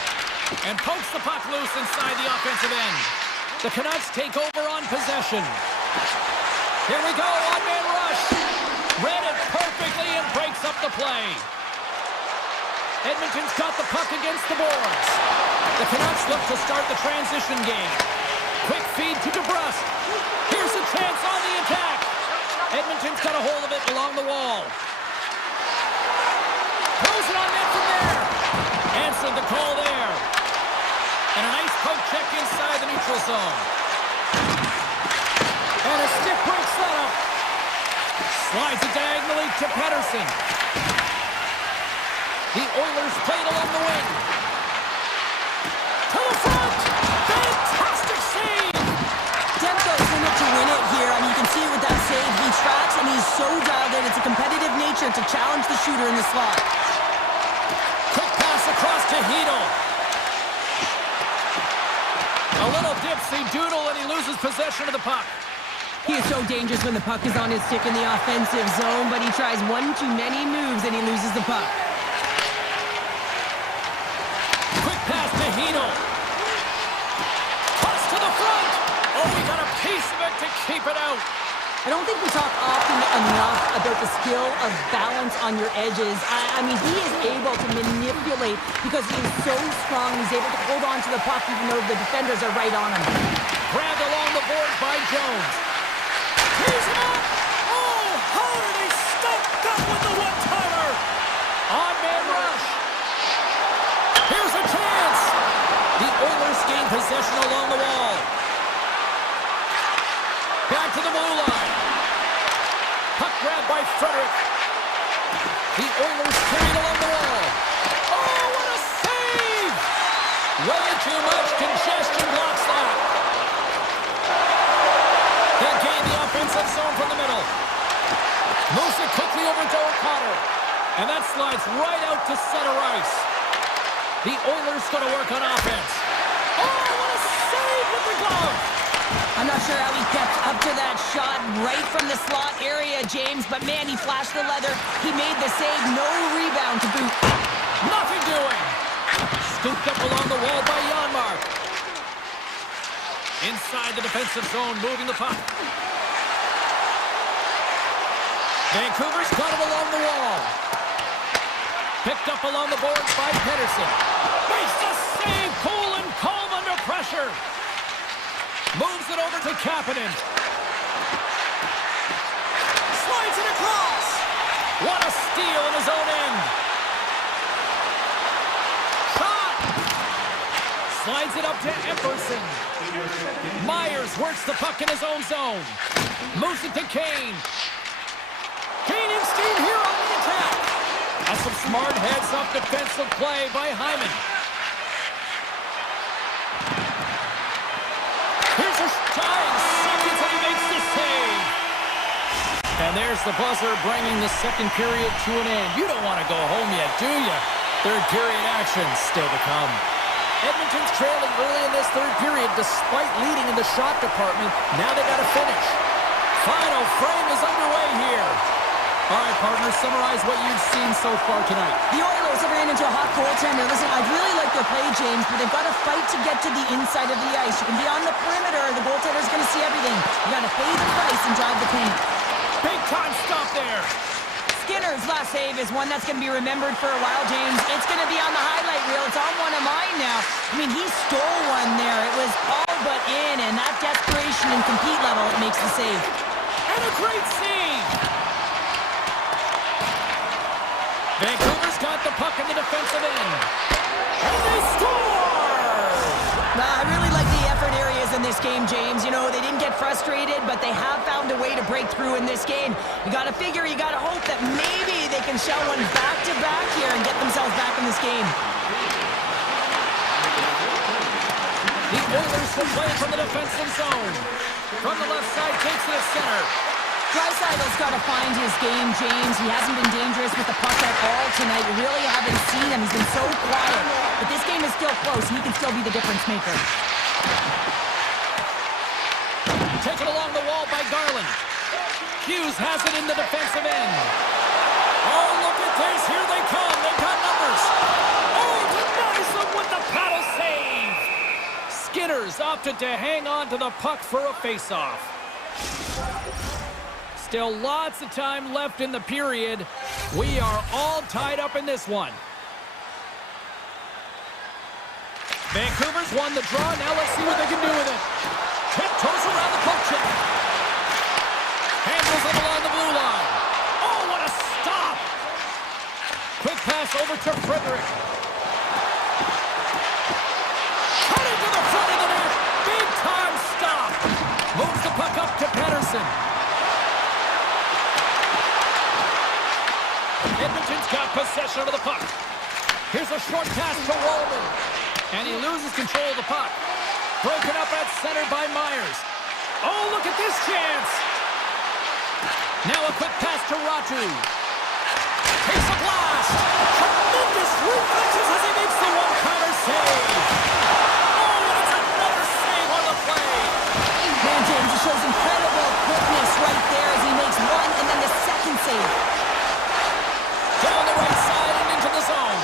And pokes the puck loose inside the offensive end. The Canucks take over on possession. Here we go, one-man rush. Read it perfectly and breaks up the play. Edmonton's got the puck against the boards. The Canucks look to start the transition game. Quick feed to DeBrusque. Here's a chance on the attack. Edmonton's got a hold of it along the wall. Throws it on net from there. Answered the call there. And a nice poke check inside the neutral zone. And a stick breaks that up. Slides it diagonally to Pettersson. The Oilers play it along the wing. To the front! Fantastic save! Demko's in it to win it here. I mean, you can see it with that save. He tracks, and he's so dialed in. It's a competitive nature to challenge the shooter in the slot. Quick pass across to Hedl. A little dipsy doodle, and he loses possession of the puck. He is so dangerous when the puck is on his stick in the offensive zone, but he tries one too many moves, and he loses the puck. Quick pass to Hedl. Toss to the front. Oh, he got a piece of it to keep it out. I don't think we talk often enough about the skill of balance on your edges. I mean, he is able to manipulate because he is so strong. He's able to hold on to the puck even though the defenders are right on him. Grabbed along the board by Jones. He's up. Oh, how did he stop that with the one-timer? On-man rush. Here's a chance. The Oilers gain possession along the wall. Back to the blue line. Puck grabbed by Frederick. The Oilers carried along the wall. Oh, what a save! Way too much congestion blocks that. They gain the offensive zone from the middle. Moves it quickly over to O'Connor. And that slides right out to center ice. The Oilers going to work on offense. Oh, what a save with the glove! I'm not sure how he kept up to that shot right from the slot area, James, but man, he flashed the leather. He made the save, no rebound to boot. Nothing doing. Scooped up along the wall by Janmark. Inside the defensive zone, moving the puck. Vancouver's got it along the wall. Picked up along the boards by Pettersson. Makes the save, cool and calm under pressure. Moves it over to Kapanen. Slides it across. What a steal in his own end. Shot. Slides it up to Epperson. Myers works the puck in his own zone. Moves it to Kane. Gaining steam here on the attack. That's some smart heads-up defensive play by Hyman. Here's a tying seconds and he makes the save. And there's the buzzer bringing the second period to an end. You don't want to go home yet, do you? Third period action still to come. Edmonton's trailing early in this third period despite leading in the shot department. Now they got to finish. Final frame is underway here. All right, partners, summarize what you've seen so far tonight. The Oilers have ran into a hot goaltender. Listen, I really like their play, James, but they've got to fight to get to the inside of the ice. You can be on the perimeter. The goaltender's going to see everything. You got to pay the price and drive the paint. Big time stop there. Skinner's last save is one that's going to be remembered for a while, James. It's going to be on the highlight reel. It's on one of mine now. I mean, he stole one there. It was all but in, and that desperation and compete level, it makes the save. And a great save. Vancouver's got the puck in the defensive end. And they score! I really like the effort areas in this game, James. You know, they didn't get frustrated, but they have found a way to break through in this game. You got to figure, you got to hope that maybe they can shell one back-to-back here and get themselves back in this game. The Oilers will play from the defensive zone. From the left side, takes it to center. Draisaitl's got to find his game, James. He hasn't been dangerous with the puck at all tonight. You really haven't seen him. He's been so quiet. But this game is still close, and he can still be the difference maker. Taken along the wall by Garland. Hughes has it in the defensive end. Oh, look at this. Here they come. They've got numbers. Oh, denies them with the paddle save. Skinner's opted to hang on to the puck for a face-off. Still lots of time left in the period. We are all tied up in this one. Vancouver's won the draw. Now let's see what they can do with it. Tiptoes around the poke check. Handles it along the blue line. Oh, what a stop! Quick pass over to Frederick. Cutting to the front of the net. Big time stop. Moves the puck up to Pettersson. Edmonton's got possession of the puck. Here's a short pass to Roman. And he loses control of the puck. Broken up at center by Myers. Oh, look at this chance. Now a quick pass to Ratu. Takes a blast. Tremendous reflexes as he makes the one-counter save. Oh, and it's another save on the play. Man, James, he shows incredible quickness right there as he makes one and then the second save. Down the right side and into the zone.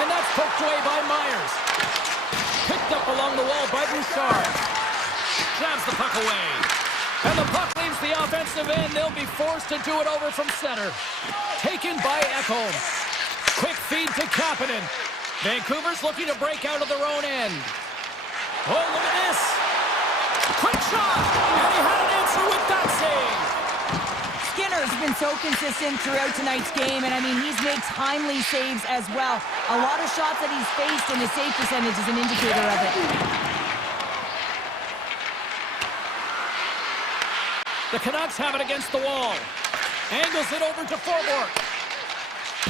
And that's poked away by Myers. Picked up along the wall by Bouchard. Jabs the puck away. And the puck leaves the offensive end. They'll be forced to do it over from center. Taken by Ekholm. Quick feed to Kapanen. Vancouver's looking to break out of their own end. Oh, look at this. Quick shot. And he had an answer with that save. Skinner's been so consistent throughout tonight's game, and I mean, he's made timely saves as well. A lot of shots that he's faced, and his save percentage is an indicator of it. The Canucks have it against the wall. Angles it over to Forborg.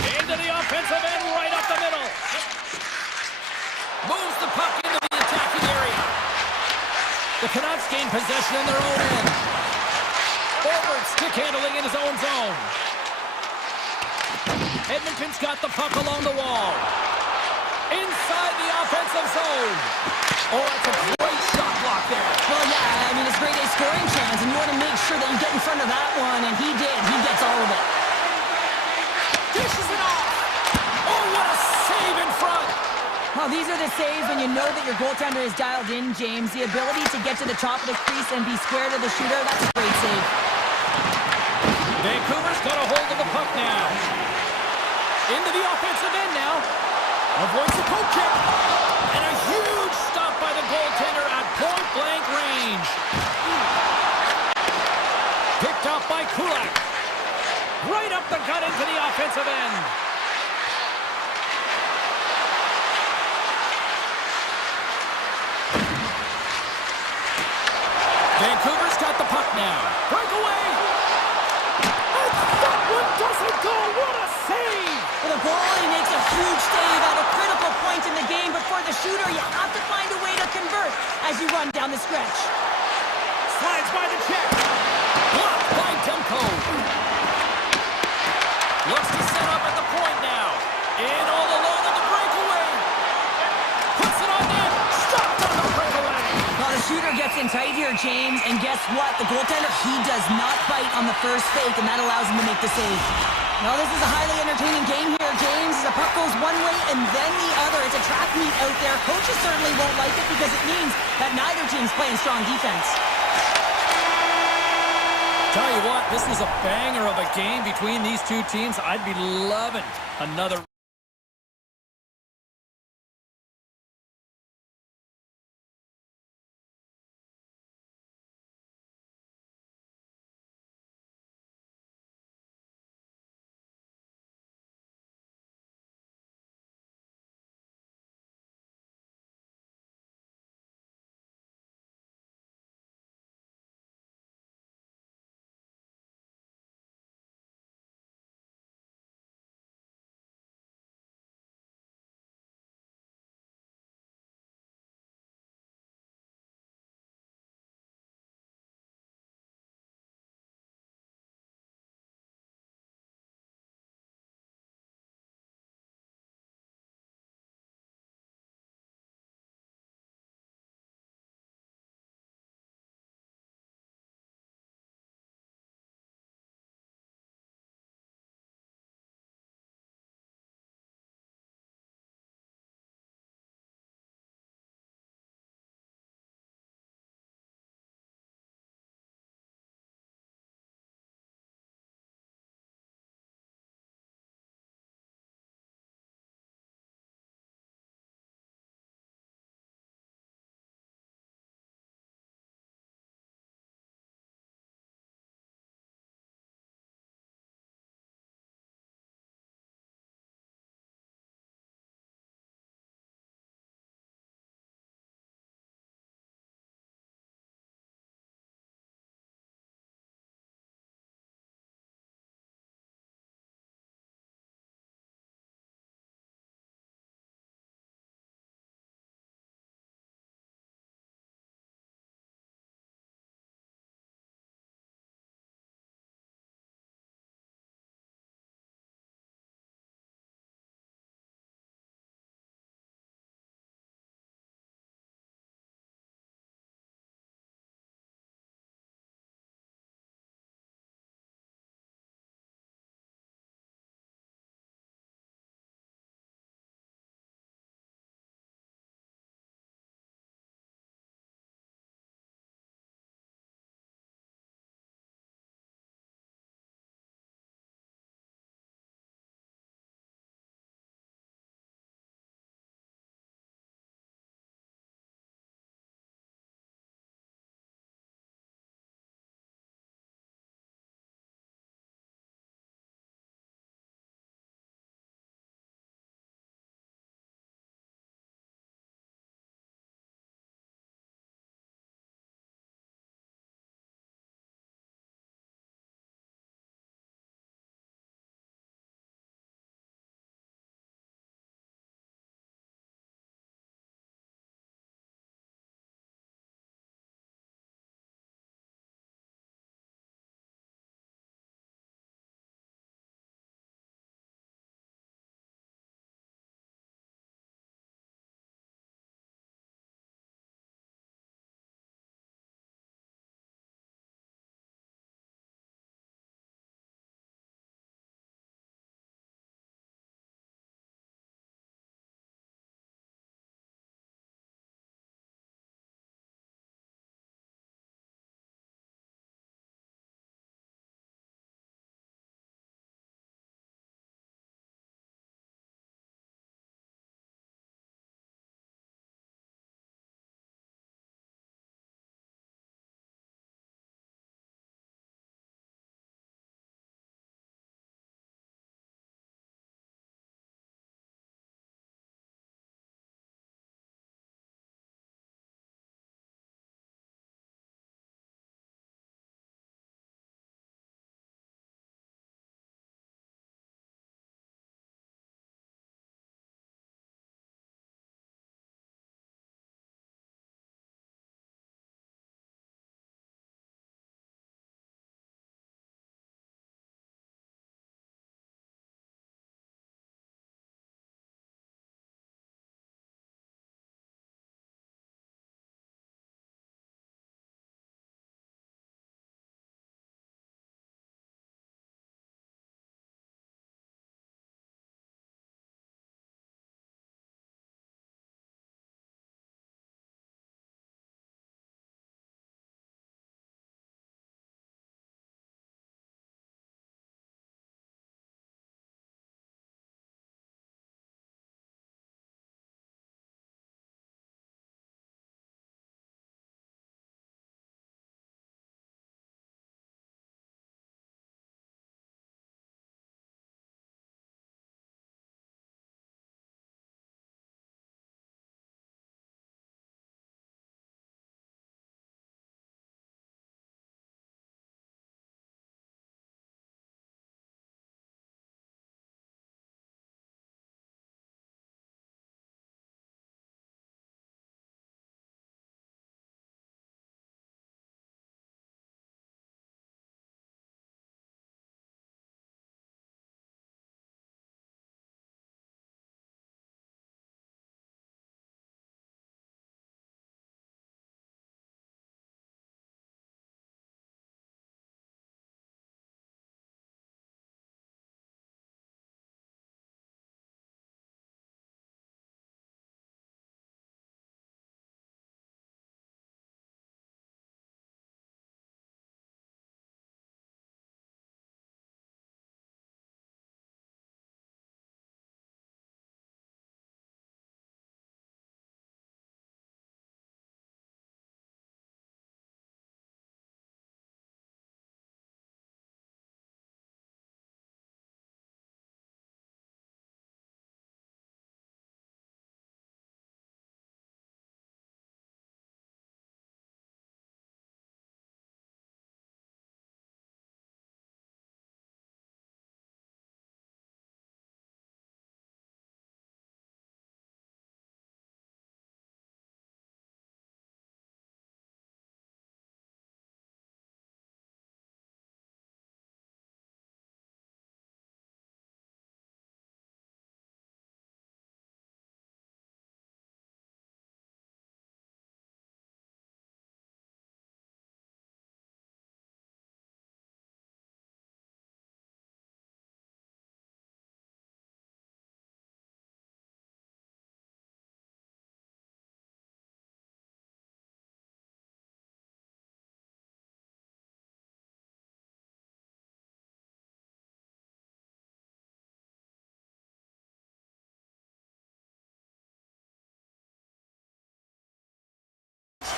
Into the offensive end, right up the middle. Moves the puck into the attacking area. The Canucks gain possession in their own end. Forward stick handling in his own zone. Edmonton's got the puck along the wall. Inside the offensive zone. Oh, that's a great shot block there. Well, yeah, I mean, it's grade A scoring chance, and you want to make sure that you get in front of that one, and he did. He gets all of it. Dishes it off. Oh, what a save in front. Well, these are the saves when you know that your goaltender is dialed in, James. The ability to get to the top of the crease and be square to the shooter, that's a great save. Vancouver's got a hold of the puck now. Into the offensive end now. Avoids the poke check. And a huge stop by the goaltender at point-blank range. Picked up by Kulak. Right up the gut into the offensive end. Vancouver's got the puck now. Breakaway. And that one doesn't go. What a save. Well, the goalie makes a huge save at a critical point in the game, but for the shooter, you have to find a way to convert as you run down the stretch. Slides by the check. Blocked by Demko. Looks to set up at the point now. In all alone on the breakaway. Puts it on net. Stopped on the breakaway. Well, the shooter gets in tight here, James, and guess what? The goaltender, he does not bite on the first fake, and that allows him to make the save. Now, this is a highly entertaining game here, James. The puck goes one way and then the other. It's a track meet out there. Coaches certainly won't like it because it means that neither team's playing strong defense. Tell you what, this is a banger of a game between these two teams. I'd be loving another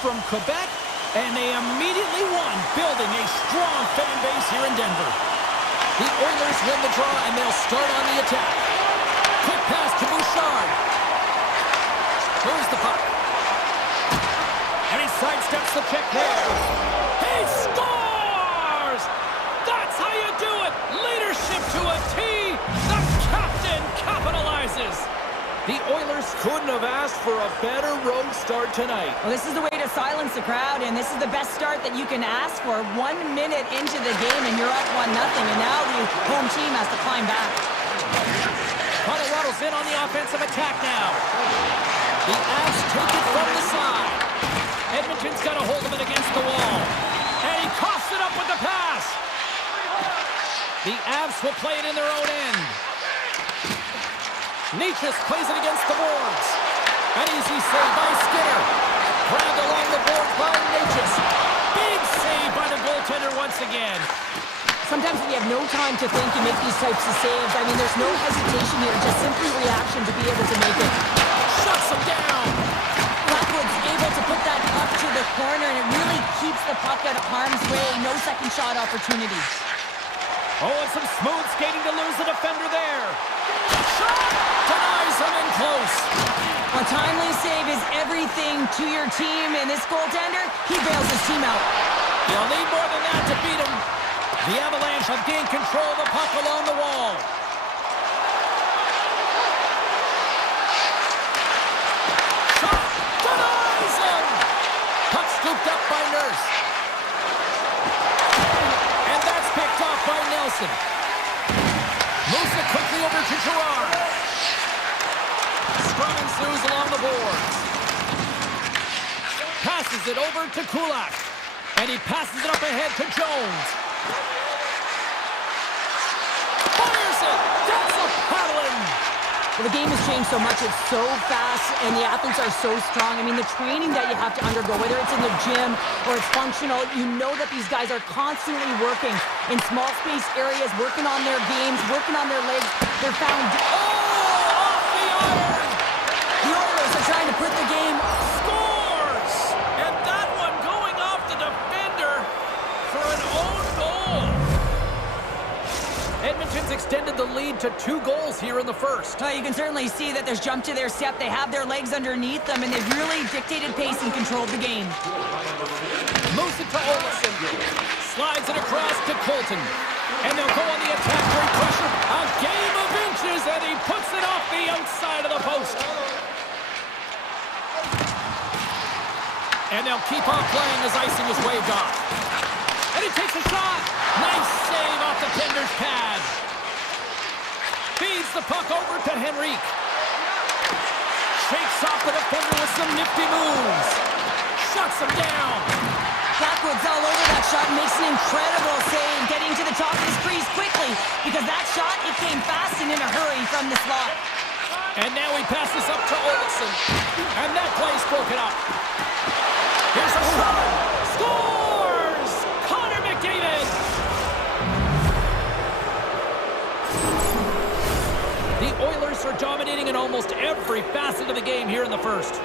from Quebec, and they immediately won, building a strong fan base here in Denver. The Oilers win the draw, and they'll start on the attack. Quick pass to Bouchard. Moves the puck. And he sidesteps the check there. He scores! That's how you do it! Leadership to a T! The captain capitalizes! The Oilers couldn't have asked for a better road start tonight. Well, this is the way to silence the crowd, and this is the best start that you can ask for. 1 minute into the game, and you're up 1-0, and now the home team has to climb back. Colorado's in on the offensive attack now. The Avs take it from the side. Edmonton's got a hold of it against the wall. And he coughs it up with the pass. The Avs will play it in their own end. Nietzsche plays it against the boards. An easy save by Skinner. Grabbed along the boards by Nietzsche. Big save by the goaltender once again. Sometimes when you have no time to think, you make these types of saves. I mean, there's no hesitation here, just simply reaction to be able to make it. Shuts him down. Blackwood's able to put that puck to the corner, and it really keeps the puck out of harm's way. No second shot opportunity. Oh, and some smooth skating to lose the defender there. Shot! Denies him in close. A timely save is everything to your team, and this goaltender, he bails his team out. You'll need more than that to beat him. The Avalanche have gained control of the puck along the wall. Shot! Denies him! Puck scooped up by Nurse. And that's picked off by Nelson. Moves it quickly over to Gerard. Scrum ensues along the boards. Passes it over to Kulak. And he passes it up ahead to Jones. Fires it! That's a paddling! Well, the game has changed so much. It's so fast, and the athletes are so strong. I mean, the training that you have to undergo, whether it's in the gym or it's functional, you know that these guys are constantly working in small space areas, working on their games, working on their legs. They're found... Oh! Off the iron! The Oilers are trying to put the game... Scores! And that one going off the defender for an own goal. Edmonton's extended the lead to 2 goals here in the first. You can certainly see that there's jump to their step. They have their legs underneath them, and they've really dictated pace and controlled the game. Moves it to Olsen. Slides it across to Colton. And they'll go on the attack during pressure. A game of inches, and he puts it off the outside of the post. And they'll keep on playing as icing is waved off. And he takes a shot. Nice save off the tender's pad. Feeds the puck over to Henrique. Shakes off the defender with some nifty moves. Shuts him down. Blackwood's all over that shot, makes an incredible save, getting to the top of his crease quickly, because that shot, it came fast and in a hurry from the slot. And now he passes up to Olsen. And that play's broken up. Here's a shot. Scores! Connor McDavid! The Oilers are dominating in almost every facet of the game here in the first.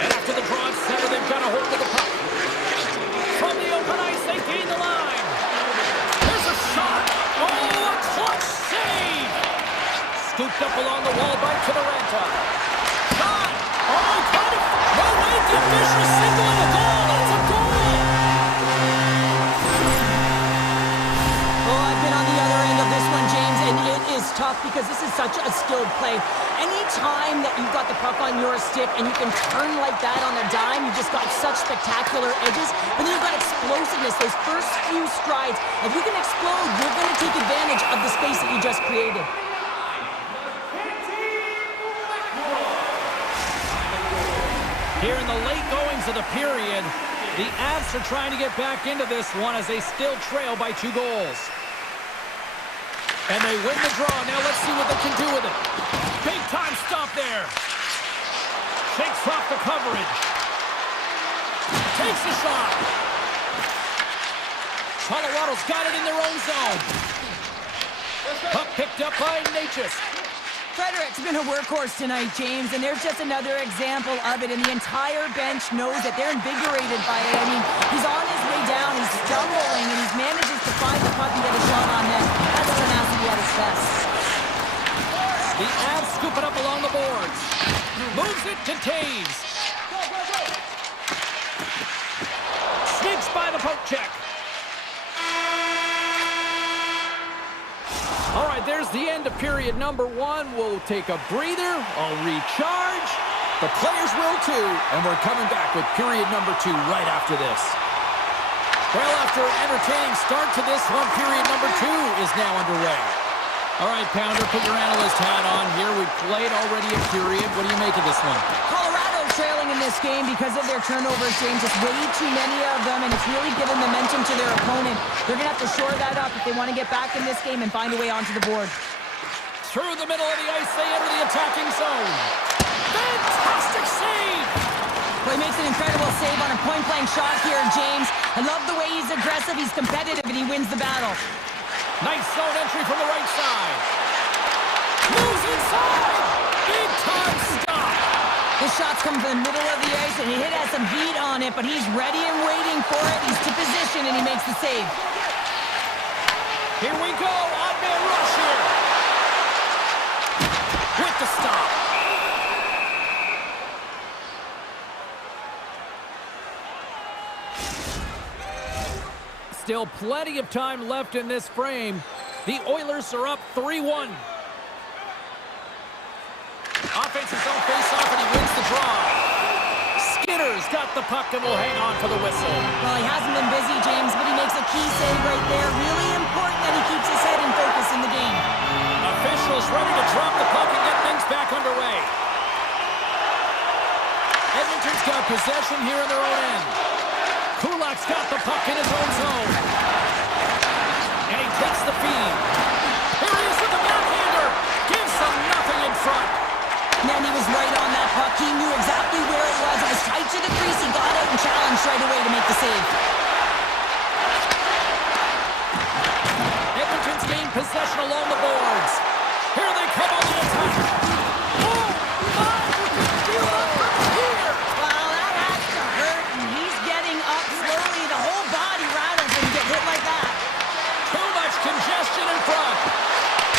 And after the draw center, they've got a hold of the puck. From the open ice, they gain the line. There's a shot. Oh, a clutch save. Scooped up along the wall by Kivaranta. Shot. Oh, he caught it. No way, did Fisher single and a goal. That's a goal. Oh, I've been on the other end of this one, James, and it is tough because this is such a skilled play. Anytime that you've got the puck on your stick and you can turn like that on a dime, you've just got such spectacular edges, but then you've got explosiveness, those first few strides. If you can explode, you're going to take advantage of the space that you just created. Here in the late goings of the period, the Avs are trying to get back into this one as they still trail by 2 goals. And they win the draw. Now let's see what they can do with it. Big time stop there. Shakes off the coverage. Takes the shot. Colorado's got it in their own zone. Puck picked up by Natchez. Frederick's been a workhorse tonight, James, and there's just another example of it, and the entire bench knows that they're invigorated by it. I mean, he's on his way down, he's stumbling, and he manages to find the puck and get a shot on net. That's tenacity at its best. The Avs scoop it up along the boards. Moves it to Taves. Sneaks by the poke check. All right, there's the end of period number 1. We'll take a breather. I'll recharge. The players will too. And we're coming back with period number 2 right after this. Well, after an entertaining start to this one, period number 2 is now underway. All right, Pounder, put your analyst hat on here. We've played already a period. What do you make of this one? Colorado trailing in this game because of their turnovers, James. Just way too many of them, and it's really given momentum to their opponent. They're going to have to shore that up if they want to get back in this game and find a way onto the board. Through the middle of the ice, they enter the attacking zone. Fantastic save! Well, he makes an incredible save on a point-blank shot here, James. I love the way he's aggressive, he's competitive, and he wins the battle. Nice zone entry from the right side. Moves inside! Big time stop! His shots come from the middle of the ice, and he has some heat on it, but he's ready and waiting for it. He's to position, and he makes the save. Here we go, odd man rush here. With the stop. Still plenty of time left in this frame. The Oilers are up 3-1. Offensive zone face-off, and he wins the draw. Skinner's got the puck and will hang on for the whistle. Well, he hasn't been busy, James, but he makes a key save right there. Really important that he keeps his head in focus in the game. Officials ready to drop the puck and get things back underway. Edmonton's got possession here in their own end. Kulak's got the puck in his own zone. And he takes the feed. Here he is with the backhander. Gives them nothing in front. Man, he was right on that puck. He knew exactly where it was. It was tight to the crease. He got out and challenged right away to make the save. Edmonton's gained possession along the boards. Here they come on the attack. Oh, my! You can feel it from here. Well, that has to hurt, and he's getting up slowly. The whole body rattles when you get hit like that. Too much congestion in front.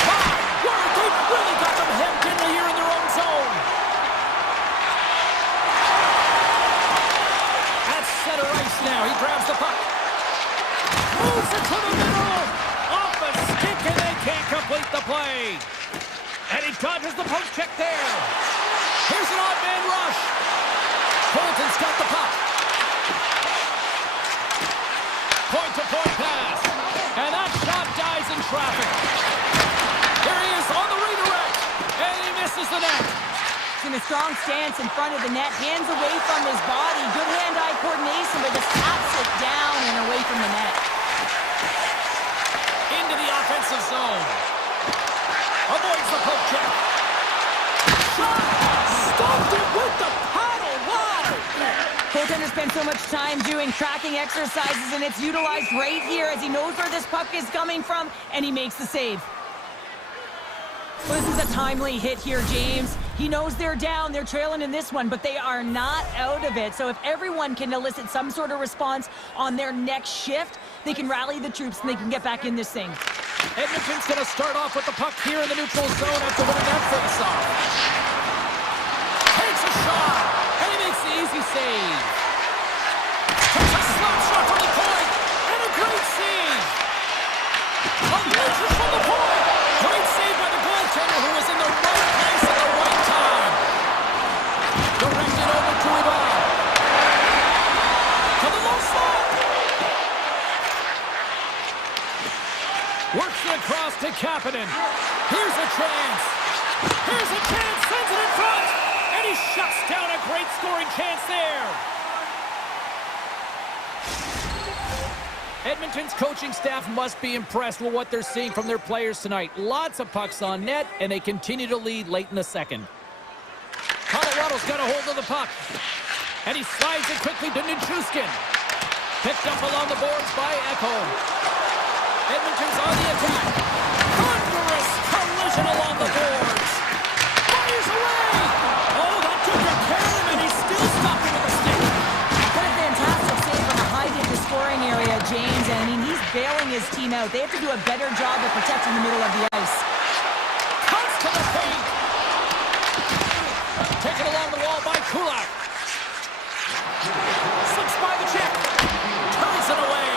My word, they've really got them hemmed in here in their own zone. At center ice now, he grabs the puck. Moves it to the middle. Off a stick, and they can't complete the play. And he dodges the poke check there. Here's an odd man rush. Colton's got the puck. Point-to-point pass. And that shot dies in traffic. Here he is on the redirect. And he misses the net. He's in a strong stance in front of the net. Hands away from his body. Good hand-eye coordination, but just taps it down and away from the net. Into the offensive zone. Avoids the poke check. Shot! Stopped it with the paddle. Wow! Goaltender spends so much time doing tracking exercises, and it's utilized right here as he knows where this puck is coming from, and he makes the save. Well, this is a timely hit here, James. He knows they're down, they're trailing in this one, but they are not out of it. So if everyone can elicit some sort of response on their next shift, they can rally the troops and they can get back in this thing. Edmonton's going to start off with the puck here in the neutral zone after winning that face-off. Takes a shot, and he makes the easy save. Takes a slap shot from the point, and a great save. Unleashes from the point. Great save by the goaltender, who was in the right place at the right time. Directed over to Ivan. To the low slot. Works it across to Kapanen. Here's a chance. Here's a chance. Sends it in front. And he shuts down a great scoring chance there. Edmonton's coaching staff must be impressed with what they're seeing from their players tonight. Lots of pucks on net, and they continue to lead late in the second. Colorado's got a hold of the puck. And he slides it quickly to Nichushkin. Picked up along the boards by Ekholm. Edmonton's on the attack. Thundering do a better job of protecting the middle of the ice. Cuts to the paint. Taken along the wall by Kulak. Slips by the check. Turns it away.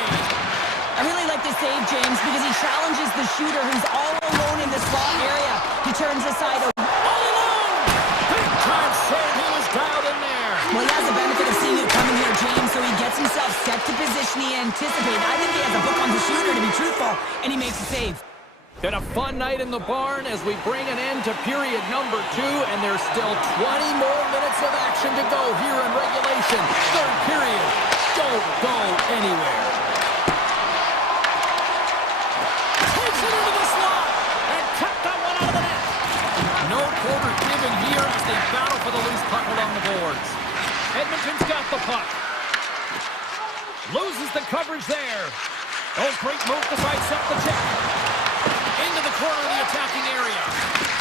I really like this save, James, because he challenges the shooter who's all alone in the slot area. He turns aside. All alone. Big time save. He was dialed in there. Well, he has the benefit of seeing it coming here, James, so he gets himself set to position he anticipated. I think he has a book on the shooter, to be truthful, and he makes a save. Been a fun night in the barn as we bring an end to period number 2, and there's still 20 more minutes of action to go here in regulation. Third period. Don't go anywhere. Takes it into the slot and kept that one out of the net. No quarter given here as they battle for the loose puck along the boards. Edmonton's got the puck. Loses the coverage there. Oh, great move to sidestep the check. Into the corner of the attacking area.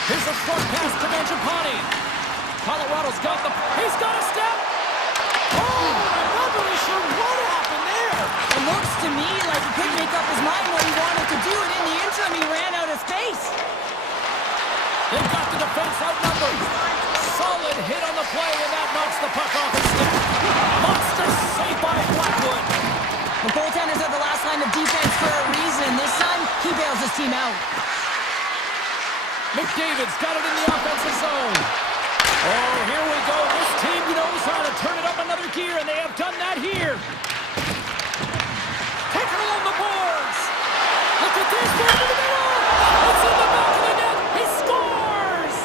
Here's a short pass to Mangiapane. Colorado's got the... He's got a step! Oh, I'm not really sure what happened there. It looks to me like he couldn't make up his mind what he wanted to do, and in the interim, he ran out of space. They've got the defense outnumbered. Solid hit on the play, and that knocks the puck off his stick. Monster save by Blackwood. The goaltenders are the last line of defense for a reason. This time, he bails his team out. McDavid's got it in the offensive zone. Oh, here we go. This team knows how to turn it up another gear, and they have done that here. Taking along the boards. Look at this. Down to the middle. It's in the back of the net. He scores.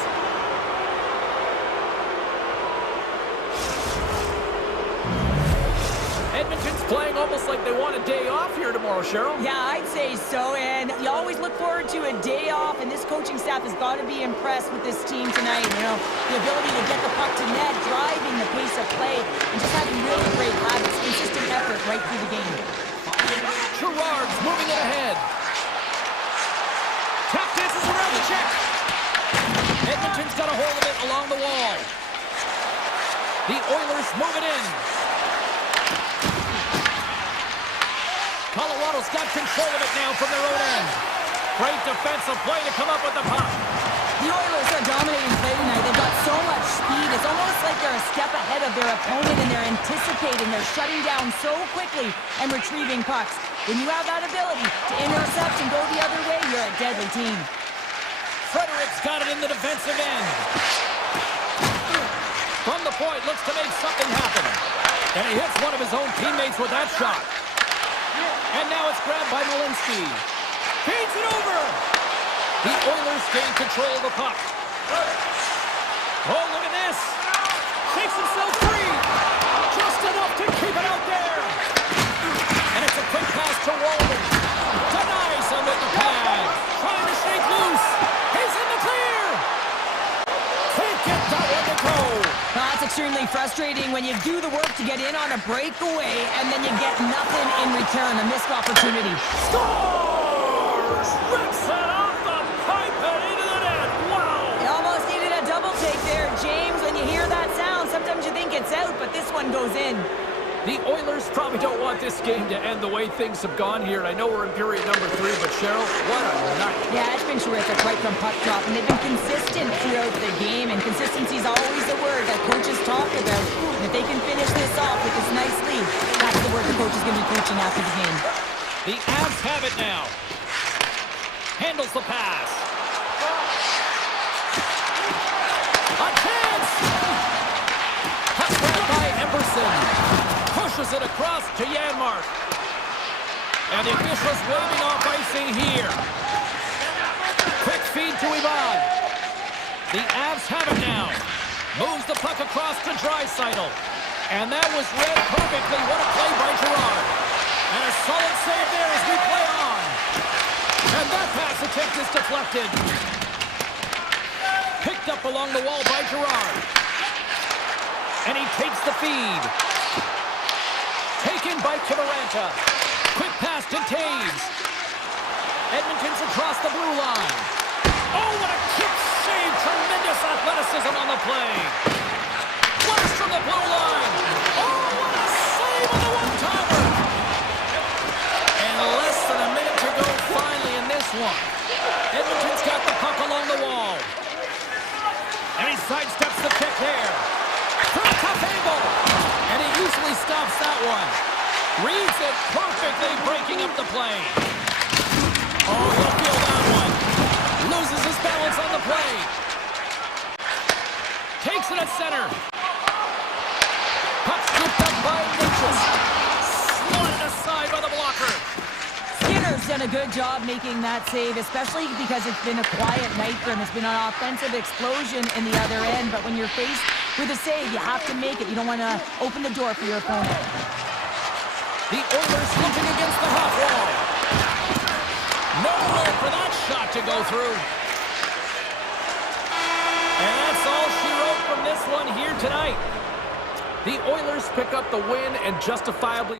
Edmonton's playing almost like they want a day off here tomorrow, Cheryl. Yeah, I'd say so, and you always look forward to a day off, and this coaching staff has got to be impressed with this team tonight. You know, the ability to get the puck to net, driving the pace of play, and just having really great habits, consistent effort right through the game. Gerard's moving it ahead. Tap dances around the check. Edmonton's got a hold of it along the wall. The Oilers move it in. Colorado's got control of it now from their own end. Great defensive play to come up with the puck. The Oilers are dominating play tonight. They've got so much speed. It's almost like they're a step ahead of their opponent, and they're anticipating. They're shutting down so quickly and retrieving pucks. When you have that ability to intercept and go the other way, you're a deadly team. Frederick's got it in the defensive end. From the point, looks to make something happen. And he hits one of his own teammates with that shot. And now it's grabbed by Malinsky. Feeds it over. The Oilers gain control of the puck. Oh, look at this. Shakes himself free. Just enough to keep it out there. And it's a quick pass to Walden. Denies him with the pad. Trying to shake loose. He's in the clear. Can't get that one to go. That's extremely frustrating when you do the work to get in on a breakaway and then you get nothing in return, a missed opportunity. Scores! Rips it off the pipe and into the net. Wow! You almost needed a double take there, James. When you hear that sound, sometimes you think it's out, but this one goes in. The Oilers probably don't want this game to end the way things have gone here. I know we're in period number 3, but Cheryl, what a night. Yeah, it's been terrific right from puck drop, and they've been consistent throughout the game, and consistency is always the word that coaches talk about. And if they can finish this off with this nice lead, that's the word the coach is going to be preaching after the game. The Avs have it now. Handles the pass. A chance! Puck grabbed by Emerson. Pushes it across to Janmark. And the officials waving off icing here. Quick feed to Ivan. The Avs have it now. Moves the puck across to Draisaitl. And that was read perfectly. What a play by Gerard. And a solid save there as we play on. And that pass attempt is deflected. Picked up along the wall by Gerard. And he takes the feed. Taken by Kivaranta. Quick pass to Taves. Edmonton's across the blue line. Oh, what a kick save. Tremendous athleticism on the play. Blast from the blue line. Oh, what a save on the one-timer. And less than a minute to go finally Edmonton's got the puck along the wall. And he sidesteps the kick there. From a tough angle. And he usually stops that one. Reads it perfectly, breaking up the play. Oh, he'll feel that one. Loses his balance on the play. Takes it at center. Puck scooped up by Mitchell. Swatted aside by the blocker. Skinner's done a good job making that save, especially because it's been a quiet night for him. It's been an offensive explosion in the other end, but when you're faced with a save, you have to make it. You don't want to open the door for your opponent. The Oilers looking against the half wall. Nowhere for that shot to go through. And that's all she wrote from this one here tonight. The Oilers pick up the win and justifiably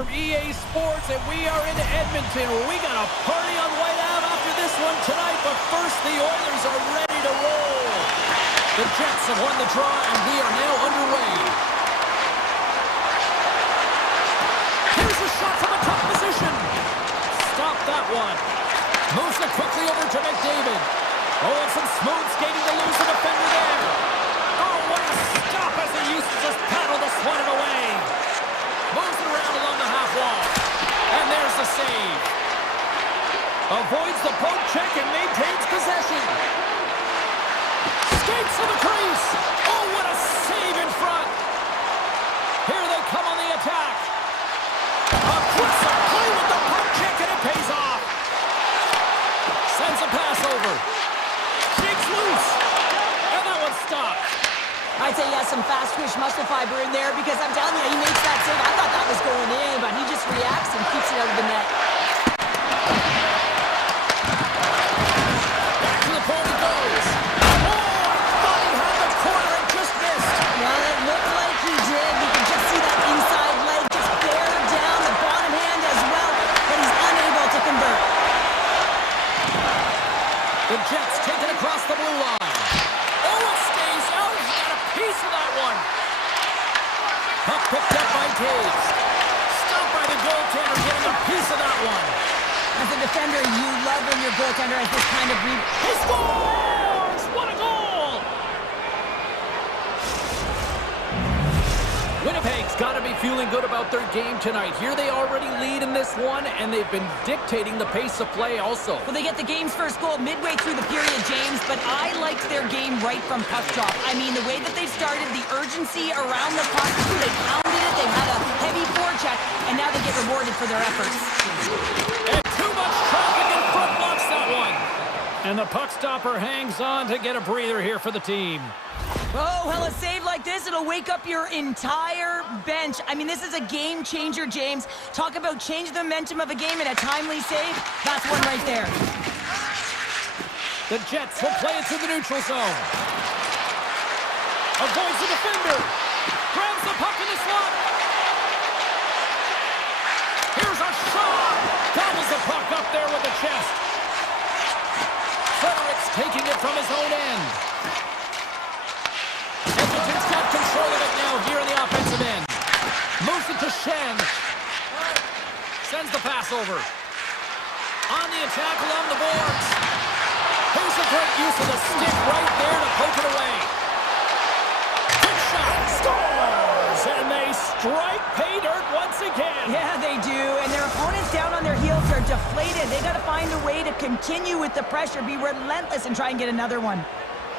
from EA Sports, and we are in Edmonton. We got a party on White Ave after this one tonight, but first the Oilers are ready to roll. The Jets have won the draw, and we are now underway. Here's a shot from a tough position. Stop that one. Moves it quickly over to McDavid. Oh, and some smooth skating to lose the defender there. Oh, what a stop as he used to just paddle to swat it away. Moves it around along the half wall. And there's the save. Avoids the poke check and maintains possession. Skates to the crease. Oh, what a save in front. Here they come on the attack. Aggressive play with the poke check, and it pays off. Sends a pass over. Shakes loose. And that one stopped. I'd say he has some fast twitch muscle fiber in there because I'm telling you, he makes that save. I thought that was going in, but he just reacts and keeps it out of the net. Back to the point he goes. Oh, I thought he had the corner and just missed. Well, it looked like he did. You can just see that inside leg just bear down the bottom hand as well, but he's unable to convert. The Jets take it across the blue line. Oh, it stays out. He got a piece of that one. Puck picked up by Taves. Stopped by the goaltender, getting a piece of that one. As a defender, you love when your goaltender has this kind of read. He scores! What a goal! Winnipeg's got to be feeling good about their game tonight. Here they already lead in this one, and they've been dictating the pace of play also. Well, they get the game's first goal midway through the period, James, but I liked their game right from puck drop. I mean, the way that they've started, the urgency around the puck, they pounded it, they had a heavy forecheck, and now they get rewarded for their efforts. And too much traffic in front blocks that one. And the puck stopper hangs on to get a breather here for the team. Oh, well, a save like this, it'll wake up your entire bench. I mean, this is a game changer, James. Talk about change the momentum of a game in a timely save. That's one right there. The Jets will play it to the neutral zone. Avoids the defender. Grabs the puck in the slot. Here's a shot. Gobbles the puck up there with the chest. Fredericks taking it from his own end. Edmonton's got control of it now here in the offensive end. Moves it to Shen. Sends the pass over. On the attack along the boards. Here's a great use of the stick right there to poke it away. Good shot. Scores! And they strike pay dirt once again. Yeah, they do. And their opponents down on their heels are deflated. They got to find a way to continue with the pressure, be relentless, and try and get another one.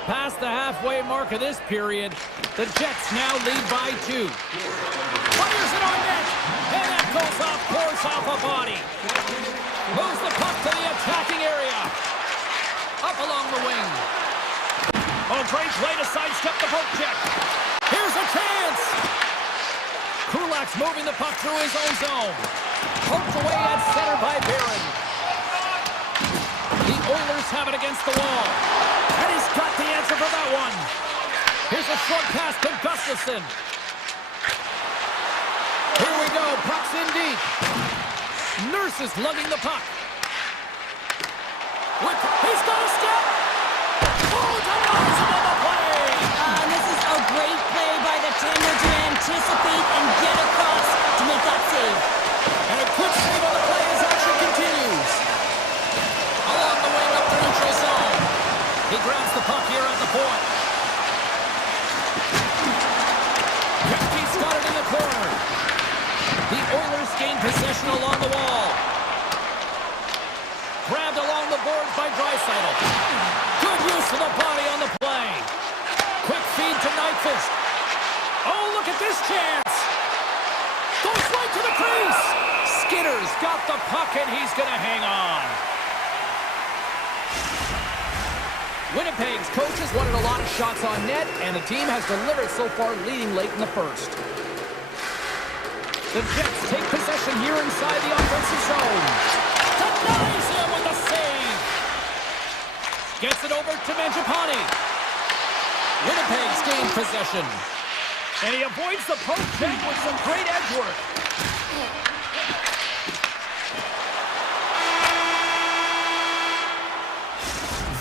Past the halfway mark of this period, the Jets now lead by 2. Fires it on net, and that goes off, pours off a body. Moves the puck to the attacking area. Up along the wing. Oh, great play to sidestep the poke check. Here's a chance. Kulak's moving the puck through his own zone. Poked away at center by Barron. The Oilers have it against the wall. And he's got the answer for that one. Here's a short pass to Gustafsson. Here we go. Puck's in deep. Nurse is lugging the puck. He's got a step. Oh, denies him on the play. This is a great play by the tender to anticipate and get across to make that save. And a good save on the play as action continues. Along the wing up the neutral zone. He grabs the puck here at the point. Kempke's got it in the corner. The Oilers gain possession along the wall. Grabbed along the boards by Draisaitl. Good use of the body on the play. Quick feed to Nyquist. Oh, look at this chance. Goes right to the crease. Skinner's got the puck, and he's going to hang on. Winnipeg's coaches wanted a lot of shots on net, and the team has delivered so far, leading late in the first. The Jets take possession here inside the offensive zone. Denies him with the save. Gets it over to Mangiapane. Winnipeg's gained possession. And he avoids the poke check with some great edge work.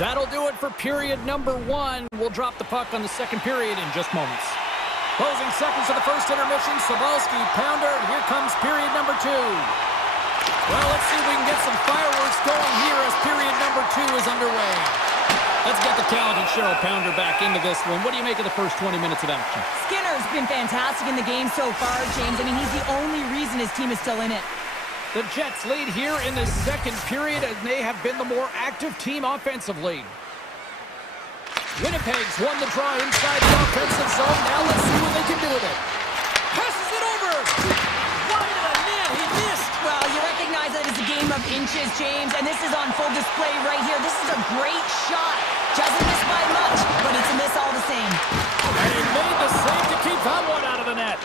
That'll do it for period number 1. We'll drop the puck on the second period in just moments. Closing seconds of the first intermission. Sobolski, pounder. Here comes period number 2. Well, let's see if we can get some fireworks going here as period number 2 is underway. Let's get the talented Cheryl Pounder back into this one. What do you make of the first 20 minutes of action? Skinner's been fantastic in the game so far, James. I mean, he's the only reason his team is still in it. The Jets lead here in the second period, and they have been the more active team offensively. Winnipeg's won the draw inside the offensive zone. Now let's see what they can do with it. Passes it over. Wide of the net. He missed. Well, you recognize that it's a game of inches, James, and this is on full display right here. This is a great shot. Doesn't miss by much, but it's a miss all the same. And he made the save to keep that one out of the net.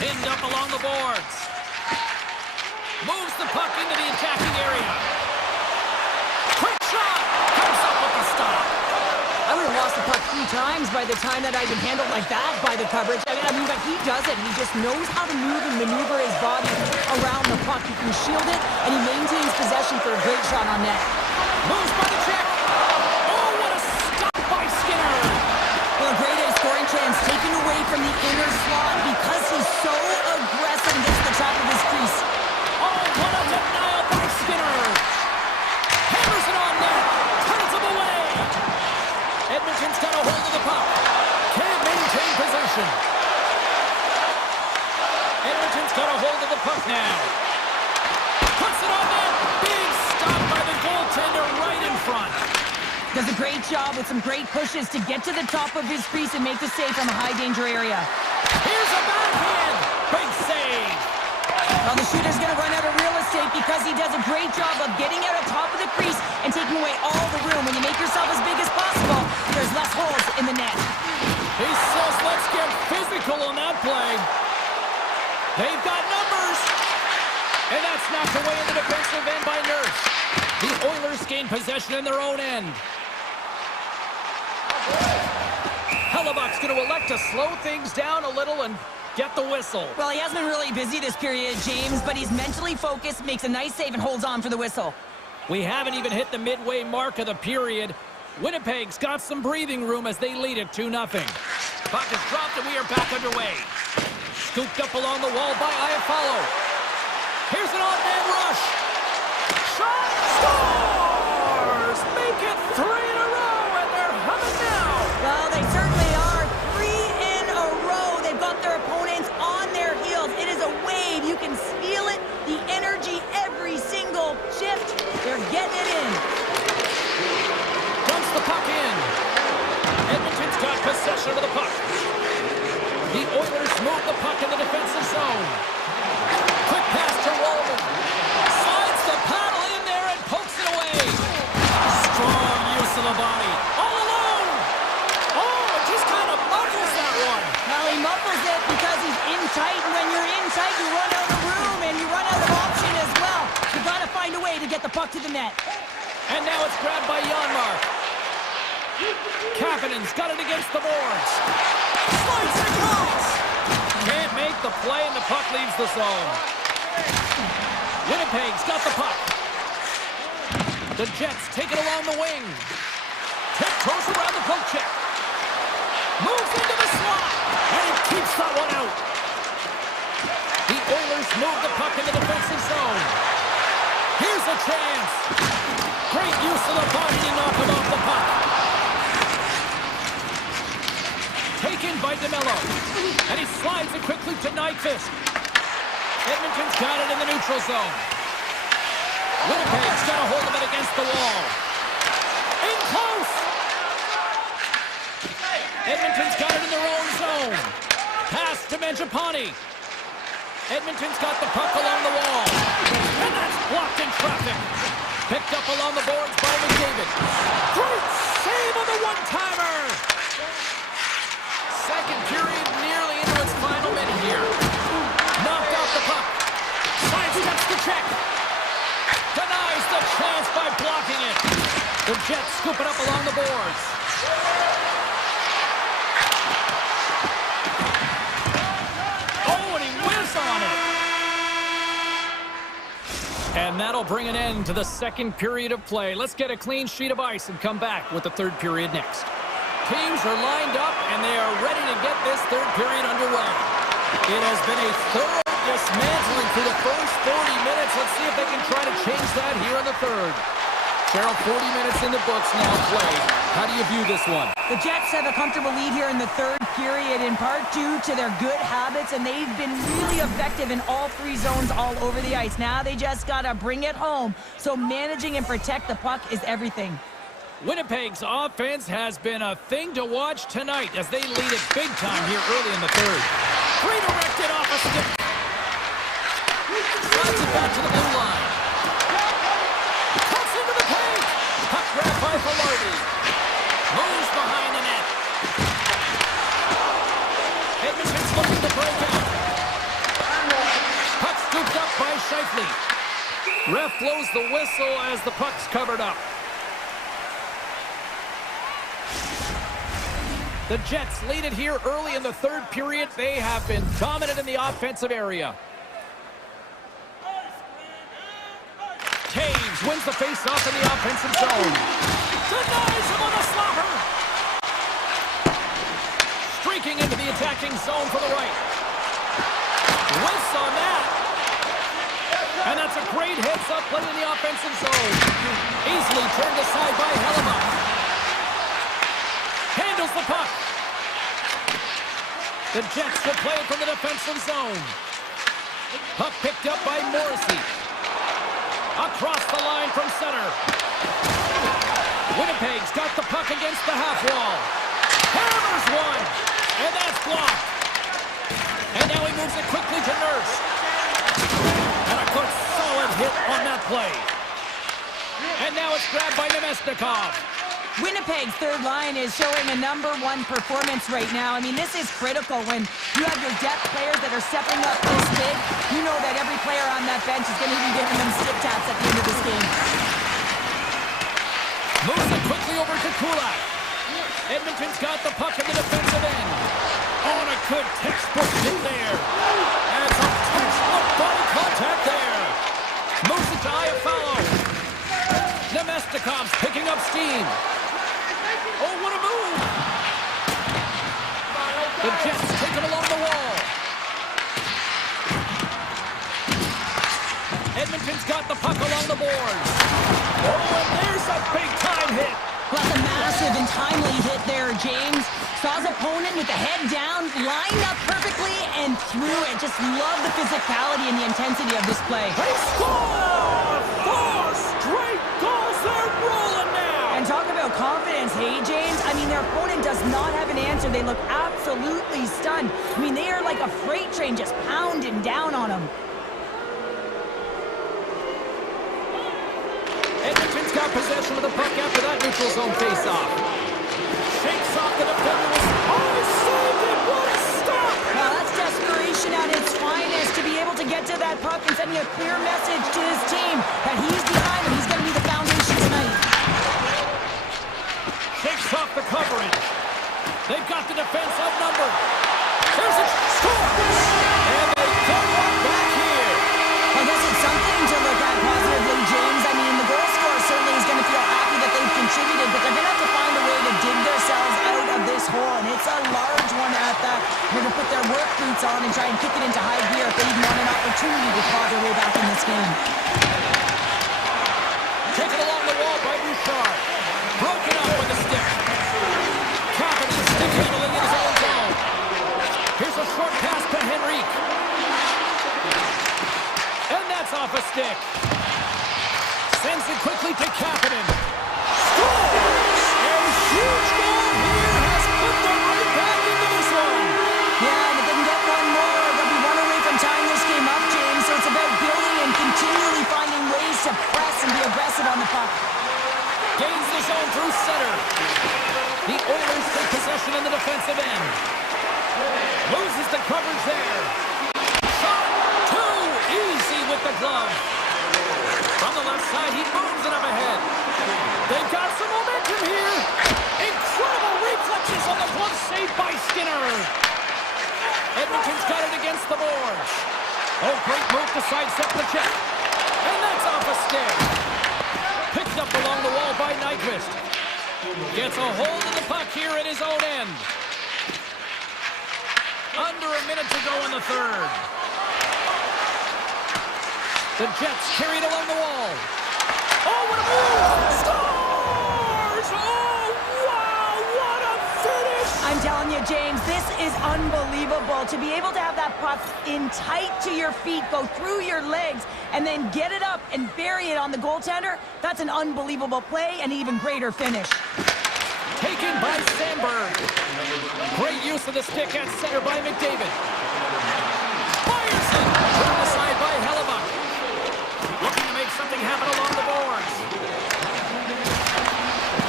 Pinned up along the boards. Moves the puck into the attacking area. Quick shot. Comes up with the stop. I would have lost the puck 3 times by the time that I've been handled like that by the coverage. I mean, but he does it. He just knows how to move and maneuver his body around the puck. He can shield it, and he maintains possession for a great shot on net. Moves by the check. Oh, what a stop by Skinner. Well, a grade A scoring chance taken away from the inner slot because he's so aggressive and gets to the top of his crease. Oh, what a denial by Skinner. Hammers it on net. Turns him away. Edmonton's got a hold of the puck. Can't maintain possession. Edmonton's got a hold of the puck now. Puts it on net. Big stop by the goaltender right in front. Does a great job with some great pushes to get to the top of his crease and make the save from a high danger area. Here's a backhand. Big save. Well, the shooter's going to run out of real estate because he does a great job of getting out on top of the crease and taking away all the room. When you make yourself as big as possible, there's less holes in the net. He says, let's get physical on that play. They've got numbers. And that's knocked away in the defensive end by Nurse. The Oilers gain possession in their own end. Hellebuck's going to elect to slow things down a little and get the whistle. Well, he hasn't been really busy this period, James, but he's mentally focused, makes a nice save, and holds on for the whistle. We haven't even hit the midway mark of the period. Winnipeg's got some breathing room as they lead it 2-0. Puck is dropped and we are back underway. Scooped up along the wall by Iafallo. Here's an odd-man rush. Shot! Scores! Make it 3 in a row, and they're humming now. Well, they certainly are. 3 in a row. They've got their opponents on their heels. It is a wave. You can feel it. The energy every single shift. They're getting it in. Dumps the puck in. Edmonton's got possession of the puck. The Oilers move the puck in the defensive zone. Quick pass to Wallman. Slides the paddle in there and pokes it away. Strong use of the body. All alone. Oh, it just kind of muffles that one. Well, he muffles it because he's in tight, and when you're in tight, you run out of room, and you run out of option as well. You've got to find a way to get the puck to the net. And now it's grabbed by Janmark. Kapanen's got it against the boards. Slides and goes. Can't make the play, and the puck leaves the zone. Winnipeg's got the puck. The Jets take it along the wing. Tiptoes around the poke check. Moves into the slot. And he keeps that one out. The Oilers move the puck in the defensive zone. Here's a chance. Great use of the body to knock him off the puck. Taken by DeMello. And he slides it quickly to Nyquist. Edmonton's got it in the neutral zone. Winnipeg's got a hold of it against the wall. In close. Edmonton's got it in their own zone. Pass to Mangiapane. Edmonton's got the puck along the wall. And that's blocked in traffic. Picked up along the boards by McDavid. Great save on the one-timer. Second period nearly into its final minute here. Knocked out the puck. Sidesteps the check. Denies the chance by blocking it. The Jets scoop it up along the boards. Oh, and he whizzed on it. And that'll bring an end to the second period of play. Let's get a clean sheet of ice and come back with the third period next. Teams are lined up, and they are ready to get this third period underway. It has been a thorough dismantling through the first 40 minutes. Let's see if they can try to change that here in the third. Cheryl, 40 minutes in the books now played. How do you view this one? The Jets have a comfortable lead here in the third period, in part due to their good habits, and they've been really effective in all three zones all over the ice. Now they just got to bring it home, so managing and protect the puck is everything. Winnipeg's offense has been a thing to watch tonight as they lead it big time here early in the third. Redirected off a skip. Slides it back to the blue line. Cuts into the paint. Puck grab by Velarde. Moves behind the net. Edmonton's looking to break out. Puck scooped up by Scheifele. Ref blows the whistle as the puck's covered up. The Jets lead it here early in the third period. They have been dominant in the offensive area. Taves wins the face-off in the offensive zone. Denies him on the slaughter. Streaking into the attacking zone for the right. Whiffs on that. And that's a great heads-up play in the offensive zone. Easily turned aside by Hellebuck. Handles the puck. The Jets will play it from the defensive zone. Puck picked up by Morrissey. Across the line from center. Winnipeg's got the puck against the half wall. Hammers one. And that's blocked. And now he moves it quickly to Nurse. And a good solid hit on that play. And now it's grabbed by Nemesnikov. Winnipeg's third line is showing a #1 performance right now. I mean, this is critical when you have your depth players that are stepping up this big. You know that every player on that bench is going to be giving them stick taps at the end of this game. Moves it quickly over to Kulak. Edmonton's got the puck in the defensive end. On a good textbook hit there. And some textbook body contact there. Moves it to Iafallo. Nemesnikov's picking up steam. Oh, what a move! The Jets take it along the wall. Edmonton's got the puck along the boards. Oh, and there's a big-time hit. Well, that's a massive and timely hit there, James. Saw his opponent with the head down, lined up perfectly, and threw it. Just love the physicality and the intensity of this play. They score! 4 straight goals. They're rolling now. And talk about confidence, hey, James? I mean, their opponent does not have an answer. They look absolutely stunned. I mean, they are like a freight train just pounding down on them. Edmonton's got possession of the puck after that neutral zone face-off. Shakes off the defender. Oh, saved it! What a stop! Now, that's desperation at its finest to be able to get to that puck and sending a clear message to his team that he's behind him. He's going to be the foundation tonight. Shakes off the coverage. They've got the defense outnumbered. There's a score! And they come right back here. I guess it's something to look at positively, James. I mean, the goal scorer certainly is going to feel happy that they've contributed, but they're going to have to find a way to dig themselves out of this hole, and it's a large one at that. They're going to put their work boots on and try and kick it into high gear if they even want an opportunity to claw their way back in this game. Taken along the wall by Bouchard. Broken up with a stick. Confident stick handling in his own zone. Here's a short pass to Henrique. And that's off a stick. Sends it quickly to Kapanen. Scores! A huge goal here has put them right back into this one. Yeah, and if they can get one more, they'll be one away from tying this game up, James. So it's about building and continually finding ways to press and be aggressive on the puck. Gains the zone through center. The Oilers take possession in the defensive end. Loses the coverage there. Shot too easy with the glove. From the left side, he moves it up ahead. They've got some momentum here. Incredible reflexes on the glove save by Skinner. Edmonton's got it against the boards. Oh, great move to sidestep the check. And that's off a stick. Picked up along the wall by Nyquist. Gets a hold of the puck here at his own end. Under a minute to go in the third. The Jets carried along the wall. Oh, what a move! Scores! Oh, wow, what a finish! I'm telling you, James, this is unbelievable. To be able to have that puck in tight to your feet, go through your legs, and then get it up and bury it on the goaltender, that's an unbelievable play and an even greater finish. Taken by Sandberg. Great use of the stick at center by McDavid. Fires it! Turned aside by Hellebuck. Looking to make something happen along the boards.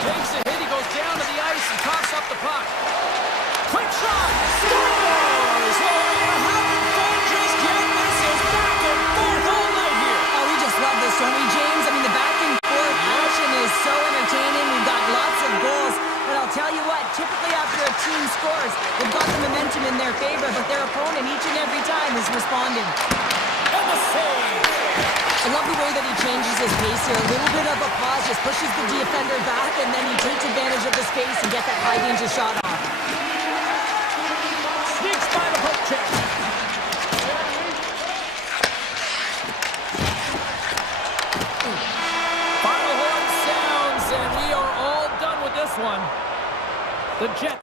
Takes a hit, he goes down to the ice and coughs up the puck. Quick shot! Scores! Oh, you haven't fun just yet. This is back and forth all night here. Oh, we just love this, don't we, James? I mean, the back and forth action is so entertaining. We've got lots of goals. But I'll tell you what, typically after a team scores, they've got the momentum in their favor, but their opponent each and every time is responding. And the save! I love the way that he changes his pace here. A little bit of a pause, just pushes the defender back, and then he takes advantage of the space and gets that high-danger shot off. Sneaks by the poke check. Final horn sounds, and we are all done with this one. The Jets.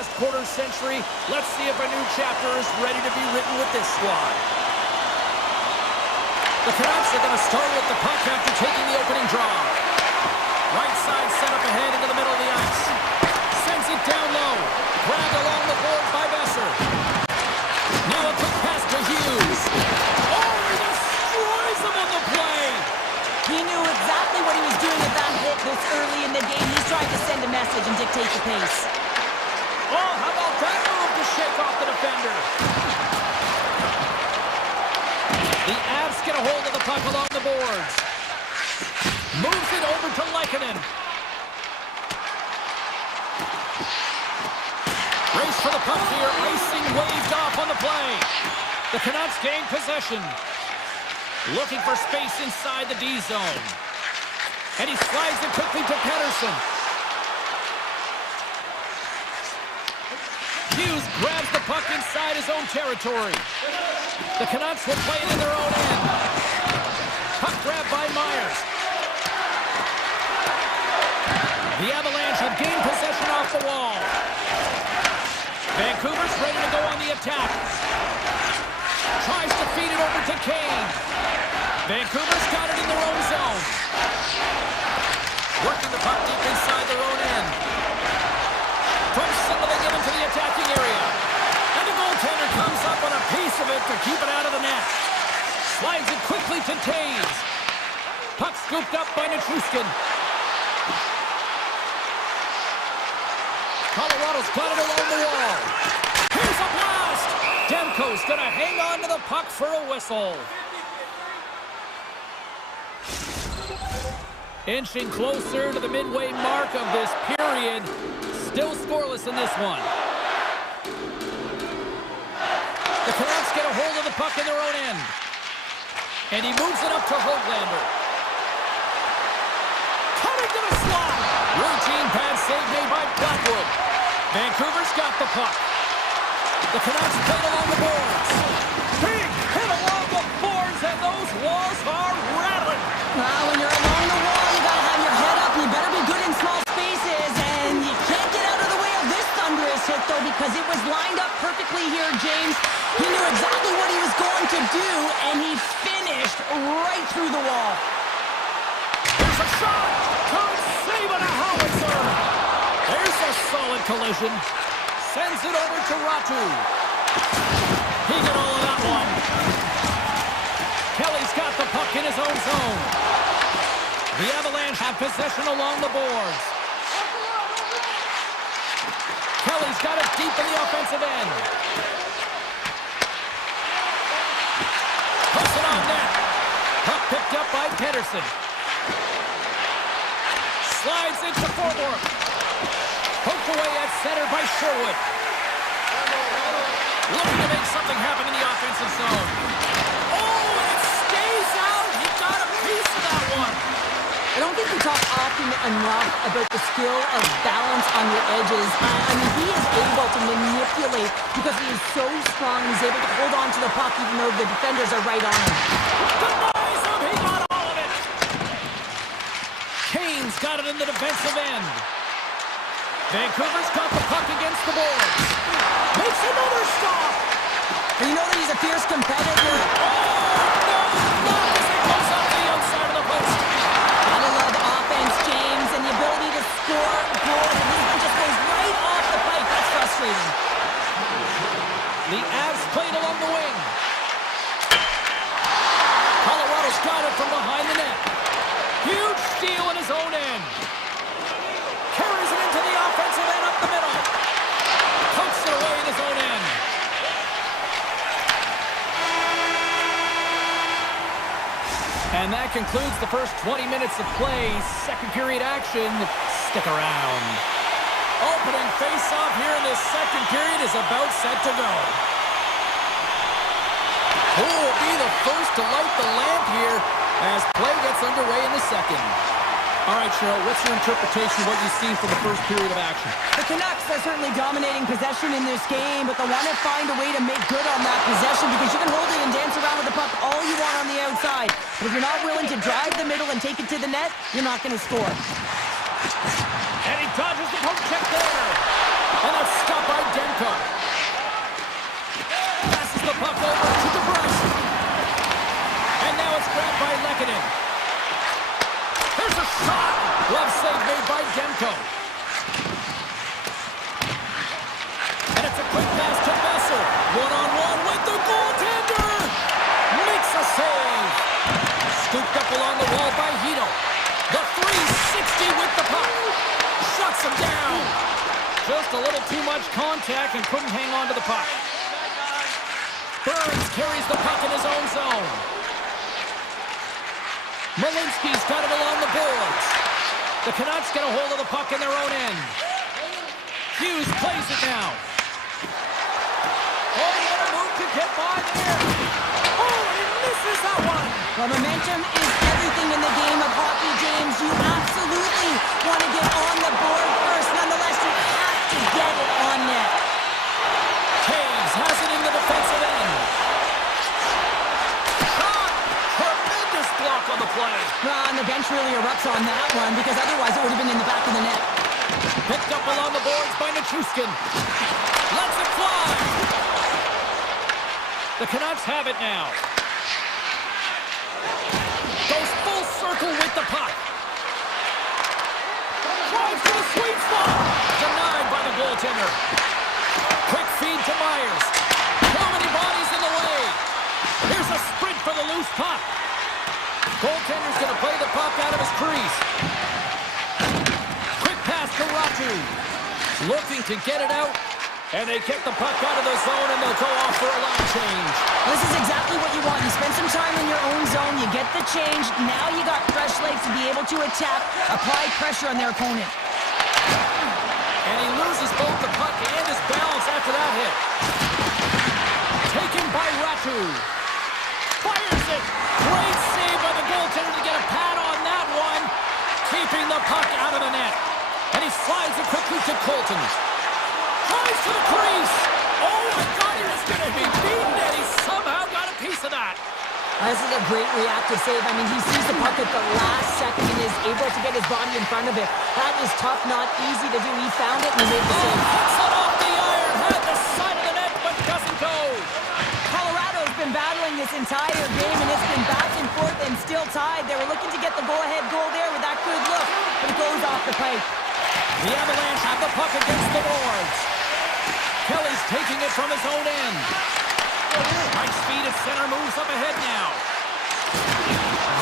Last quarter century, let's see if a new chapter is ready to be written with this squad. The Canucks are going to start with the puck after taking the opening draw. Right side set up ahead into the middle of the ice. Sends it down low. Grabbed along the board by Besser. Now a quick pass to Hughes. Oh, he destroys him on the play. He knew exactly what he was doing at that hit this early in the game. He's trying to send a message and dictate the pace. Oh, how about that move to shake off the defender? The Avs get a hold of the puck along the boards. Moves it over to Lehkonen. Race for the puck here. Icing waved off on the play. The Canucks gain possession. Looking for space inside the D zone. And he slides it quickly to Pettersson. Hughes grabs the puck inside his own territory. The Canucks will play it in their own end. Puck grab by Myers. The Avalanche have gained possession off the wall. Vancouver's ready to go on the attack. Tries to feed it over to Kane. Vancouver's got it in their own zone. Working the puck deep inside their own end. From signaling it into the attacking area. And the goaltender comes up on a piece of it to keep it out of the net. Slides it quickly to Taves. Puck scooped up by Nichushkin. Colorado's got it along the wall. Here's a blast! Demko's gonna hang on to the puck for a whistle. Inching closer to the midway mark of this period. Still scoreless in this one. The Canucks get a hold of the puck in their own end. And he moves it up to Höglander. Coming to the slot. Routine pass save made by Blackwood. Vancouver's got the puck. The Canucks played along the boards. Big hit along the boards, and those walls are rattling. Well, when you're along the wall, you gotta have your head up. You better be good in small spaces, and you can't get out of the way of this thunderous hit, though, because it was lined up perfectly here, James. He knew exactly what he was going to do, and he finished right through the wall. There's a shot! Could save on a howitzer! There's a solid collision. Sends it over to Ratu. He got all of that one. Kelly's got the puck in his own zone. The Avalanche have possession along the boards. Kelly's got it deep in the offensive end. Puts it on net. Puck picked up by Pedersen. Slides into forward. Poked away at center by Sherwood. Looking to make something happen in the offensive zone. Oh, it stays out. He got a piece of that one. I don't think we talk often enough about the skill of balance on your edges. I mean, he is able to manipulate because he is so strong. He's able to hold on to the puck even though the defenders are right on him. Denies him. He got all of it. Kane's got it in the defensive end. Vancouver's got the puck against the boards. Makes another stop. And you know that he's a fierce competitor. Oh, no, not as it goes off the outside of the post. Gotta love offense, James, and the ability to score goals. And this one just goes right off the pipe. That's frustrating. The Avs played along the wing. Colorado's got it from behind the net. Huge steal in his own end. Carries it into the offensive end up the middle. Pokes it away in his own end. And that concludes the first 20 minutes of play. Second period action. Stick around. Opening face-off here in this second period is about set to go. Who will be the first to light the lamp here as play gets underway in the second? All right, Cheryl, what's your interpretation of what you've seen from the first period of action? The Canucks are certainly dominating possession in this game, but they want to find a way to make good on that possession because you can hold it and dance around with the puck all you want on the outside. But if you're not willing to drive the middle and take it to the net, you're not going to score. And he dodges the poke check there. And that's stopped by Demko. Passes the puck over to DeBrusque. And now it's grabbed by Lehkonen. There's a shot! Glove save made by Demko. And it's a quick pass to Besser. One-on-one with the goaltender! Makes a save! Scooped up along the wall by Hito. The 360 with the puck. Shuts him down. Just a little too much contact and couldn't hang on to the puck. Burns carries the puck in his own zone. Malinsky's got it along the boards. The Canucks get a hold of the puck in their own end. Hughes plays it now. Oh, what a move to get by there. Oh, he misses that one. Well, momentum is everything in the game of hockey, James. You absolutely want to get on the board first. Nonetheless, you have to get it on net. Taves has it in the defensive end. Shot! Tremendous block on the play. Well, and the bench really erupts on that one because otherwise it would have been in the back of the net. Picked up along the boards by Nichushkin. Lets it fly. The Canucks have it now. Goes full circle with the puck. Drives to the sweet spot. Denied by the goaltender. Quick feed to Myers. Too many bodies in the way. Here's a sprint for the loose puck. Goaltender's going to play the puck out of his crease. Quick pass to Ratu. Looking to get it out. And they kick the puck out of the zone, and they'll go off for a line change. This is exactly what you want. You spend some time in your own zone, you get the change. Now you got fresh legs to be able to attack, apply pressure on their opponent. And he loses both the puck and his balance after that hit. Taken by Ratu. Fires it. Great save by the goaltender to get a pad on that one. Keeping the puck out of the net. And he slides it quickly to Colton. Tries to the crease. Oh, I thought he was going to be beaten, and he somehow got a piece of that. This is a great reactive save. I mean, he sees the puck at the last second and is able to get his body in front of it. That is tough, not easy to do. He found it and he made the save. Hits it off the iron. Had the side of the net, but doesn't go. Colorado's been battling this entire game, and it's been back and forth and still tied. They were looking to get the go-ahead goal there with that good look, but it goes off the pipe. The Avalanche have the puck against the boards. Kelly's taking it from his own end. High speed at center, moves up ahead now.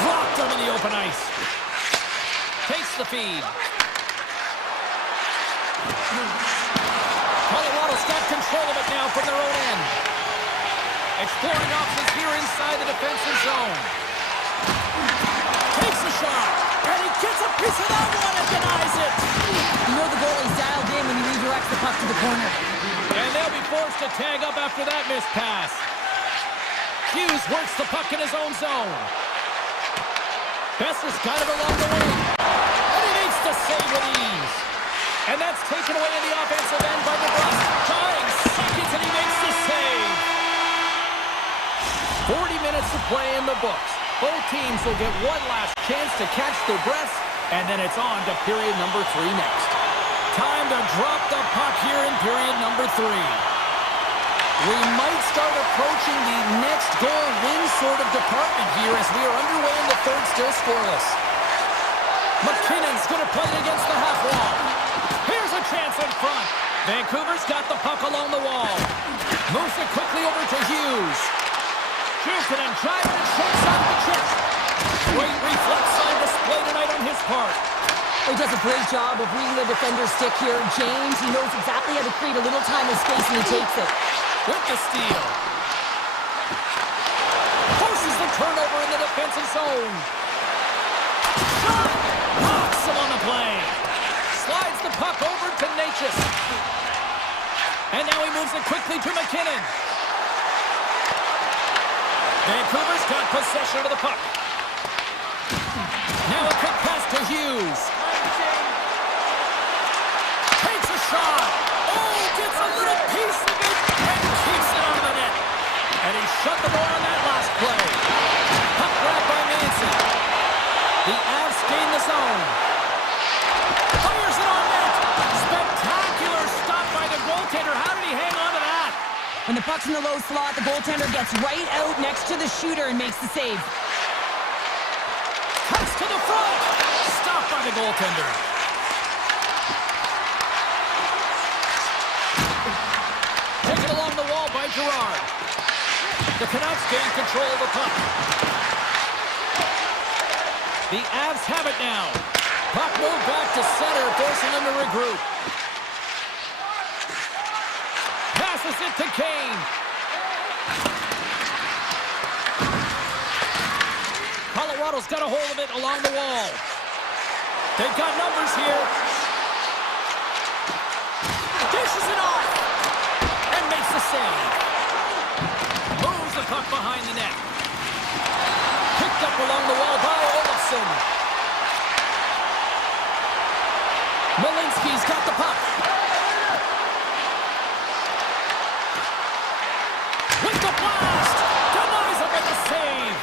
Dropped him in the open ice. Takes the feed. Colorado's got control of it now from their own end. Exploring options here inside the defensive zone. Takes the shot, and he gets a piece of that one and denies it. You know the goalie's dialed in when he redirects the puck to the corner. And they'll be forced to tag up after that missed pass. Hughes works the puck in his own zone. Besser's got it along the wing. And he makes the save with ease. And that's taken away in the offensive end by DeBrusque. Tying seconds, and he makes the save. 40 minutes to play in the books. Both teams will get one last chance to catch their breaths, and then it's on to period number 3 next. Time to drop the puck here in period number 3. We might start approaching the next goal win sort of department here as we are underway in the third, still scoreless. McKinnon's going to play it against the half wall. Here's a chance in front. Vancouver's got the puck along the wall. Moves it quickly over to Hughes. Jukin and driving and shakes out the chest. Great reflex on display tonight on his part. He does a great job of reading the defender's stick here. James, he knows exactly how to create a little time and space, and he takes it. With the steal. Forces the turnover in the defensive zone. Shot! Knocks him on the play. Slides the puck over to Natchez. And now he moves it quickly to McKinnon. Vancouver's got possession of the puck. Now a quick pass to Hughes. Takes a shot. Oh, gets a little piece of it and keeps it out of the net. And he shut the door on that last play. Puck grabbed by Manson. The Avs gain the zone. Fires it on net. Spectacular stop by the goaltender. How did he hang on to that? When the puck's in the low slot, the goaltender gets right out next to the shooter and makes the save. Cuts to the front. Stopped by the goaltender. Taken along the wall by Gerard. The Canucks gain control of the puck. The Avs have it now. Puck moved back to center, forcing them to regroup. Passes it to Kane. Colorado's got a hold of it along the wall. They've got numbers here. Dishes it off. And makes the save. Moves the puck behind the net. Picked up along the wall by Olofsson. Malinsky's got the puck. With the blast! Denies him with the save!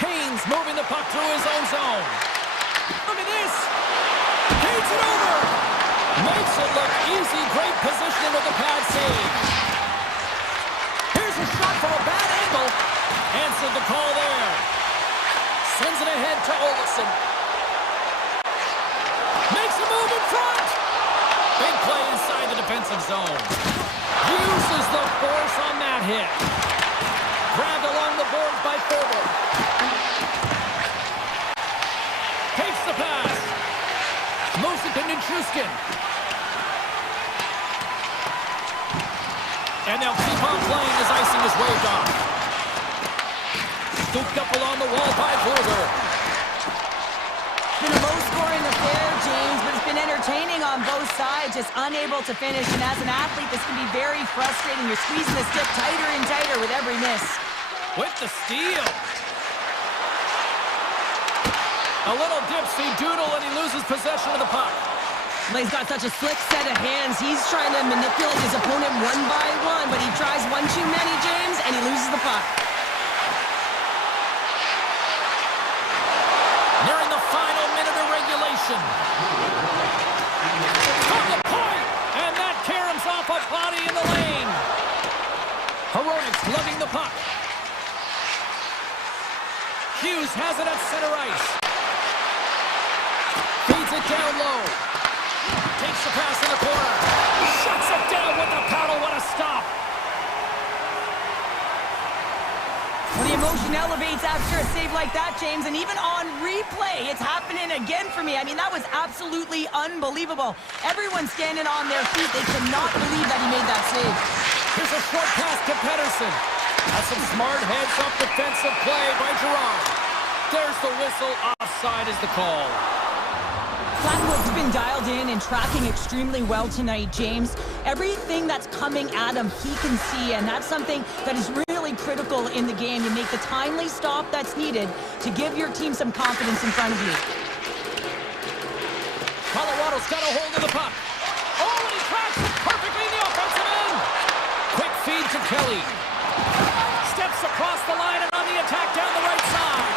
Kane's moving the puck through his own zone. Look at this! Canes it over! Makes it look easy. Great positioning with the pad save. Here's a shot from a bad angle. Answered the call there. Sends it ahead to Olofsson. Makes a move in front! Big play inside the defensive zone. Uses the force on that hit. Grabbed along the boards by Forward. Takes the pass. Moves it to Nichushkin. And they'll keep on playing as icing is waved off. Scooped up along the wall by Burger. It's been a low-scoring affair, James, but it's been entertaining on both sides, just unable to finish. And as an athlete, this can be very frustrating. You're squeezing the stick tighter and tighter with every miss. With the steal. A little dipsy doodle, and he loses possession of the puck. Well, he's got such a slick set of hands. He's trying to manipulate his opponent one by one, but he tries one too many, James, and he loses the puck. Nearing the final minute of regulation. From the point, and that caroms off a body in the lane. Hronik's lugging the puck. Hughes has it at center ice. Feeds it down low. Takes the pass in the corner. Shuts it down with the paddle. What a stop. Well, the emotion elevates after a save like that, James, and even on replay, it's happening again for me. I mean, that was absolutely unbelievable. Everyone's standing on their feet. They cannot believe that he made that save. Here's a short pass to Pedersen. That's some smart heads-up defensive play by Gerard. There's the whistle. Offside is the call. Flatwood's been dialed in and tracking extremely well tonight, James. Everything that's coming at him, he can see, and that's something that is really critical in the game. You make the timely stop that's needed to give your team some confidence in front of you. Colorado's got a hold of the puck. Oh, and he cracks it perfectly in the offensive end. Quick feed to Kelly. Steps across the line and on the attack down the right side.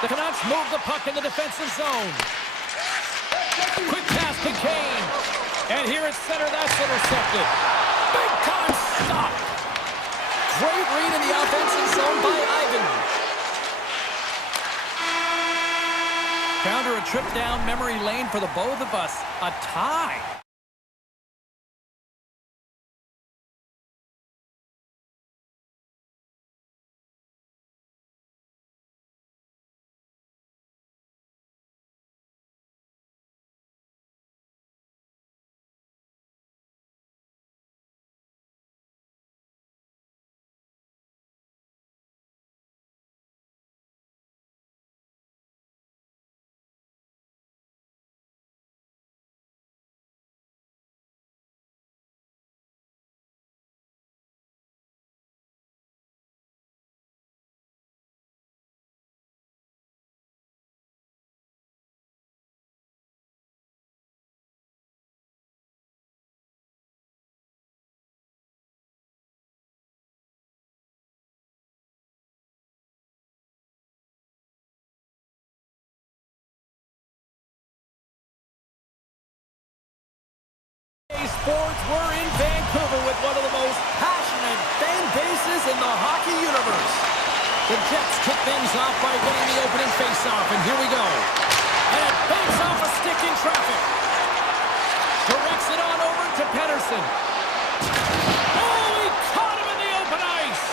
The Canucks move the puck in the defensive zone. Quick pass to Kane. And here at center, that's intercepted. Big time stop. Great read in the offensive zone by Ivan. Counter a trip down memory lane for the both of us. A tie. Sports, we're in Vancouver with one of the most passionate fan bases in the hockey universe. The Jets kick things off by winning the opening faceoff, and here we go. And it banks off a stick in traffic. Directs it on over to Pedersen. Oh, he caught him in the open ice.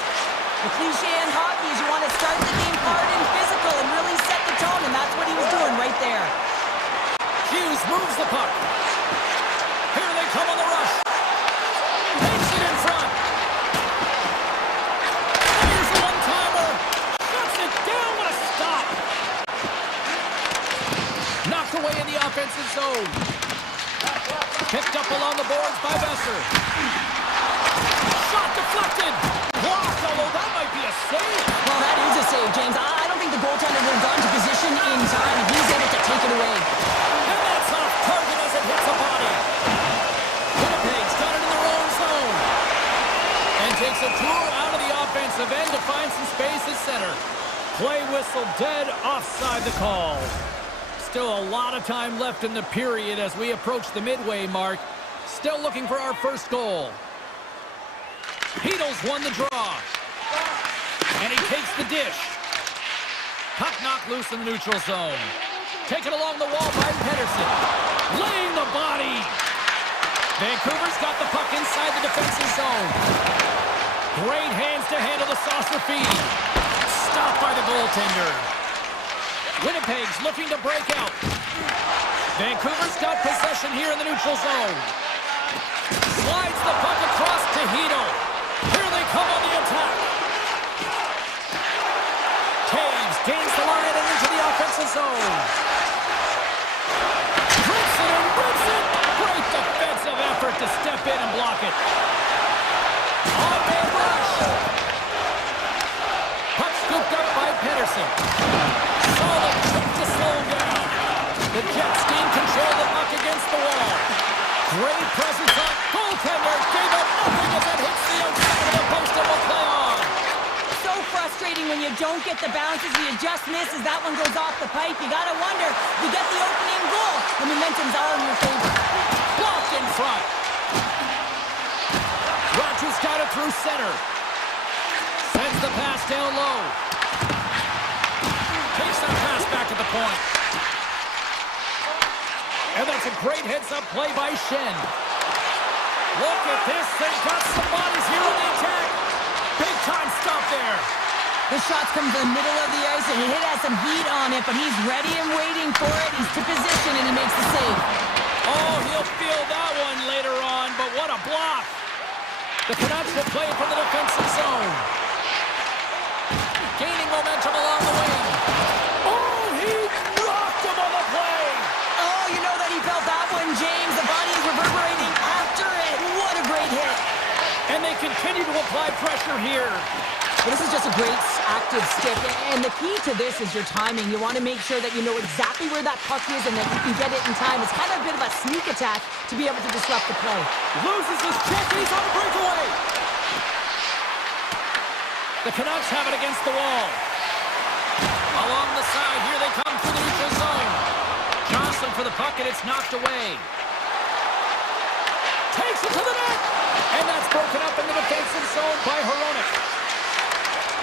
The cliche in hockey is you want to start the game hard and physical and really set the tone, and that's what he was doing right there. Hughes moves the puck. Here they come on the rush. Takes it in front. Here's a one-timer. Shuts it down. What a stop. Knocked away in the offensive zone. Picked up along the boards by Besser. Shot deflected. Blocked, although that might be a save. Well, that is a save, James. I don't think the goaltender would have gone to position in time. He's able to take it away. And that's off target as it hits the body. Winnipeg's got it in their own zone. And takes a tour out of the offensive end to find some space at center. Play whistle dead, offside the call. Still a lot of time left in the period as we approach the midway mark. Still looking for our first goal. Heedle's won the draw. And he takes the dish. Puck knocked loose in the neutral zone. Taken along the wall by Pedersen. Laying the body. Vancouver's got the puck inside the defensive zone. Great hands to handle the saucer feed. Stopped by the goaltender. Winnipeg's looking to break out. Vancouver's got possession here in the neutral zone. Slides the puck across to Heedle. Here they come on the attack. Taves gains the line and into the offensive zone. Rips it and rips it. Great defensive effort to step in and block it. On-man rush. Puck scooped up by Pedersen. Solid trick to slow him down. The Jets gain control of the puck against the wall. Great presence on goaltender. Gave up nothing as it hits the outside of the post and will play on. So frustrating when you don't get the bounces, you just miss as that one goes off the pipe. You gotta wonder, you get the opening goal, the momentum's all in your favor. Blocked in front. Rogers got it through center. Sends the pass down low. point. And that's a great heads-up play by Shen. Look at this. They've got some bodies here on the attack. Big-time stop there. The shots come to the middle of the ice, and it has some heat on it, but he's ready and waiting for it. He's to position, and he makes the save. Oh, he'll feel that one later on, but what a block. The Canucks will play it from the defensive zone. Gaining momentum along the wing. Oh, he rocked him on the play. Oh, you know that he felt that one, James. The body is reverberating after it. What a great hit. And they continue to apply pressure here. Well, this is just a great active stick, and the key to this is your timing. You want to make sure that you know exactly where that puck is and that you can get it in time. It's kind of a bit of a sneak attack to be able to disrupt the play. Loses his check, he's on a breakaway. The Canucks have it against the wall. Along the side, here they come through the neutral zone. Johnson for the puck, and it's knocked away. Takes it to the net, and that's broken up in the defensive zone by Hronek.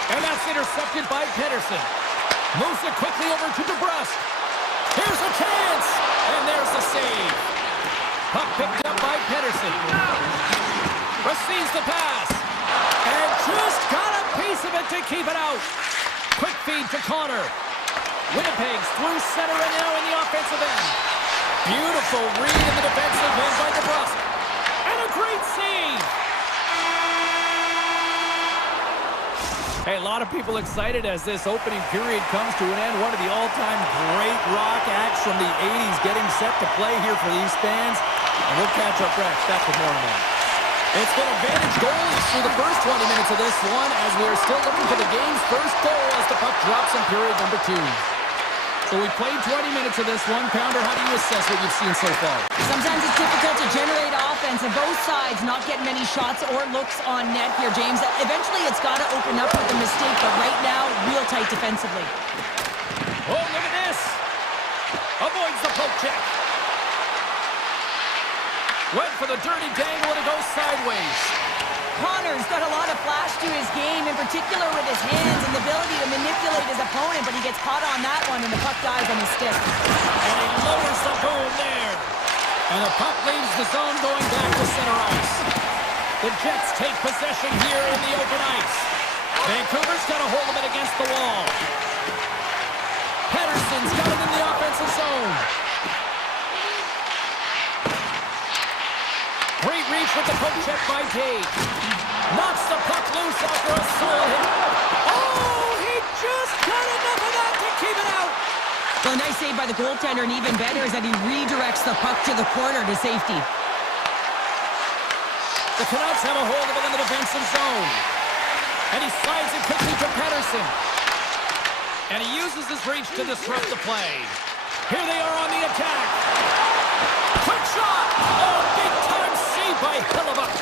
And that's intercepted by Pedersen. Moves it quickly over to DeBrusque. Here's a chance, and there's the save. Puck picked up by Pedersen. Receives the pass, and just got a piece of it to keep it out. Quick feed to Connor. Winnipeg's through center and now in the offensive end. Beautiful read in the defensive end by DeBrusque. And a great save. Hey, a lot of people excited as this opening period comes to an end. One of the all-time great rock acts from the 80s getting set to play here for these fans. And we'll catch up next. Back with more on that. It's been advantage goalies through the first 20 minutes of this one as we are still looking for the game's first goal as the puck drops in period number 2. So we played 20 minutes of this one. Pounder, how do you assess what you've seen so far? Sometimes it's difficult to generate offense, and both sides not getting many shots or looks on net here, James. Eventually, it's got to open up with a mistake, but right now, real tight defensively. Oh, look at this. Avoids the poke check. Went for the dirty dangle, and it goes sideways. Connor's got a lot of flash to his game, in particular with his hands and the ability to manipulate his opponent, but he gets caught on that one, and the puck dies on his stick. And he lowers the boom there. And the puck leaves the zone going back to center ice. The Jets take possession here in the open ice. Vancouver's got a hold of it against the wall. Pedersen's got it in the offensive zone. Great reach with the poke check by Tate. Knocks the puck loose after a slow hit. Oh, he just got enough of that to keep it out. Well, a nice save by the goaltender, and even better is that he redirects the puck to the corner to safety. The Canucks have a hold of it in the defensive zone. And he slides it quickly to Pedersen. And he uses his reach to disrupt the play. Here they are on the attack. Quick shot! Oh, big-time save by Hellebuyck.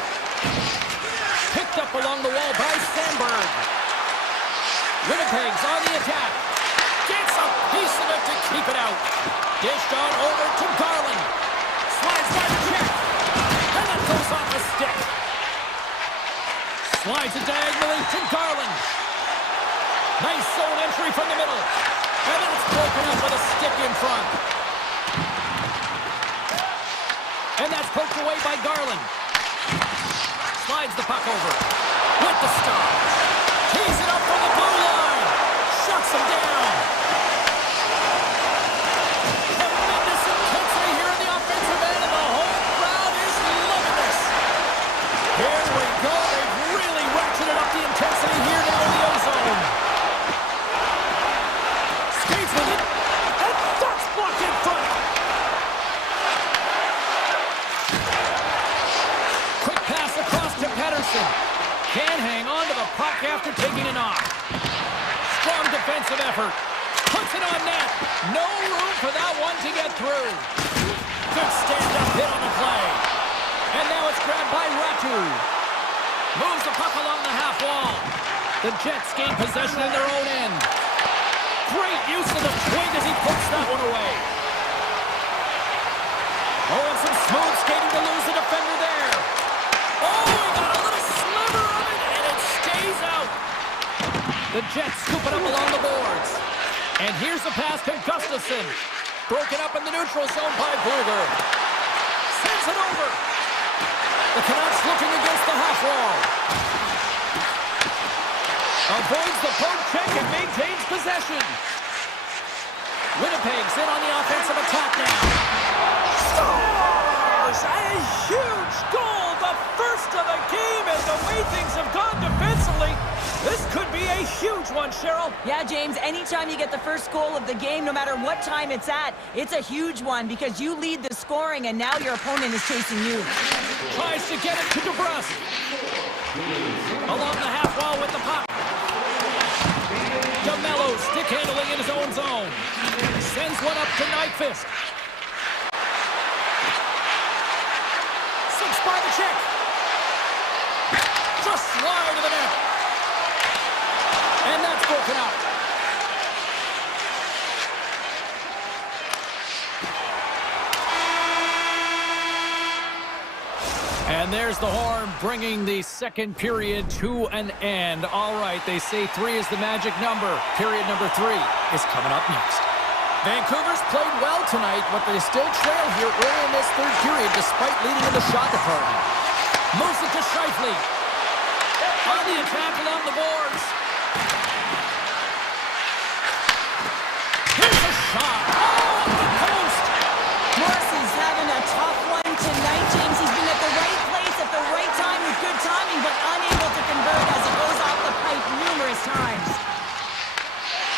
Picked up along the wall by Sandberg. Winnipeg's on the attack. Gets a piece of it to keep it out. Dished on over to Garland. Slides by the check. And that goes off the stick. Slides it diagonally to Garland. Nice zone entry from the middle. And that's broken up with a stick in front. And that's poked away by Garland. Slides the puck over. With the stop. Tees it up for the blue line. Shuts him down. Tremendous intensity here in the offensive end, and the whole crowd is loving this. Here we go. They've really ratcheted up the intensity here now in the O-zone. Skates with it. And that's blocked in front. Quick pass across to Pedersen. Can't hang on to the puck after taking a knock. Strong defensive effort. Puts it on net. No room for that one to get through. Good stand-up hit on the play. And now it's grabbed by Ratu. Moves the puck along the half wall. The Jets gain possession in their own end. Great use of the twig as he puts that one away. Oh, and some smooth skating to lose the defender there. Oh, he got a little sliver of it, and it stays out. The Jets scoop it up along the boards. And here's the pass to Gustafsson. Broken up in the neutral zone by Bluger. Sends it over. The Canucks looking against the half wall. Avoids the poke check and maintains possession. Winnipeg's in on the offensive attack now. Scores! A huge goal! The first of the game, and the way things have gone defensively, this could be a huge one, Cheryl. Yeah, James, anytime you get the first goal of the game, no matter what time it's at, it's a huge one because you lead the scoring and now your opponent is chasing you. Tries to get it to DeBrusque. Along the half wall with the puck. DeMello stick handling in his own zone. Sends one up to Nyquist. Six by the check. Just wide of the net. And that's broken out. And there's the horn, bringing the second period to an end. All right, they say 3 is the magic number. Period number 3 is coming up next. Vancouver's played well tonight, but they still trail here early in this third period, despite leading in the shot department. Moves it to Scheifele. On the attack along the boards. Here's a shot. Oh, off the post. Morrissey's having a tough one tonight, James. He's been at the right place at the right time with good timing, but unable to convert as it goes off the pipe numerous times.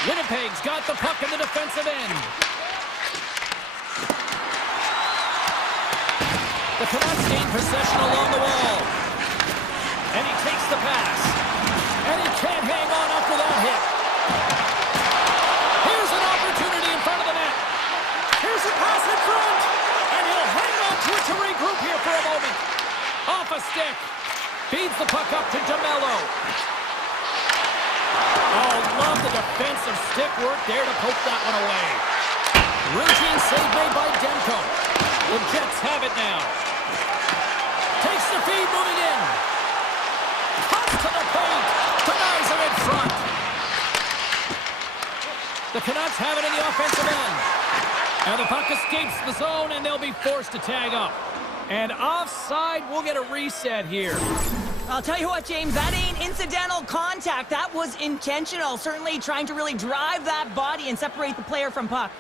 Winnipeg's got the puck in the defensive end. The Canucks gain possession along the wall. And he takes the pass. And he can't hang on after that hit. Here's an opportunity in front of the net. Here's a pass in front. And he'll hang on to it to regroup here for a moment. Off a stick. Feeds the puck up to DeMello. Oh, love the defensive stick work there to poke that one away. Routine save made by Demko. The Jets have it now. Takes the feed, moving in. Cuts to the paint. Denies him in front. The Canucks have it in the offensive end. And the puck escapes the zone, and they'll be forced to tag up. And offside, we'll get a reset here. I'll tell you what, James, that ain't incidental contact. That was intentional. Certainly trying to really drive that body and separate the player from puck.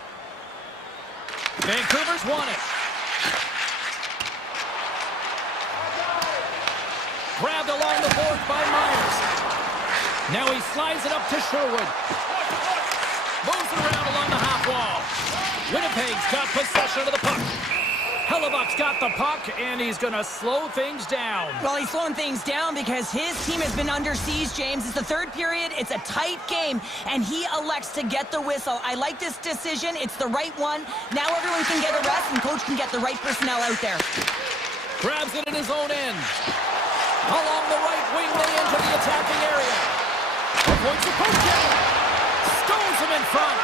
Vancouver's won it. Grabbed along the board by Myers. Now he slides it up to Sherwood. Moves it around along the half wall. Winnipeg's got possession of the puck. Hellebuck's got the puck, and he's going to slow things down. Well, he's slowing things down because his team has been under siege, James. It's the third period. It's a tight game, and he elects to get the whistle. I like this decision. It's the right one. Now everyone can get a rest, and coach can get the right personnel out there. Grabs it in his own end. Along the right wing, they enter the attacking area. Avoids the poke check. Stones him in front.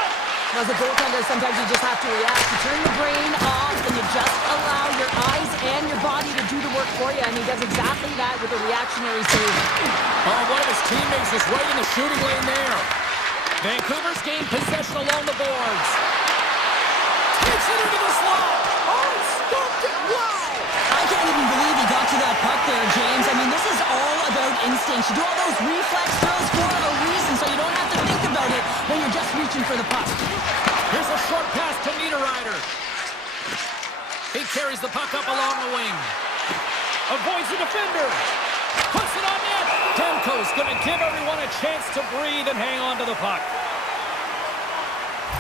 As a goaltender, sometimes you just have to react. You turn the brain off, and you just allow your eyes and your body to do the work for you, and he does exactly that with a reactionary save. Oh, one of his teammates is right in the shooting lane there. Vancouver's gained possession along the boards. Takes it into the slot. Oh, stopped it. Wow. I can't even believe he got to that puck there, James. I mean, this is all about instinct. You do all those reflex throws for a reason, so you don't have to think about it when you're just reaching for the puck. Here's a short pass to Niederreiter. He carries the puck up along the wing. Avoids the defender. Puts it on net. Demko's going to give everyone a chance to breathe and hang on to the puck.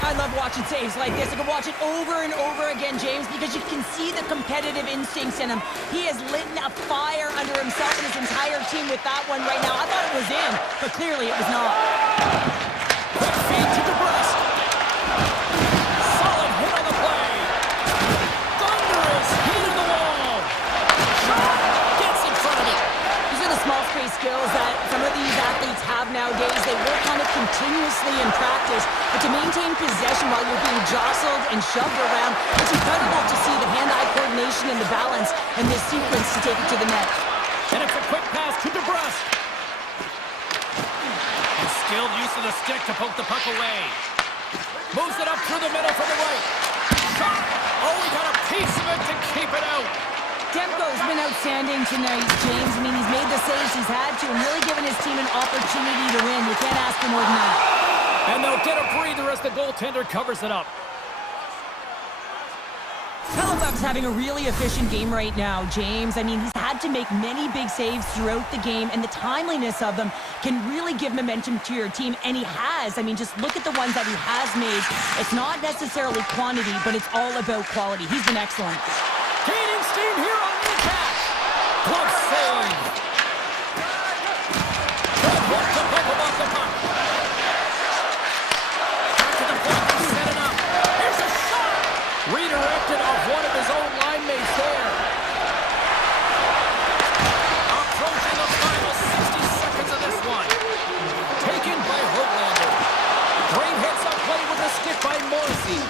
I love watching saves like this. I can watch it over and over again, James, because you can see the competitive instincts in him. He has lit a fire under himself and his entire team with that one right now. I thought it was in, but clearly it was not. Quick feed to DeBrusque. Solid hit on the play. Thunderous heat in the wall. Shot. Gets in front of it. These are the small space skills that some of these athletes have nowadays. They work on it continuously in practice, but to maintain possession while you're being jostled and shoved around, it's incredible to see the hand-eye coordination and the balance in this sequence to take it to the net. And it's a quick pass to DeBrusque. And skilled use of the stick to poke the puck away. Moves it up through the middle from the right. Shot. Oh, he got a piece of it to keep it out. Demko's been outstanding tonight, James. I mean, he's made the saves he's had to and really given his team an opportunity to win. You can't ask for more than that. And they'll get a breather as the goaltender covers it up. Hellebuck's having a really efficient game right now, James. I mean, he's had to make many big saves throughout the game, and the timeliness of them can really give momentum to your team, and he has. I mean, just look at the ones that he has made. It's not necessarily quantity, but it's all about quality. He's been excellent. Gaining steam here on the attack. Glove save. Good work to pick him off the puck. Back to the point to set it up. Here's a shot. Redirected off one of his own line mates there. Approaching the final 60 seconds of this one. Taken by Hoaglander. Great hits up play with the stick by Morrissey.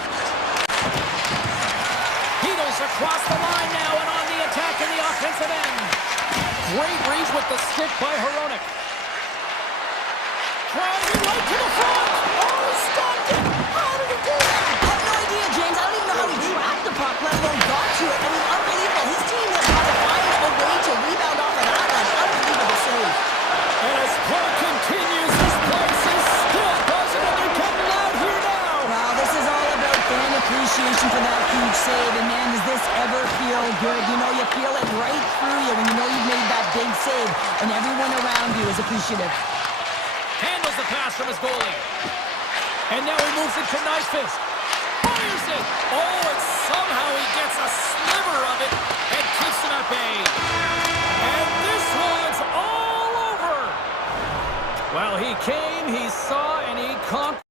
Heedles across the line now and on the attack in the offensive end. Great reach with the stick by Hronek. Driving right to the front. Oh, he stopped it. How did he do that? I have no idea, James. I don't even know how he tracked the puck, let alone got to it. I mean, unbelievable. His team has had to find a way to rebound off of that one. Unbelievable save. And as play continues, this place is still buzzing and they're coming out here now. Wow, this is all about fan appreciation for that huge save. And man, does this ever feel good. You know, you feel it right through you when you know you've made that big save and everyone around you is appreciative. Handles the pass from his goalie. And now he moves it to Nyfist. Fires it. Oh, and somehow he gets a sliver of it and keeps him at bay. And this one's all over. Well, he came, he saw, and he conquered.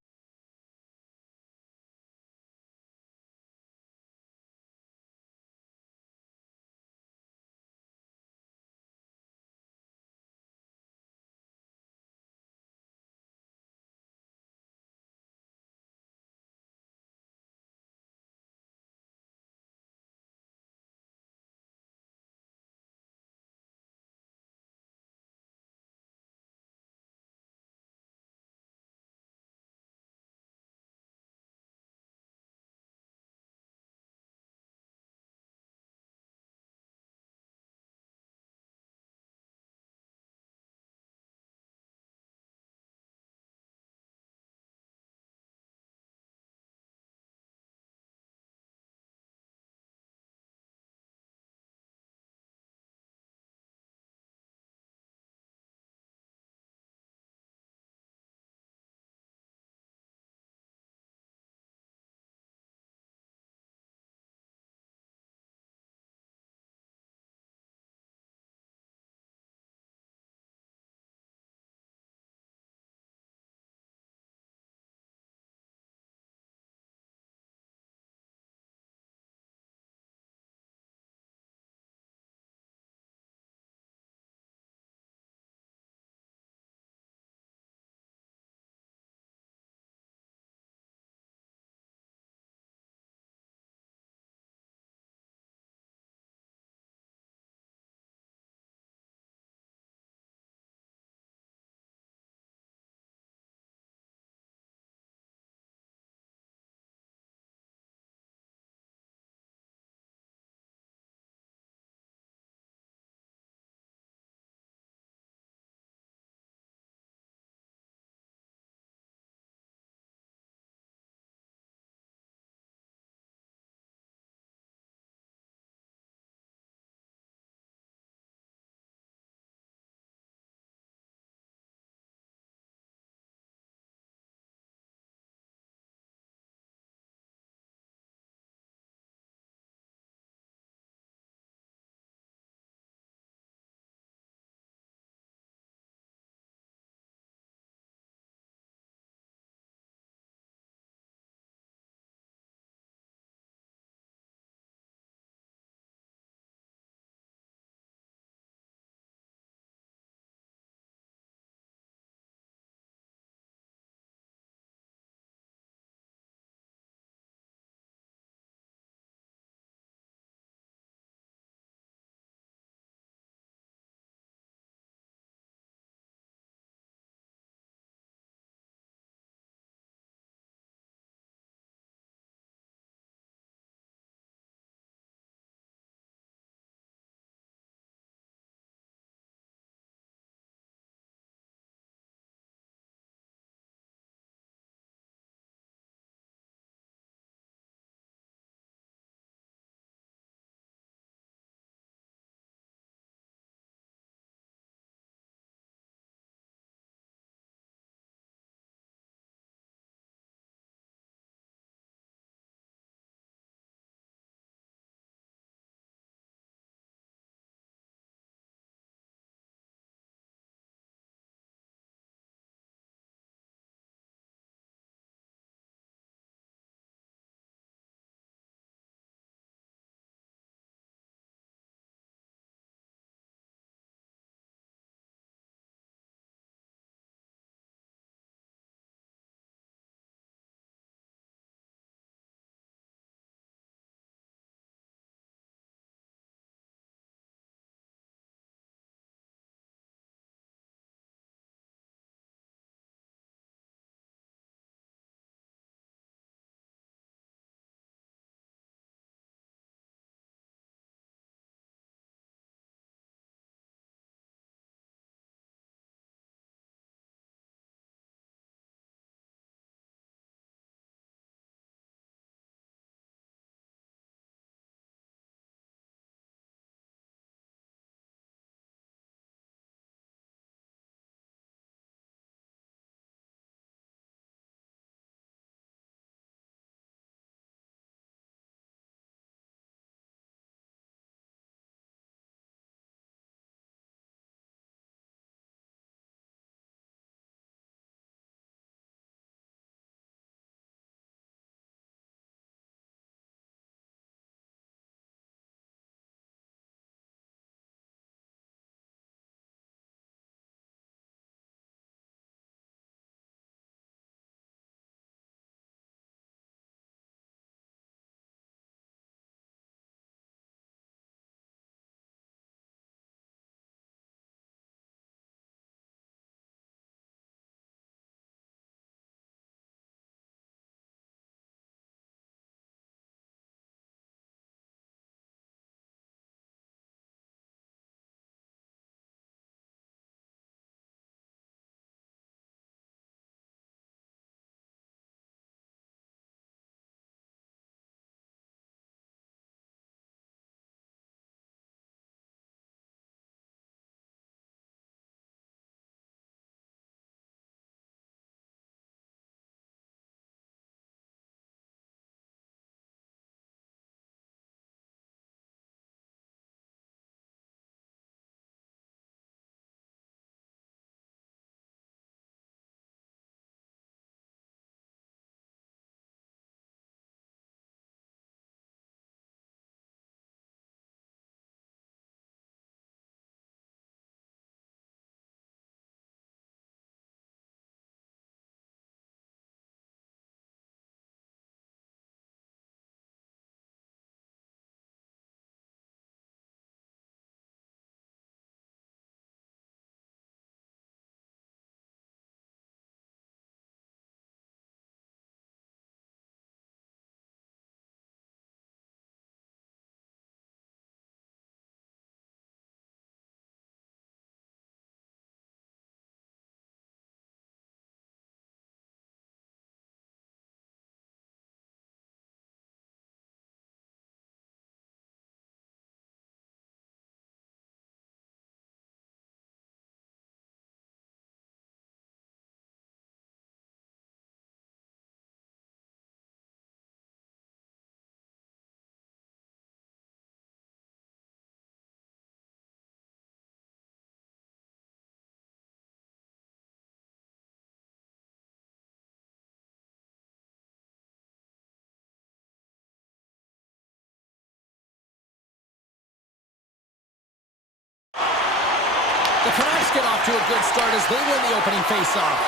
The Canucks get off to a good start as they win the opening faceoff.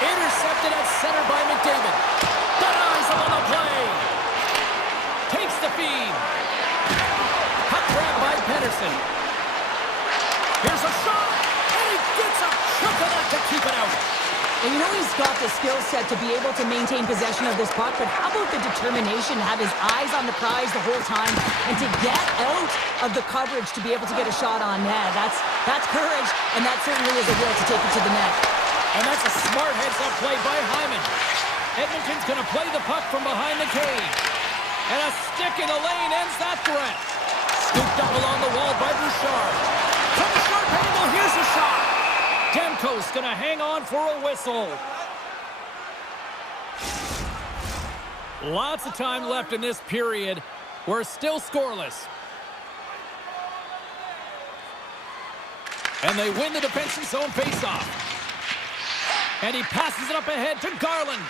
Intercepted at center by McDavid. Denies him on the play. Takes the feed. Puck grab by Pedersen. Here's a shot, and he gets a chunk of that to keep it out. And you know he's got the skill set to be able to maintain possession of this puck, but how about the determination to have his eyes on the prize the whole time and to get out of the coverage to be able to get a shot on net? That's courage, and that certainly is a will to take it to the net. And that's a smart heads-up play by Hyman. Edmonton's going to play the puck from behind the cage. And a stick in the lane ends that threat. Scooped up along the wall by Bouchard. From the sharp angle, here's a shot. Demko's going to hang on for a whistle. Lots of time left in this period. We're still scoreless. And they win the defensive zone faceoff. And he passes it up ahead to Garland.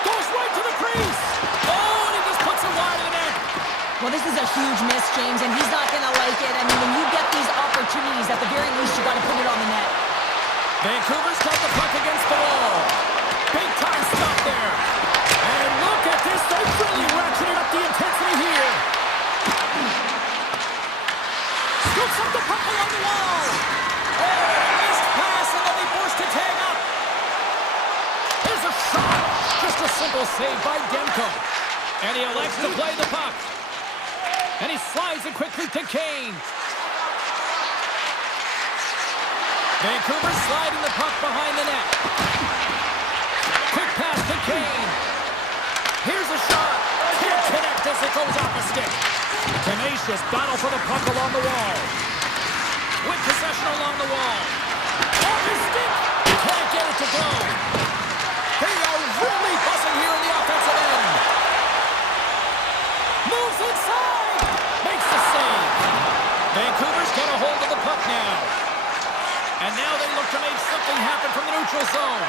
Goes right to the crease. Oh, and he just puts it wide of the net. Well, this is a huge miss, James, and he's not going to like it. I mean, when you get these opportunities, at the very least, you got to put it on the net. Vancouver's got the puck against the wall. Big time stop there. And look at this. They're really ratcheting up the intensity here. Scoops up the puck along the wall. Oh, missed pass, and they'll be forced to tag up. Here's a shot. Just a simple save by Demko. And he elects to play the puck. And he slides it quickly to Kane. Vancouver sliding the puck behind the net. Quick pass to Kane. Here's a shot. Can't connect as it goes off the stick. Tenacious battle for the puck along the wall. With possession along the wall. Off his stick. Can't get it to go. They are really buzzing here in the offensive end. Moves inside. Makes the save. Vancouver's got a hold of the puck now. And now they look to make something happen from the neutral zone.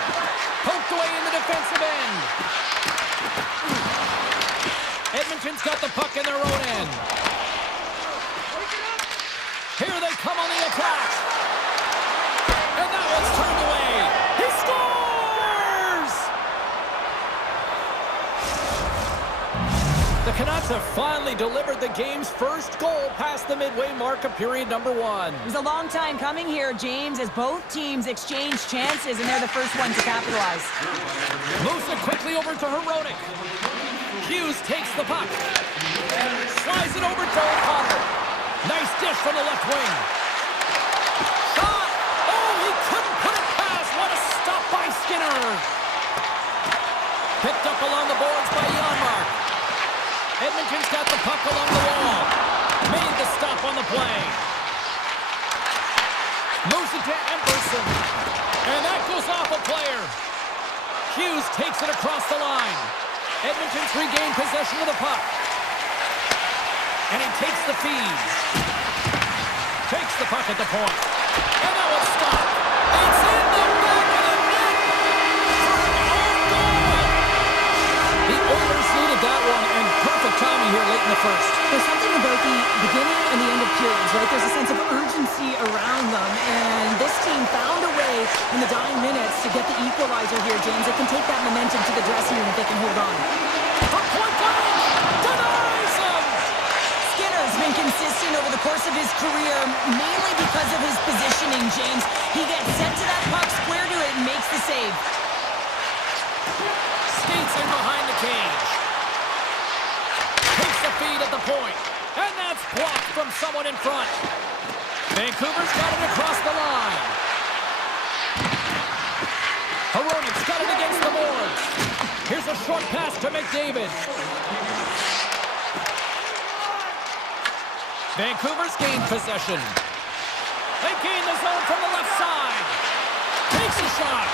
Poked away in the defensive end. Edmonton's got the puck in their own end. Here they come on the attack. And that one's turned away. He scores! The Canucks have finally delivered the game's first goal past the midway mark of period number 1. It was a long time coming here, James, as both teams exchange chances, and they're the first one to capitalize. Moves it quickly over to Hronek. Hughes takes the puck. Slides it over to O'Connor. Nice dish from the left wing. Shot! Oh, he couldn't put it past. What a stop by Skinner. Picked up along the boards by Janmark. Edmonton's got the puck along the wall. Made the stop on the play. Moves it to Emberson. And that goes off a player. Hughes takes it across the line. Edmonton's regained possession of the puck. And he takes the feed. Takes the puck at the point. And that will stop. It's in the back of the net for an own goal. The Oilers needed that one, and perfect timing here late in the first. There's something about the beginning and the end of periods, right? There's a sense of urgency around them, and this team found a way in the dying minutes to get the equalizer here, James. It can take that momentum to the dressing room if they can hold on. From point blank, denies him. Skinner's been consistent over the course of his career, mainly because of his positioning, James. He gets sent to that puck, square to it, and makes the save. Skates in behind the cage. Takes the feed at the point. And that's blocked from someone in front. Vancouver's got it across the line. Hronek's got it against the boards. Here's a short pass to McDavid. Vancouver's gained possession. They gain the zone from the left side. Takes a shot.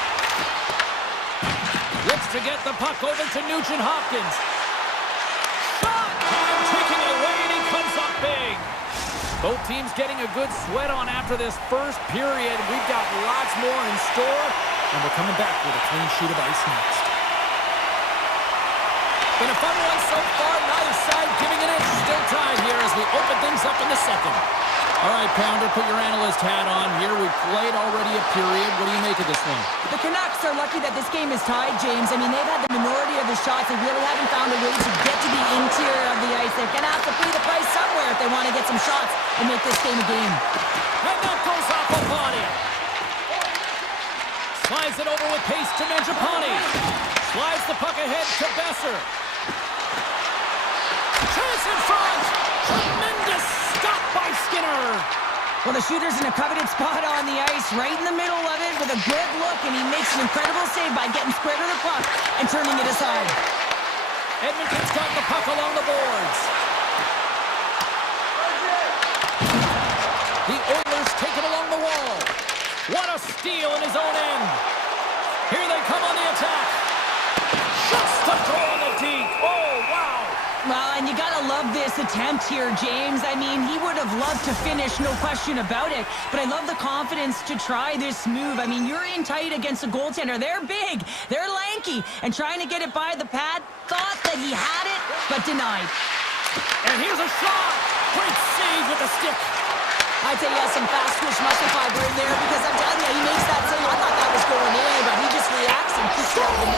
Looks to get the puck over to Nugent-Hopkins. Shot! And taking it away, and he comes up big. Both teams getting a good sweat on after this first period. We've got lots more in store, and we're coming back with a clean sheet of ice next. Been a fun one so far. Neither side giving an inch. Still tied here as we open things up in the second. All right, Pounder, put your analyst hat on here. We've played already a period. What do you make of this one? The Canucks are lucky that this game is tied, James. I mean, they've had the minority of the shots. They really haven't found a way to get to the interior of the ice. They're going to have to pay the price somewhere if they want to get some shots and make this game a game. And that goes off a body. Slides it over with pace to Mangiapane. Slides the puck ahead to Besser. Chance in front. Tremendous stop by Skinner. Well, the shooter's in a coveted spot on the ice, right in the middle of it with a good look, and he makes an incredible save by getting square to the puck and turning it aside. Edmonton's got the puck along the boards. The Oilers take it along the wall. What a steal in his own end. Here they come on the attack. Just to throw on the deke. Oh, wow. Well, and you gotta love this attempt here, James. I mean, he would have loved to finish, no question about it. But I love the confidence to try this move. I mean, you're in tight against a goaltender. They're big, they're lanky, and trying to get it by the pad, thought that he had it, but denied. And here's a shot. Great save with the stick. I'd say he has some fast twitch muscle fiber in there because I'm telling you, he makes that save. I thought that was going in, but he just reacts and keeps going.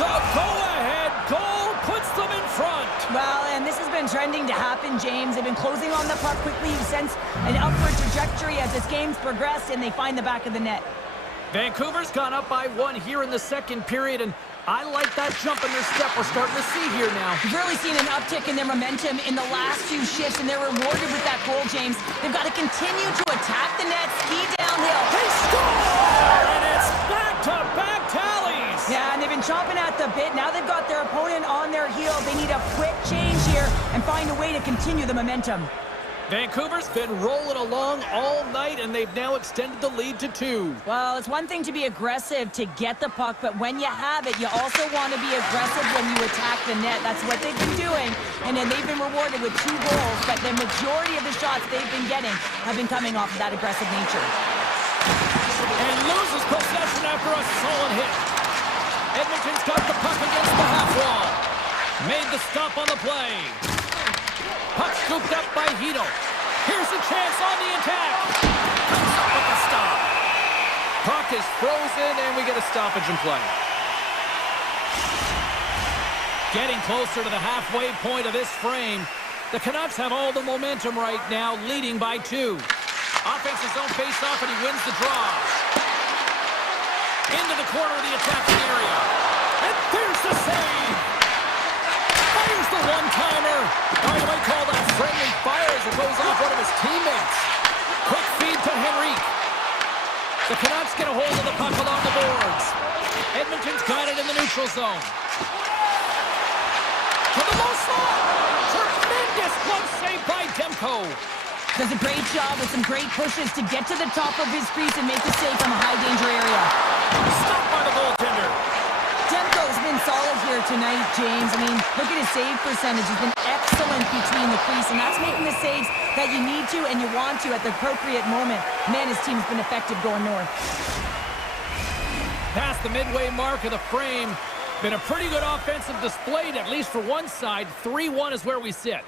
The go-ahead goal puts them in front. Well, and this has been trending to happen, James. They've been closing on the puck quickly. You've sensed an upward trajectory as this game's progressed, and they find the back of the net. Vancouver's gone up by 1 here in the second period, and I like that jump in their step we're starting to see here now. We've really seen an uptick in their momentum in the last few shifts, and they're rewarded with that goal, James. They've got to continue to attack the net, ski downhill. They score! And it's back-to-back tallies! Yeah, and they've been chomping at the bit. Now they've got their opponent on their heel. They need a quick change here and find a way to continue the momentum. Vancouver's been rolling along all night, and they've now extended the lead to 2. Well, it's one thing to be aggressive to get the puck, but when you have it, you also want to be aggressive when you attack the net. That's what they've been doing, and then they've been rewarded with 2 goals, but the majority of the shots they've been getting have been coming off of that aggressive nature. And loses possession after a solid hit. Edmonton's got the puck against the half wall. Made the stop on the play. Puck scooped up by Hito. Here's a chance on the attack. Comes up with the stop. Puck is frozen, and we get a stoppage in play. Getting closer to the halfway point of this frame. The Canucks have all the momentum right now, leading by 2. Offensive zone face-off, and he wins the draw. Into the corner of the attacking area. And there's the save. Fires the one-timer. You might call that friendly fire as it goes off one of his teammates. Quick feed to Henrique. The Canucks get a hold of the puck along the boards. Edmonton's got it in the neutral zone. To the low slot. Tremendous glove save by Demko. Does a great job with some great pushes to get to the top of his crease and make the save from a high-danger area. Stopped by the goaltender. Demko's been solid here tonight, James. I mean, look at his save percentage. He's been excellent between the crease, and that's making the saves that you need to and you want to at the appropriate moment. Man, his team's been effective going north. Past the midway mark of the frame. Been a pretty good offensive display, at least for one side. 3-1 is where we sit.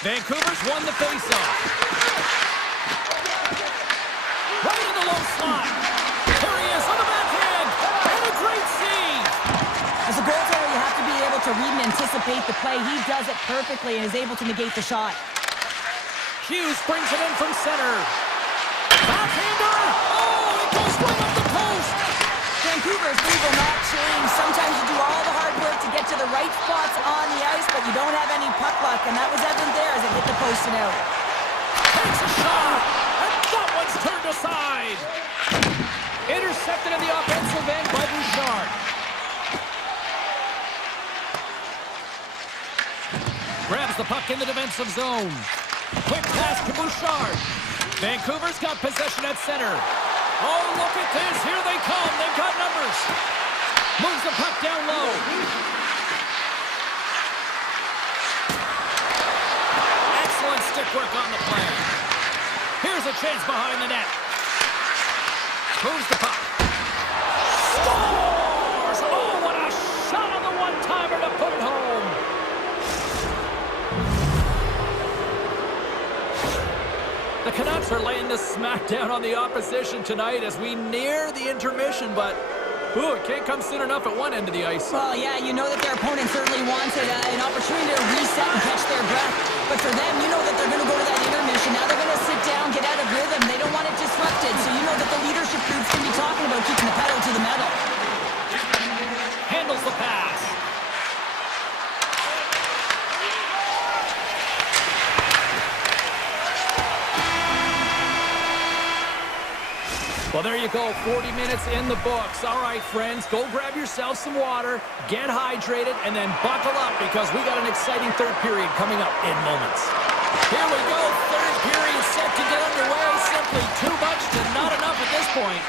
Vancouver's won the faceoff. Right in the low slot. There he is on the backhand. And a great save. As a goaltender, you have to be able to read and anticipate the play. He does it perfectly and is able to negate the shot. Hughes brings it in from center. Backhander. Oh, it goes right up the post. Vancouver's lead will not change. Sometimes you do all the hard work to get to the right spots on the ice, but you don't have any puck luck, and that was evident there as it hit the post and out. Takes a shot, and that one's turned aside. Intercepted in the offensive end by Bouchard. Grabs the puck in the defensive zone. Quick pass to Bouchard. Vancouver's got possession at center. Oh, look at this. Here they come. They've got numbers. Moves the puck down low. Excellent stick work on the play. Here's a chance behind the net. Moves the puck. Scores! Oh, what a shot on the one-timer to put it home. Canucks are laying the smackdown on the opposition tonight as we near the intermission, but ooh, it can't come soon enough at one end of the ice. Well, yeah, you know that their opponent certainly wanted an opportunity to reset and catch their breath. But for them, you know that they're going to go to that intermission. Now they're going to sit down, get out of rhythm. They don't want it disrupted. So you know that the leadership group's going to be talking about keeping the pedal to the metal. Handles the pass. Well, there you go, 40 minutes in the books. All right, friends, go grab yourself some water, get hydrated, and then buckle up because we got an exciting third period coming up in moments. Here we go, third period set to get underway. Simply too much to not enough at this point.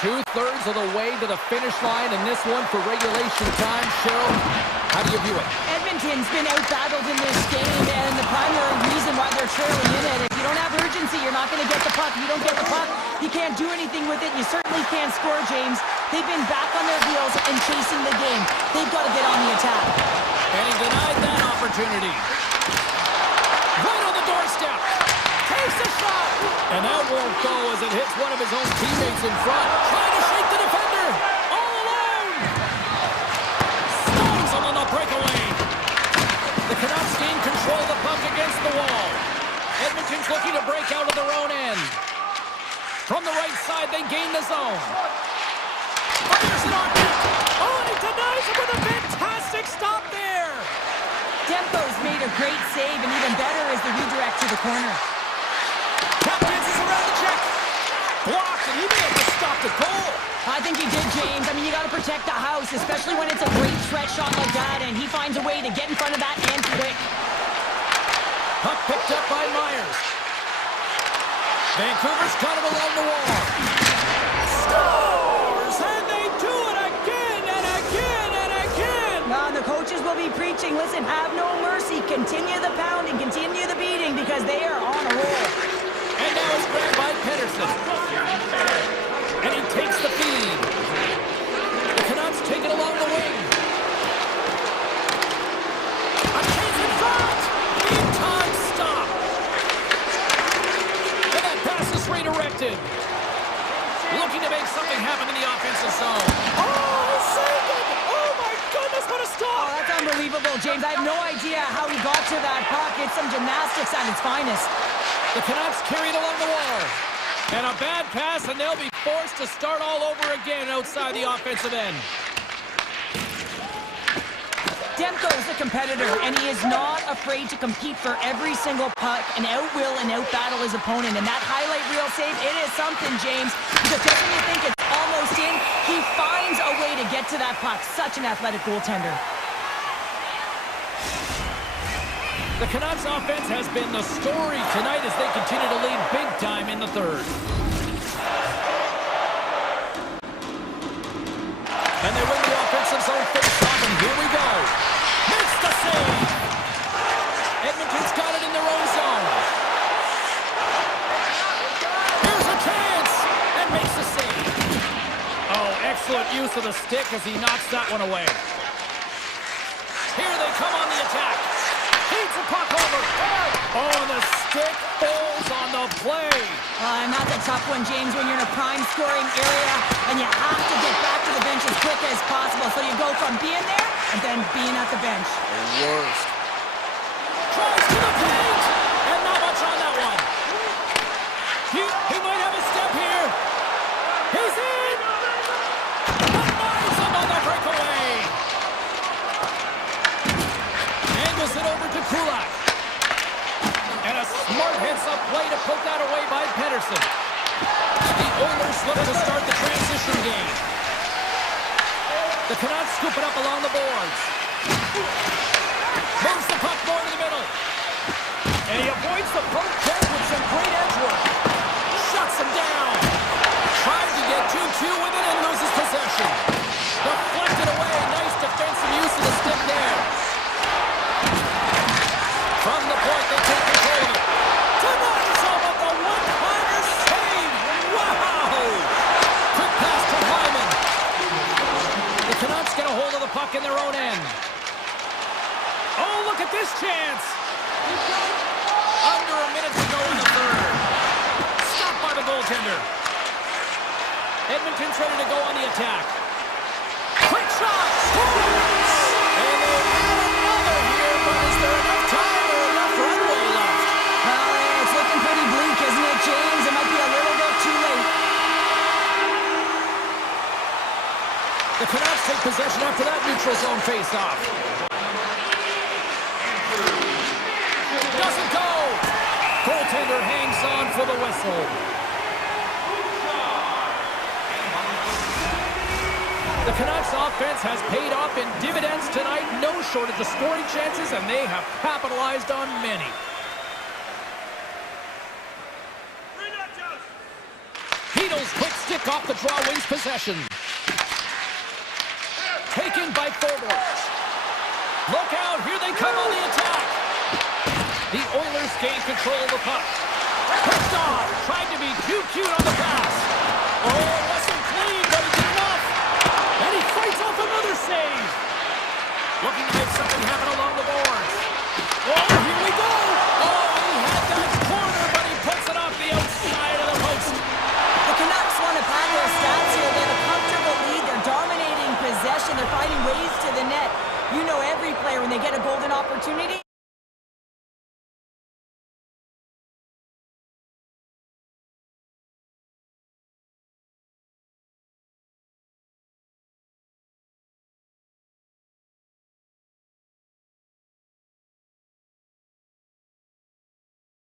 2/3 of the way to the finish line in this one for regulation time. Cheryl, how do you view it? Edmonton's been out-battled in this game, and the primary reason why they're trailing in it, if you don't have urgency, you're not going to get the puck. If you don't get the puck, you can't do anything with it. You certainly can't score, James. They've been back on their heels and chasing the game. They've got to get on the attack. And he denied that opportunity. Right on the doorstep. Takes a shot. And that won't go as it hits one of his own teammates in front. Trying to shake the defender. All alone. Stones him on the breakaway. The Canucks gain control of the puck against the wall. Edmonton's looking to break out of their own end. From the right side, they gain the zone. Fires it on net. Oh, and he denies it with a fantastic stop there. Dempo's made a great save, and even better is the redirect to the corner. Tap dances around the check. Blocked, and he may have just stopped a goal. I think he did, James. I mean, you got to protect the house, especially when it's a great stretch shot like that, and he finds a way to get in front of that and quick. Puck picked up by Myers. Vancouver's got it along the wall. Scores! And they do it again and again and again! Now, the coaches will be preaching, listen, have no mercy. Continue the pounding, continue the beating, because they are on a roll. And now it's grabbed by Pedersen. And he takes the feed. The Canucks take it along the wing. A chase in front! In-time stop! And that pass is redirected. Looking to make something happen in the offensive zone. Oh, saved it! Oh my goodness, what a Oh, stop! that's unbelievable, James. I have no idea how he got to that puck. It's some gymnastics at its finest. The Canucks carry it along the wall. And a bad pass, and they'll be forced to start all over again outside the offensive end. Demko's a competitor, and he is not afraid to compete for every single puck and out-will and out-battle his opponent. And that highlight reel save, it is something, James, because just when you think it's almost in, he finds a way to get to that puck. Such an athletic goaltender. The Canucks offense has been the story tonight as they continue to lead big time in the third. And they win the offensive zone face-off, and here we go. Makes the save. Edmonton's got it in their own zone. Here's a chance, and makes the save. Oh, excellent use of the stick as he knocks that one away. Here they come on the attack. Feeds the puck over. Oh, and the stick falls on the play. And that's a tough one, James, when you're in a prime scoring area and you have to get back to the bench as quick as possible. So you go from being there and then being at the bench. The worst. Tries to the paint, and not much on that one. He might have a step here. He's in. Denies him on the breakaway. Angles it over to Kulak. And a smart heads-up play to poke that away by Pedersen. The Oilers look to start the transition game. The Canucks scoop it up along the boards. Moves the puck more to the middle. And he avoids the poke check with some great edge work. Shuts him down. Tries to get 2-2 with it and loses possession. Deflected away. Nice defensive use of the stick there. From the point, they take control of it. Denies him with the one-timer save. Wow! Quick pass to Hyman. The Canucks get a hold of the puck in their own end. Oh, look at this chance. Under a minute to go in the third. goaltender. Edmonton's ready to go on the attack. Quick shot! Scores! And they add another here, but is there enough time or enough runway left? Well, it's looking pretty bleak, isn't it, James? It might be a little bit too late. The Canucks take possession after that neutral zone face-off. Doesn't go! Goaltender hangs on for the whistle. The Canucks offense has paid off in dividends tonight. No shortage of scoring chances, and they have capitalized on many. Heedle's quick stick off the draw wins possession. Taken by forwards. Look out, here they come on the attack. The Oilers gain control of the puck. Pushed off, tried to be too cute on the pass. Oh, wasn't clean, but he did enough. And he fights off another save. Looking to make something happen along the boards. Oh, here we go. Oh, he had that corner, but he puts it off the outside of the post. The Canucks want to pad their stats here. They have a comfortable lead. They're dominating possession. They're finding ways to the net. You know every player, when they get a golden opportunity,